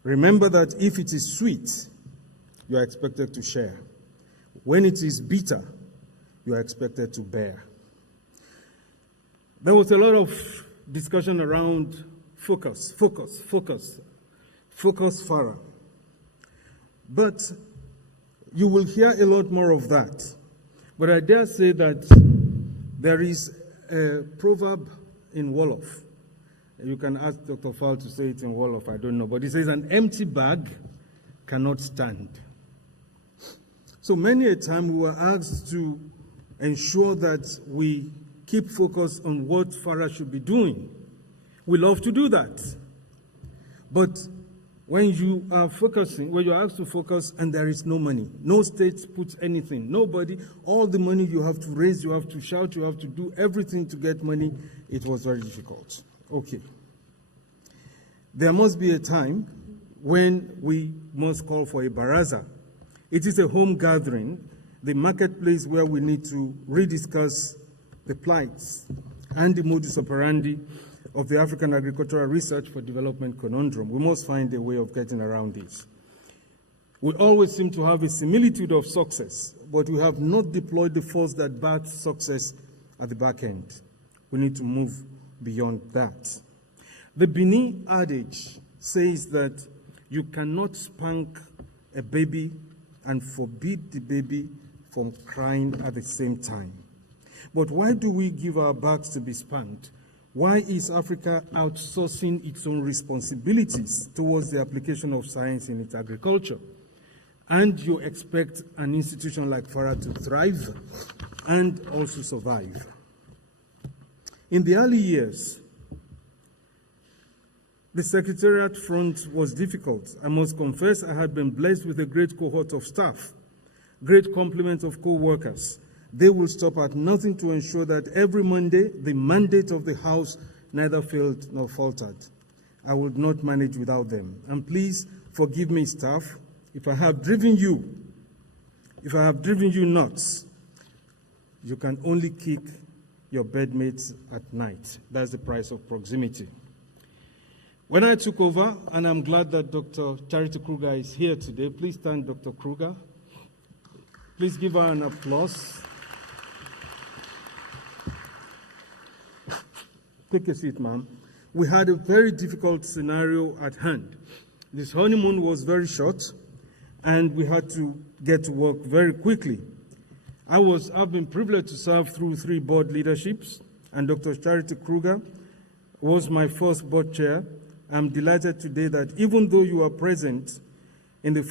Remember that if it is sweet, you are expected to share. When it is bitter, you are expected to bear. There was a lot of discussion around focus, FARA. But you will hear a lot more of that. But I dare say that there is a proverb in Wolof. You can ask Dr. Fall to say it in Wolof, I don't know. But it says, an empty bag cannot stand. So many a time we were asked to ensure that we keep focus on what FARA should be doing. We love to do that. But when you are focusing, when you are asked to focus and there is no money, no state puts anything, nobody, all the money you have to raise, you have to shout, you have to do everything to get money, it was very difficult. Okay. There must be a time when we must call for a baraza. It is a home gathering, the marketplace where we need to rediscuss the plights and the modus operandi of the African Agricultural Research for Development conundrum. We must find a way of getting around this. We always seem to have a similitude of success, but we have not deployed the force that births success at the back end. We need to move beyond that. The Bini adage says that you cannot spank a baby and forbid the baby from crying at the same time. But why do we give our backs to be spanked? Why is Africa outsourcing its own responsibilities towards the application of science in its agriculture? And you expect an institution like FARA to thrive and also survive. In the early years, the secretariat front was difficult. I must confess I had been blessed with a great cohort of staff, great complement of co-workers. They will stop at nothing to ensure that every Monday, the mandate of the House neither failed nor faltered. I would not manage without them. And please forgive me, staff, if I have driven you nuts. You can only kick your bedmates at night. That's the price of proximity. When I took over, and I'm glad that Dr. Charity Kruger is here today. Please stand, Dr. Kruger. Please give her an applause. Take a seat, ma'am. We had a very difficult scenario at hand. This honeymoon was very short, and we had to get to work very quickly. I've been privileged to serve through 3 board leaderships, and Dr. Charity Kruger was my first board chair. I'm delighted today that even though you are present in the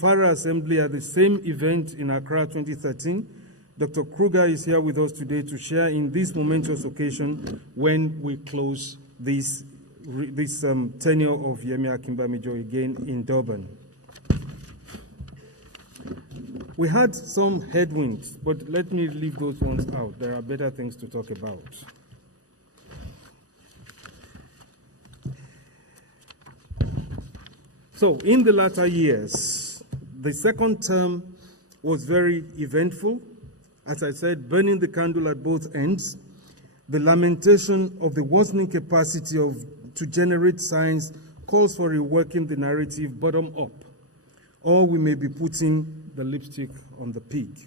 FARA Assembly at the same event in Accra 2013, Dr. Kruger is here with us today to share in this momentous occasion when we close this tenure of Yemi Akinbamijo again in Durban. We had some headwinds, but let me leave those ones out. There are better things to talk about. So, in the latter years, the second term was very eventful. As I said, burning the candle at both ends, the lamentation of the worsening capacity to generate science calls for reworking the narrative bottom up, or we may be putting the lipstick on the pig.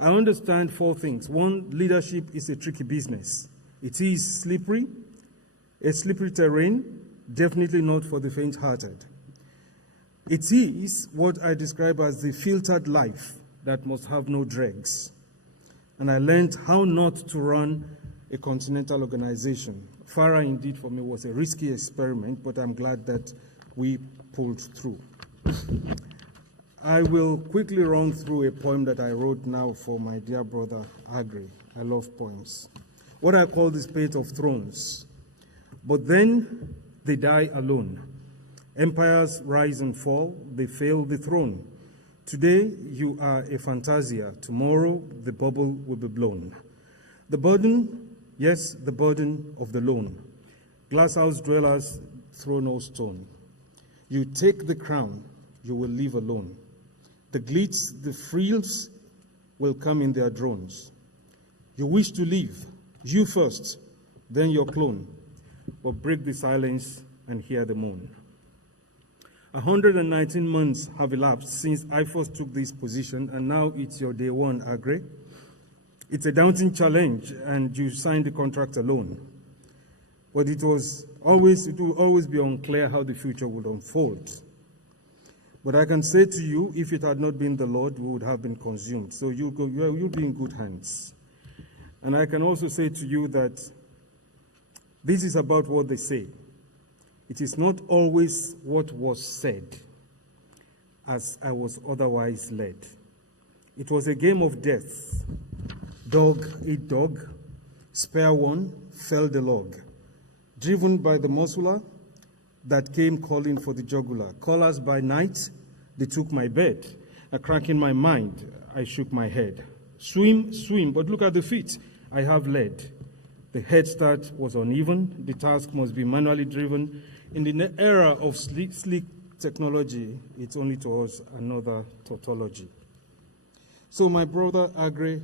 I understand 4 things. 1, leadership is a tricky business. It is slippery, a slippery terrain, definitely not for the faint-hearted. It is what I describe as the filtered life that must have no dregs. And I learned how not to run a continental organization. FARA, indeed, for me, was a risky experiment, but I'm glad that we pulled through. I will quickly run through a poem that I wrote now for my dear brother, Agri. I love poems. What I call the Spate of Thrones. But then they die alone. Empires rise and fall, they fail the throne. Today, you are a fantasia. Tomorrow, the bubble will be blown. The burden, yes, the burden of the lone. Glasshouse dwellers throw no stone. You take the crown, you will live alone. The glitz, the frills will come in their drones. You wish to live, you first, then your clone. But break the silence and hear the moan. 119 months have elapsed since I first took this position, and now it's your day 1, Agri. It's a daunting challenge, and you signed the contract alone. But it will always be unclear how the future would unfold. But I can say to you, if it had not been the Lord, we would have been consumed. So you'll be in good hands. And I can also say to you that this is about what they say. It is not always what was said, as I was otherwise led. It was a game of death. Dog ate dog, spare one, fell the log. Driven by the muscular that came calling for the jugular. Callers by night, they took my bed. A crack in my mind, I shook my head. Swim, swim, but look at the feet. I have lead. The head start was uneven. The task must be manually driven. In the era of sleek technology, it's only to us another tautology. So, my brother Agri,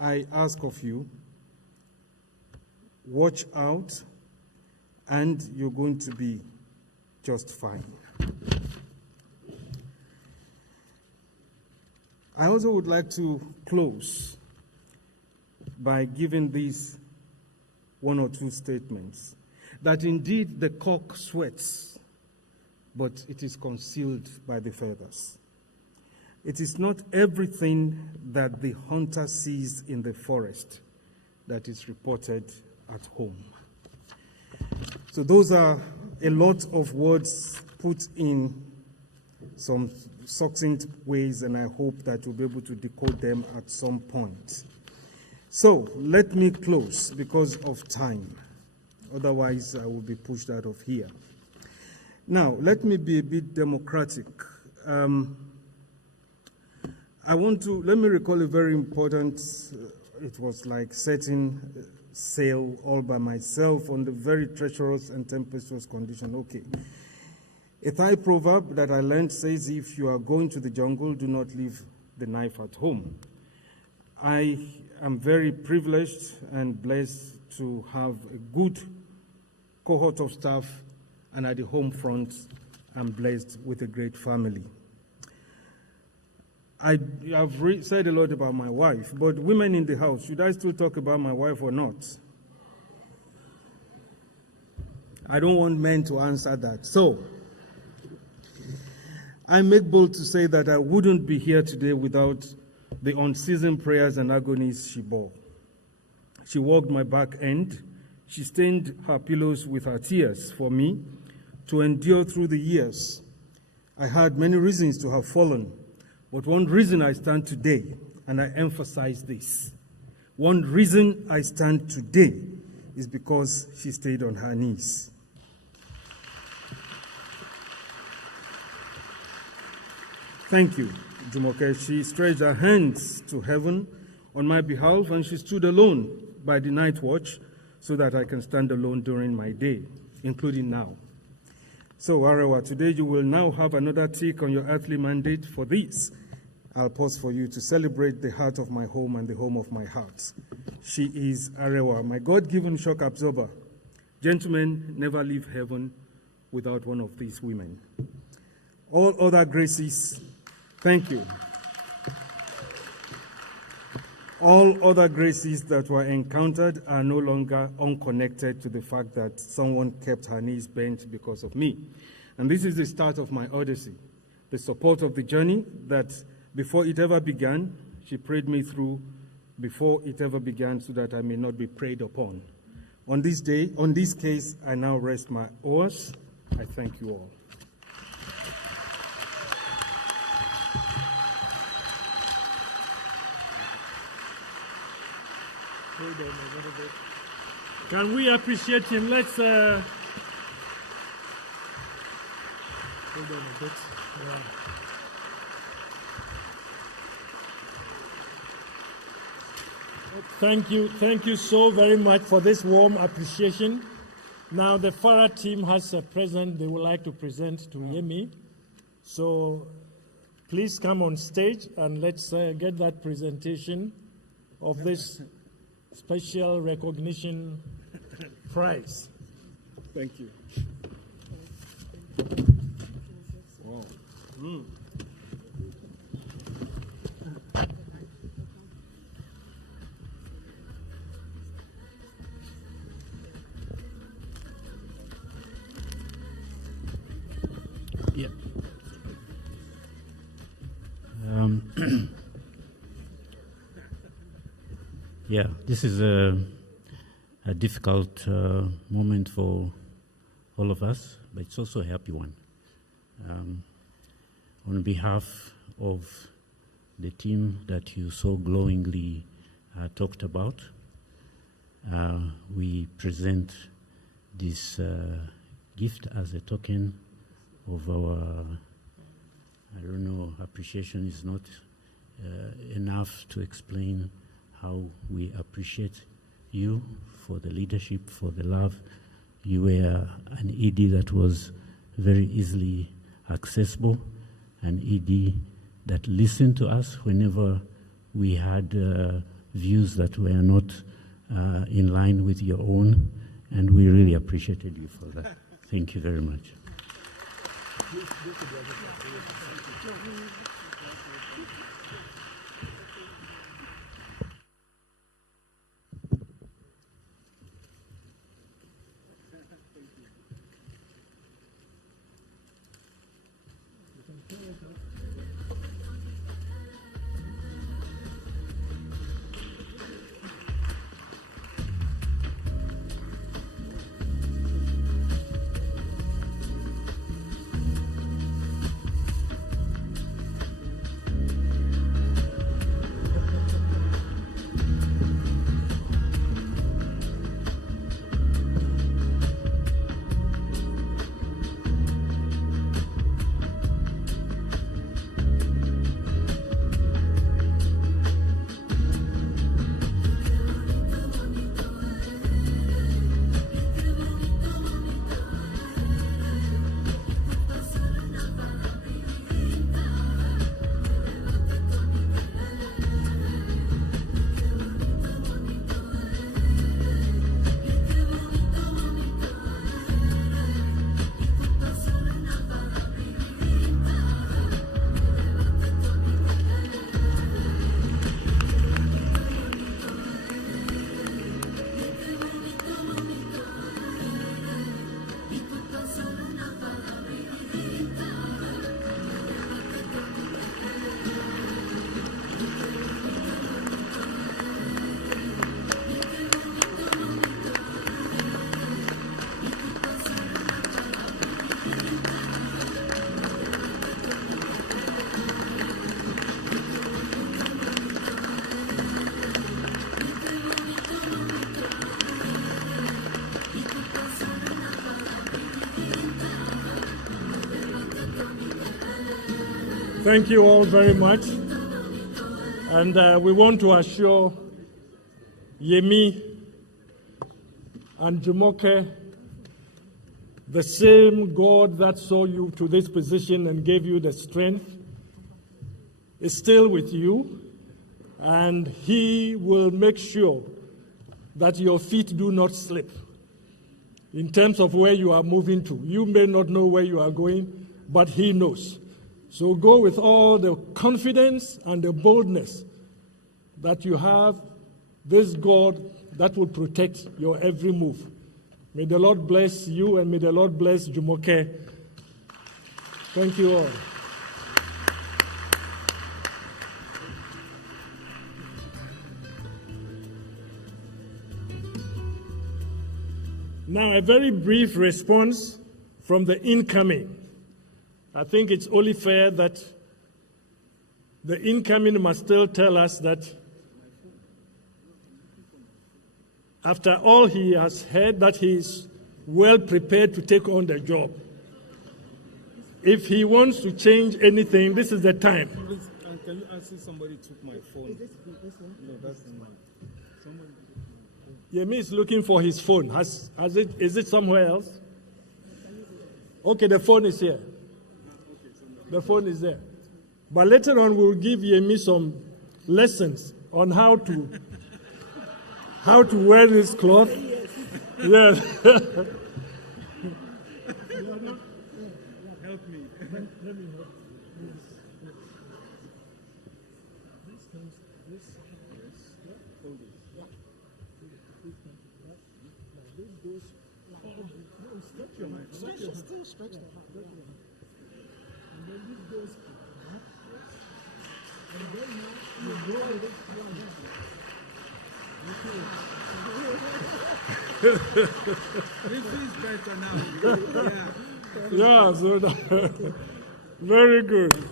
I ask of you, watch out, and you're going to be just fine. I also would like to close by giving these 1 or 2 statements. That indeed the cock sweats, but it is concealed by the feathers. It is not everything that the hunter sees in the forest that is reported at home. So those are a lot of words put in some succinct ways, and I hope that you'll be able to decode them at some point. So let me close because of time. Otherwise, I will be pushed out of here. Now, let me be a bit democratic. Let me recall a very important, it was like setting sail all by myself on the very treacherous and tempestuous condition. Okay. A Thai proverb that I learned says, if you are going to the jungle, do not leave the knife at home. I am very privileged and blessed to have a good cohort of staff, and at the home front, I'm blessed with a great family. I have said a lot about my wife, but women in the house, should I still talk about my wife or not? I don't want men to answer that. So, I make bold to say that I wouldn't be here today without the unceasing prayers and agonies she bore. She walked my back end. She stained her pillows with her tears for me to endure through the years. I had many reasons to have fallen, but one reason I stand today, and I emphasize this, one reason I stand today is because she stayed on her knees. Thank you, Jumoke. She stretched her hands to heaven on my behalf, and she stood alone by the night watch so that I can stand alone during my day, including now. So, Arewa, today you will now have another tick on your earthly mandate. For this, I'll pause for you to celebrate the heart of my home and the home of my heart. She is Arewa, my God-given shock absorber. Gentlemen, never leave heaven without one of these women. All other graces, thank you. All other graces that were encountered are no longer unconnected to the fact that someone kept her knees bent because of me. And this is the start of my odyssey, the support of the journey that before it ever began, she prayed me through before it ever began so that I may not be preyed upon. On this day, on this case, I now rest my oars. I thank you all. Hold on a little bit. Can we appreciate him? Let's hold on a bit. Yeah. Thank you so very much for this warm appreciation. Now the FARA team has a present they would like to present to Yemi. So please come on stage and let's get that presentation of this special recognition prize. Thank you. Wow. Yeah. Yeah, this is a difficult moment for all of us, but it's also a happy one. On behalf of the team that you so glowingly talked about, we present this gift as a token of our, I don't know, appreciation is not enough to explain how we appreciate you for the leadership, for the love. You were an ED that was very easily accessible, an ED that listened to us whenever we had views that were not in line with your own, and we really appreciated you for that. Thank you very much. Thank you all very much. And we want to assure Yemi and Jumoke the same God that saw you to this position and gave you the strength is still with you, and He will make sure that your feet do not slip in terms of where you are moving to. You may not know where you are going, but He knows. So go with all the confidence and the boldness that you have this God that will protect your every move. May the Lord bless you, and may the Lord bless Jumoke. Thank you all. Now, a very brief response from the incoming. I think it's only fair that the incoming must still tell us that after all he has heard, that he is well prepared to take on the job. If he wants to change anything, this is the time. Please, can you ask if somebody took my phone? No, that's not mine. Somebody took my phone. Yemi is looking for his phone. Is it somewhere else? Okay, the phone is here. The phone is there. But later on, we'll give Yemi some lessons on how to wear this cloth. Yes. Help me. Let me help. It feels better now. Yeah, so very good.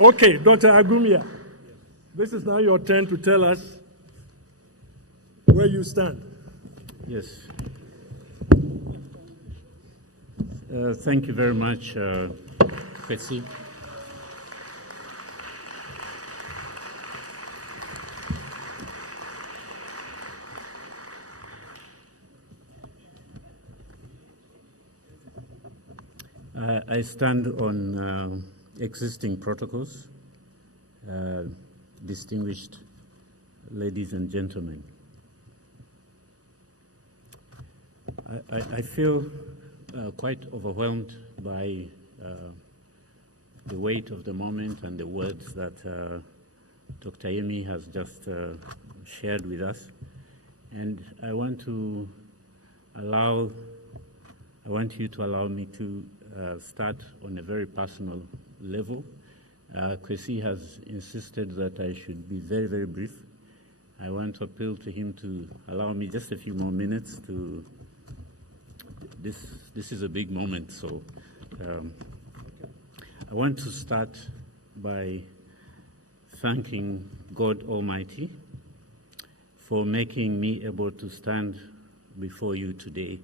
Okay, Dr. Agumia, this is now your turn to tell us where you stand. Yes. Thank you very much, Kwesi. I stand on existing protocols, distinguished ladies and gentlemen. I feel quite overwhelmed by the weight of the moment and the words that Dr. Yemi has just shared with us. And I want you to allow me to start on a very personal level. Kwesi has insisted that I should be very, very brief. I want to appeal to him to allow me just a few more minutes to. This is a big moment, so I want to start by thanking God Almighty for making me able to stand before you today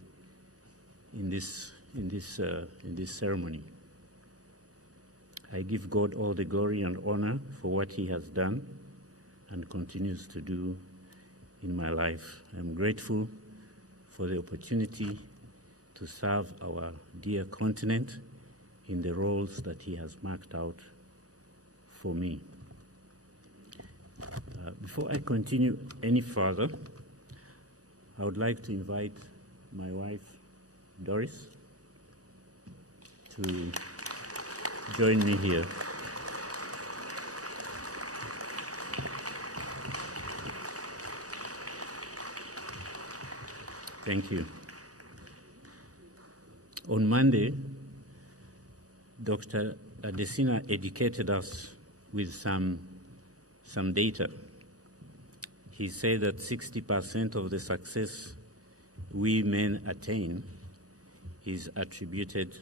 in this ceremony. I give God all the glory and honor for what He has done and continues to do in my life. I'm grateful for the opportunity to serve our dear continent in the roles that He has marked out for me. Before I continue any further, I would like to invite my wife, Doris, to join me here. Thank you. On Monday, Dr. Adesina educated us with some data. He said that 60% of the success we men attain is attributed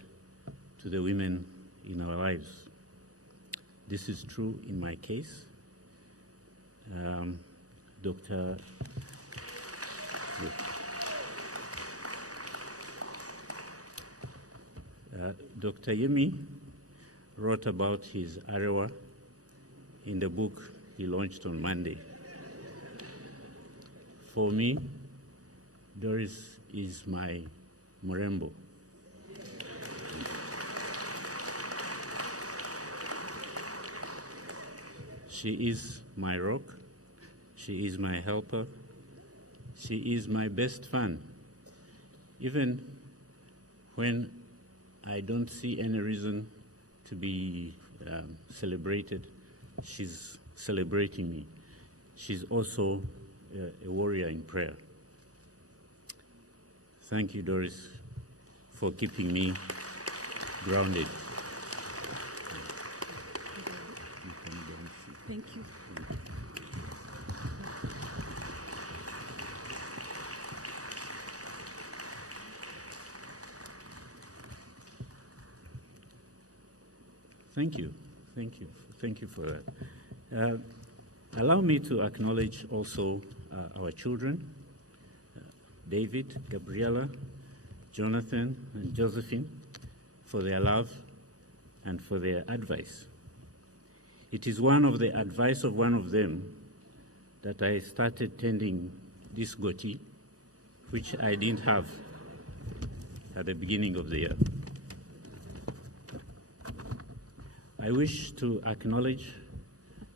to the women in our lives. This is true in my case. Dr. Yemi wrote about his Arewa in the book he launched on Monday. For me, Doris is my Murembo. She is my rock. She is my helper. She is my best fan. Even when I don't see any reason to be celebrated, she's celebrating me. She's also a warrior in prayer. Thank you, Doris, for keeping me grounded. Thank you. Thank you. Thank you. Thank you for that. Allow me to acknowledge also our children, David, Gabriella, Jonathan, and Josephine, for their love and for their advice. It is one of the advice of one of them that I started tending this goatee, which I didn't have at the beginning of the year. I wish to acknowledge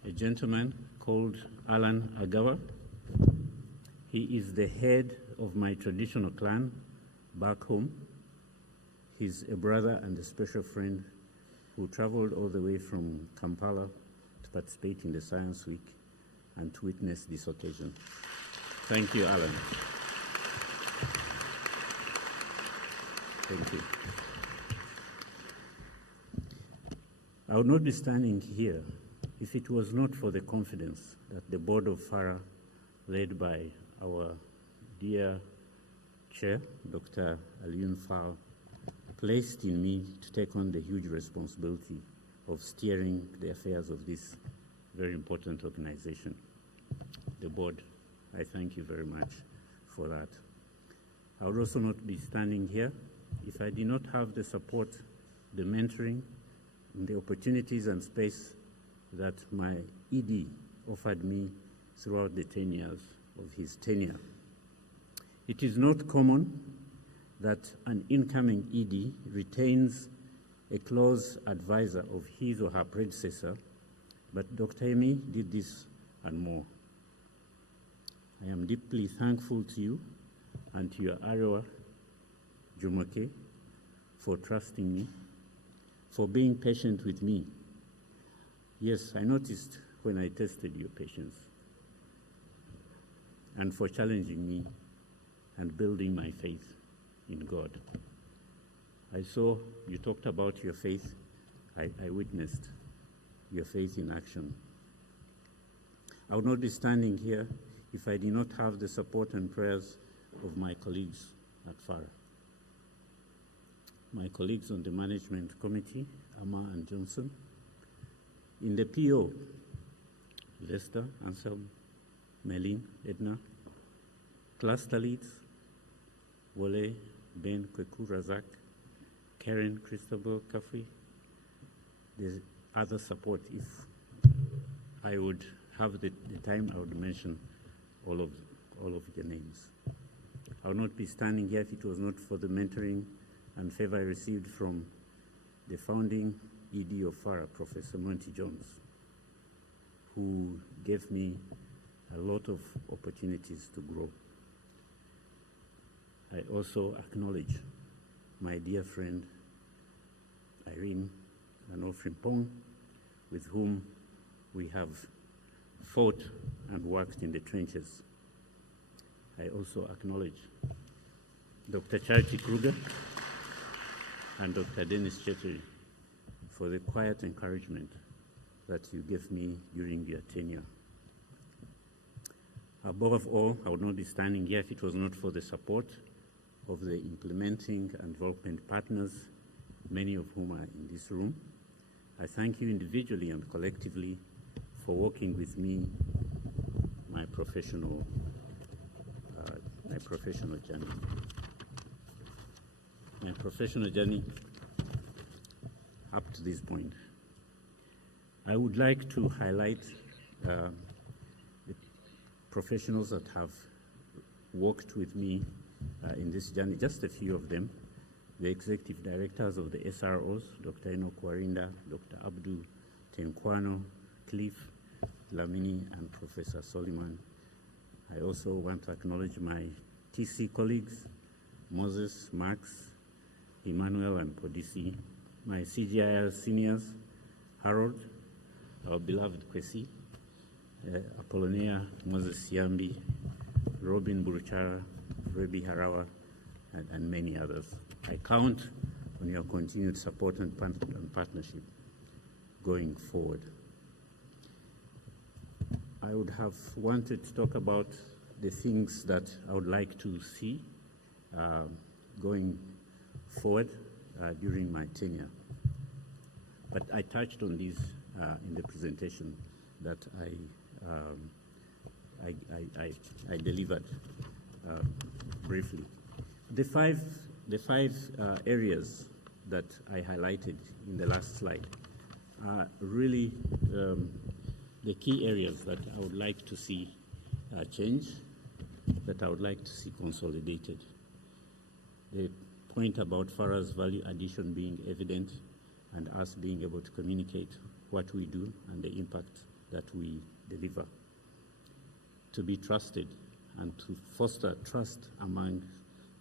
a gentleman called Alan Agawa. He is the head of my traditional clan back home. He's a brother and a special friend who traveled all the way from Kampala to participate in the Science Week and to witness this occasion. Thank you, Alan. Thank you. I would not be standing here if it was not for the confidence that the board of FARA, led by our dear chair, Dr. Alioune Fall, placed in me to take on the huge responsibility of steering the affairs of this very important organization. The board, I thank you very much for that. I would also not be standing here if I did not have the support, the mentoring, and the opportunities and space that my ED offered me throughout the 10 years of his tenure. It is not common that an incoming ED retains a close advisor of his or her predecessor, but Dr. Emi did this and more. I am deeply thankful to you and to your Arewa, Jumoke, for trusting me, for being patient with me. Yes, I noticed when I tested your patience, and for challenging me and building my faith in God. I saw you talked about your faith. I witnessed your faith in action. I would not be standing here if I did not have the support and prayers of my colleagues at FARA. My colleagues on the management committee, Amma and Johnson. In the PO, Lester, Anselm, Melin, Edna. Cluster leads, Wole, Ben, Kweku, Razak, Karen, Christopher, Kafri. There's other support. If I would have the time, I would mention all of your names. I would not be standing here if it was not for the mentoring and favor I received from the founding ED of FARA, Professor Monty Jones, who gave me a lot of opportunities to grow. I also acknowledge my dear friend Irene Anofrimpong, with whom we have fought and worked in the trenches. I also acknowledge Dr. Charity Kruger and Dr. Dennis Chettery for the quiet encouragement that you gave me during your tenure. Above all, I would not be standing here if it was not for the support of the implementing and development partners, many of whom are in this room. I thank you individually and collectively for working with me my professional journey. My professional journey up to this point. I would like to highlight the professionals that have worked with me in this journey, just a few of them. The executive directors of the SROs, Dr. Enoch Warinda, Dr. Abdu Tenkwano, Cliff, Lamini, and Professor Soliman. I also want to acknowledge my TC colleagues, Moses, Max, Emmanuel, and Podisi, my CGIR seniors, Harold, our beloved Kwesi, Apollonia, Moses Yambi, Robin Buruchara, Rebi Harawa, and many others. I count on your continued support and partnership going forward. I would have wanted to talk about the things that I would like to see going forward during my tenure. But I touched on these in the presentation that I delivered briefly. The five areas that I highlighted in the last slide are really the key areas that I would like to see change, that I would like to see consolidated. The point about FARA's value addition being evident and us being able to communicate what we do and the impact that we deliver. To be trusted and to foster trust among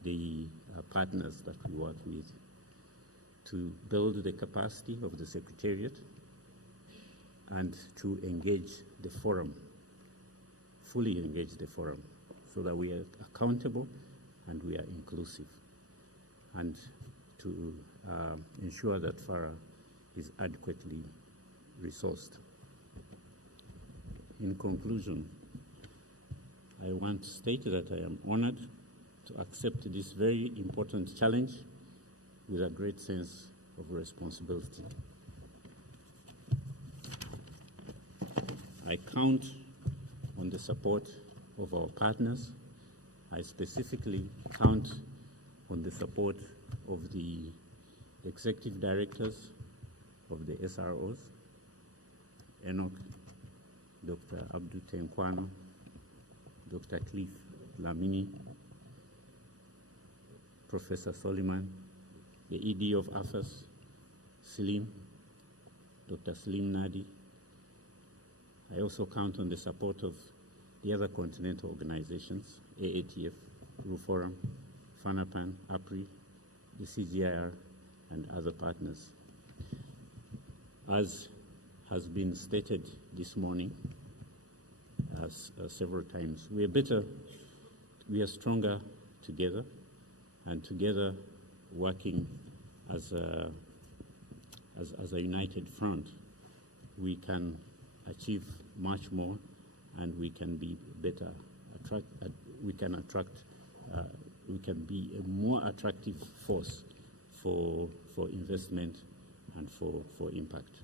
the partners that we work with. To build the capacity of the Secretariat and to engage the forum, fully engage the forum, so that we are accountable and we are inclusive, and to ensure that FARA is adequately resourced. In conclusion, I want to state that I am honored to accept this very important challenge with a great sense of responsibility. I count on the support of our partners. I specifically count on the support of the executive directors of the SROs, Enoch, Dr. Abdu Tenkwano, Dr. Cliff Lamini, Professor Soliman, the ED of AFAS, Slim, Dr. Slim Nadi. I also count on the support of the other continental organizations, AATF, RUFORUM, FANAPAN, APRI, the CGIR, and other partners. As has been stated this morning several times, we are better, we are stronger together, and together working as a united front, we can achieve much more, and we can be better, we can be a more attractive force for investment and for impact.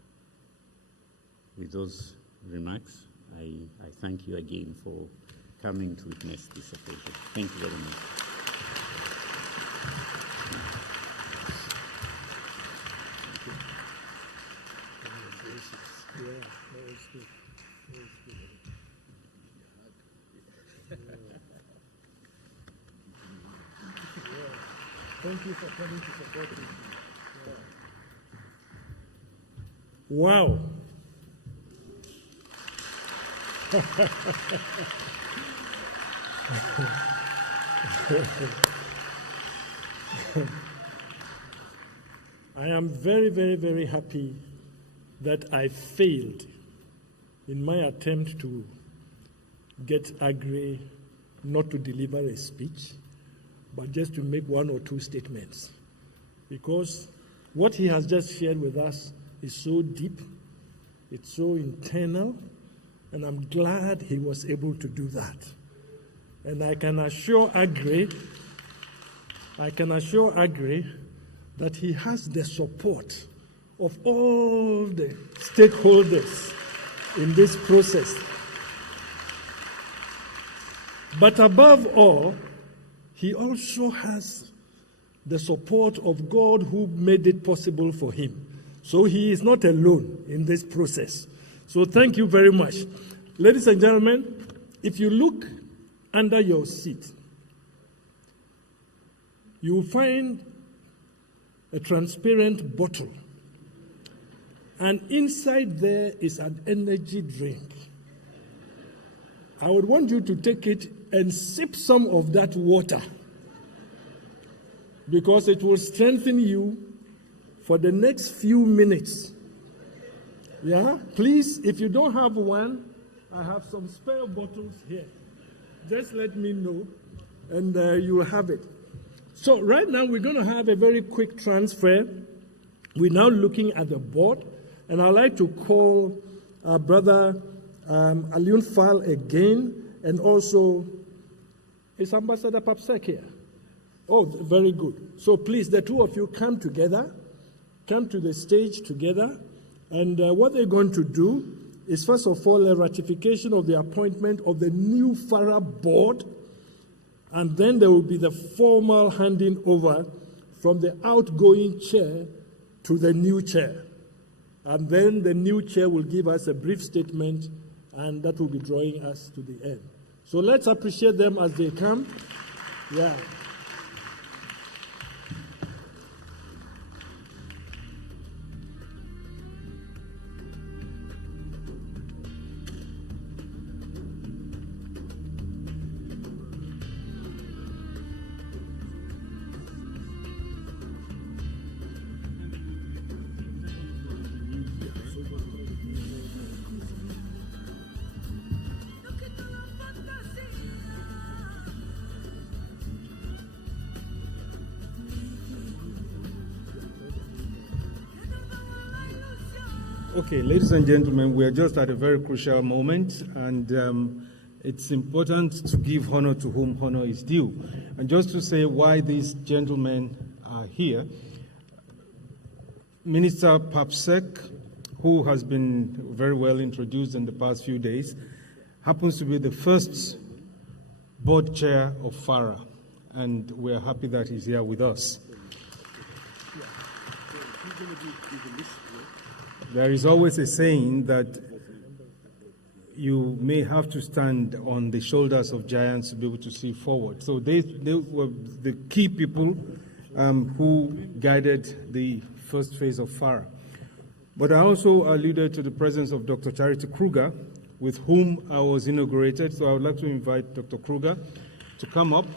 With those remarks, I thank you again for coming to witness this occasion. Thank you very much. Thank you for coming to support me. Wow. I am very, very, very happy that I failed in my attempt to get Agri not to deliver a speech, but just to make one or two statements. Because what he has just shared with us is so deep, it's so internal, and I'm glad he was able to do that. And I can assure Agri that he has the support of all the stakeholders in this process. But above all, he also has the support of God who made it possible for him. So he is not alone in this process. So thank you very much. Ladies and gentlemen, if you look under your seat, you will find a transparent bottle. And inside there is an energy drink. I would want you to take it and sip some of that water, because it will strengthen you for the next few minutes. Yeah? Please, if you don't have one, I have some spare bottles here. Just let me know, and you will have it. So right now, we're going to have a very quick transfer. We're now looking at the board, and I'd like to call our brother Aliun Fall again, and also, is Ambassador Papsek here? Oh, very good. So please, the two of you come together, come to the stage together, and what they're going to do is, first of all, a ratification of the appointment of the new FARA board, and then there will be the formal handing over from the outgoing chair to the new chair. And then the new chair will give us a brief statement, and that will be drawing us to the end. So let's appreciate them as they come. Yeah. Okay, ladies and gentlemen, we are just at a very crucial moment, and it's important to give honor to whom honor is due. And just to say why these gentlemen are here, Minister Papsek, who has been very well introduced in the past few days, happens to be the first board chair of FARA, and we are happy that he's here with us. There is always a saying that you may have to stand on the shoulders of giants to be able to see forward. So they were the key people who guided the first phase of FARA. But I also alluded to the presence of Dr. Charity Kruger, with whom I was inaugurated. So I would like to invite Dr. Kruger to come up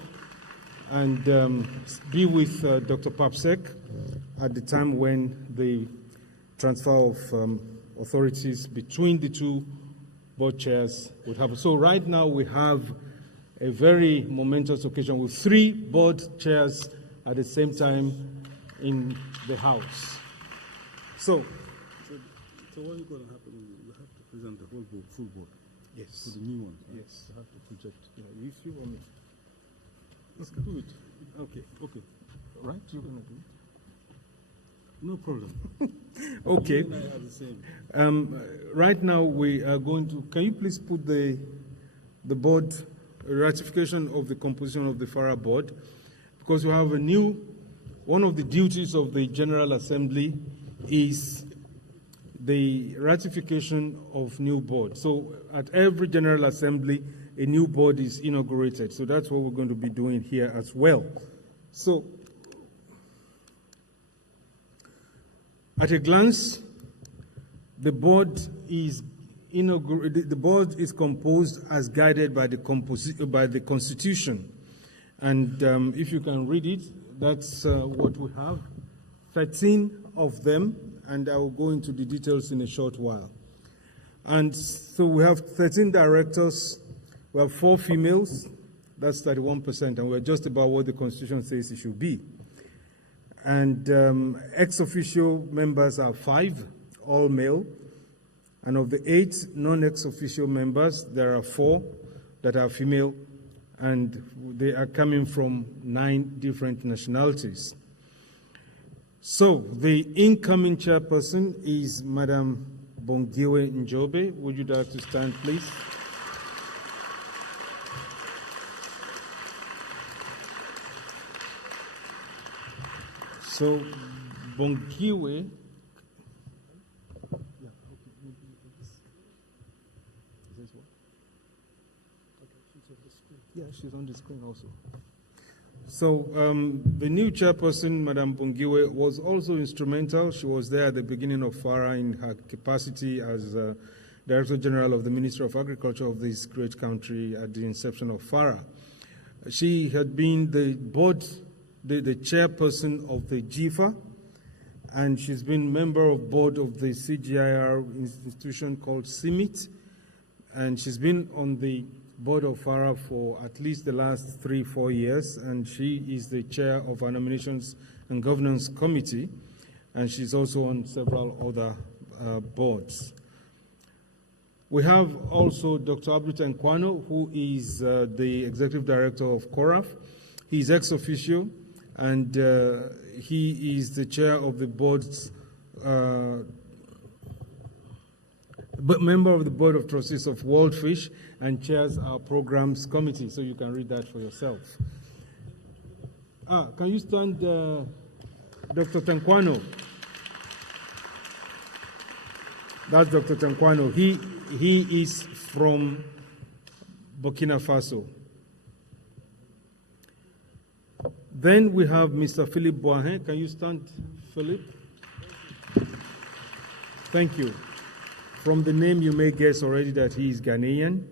and be with Dr. Papsek at the time when the transfer of authorities between the two board chairs would happen. So right now we have a very momentous occasion with 3 board chairs at the same time in the House. So what is going to happen? You have to present the whole board, full board. Yes. For the new one. Right? Yes. You have to project. Yeah, if you want me. Let's do it. Okay. Okay. Right? You're going to do it? No problem. Okay. You and I are the same. Right now we are going to, can you please put the board, ratification of the composition of the FARA board, because we have a new, one of the duties of the General Assembly is the ratification of new board. So at every General Assembly, a new board is inaugurated. So that's what we're going to be doing here as well. So at a glance, the board is composed as guided by the Constitution, and if you can read it, that's what we have. 13 of them, and I will go into the details in a short while. And so we have 13 directors. We have 4 females. That's 31%, and we're just about what the Constitution says it should be. And ex-officio members are 5, all male. And of the 8 non-ex-officio members, there are 4 that are female, and they are coming from 9 different nationalities. So the incoming chairperson is Madam Bongiwe Njobe. Would you like to stand, please? So, Bongiwe, Yeah, she's on the screen also. So the new chairperson, Madam Bongiwe, was also instrumental. She was there at the beginning of FARA in her capacity as Director General of the Ministry of Agriculture of this great country at the inception of FARA. She had been the chairperson of the GIFA, and she's been member of board of the CGIAR institution called CIMIT, and she's been on the board of FARA for at least the last 3-4 years, and she is the chair of our nominations and governance committee, and she's also on several other boards. We have also Dr. Abdul Nkwano, who is the executive director of CORAF. He's ex officio, and he is the chair of the board's member of the board of trustees of World Fish, and chairs our programs committee, so you can read that for yourself. Can you stand, Dr. Tankwano? That's Dr. Tankwano. He is from Burkina Faso. Then we have Mr. Philip Boahen. Can you stand, Philip? Thank you. From the name, you may guess already that he is Ghanaian.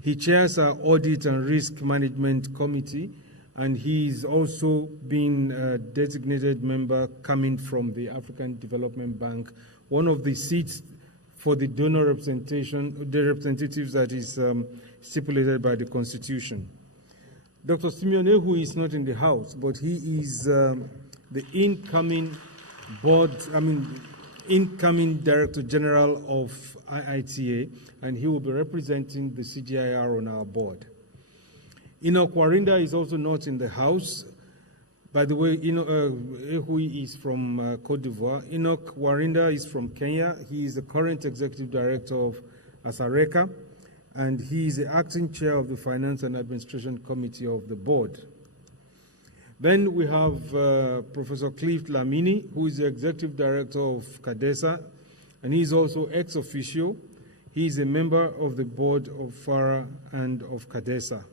He chairs our Audit and Risk Management Committee, and he's also been a designated member coming from the African Development Bank, one of the seats for the donor representation, the representatives that is stipulated by the Constitution. Dr. Simeone, who is not in the House, but he is the incoming Director General of IITA, and he will be representing the CGIAR on our board. Enoch Warinda is also not in the House. By the way, Ehui is from Cote d'Ivoire. Enoch Warinda is from Kenya. He is the current Executive Director of Asareka, and he is the acting chair of the Finance and Administration Committee of the board. Then we have Professor Cliff Lamini, who is the Executive Director of CADESA, and he is also ex officio. He is a member of the board of FARA and of CADESA.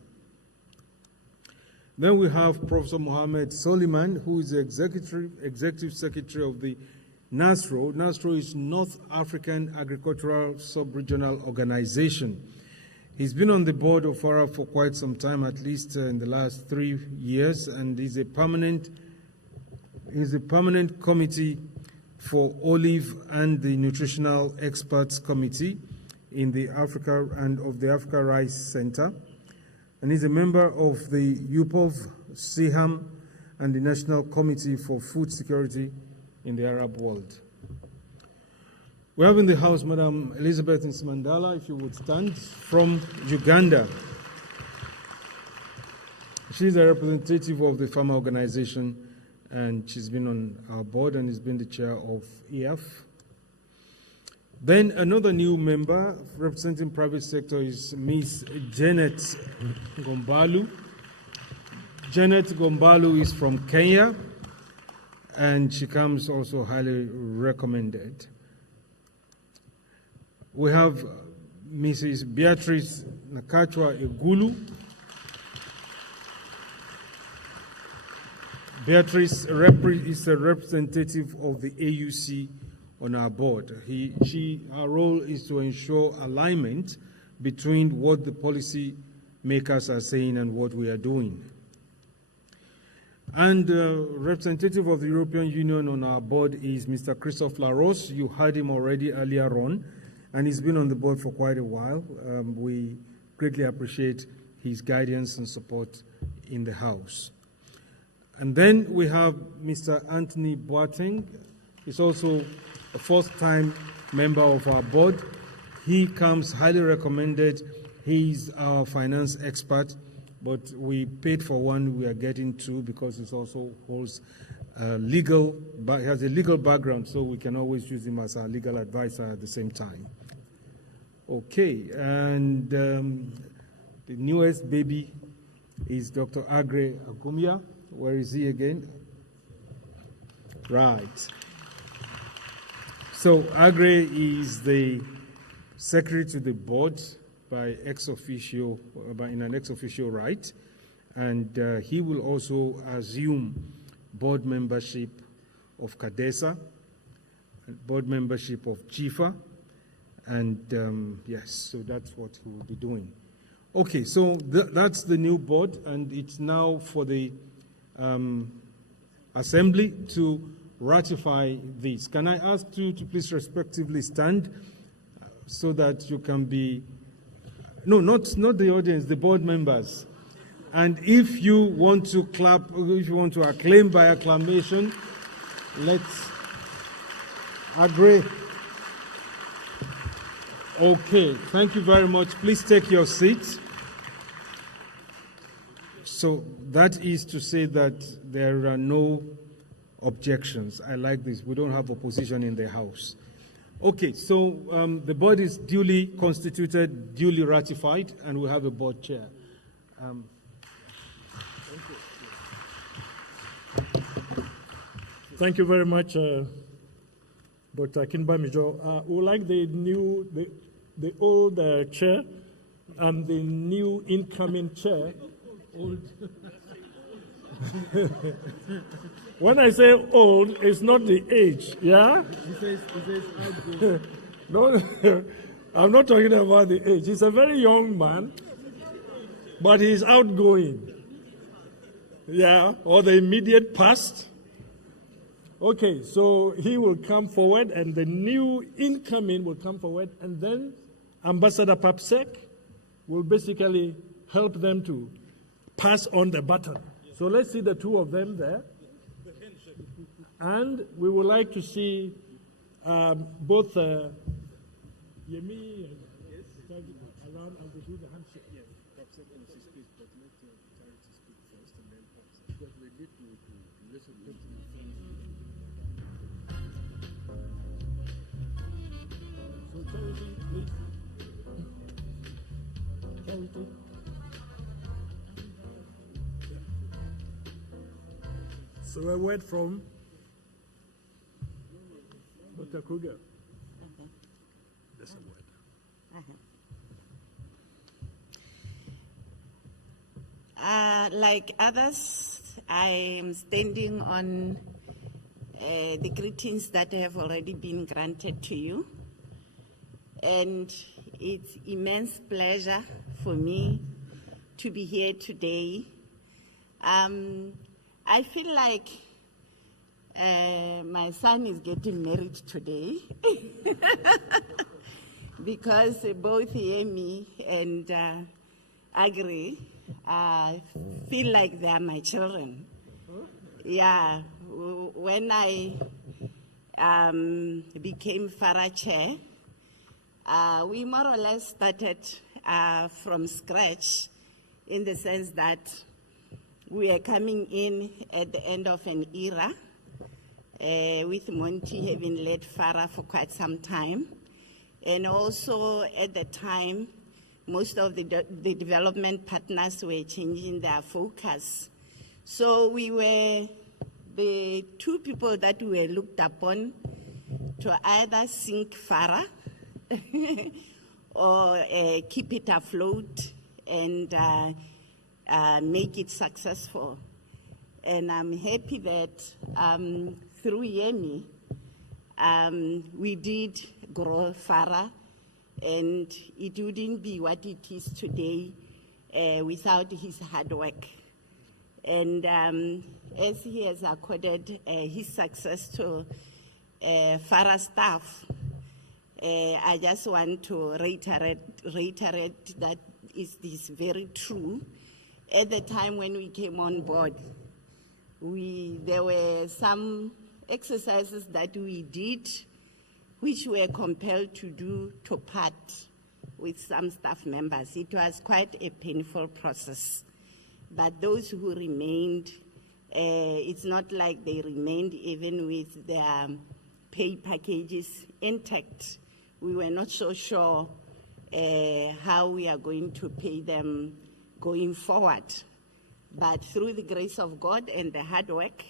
Then we have Professor Mohammed Soliman, who is the Executive Secretary of the NASRO. NASRO is North African Agricultural Sub-Regional Organization. He's been on the board of FARA for quite some time, at least in the last 3 years, and he's a permanent committee for Olive and the Nutritional Experts Committee in the Africa and of the Africa Rice Center. And he's a member of the UPOV, SIHAM, and the National Committee for Food Security in the Arab world. We have in the House Madam Elizabeth Nsimandala, if you would stand, from Uganda. She's a representative of the farmer organization, and she's been on our board and has been the chair of EF. Then another new member representing private sector is Ms. Janet Gombalu. Janet Gombalu is from Kenya, and she comes also highly recommended. We have Mrs. Beatrice Nakachwa Egulu. Beatrice is a representative of the AUC on our board. Her role is to ensure alignment between what the policy makers are saying and what we are doing. And representative of the European Union on our board is Mr. Christophe Laros. You heard him already earlier on, and he's been on the board for quite a while. We greatly appreciate his guidance and support in the House. And then we have Mr. Anthony Boateng. He's also a first-time member of our board. He comes highly recommended. He's our finance expert, but we paid for one. We are getting two because he also holds he has a legal background, so we can always use him as our legal advisor at the same time. Okay, and the newest baby is Dr. Agre Agumia. Where is he again? Right. So Agre is the secretary to the board, by ex officio, in an ex officio right, and he will also assume board membership of CADESA, board membership of GIFA, and yes, so that's what he will be doing. Okay, so that's the new board, and it's now for the Assembly to ratify this. Can I ask you to please respectively stand so that you can be, no, not the audience, the board members. And if you want to clap, if you want to acclaim by acclamation, let's agree. Okay, thank you very much. Please take your seats. So that is to say that there are no objections. I like this. We don't have opposition in the House. Okay, so the board is duly constituted, duly ratified, and we have a board chair. Thank you very much, Dr. Akinbamijo. We like the old chair and the new incoming chair. When I say old, it's not the age, yeah? No, I'm not talking about the age. He's a very young man, but he's outgoing. Yeah, or the immediate past. Okay, so he will come forward, and the new incoming will come forward, and then Ambassador Papsek will basically help them to pass on the baton. So let's see the two of them there. And we would like to see both Yemi and around and we do the handshake. Yes. So Charity, please. Charity. So a word from Dr. Kruger. That's a word. Like others, I am standing on the greetings that have already been granted to you. And it's immense pleasure for me to be here today. I feel like my son is getting married today because both Yemi and Agri feel like they are my children. Yeah, when I became FARA chair, we more or less started from scratch in the sense that we are coming in at the end of an era with Monty having led FARA for quite some time. And also at the time, most of the development partners were changing their focus. So we were the two people that were looked upon to either sink FARA or keep it afloat and make it successful. And I'm happy that through Yemi, we did grow FARA, and it wouldn't be what it is today without his hard work. And as he has accorded his success to FARA staff, I just want to reiterate that is very true. At the time when we came on board, there were some exercises that we did which we were compelled to do to part with some staff members. It was quite a painful process. But those who remained, it's not like they remained even with their pay packages intact. We were not so sure how we are going to pay them going forward. But through the grace of God and the hard work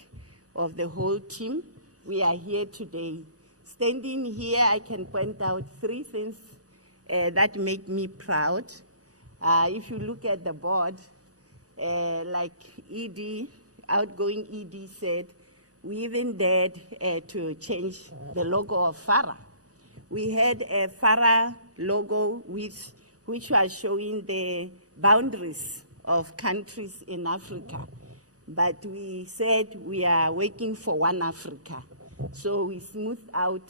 of the whole team, we are here today. Standing here, I can point out three things that make me proud. If you look at the board, like ED, outgoing ED said, we even dared to change the logo of FARA. We had a FARA logo which was showing the boundaries of countries in Africa. But we said we are working for one Africa. So we smoothed out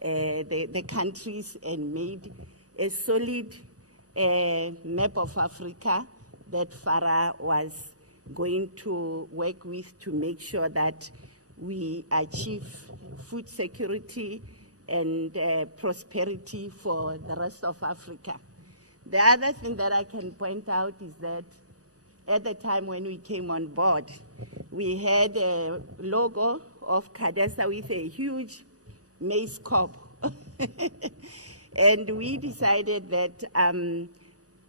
the countries and made a solid map of Africa that FARA was going to work with to make sure that we achieve food security and prosperity for the rest of Africa. The other thing that I can point out is that at the time when we came on board, we had a logo of CADESA with a huge maize cob. And we decided that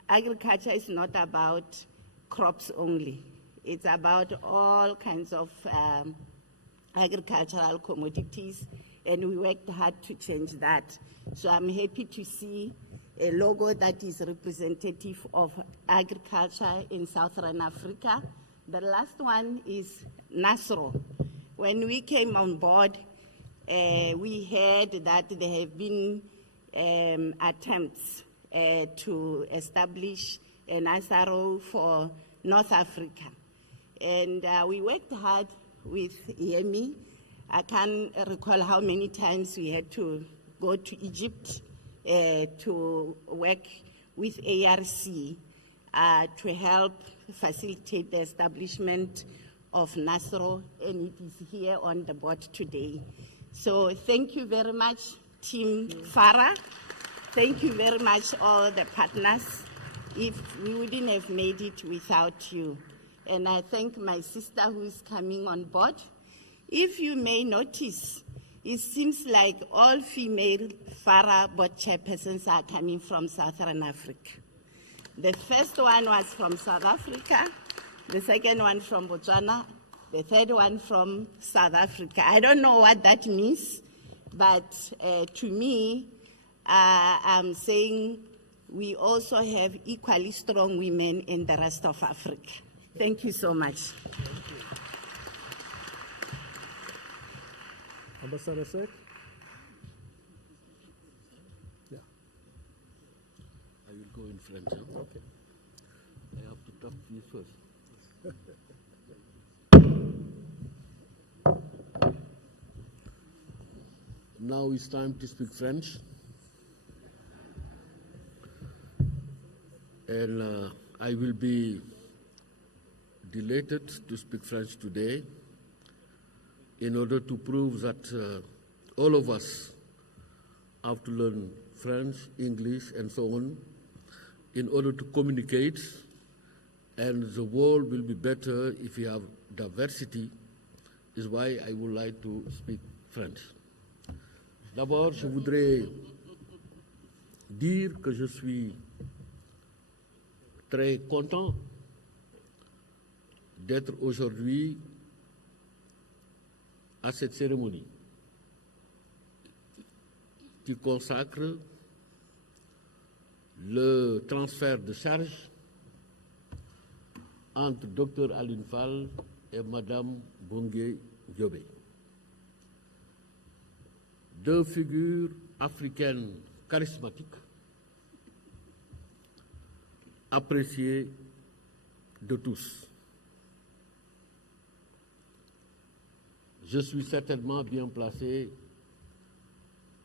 agriculture is not about crops only. It's about all kinds of agricultural commodities, and we worked hard to change that. So I'm happy to see a logo that is representative of agriculture in Southern Africa. The last one is NASRO. When we came on board, we heard that there have been attempts to establish an NASRO for North Africa. And we worked hard with Yemi. I can't recall how many times we had to go to Egypt to work with ARC to help facilitate the establishment of NASRO, and it is here on the board today. So thank you very much, Team FARA. Thank you very much, all the partners. We wouldn't have made it without you. And I thank my sister who is coming on board. If you may notice, it seems like all female FARA board chairpersons are coming from Southern Africa. The first one was from South Africa, the second one from Botswana, the third one from South Africa. I don't know what that means, but to me, I'm saying we also have equally strong women in the rest of Africa. Thank you so much. Ambassador Sek? Yeah. I will go in French. Huh? Okay. I have to talk to you first. Now it's time to speak French. And I will be delighted to speak French today in order to prove that all of us have to learn French, English, and so on in order to communicate, and the world will be better if we have diversity, is why I would like to speak French. D'abord, je voudrais dire que je suis très content d'être aujourd'hui à cette cérémonie qui consacre le transfert de charge entre Dr Aline Fall et Madame Bongé Diobé. Deux figures africaines charismatiques, appréciées de tous. Je suis certainement bien placé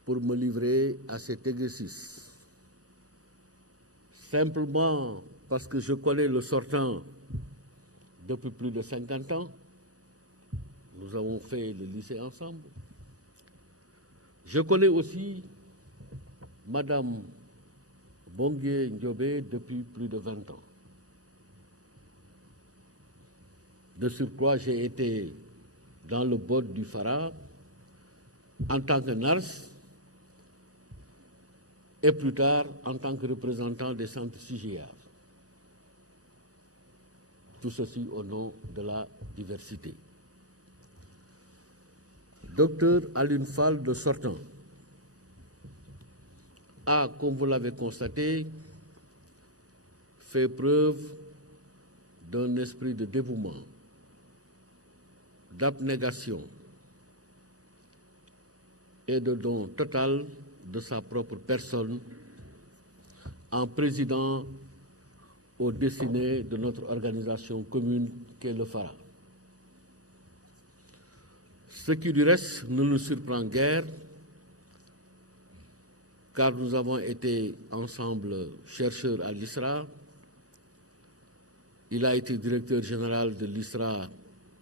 pour me livrer à cet exercice. Simplement parce que je connais le sortant depuis plus de 50 ans. Nous avons fait le lycée ensemble. Je connais aussi Madame Bongé Ndiobé depuis plus de 20 ans. De surcroît, j'ai été dans le board du FARA en tant que nurse et plus tard en tant que représentant des centres CIGR. Tout ceci au nom de la diversité. Docteur Aline Fall de sortant a, comme vous l'avez constaté, fait preuve d'un esprit de dévouement, d'abnégation et de don total de sa propre personne en présidant aux destinées de notre organisation commune qu'est le FARA. Ce qui du reste ne nous surprend guère, car nous avons été ensemble chercheurs à l'ISRA. Il a été directeur général de l'ISRA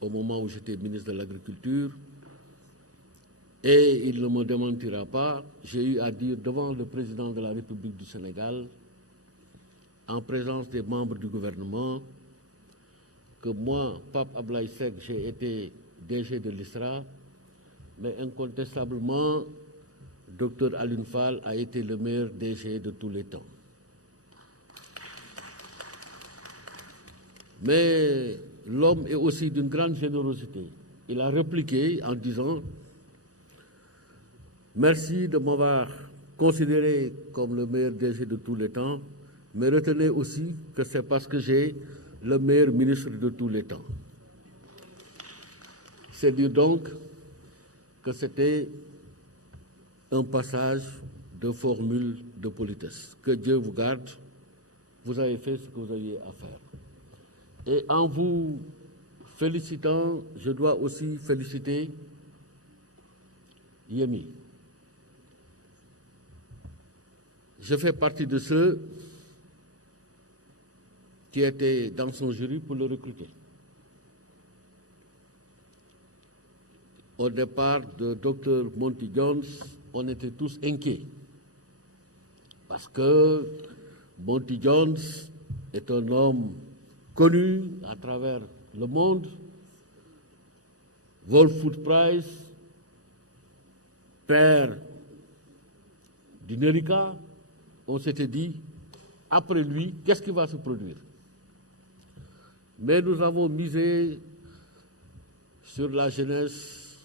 au moment où j'étais ministre de l'Agriculture. Et il ne me démentira pas, j'ai eu à dire devant le président de la République du Sénégal, en présence des membres du gouvernement, que moi, Pape Ablaye Seck, j'ai été DG de l'ISRA, mais incontestablement, Dr Alioune Fall a été le meilleur DG de tous les temps. Mais l'homme est aussi d'une grande générosité. Il a répliqué en disant « Merci de m'avoir considéré comme le meilleur DG de tous les temps, mais retenez aussi que c'est parce que j'ai le meilleur ministre de tous les temps. » C'est dire donc que c'était un passage de formule de politesse. Que Dieu vous garde, vous avez fait ce que vous aviez à faire. Et en vous félicitant, je dois aussi féliciter Yemi. Je fais partie de ceux qui étaient dans son jury pour le recruter. Au départ de Dr Monty Jones, on était tous inquiets parce que Monty Jones est un homme connu à travers le monde, World Food Prize, père du Nerica. On s'était dit, après lui, qu'est-ce qui va se produire? Mais nous avons misé sur la jeunesse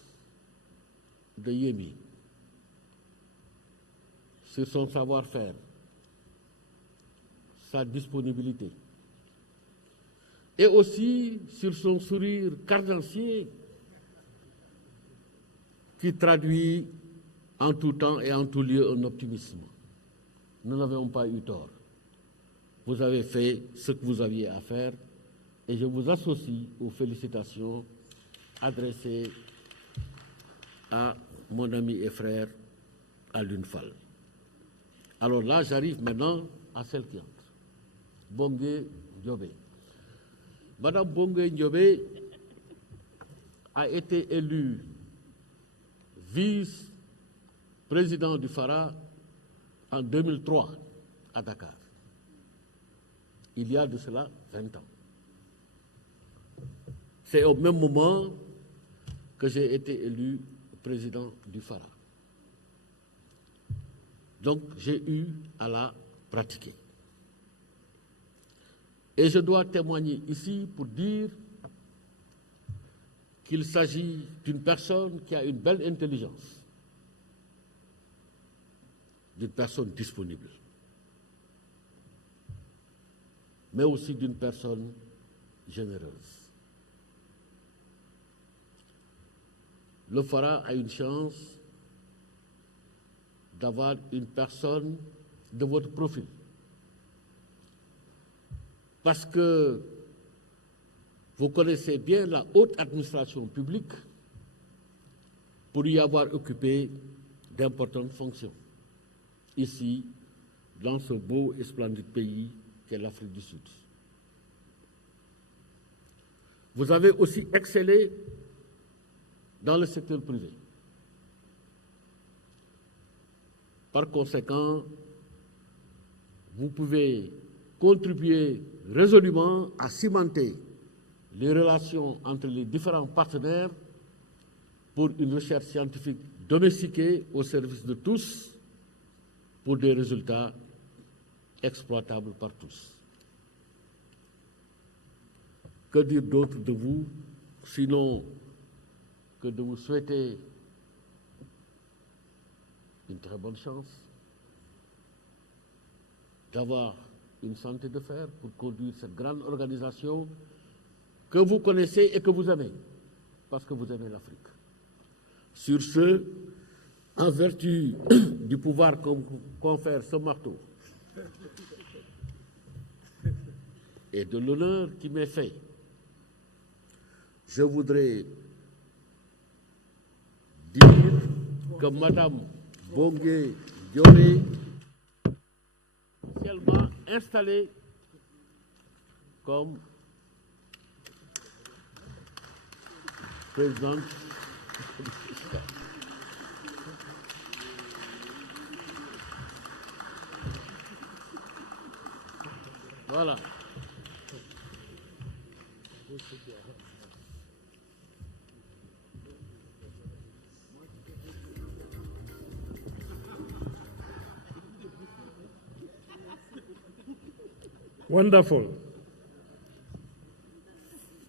de Yemi, sur son savoir-faire, sa disponibilité, et aussi sur son sourire cardancier qui traduit en tout temps et en tout lieu un optimisme. Nous n'avons pas eu tort. Vous avez fait ce que vous aviez à faire et je vous associe aux félicitations adressées à mon ami et frère Alioune Fall. Alors là, j'arrive maintenant à celle qui entre. Bongué Ndiobé. Madame Bongué Ndiobé a été élue vice-président du FARA en 2003 à Dakar. Il y a de cela 20 ans. C'est au même moment que j'ai été élu président du FARA. Donc, j'ai eu à la pratiquer. Et je dois témoigner ici pour dire qu'il s'agit d'une personne qui a une belle intelligence, d'une personne disponible, mais aussi d'une personne généreuse. Le FARA a une chance d'avoir une personne de votre profil. Parce que vous connaissez bien la haute administration publique pour y avoir occupé d'importantes fonctions, ici, dans ce beau et splendide pays qu'est l'Afrique du Sud. Vous avez aussi excellé dans le secteur privé. Par conséquent, vous pouvez contribuer résolument à cimenter les relations entre les différents partenaires pour une recherche scientifique domestiquée au service de tous pour des résultats exploitables par tous. Que dire d'autre de vous, sinon que de vous souhaiter une très bonne chance, d'avoir une santé de fer pour conduire cette grande organisation que vous connaissez et que vous aimez, parce que vous aimez l'Afrique. Sur ce, en vertu du pouvoir que confère ce marteau et de l'honneur qui m'est fait, je voudrais dire que Madame Bongué Dioré officiellement installée comme présidente. Voilà. Wonderful.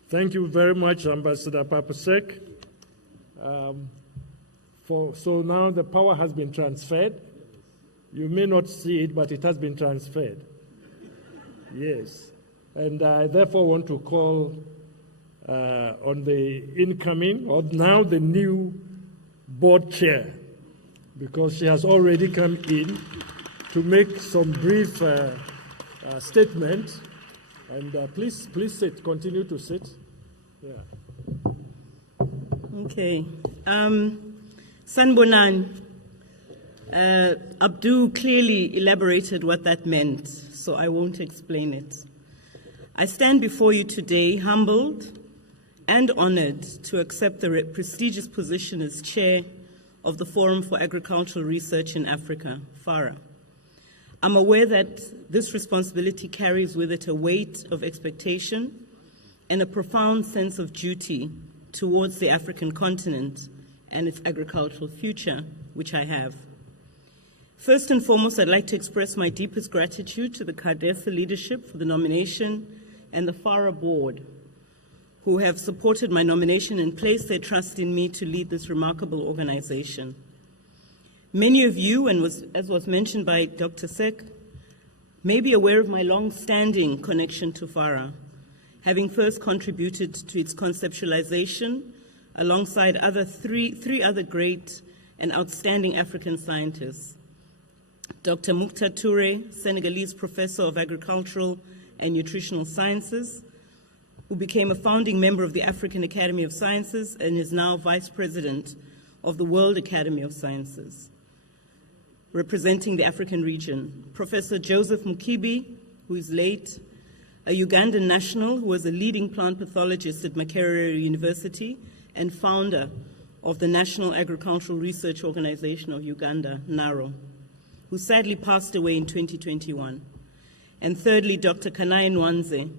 Thank you very much, Ambassador Papasek. So now the power has been transferred. You may not see it, but it has been transferred. Yes. And I therefore want to call on the incoming, or now the new board chair, because she has already come in to make some brief statement. And please sit, continue to sit. Yeah. Okay. Sanbonan, Abdul clearly elaborated what that meant, so I won't explain it. I stand before you today humbled and honored to accept the prestigious position as chair of the Forum for Agricultural Research in Africa, FARA. I'm aware that this responsibility carries with it a weight of expectation and a profound sense of duty towards the African continent and its agricultural future, which I have. First and foremost, I'd like to express my deepest gratitude to the CARDESA leadership for the nomination and the FARA board, who have supported my nomination and placed their trust in me to lead this remarkable organization. Many of you, and as was mentioned by Dr. Sek, may be aware of my long-standing connection to FARA, having first contributed to its conceptualization alongside three other great and outstanding African scientists. Dr. Mukhtar Toure, Senegalese professor of agricultural and nutritional sciences, who became a founding member of the African Academy of Sciences and is now vice president of the World Academy of Sciences, representing the African region. Professor Joseph Mukibi, who is late, a Ugandan national who was a leading plant pathologist at Makerere University and founder of the National Agricultural Research Organization of Uganda, NARO, who sadly passed away in 2021. And thirdly, Dr. Kanai Nwanze,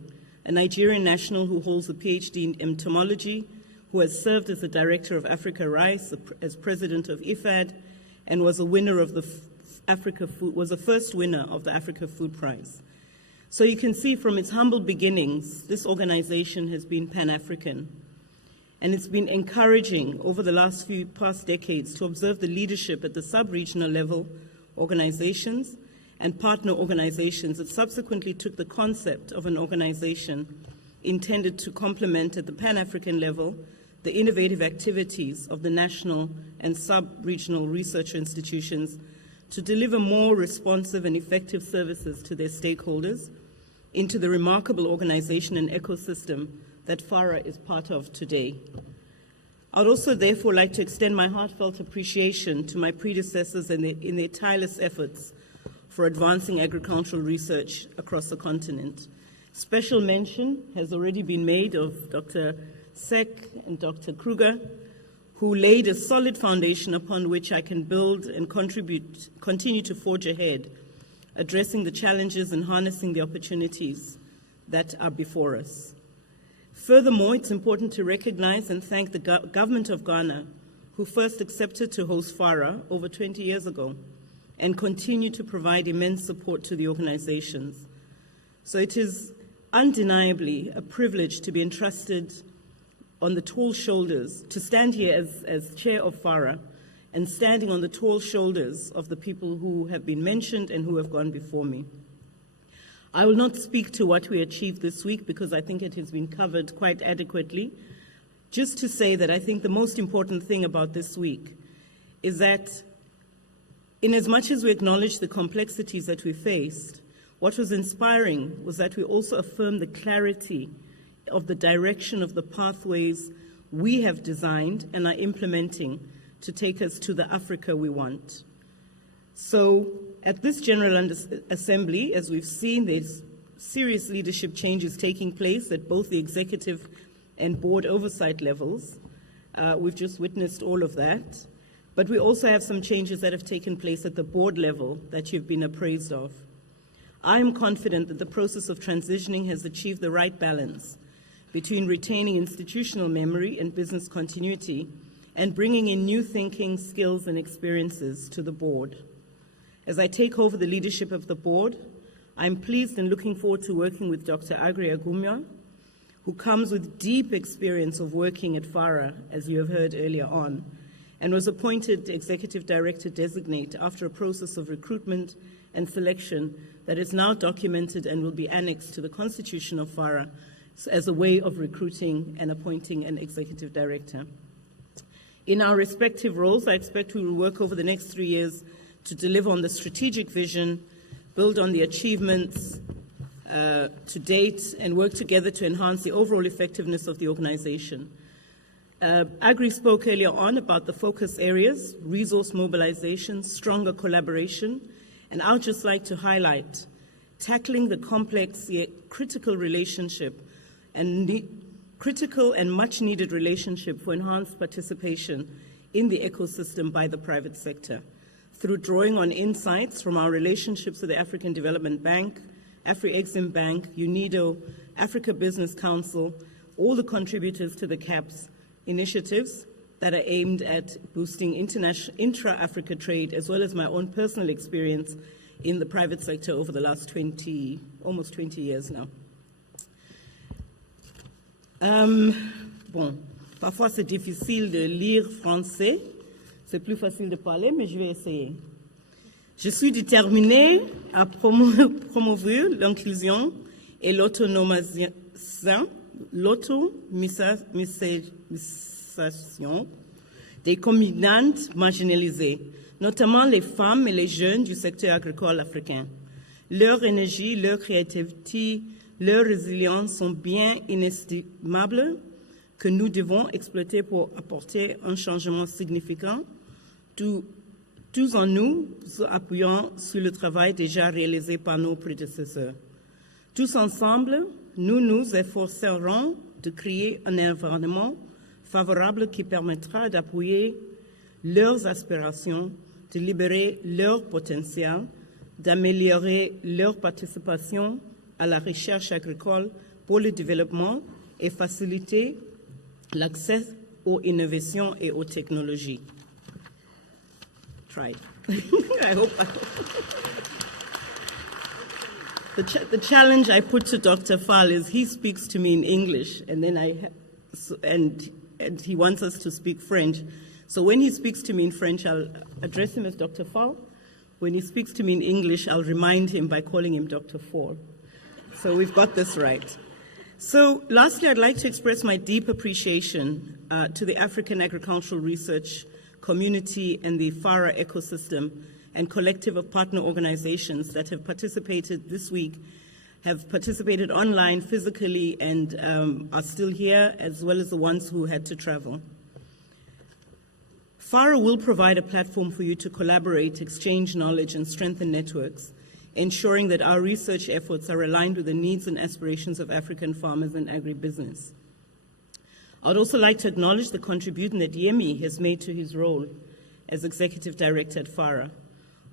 a Nigerian national who holds a PhD in entomology, who has served as the director of Africa Rice, as president of IFAD, and was a winner of the was the first winner of the Africa Food Prize. So you can see from its humble beginnings, this organization has been Pan-African. And it's been encouraging over the past decades to observe the leadership at the sub-regional level organizations and partner organizations that subsequently took the concept of an organization intended to complement at the Pan-African level the innovative activities of the national and sub-regional research institutions to deliver more responsive and effective services to their stakeholders into the remarkable organization and ecosystem that FARA is part of today. I'd also therefore like to extend my heartfelt appreciation to my predecessors in their tireless efforts for advancing agricultural research across the continent. Special mention has already been made of Dr. Sek and Dr. Kruger, who laid a solid foundation upon which I can build and continue to forge ahead, addressing the challenges and harnessing the opportunities that are before us. Furthermore, it's important to recognize and thank the government of Ghana, who first accepted to host FARA over 20 years ago and continue to provide immense support to the organizations. So it is undeniably a privilege to be entrusted on the tall shoulders, to stand here as chair of FARA and standing on the tall shoulders of the people who have been mentioned and who have gone before me. I will not speak to what we achieved this week because I think it has been covered quite adequately. Just to say that I think the most important thing about this week is that in as much as we acknowledge the complexities that we faced, what was inspiring was that we also affirmed the clarity of the direction of the pathways we have designed and are implementing to take us to the Africa we want. So at this General Assembly, as we've seen, there's serious leadership changes taking place at both the executive and board oversight levels. We've just witnessed all of that. But we also have some changes that have taken place at the board level that you've been appraised of. I am confident that the process of transitioning has achieved the right balance between retaining institutional memory and business continuity and bringing in new thinking, skills, and experiences to the board. As I take over the leadership of the board, I'm pleased and looking forward to working with Dr. Agri Agumya, who comes with deep experience of working at FARA, as you have heard earlier on, and was appointed Executive Director Designate after a process of recruitment and selection that is now documented and will be annexed to the Constitution of FARA as a way of recruiting and appointing an Executive Director. In our respective roles, I expect we will work over the next 3 years to deliver on the strategic vision, build on the achievements to date, and work together to enhance the overall effectiveness of the organization. Agri spoke earlier on about the focus areas, resource mobilization, stronger collaboration, and I would just like to highlight tackling the complex yet critical relationship and critical and much needed relationship for enhanced participation in the ecosystem by the private sector through drawing on insights from our relationships with the African Development Bank, Afri-Exim Bank, UNIDO, Africa Business Council, all the contributors to the CAPS initiatives that are aimed at boosting intra-Africa trade, as well as my own personal experience in the private sector over the last almost 20 years now. Bon, parfois c'est difficile de lire français, c'est plus facile de parler, mais je vais essayer. Je suis déterminée à promouvoir l'inclusion et l'autonomisation des communautés marginalisées, notamment les femmes et les jeunes du secteur agricole africain. Leur énergie, leur créativité, leur résilience sont bien inestimables que nous devons exploiter pour apporter un changement significant, tous en nous appuyant sur le travail déjà réalisé par nos prédécesseurs. Tous ensemble, nous nous efforcerons de créer un environnement favorable qui permettra d'appuyer leurs aspirations, de libérer leur potentiel, d'améliorer leur participation à la recherche agricole pour le développement et faciliter l'accès aux innovations et aux technologies. Try. I hope. The challenge I put to Dr. Fall is he speaks to me in English, and then and he wants us to speak French. So when he speaks to me in French, I'll address him as Dr. Fall. When he speaks to me in English, I'll remind him by calling him Dr. Fall. So we've got this right. So lastly, I'd like to express my deep appreciation to the African agricultural research community and the FARA ecosystem and collective of partner organizations that have participated this week, have participated online, physically, and are still here, as well as the ones who had to travel. FARA will provide a platform for you to collaborate, exchange knowledge, and strengthen networks, ensuring that our research efforts are aligned with the needs and aspirations of African farmers and agribusiness. I would also like to acknowledge the contribution that Yemi has made to his role as Executive Director at FARA.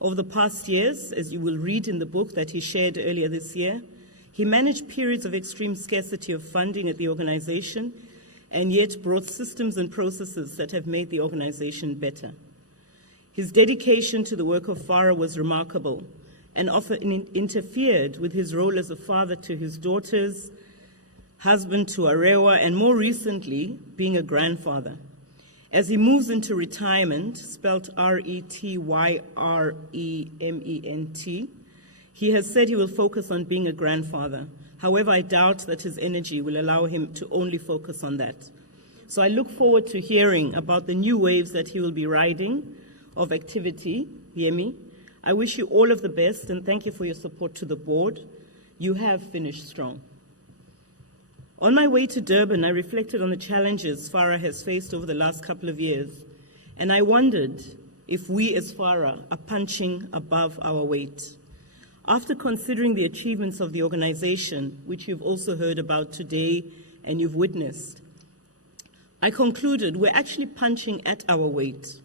Over the past years, as you will read in the book that he shared earlier this year, he managed periods of extreme scarcity of funding at the organization and yet brought systems and processes that have made the organization better. His dedication to the work of FARA was remarkable and often interfered with his role as a father to his daughters, husband to Arewa, and more recently, being a grandfather. As he moves into retirement, spelled R-E-T-Y-R-E-M-E-N-T, He has said he will focus on being a grandfather. However, I doubt that his energy will allow him to only focus on that. So I look forward to hearing about the new waves that he will be riding of activity. Yemi, I wish you all of the best and thank you for your support to the board. You have finished strong. On my way to Durban, I reflected on the challenges FARA has faced over the last couple of years, and I wondered if we as FARA are punching above our weight. After considering the achievements of the organization, which you've also heard about today and you've witnessed, I concluded we're actually punching at our weight.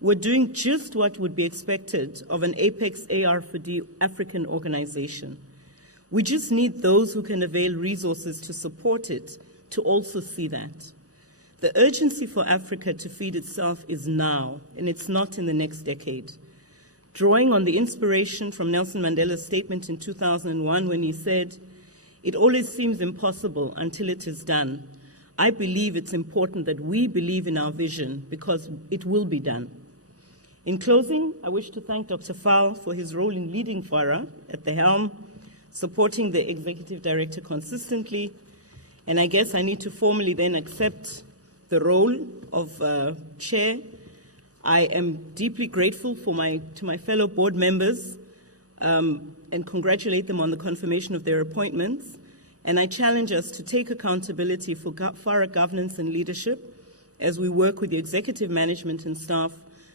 We're doing just what would be expected of an Apex AR4D African organization. We just need those who can avail resources to support it to also see that. The urgency for Africa to feed itself is now, and it's not in the next decade. Drawing on the inspiration from Nelson Mandela's statement in 2001 when he said, "It always seems impossible until it is done," I believe it's important that we believe in our vision because it will be done. In closing, I wish to thank Dr. Fal for his role in leading FARA at the helm, supporting the executive director consistently, and I guess I need to formally then accept the role of chair. I am deeply grateful to my fellow board members and congratulate them on the confirmation of their appointments. And I challenge us to take accountability for FARA governance and leadership as we work with the executive management and staff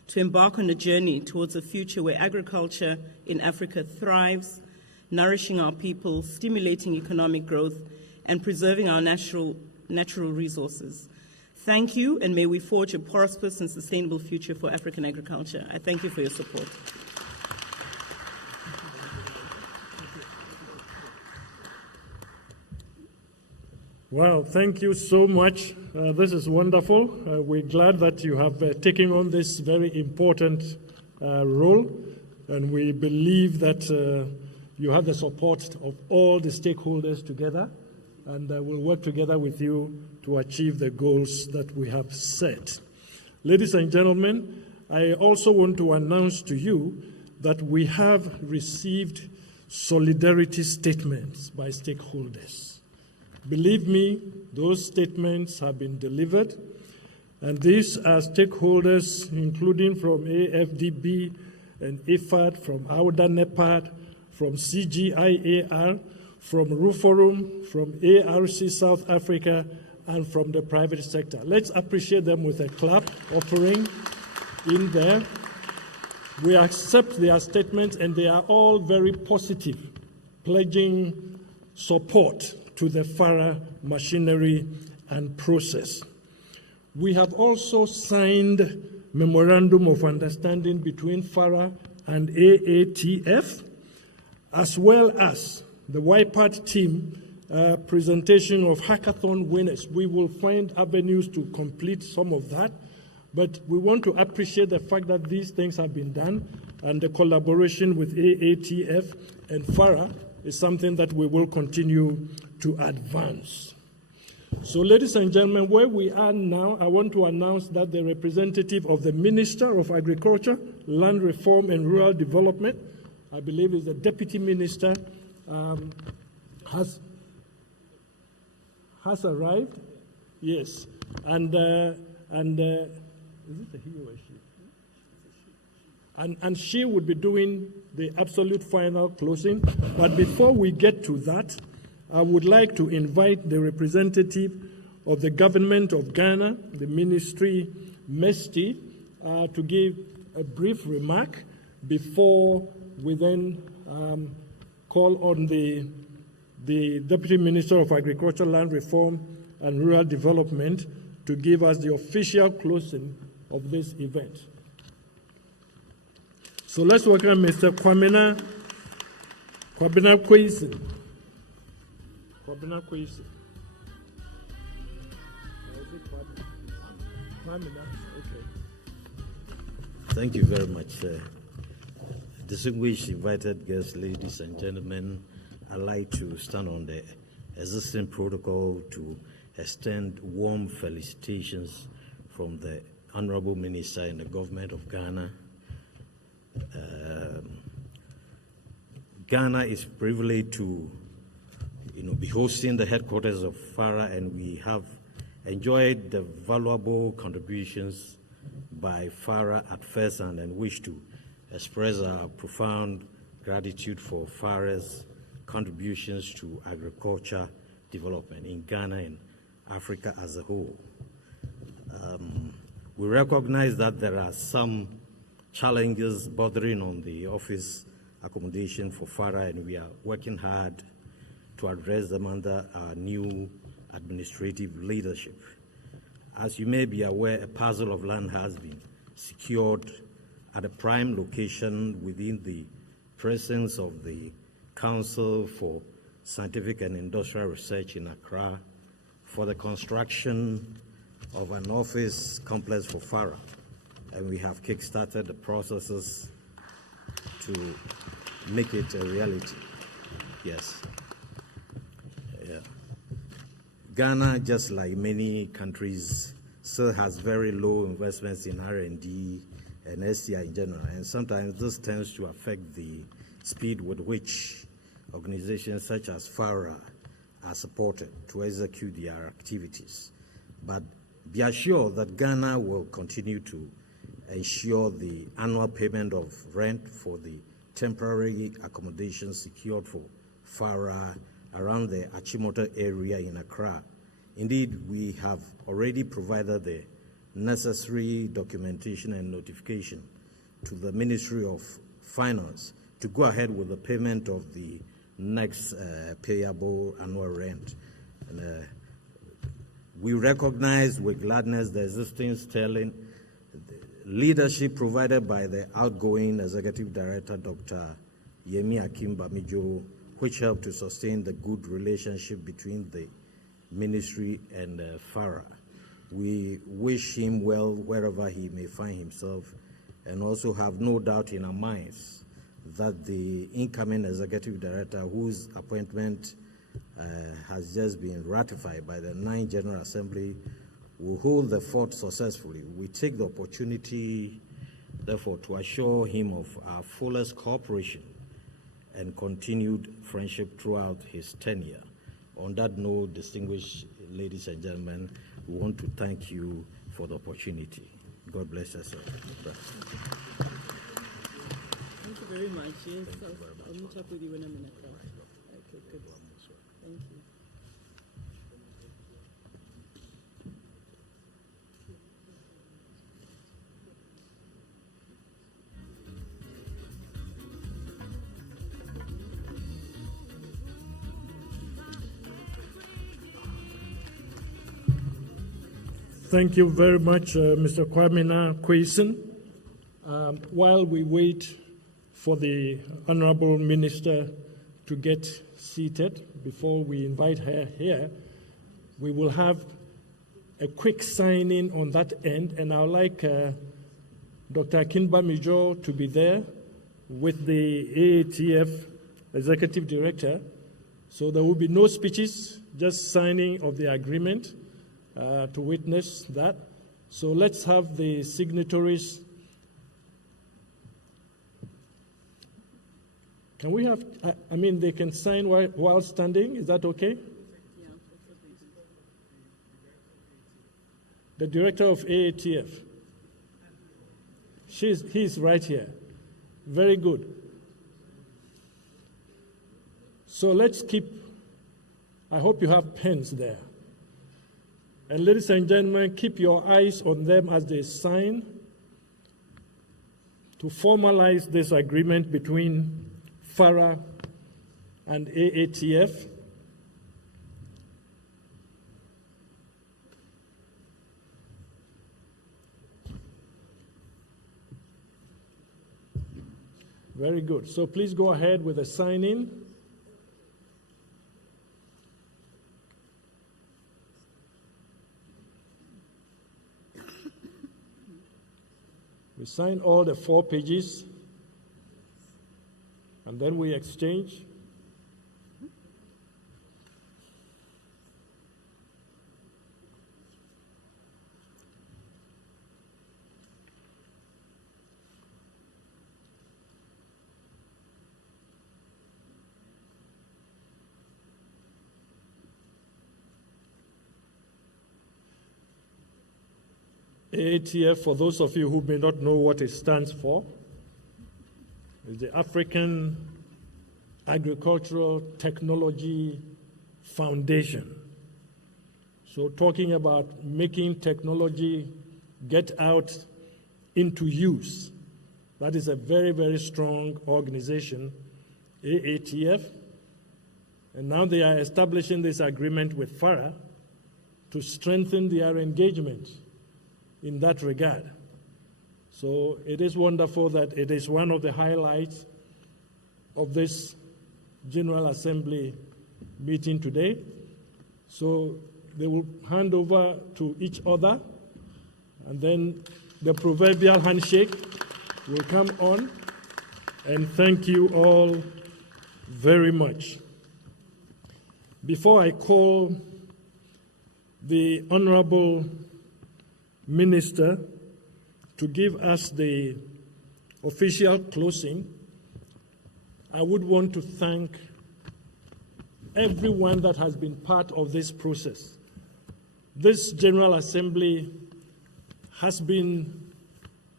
to embark on a journey towards a future where agriculture in Africa thrives, nourishing our people, stimulating economic growth, and preserving our natural resources. Thank you, and may we forge a prosperous and sustainable future for African agriculture. I thank you for your support. Well, thank you so much. This is wonderful. We're glad that you have taken on this very important role, and we believe that you have the support of all the stakeholders together, and we'll work together with you to achieve the goals that we have set. Ladies and gentlemen, I also want to announce to you that we have received solidarity statements by stakeholders. Believe me, those statements have been delivered, and these are stakeholders including from AFDB and IFAD, from AUDA NEPAD, from CGIAR, from RUFORUM, from ARC South Africa, and from the private sector. Let's appreciate them with a clap offering in there. We accept their statements, and they are all very positive, pledging support to the FARA machinery and process. We have also signed Memorandum of Understanding between FARA and AATF, as well as the YPAT team presentation of hackathon winners. We will find avenues to complete some of that, but we want to appreciate the fact that these things have been done, and the collaboration with AATF and FARA is something that we will continue to advance. So, ladies and gentlemen, where we are now, I want to announce that the representative of the Minister of Agriculture, Land Reform and Rural Development, I believe is the Deputy Minister, has arrived. Yes, and is it a he or a she? And she would be doing the absolute final closing. But before we get to that, I would like to invite the representative of the government of Ghana, the ministry, MESTI, to give a brief remark before we then call on the Deputy Minister of Agriculture, Land Reform and Rural Development to give us the official closing of this event. So let's welcome Mr. Kwabena Kwesi. Kwabena Kwesi. Okay. Thank you very much, distinguished invited guests, ladies and gentlemen. I'd like to stand on the existing protocol to extend warm felicitations from the Honorable Minister in the government of Ghana, Ghana is privileged to be hosting the headquarters of FARA, and we have enjoyed the valuable contributions by FARA at first hand, and wish to express our profound gratitude for FARA's contributions to agriculture development in Ghana and Africa as a whole. We recognize that there are some challenges bordering on the office accommodation for FARA, and we are working hard to address them under our new administrative leadership. As you may be aware, a parcel of land has been secured at a prime location within the presence of the Council for Scientific and Industrial Research in Accra for the construction of an office complex for FARA, and we have kick-started the processes to make it a reality. Yes. Yeah. Ghana, just like many countries, still has very low investments in R&D and STI in general, and sometimes this tends to affect the speed with which organizations such as FARA are supported to execute their activities. But be assured that Ghana will continue to ensure the annual payment of rent for the temporary accommodation secured for FARA around the Achimota area in Accra. Indeed, we have already provided the necessary documentation and notification to the Ministry of Finance to go ahead with the payment of the next payable annual rent. And, we recognize with gladness the existing sterling leadership provided by the outgoing Executive Director, Dr. Yemi Akim Bamijo, which helped to sustain the good relationship between the ministry and FARA. We wish him well wherever he may find himself, and also have no doubt in our minds that the incoming Executive Director, whose appointment has just been ratified by the 9th General Assembly, will hold the fort successfully. We take the opportunity, therefore, to assure him of our fullest cooperation and continued friendship throughout his tenure. On that note, distinguished ladies and gentlemen, we want to thank you for the opportunity. God bless us all. Thank you very much. Yes, I'll meet up with you in a minute. Okay, good. Thank you. Thank you very much, Mr. Kwamina Kwesen. While we wait for the Honorable Minister to get seated before we invite her here, we will have a quick sign-in on that end, and I would like Dr. Akinba Mijo to be there with the AATF Executive Director. So there will be no speeches, just signing of the agreement to witness that. So let's have the signatories. Can we have, I mean, they can sign while standing, is that okay? The director of AATF. He's right here. Very good. So let's keep, I hope you have pens there. And ladies and gentlemen, keep your eyes on them as they sign to formalize this agreement between FARA and AATF. Very good. So please go ahead with the sign-in. We sign all the 4 pages, and then we exchange. AATF, for those of you who may not know what it stands for, is the African Agricultural Technology Foundation. So talking about making technology get out into use, that is a very, very strong organization, AATF. And now they are establishing this agreement with FARA to strengthen their engagement in that regard. So it is wonderful that it is one of the highlights of this General Assembly meeting today. So they will hand over to each other, and then the proverbial handshake will come on. And thank you all very much. Before I call the Honorable Minister to give us the official closing, I would want to thank everyone that has been part of this process. This General Assembly has been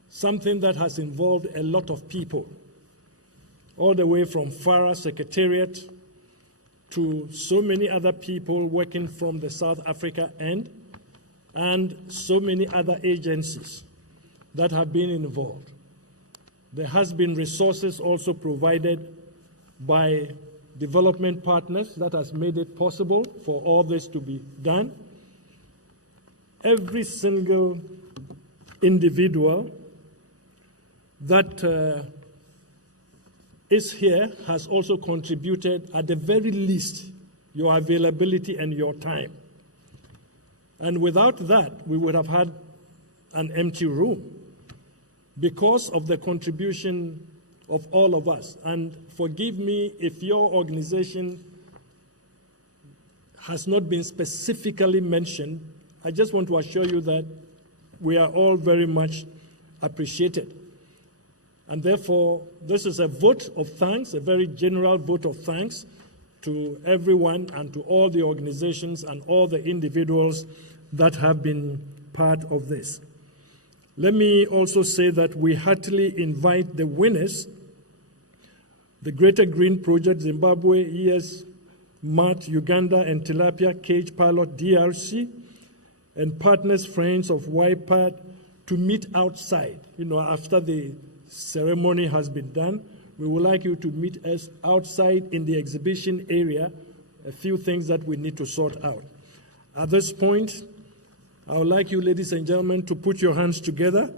something that has involved a lot of people, all the way from FARA Secretariat to so many other people working from the South Africa end, and so many other agencies that have been involved. There has been resources also provided by development partners that has made it possible for all this to be done. Every single individual that is here has also contributed, at the very least, your availability and your time. And without that, we would have had an empty room because of the contribution of all of us. And forgive me if your organization has not been specifically mentioned. I just want to assure you that we are all very much appreciated. And therefore, this is a vote of thanks, a very general vote of thanks to everyone and to all the organizations and all the individuals that have been part of this. Let me also say that we heartily invite the winners, the Greater Green Project, Zimbabwe, ES, MAT, Uganda, and Tilapia, Cage Pilot, DRC, and partners, friends of YPAD, to meet outside. After the ceremony has been done, we would like you to meet us outside in the exhibition area, a few things that we need to sort out. At this point, I would like you, ladies and gentlemen, to put your hands together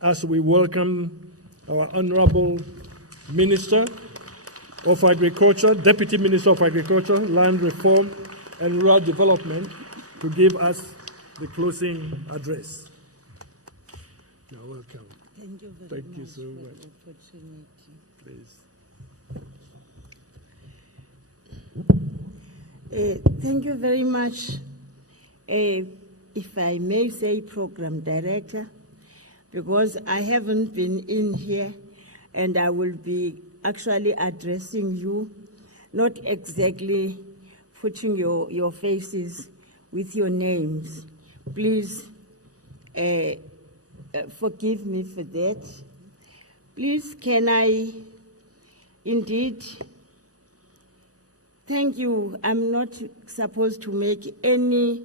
as we welcome our Honorable Minister of Agriculture, Deputy Minister of Agriculture, Land Reform and Rural Development, to give us the closing address. You're welcome. Thank you very much. Thank you so much. For the opportunity. Please. Thank you very much. If I may say, Program Director, because I haven't been in here, and I will be actually addressing you, not exactly putting your faces with your names. Please forgive me for that. Please, can I indeed thank you. I'm not supposed to make any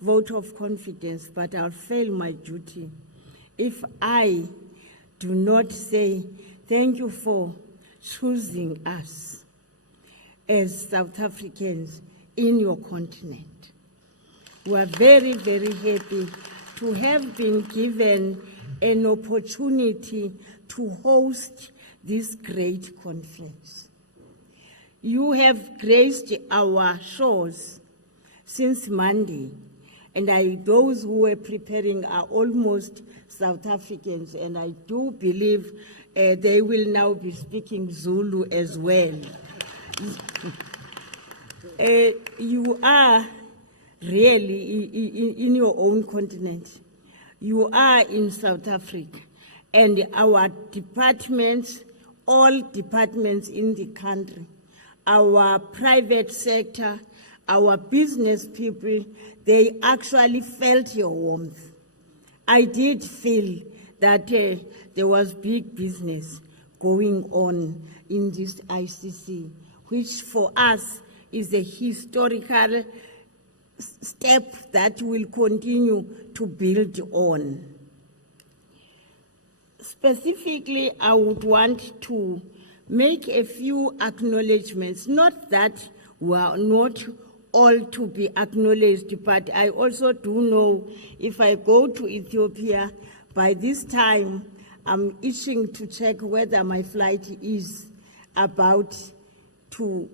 vote of confidence, but I'll fail my duty if I do not say thank you for choosing us as South Africans in your continent. We are very, very happy to have been given an opportunity to host this great conference. You have graced our shores since Monday, and those who were preparing are almost South Africans, and I do believe they will now be speaking Zulu as well. You are really in your own continent. You are in South Africa, and our departments, all departments in the country, our private sector, our business people, they actually felt your warmth. I did feel that there was big business going on in this ICC, which for us is a historical step that will continue to build on. Specifically, I would want to make a few acknowledgements, not that we are not all to be acknowledged, but I also do know if I go to Ethiopia, by this time I'm itching to check whether my flight is about to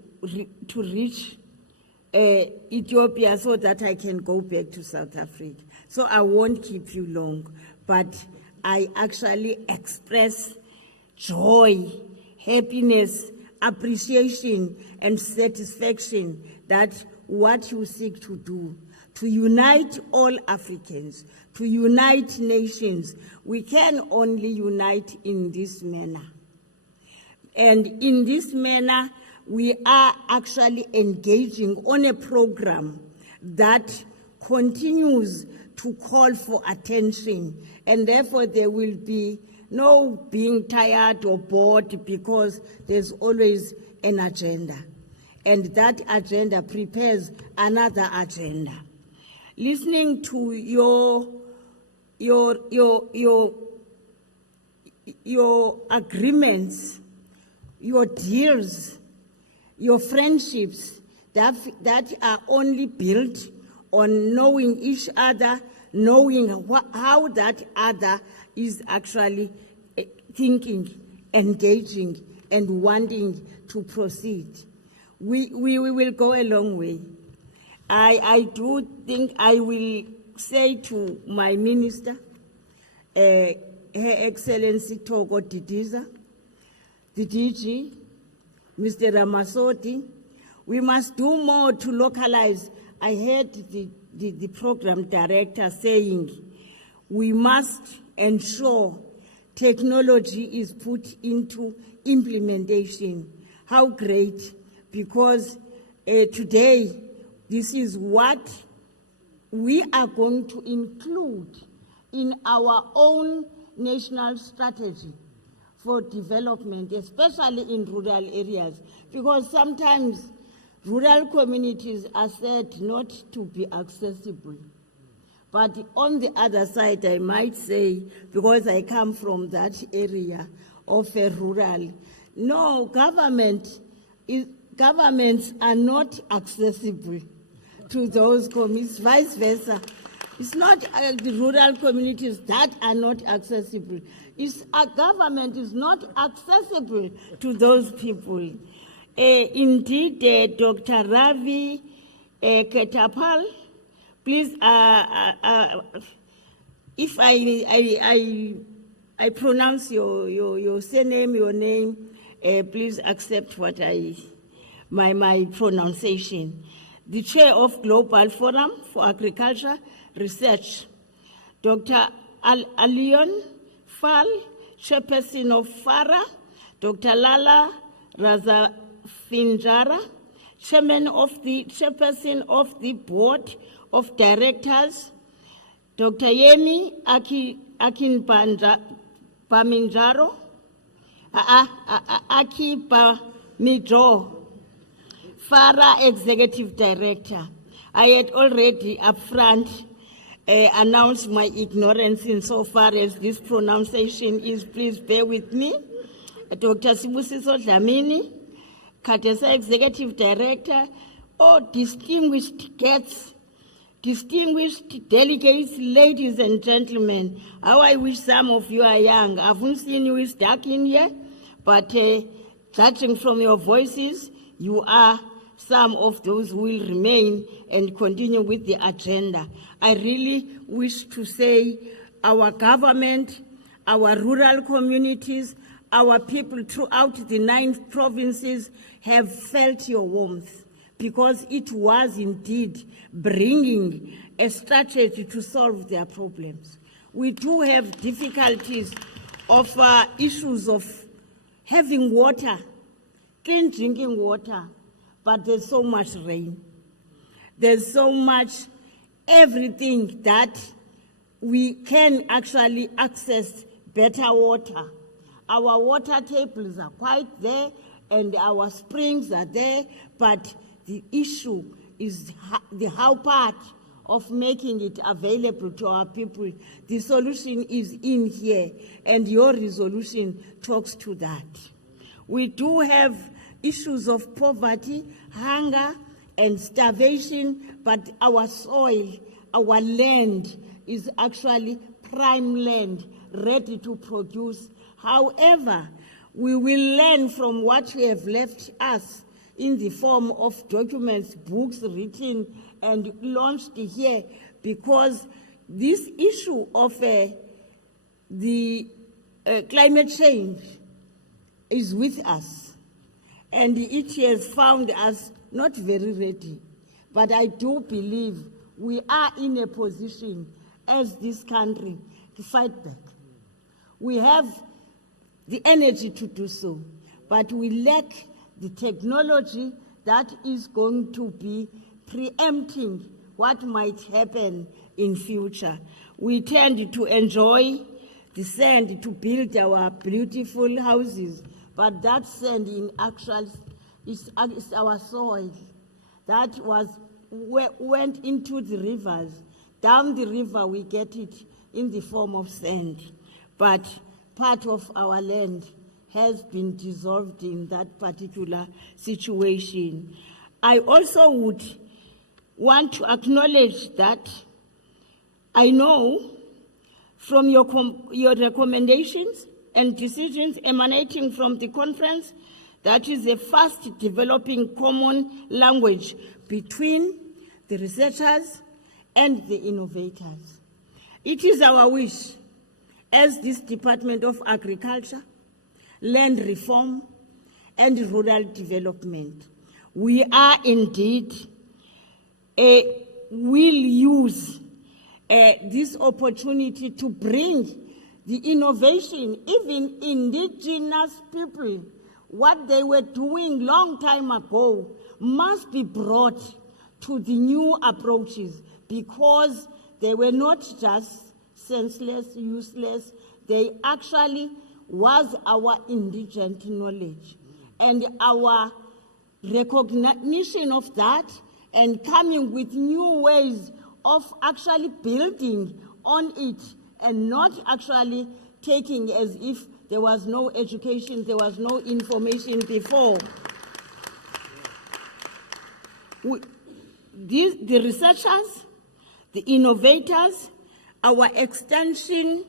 reach Ethiopia so that I can go back to South Africa. So I won't keep you long, but I actually express joy, happiness, appreciation, and satisfaction that what you seek to do, to unite all Africans, to unite nations, we can only unite in this manner. And in this manner, we are actually engaging on a program that continues to call for attention, and therefore there will be no being tired or bored because there's always an agenda. And that agenda prepares another agenda. Listening to your agreements, your deals, your friendships that are only built on knowing each other, knowing how that other is actually thinking, engaging, and wanting to proceed. We will go a long way. I do think I will say to my minister, Her Excellency Togo Didiza, the DG, Mr. Ramasoti, we must do more to localize. I heard the program director saying we must ensure technology is put into implementation. How great, because today this is what we are going to include in our own national strategy for development, especially in rural areas, because sometimes rural communities are said not to be accessible. But on the other side, I might say, because I come from that area of a rural, no, governments are not accessible to those communities, vice versa. It's not the rural communities that are not accessible. It's a government is not accessible to those people. Indeed, Dr. Ravi Ketapal, please, if I pronounce your surname, your name, please accept what my pronunciation. The chair of Global Forum for Agriculture Research, Dr. Alion Fall, chairperson of FARA, Dr. Lala Razafinjara, chairperson of the board of directors, Dr. Yemi Akinpaminjaro, Akipamidro, FARA executive director. I had already upfront announced my ignorance insofar as this pronunciation is. Please bear with me. Dr. Sibusiso Dlamini, Katesa executive director, distinguished guests, distinguished delegates, ladies and gentlemen. How I wish some of you are young. I haven't seen you is dark in here, but judging from your voices, you are some of those who will remain and continue with the agenda. I really wish to say our government, our rural communities, our people throughout the 9 provinces have felt your warmth, because it was indeed bringing a strategy to solve their problems. We do have difficulties of issues of having water, clean drinking water, but there's so much rain. There's so much everything that we can actually access better water. Our water tables are quite there and our springs are there, but the issue is the how part of making it available to our people. The solution is in here, and your resolution talks to that. We do have issues of poverty, hunger, and starvation, but our soil, our land is actually prime land, ready to produce. However, we will learn from what you have left us in the form of documents, books written and launched here, because this issue of the climate change is with us, and it has found us not very ready. But I do believe we are in a position as this country to fight back. We have the energy to do so, but we lack the technology that is going to be preempting what might happen in future. We tend to enjoy the sand to build our beautiful houses, but that sand in actual is our soil that went into the rivers. Down the river we get it in the form of sand, but part of our land has been dissolved in that particular situation. I also would want to acknowledge that I know from your recommendations and decisions emanating from the conference that is a fast developing common language between the researchers and the innovators. It is our wish as this Department of Agriculture, Land Reform, and Rural Development, we are indeed will use this opportunity to bring the innovation, even indigenous people, what they were doing long time ago must be brought to the new approaches, because they were not just senseless, useless, they actually was our indigent knowledge. And our recognition of that and coming with new ways of actually building on it and not actually taking as if there was no education, there was no information before. The researchers, the innovators, our extension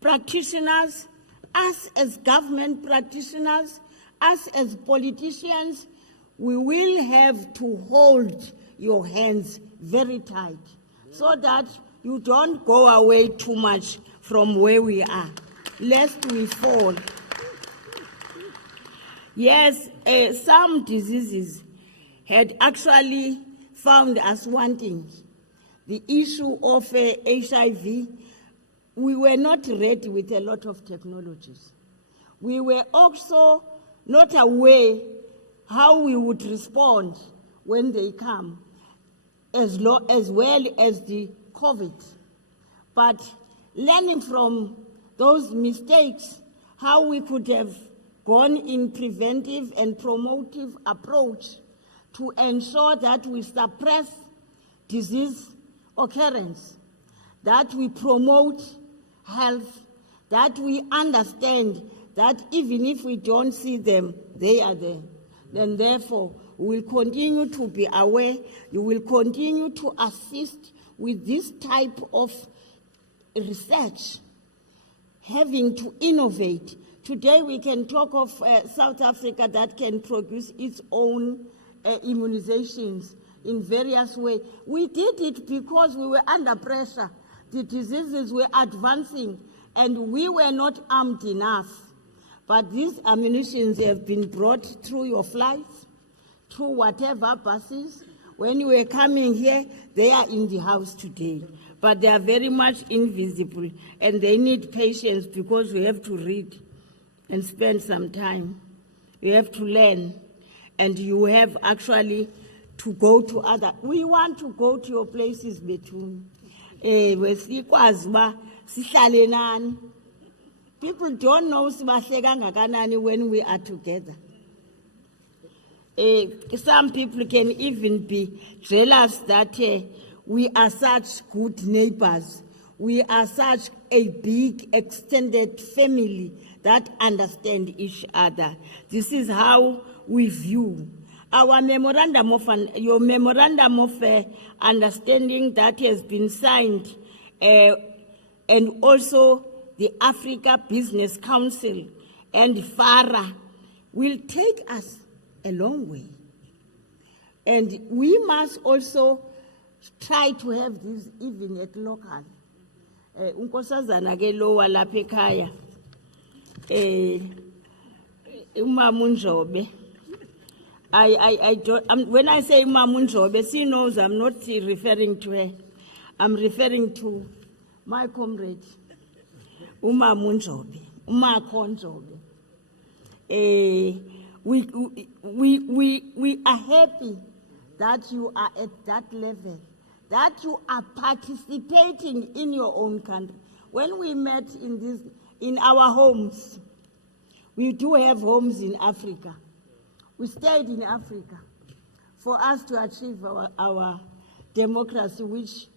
practitioners, us as government practitioners, us as politicians, we will have to hold your hands very tight so that you don't go away too much from where we are, lest we fall. Yes, some diseases had actually found us wanting. The issue of HIV, we were not ready with a lot of technologies. We were also not aware how we would respond when they come, as well as the COVID. But learning from those mistakes, how we could have gone in preventive and promotive approach to ensure that we suppress disease occurrence, that we promote health, that we understand that even if we don't see them, they are there. Then therefore, we will continue to be aware, you will continue to assist with this type of research, having to innovate. Today we can talk of South Africa that can produce its own immunizations in various ways. We did it because we were under pressure. The diseases were advancing and we were not armed enough. But these ammunitions have been brought through your flights, through whatever buses. When you were coming here, they are in the house today. But they are very much invisible and they need patience because we have to read and spend some time. We have to learn, and you have actually to go to other. We want to go to your places, Betun. wesikwazi uba sihlale nani. People don't know sibahle kangakanani when we are together. Some people can even be jealous that we are such good neighbors. We are such a big extended family that understand each other. This is how we view our memorandum of your memorandum of understanding that has been signed, and also the Africa Business Council and FARA will take us a long way. And we must also try to have this even at local. Unkosazana ke lowa lapha ekhaya uMama uNjobe. I don't, when I say Mama Njobe, she knows I'm not referring to her. I'm referring to my comrade, Mama Njobe, Umako Njobe. We are happy that you are at that level, that you are participating in your own country. When we met in our homes, we do have homes in Africa. We stayed in Africa for us to achieve our democracy, which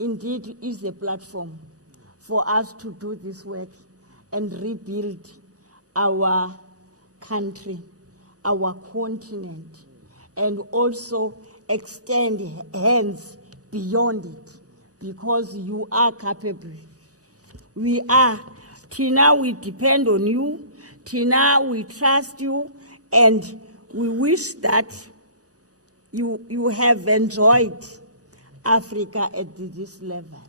indeed is a platform for us to do this work and rebuild our country, our continent, and also extend hands beyond it, because you are capable. We are. Tina, we depend on you. Tina, we trust you, and we wish that you have enjoyed Africa at this level.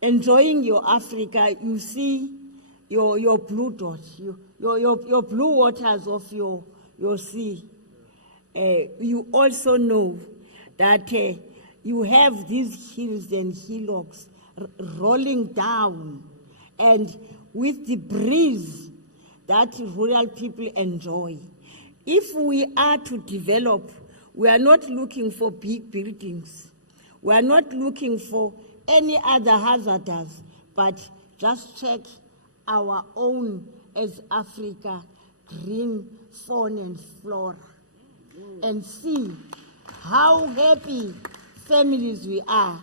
Enjoying your Africa, you see your blue dot, your blue waters of your sea. You also know that you have these hills and hillocks rolling down, and with the breeze that rural people enjoy. If we are to develop, we are not looking for big buildings. We are not looking for any other hazards, but just check our own as Africa, green fauna and flora, and see how happy families we are.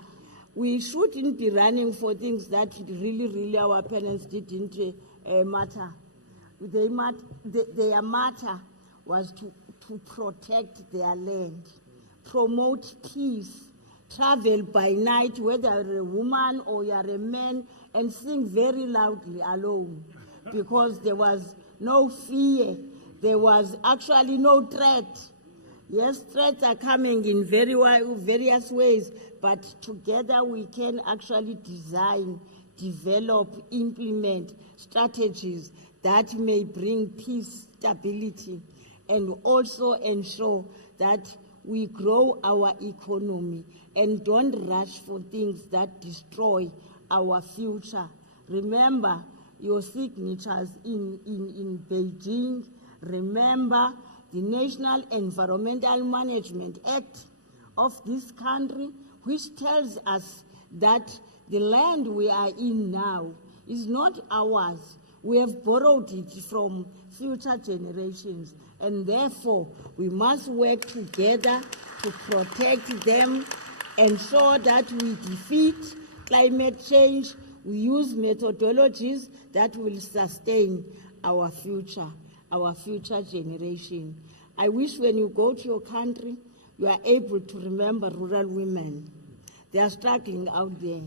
We shouldn't be running for things that really our parents didn't matter. Their matter was to protect their land, promote peace, travel by night, whether you're a woman or you're a man, and sing very loudly alone, because there was no fear, there was actually no threat. Yes, threats are coming in various ways, but together we can actually design, develop, implement strategies that may bring peace, stability, and also ensure that we grow our economy and don't rush for things that destroy our future. Remember your signatures in Beijing. Remember the National Environmental Management Act of this country, which tells us that the land we are in now is not ours. We have borrowed it from future generations, and therefore we must work together to protect them, ensure that we defeat climate change. We use methodologies that will sustain our future generation. I wish when you go to your country, you are able to remember rural women. They are struggling out there.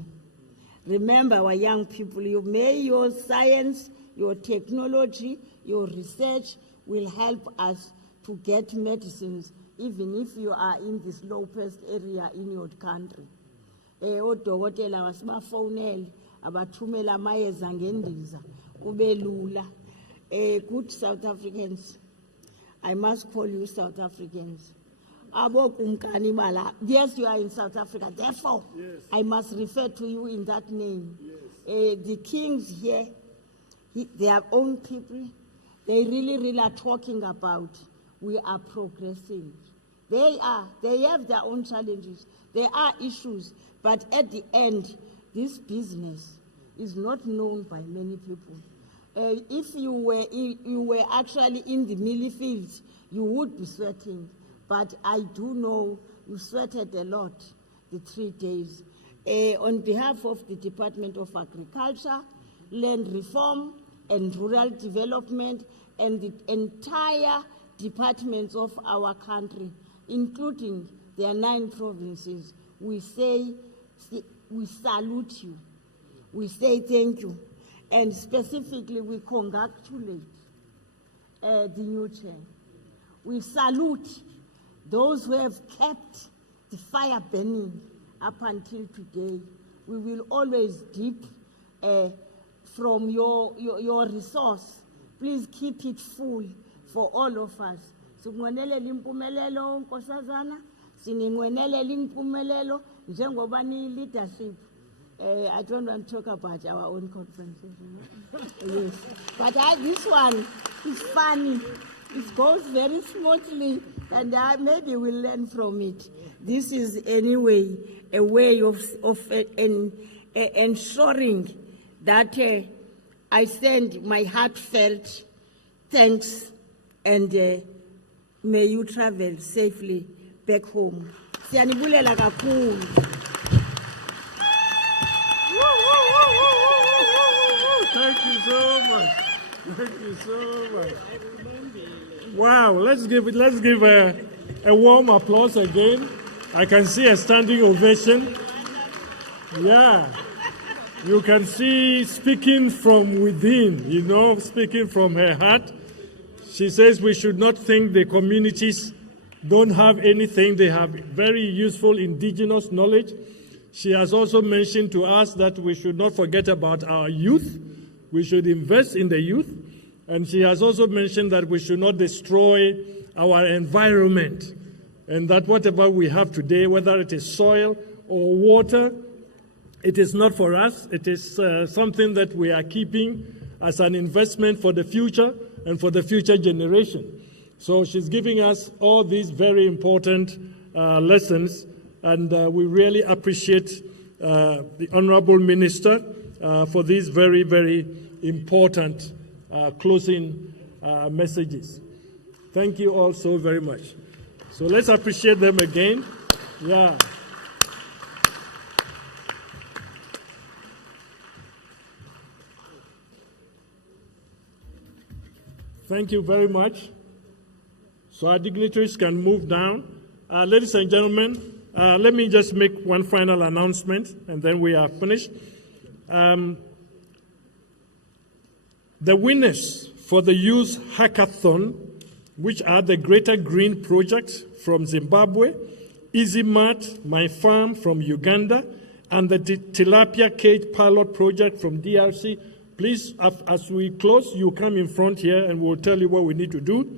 Remember our young people. Your science, your technology, your research will help us to get medicines, even if you are in this low-pest area in your country. Odokotela wasibafonela abathumela amayeza ngendiza kube lula. Good South Africans, I must call you South Africans. Yes, you are in South Africa. Therefore, yes, I must refer to you in that name. Yes. The kings here, their own people, they really are talking about we are progressing. They have their own challenges. There are issues, but at the end, this business is not known by many people. If you were actually in the millie fields, you would be sweating. But I do know you sweated a lot the 3 days. On behalf of the Department of Agriculture, Land Reform and Rural Development, and the entire departments of our country, including their 9 provinces, we salute you. We say thank you. And specifically, we congratulate the new chair. We salute those who have kept the fire burning up until today. We will always dip from your resource. Please keep it full for all of us. Sinqwenelela impumelelo Nkosazana, sinqwenelela impumelelo njengoba ni leadership. I don't want to talk about our own conferences. Yes. But this one is funny. It goes very smoothly, and maybe we'll learn from it. This is anyway a way of ensuring that I send my heartfelt thanks, and may you travel safely back home. Siyanibulela kakhulu. Thank you so much. Thank you so much. Wow, let's give a warm applause again. I can see a standing ovation. Yeah. You can see speaking from within, speaking from her heart. She says we should not think the communities don't have anything. They have very useful indigenous knowledge. She has also mentioned to us that we should not forget about our youth. We should invest in the youth. And she has also mentioned that we should not destroy our environment, and that whatever we have today, whether it is soil or water, it is not for us. It is something that we are keeping as an investment for the future and for the future generation. So she's giving us all these very important lessons, and we really appreciate the Honorable Minister for these very, very important closing messages. Thank you all so very much. So let's appreciate them again. Yeah. Thank you very much. So our dignitaries can move down. Ladies and gentlemen, let me just make one final announcement, and then we are finished. The winners for the Youth Hackathon, which are the Greater Green Project from Zimbabwe, Easy Mart, My Farm from Uganda, and the Tilapia Cage Pilot Project from DRC. Please, as we close, you come in front here and we'll tell you what we need to do.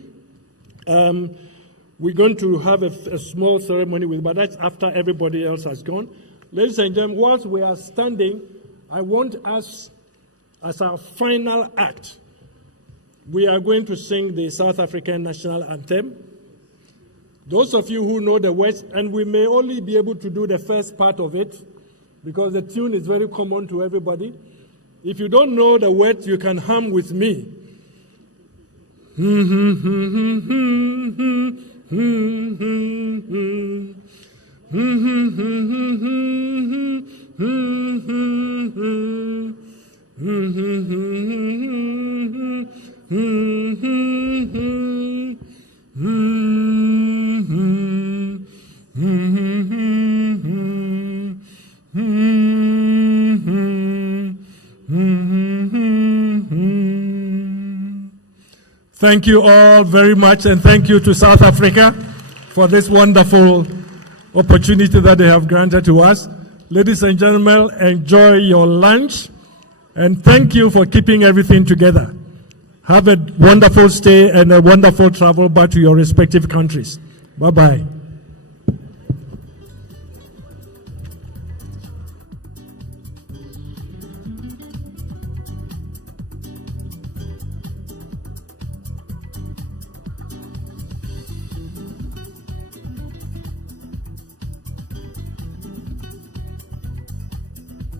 We're going to have a small ceremony, but that's after everybody else has gone. Ladies and gentlemen, whilst we are standing, I want us, as our final act, we are going to sing the South African National Anthem. Those of you who know the words, and we may only be able to do the first part of it, because the tune is very common to everybody. If you don't know the words, you can hum with me. Thank you all very much, and thank you to South Africa for this wonderful opportunity that they have granted to us. Ladies and gentlemen, enjoy your lunch, and thank you for keeping everything together. Have a wonderful stay and a wonderful travel back to your respective countries. Bye-bye.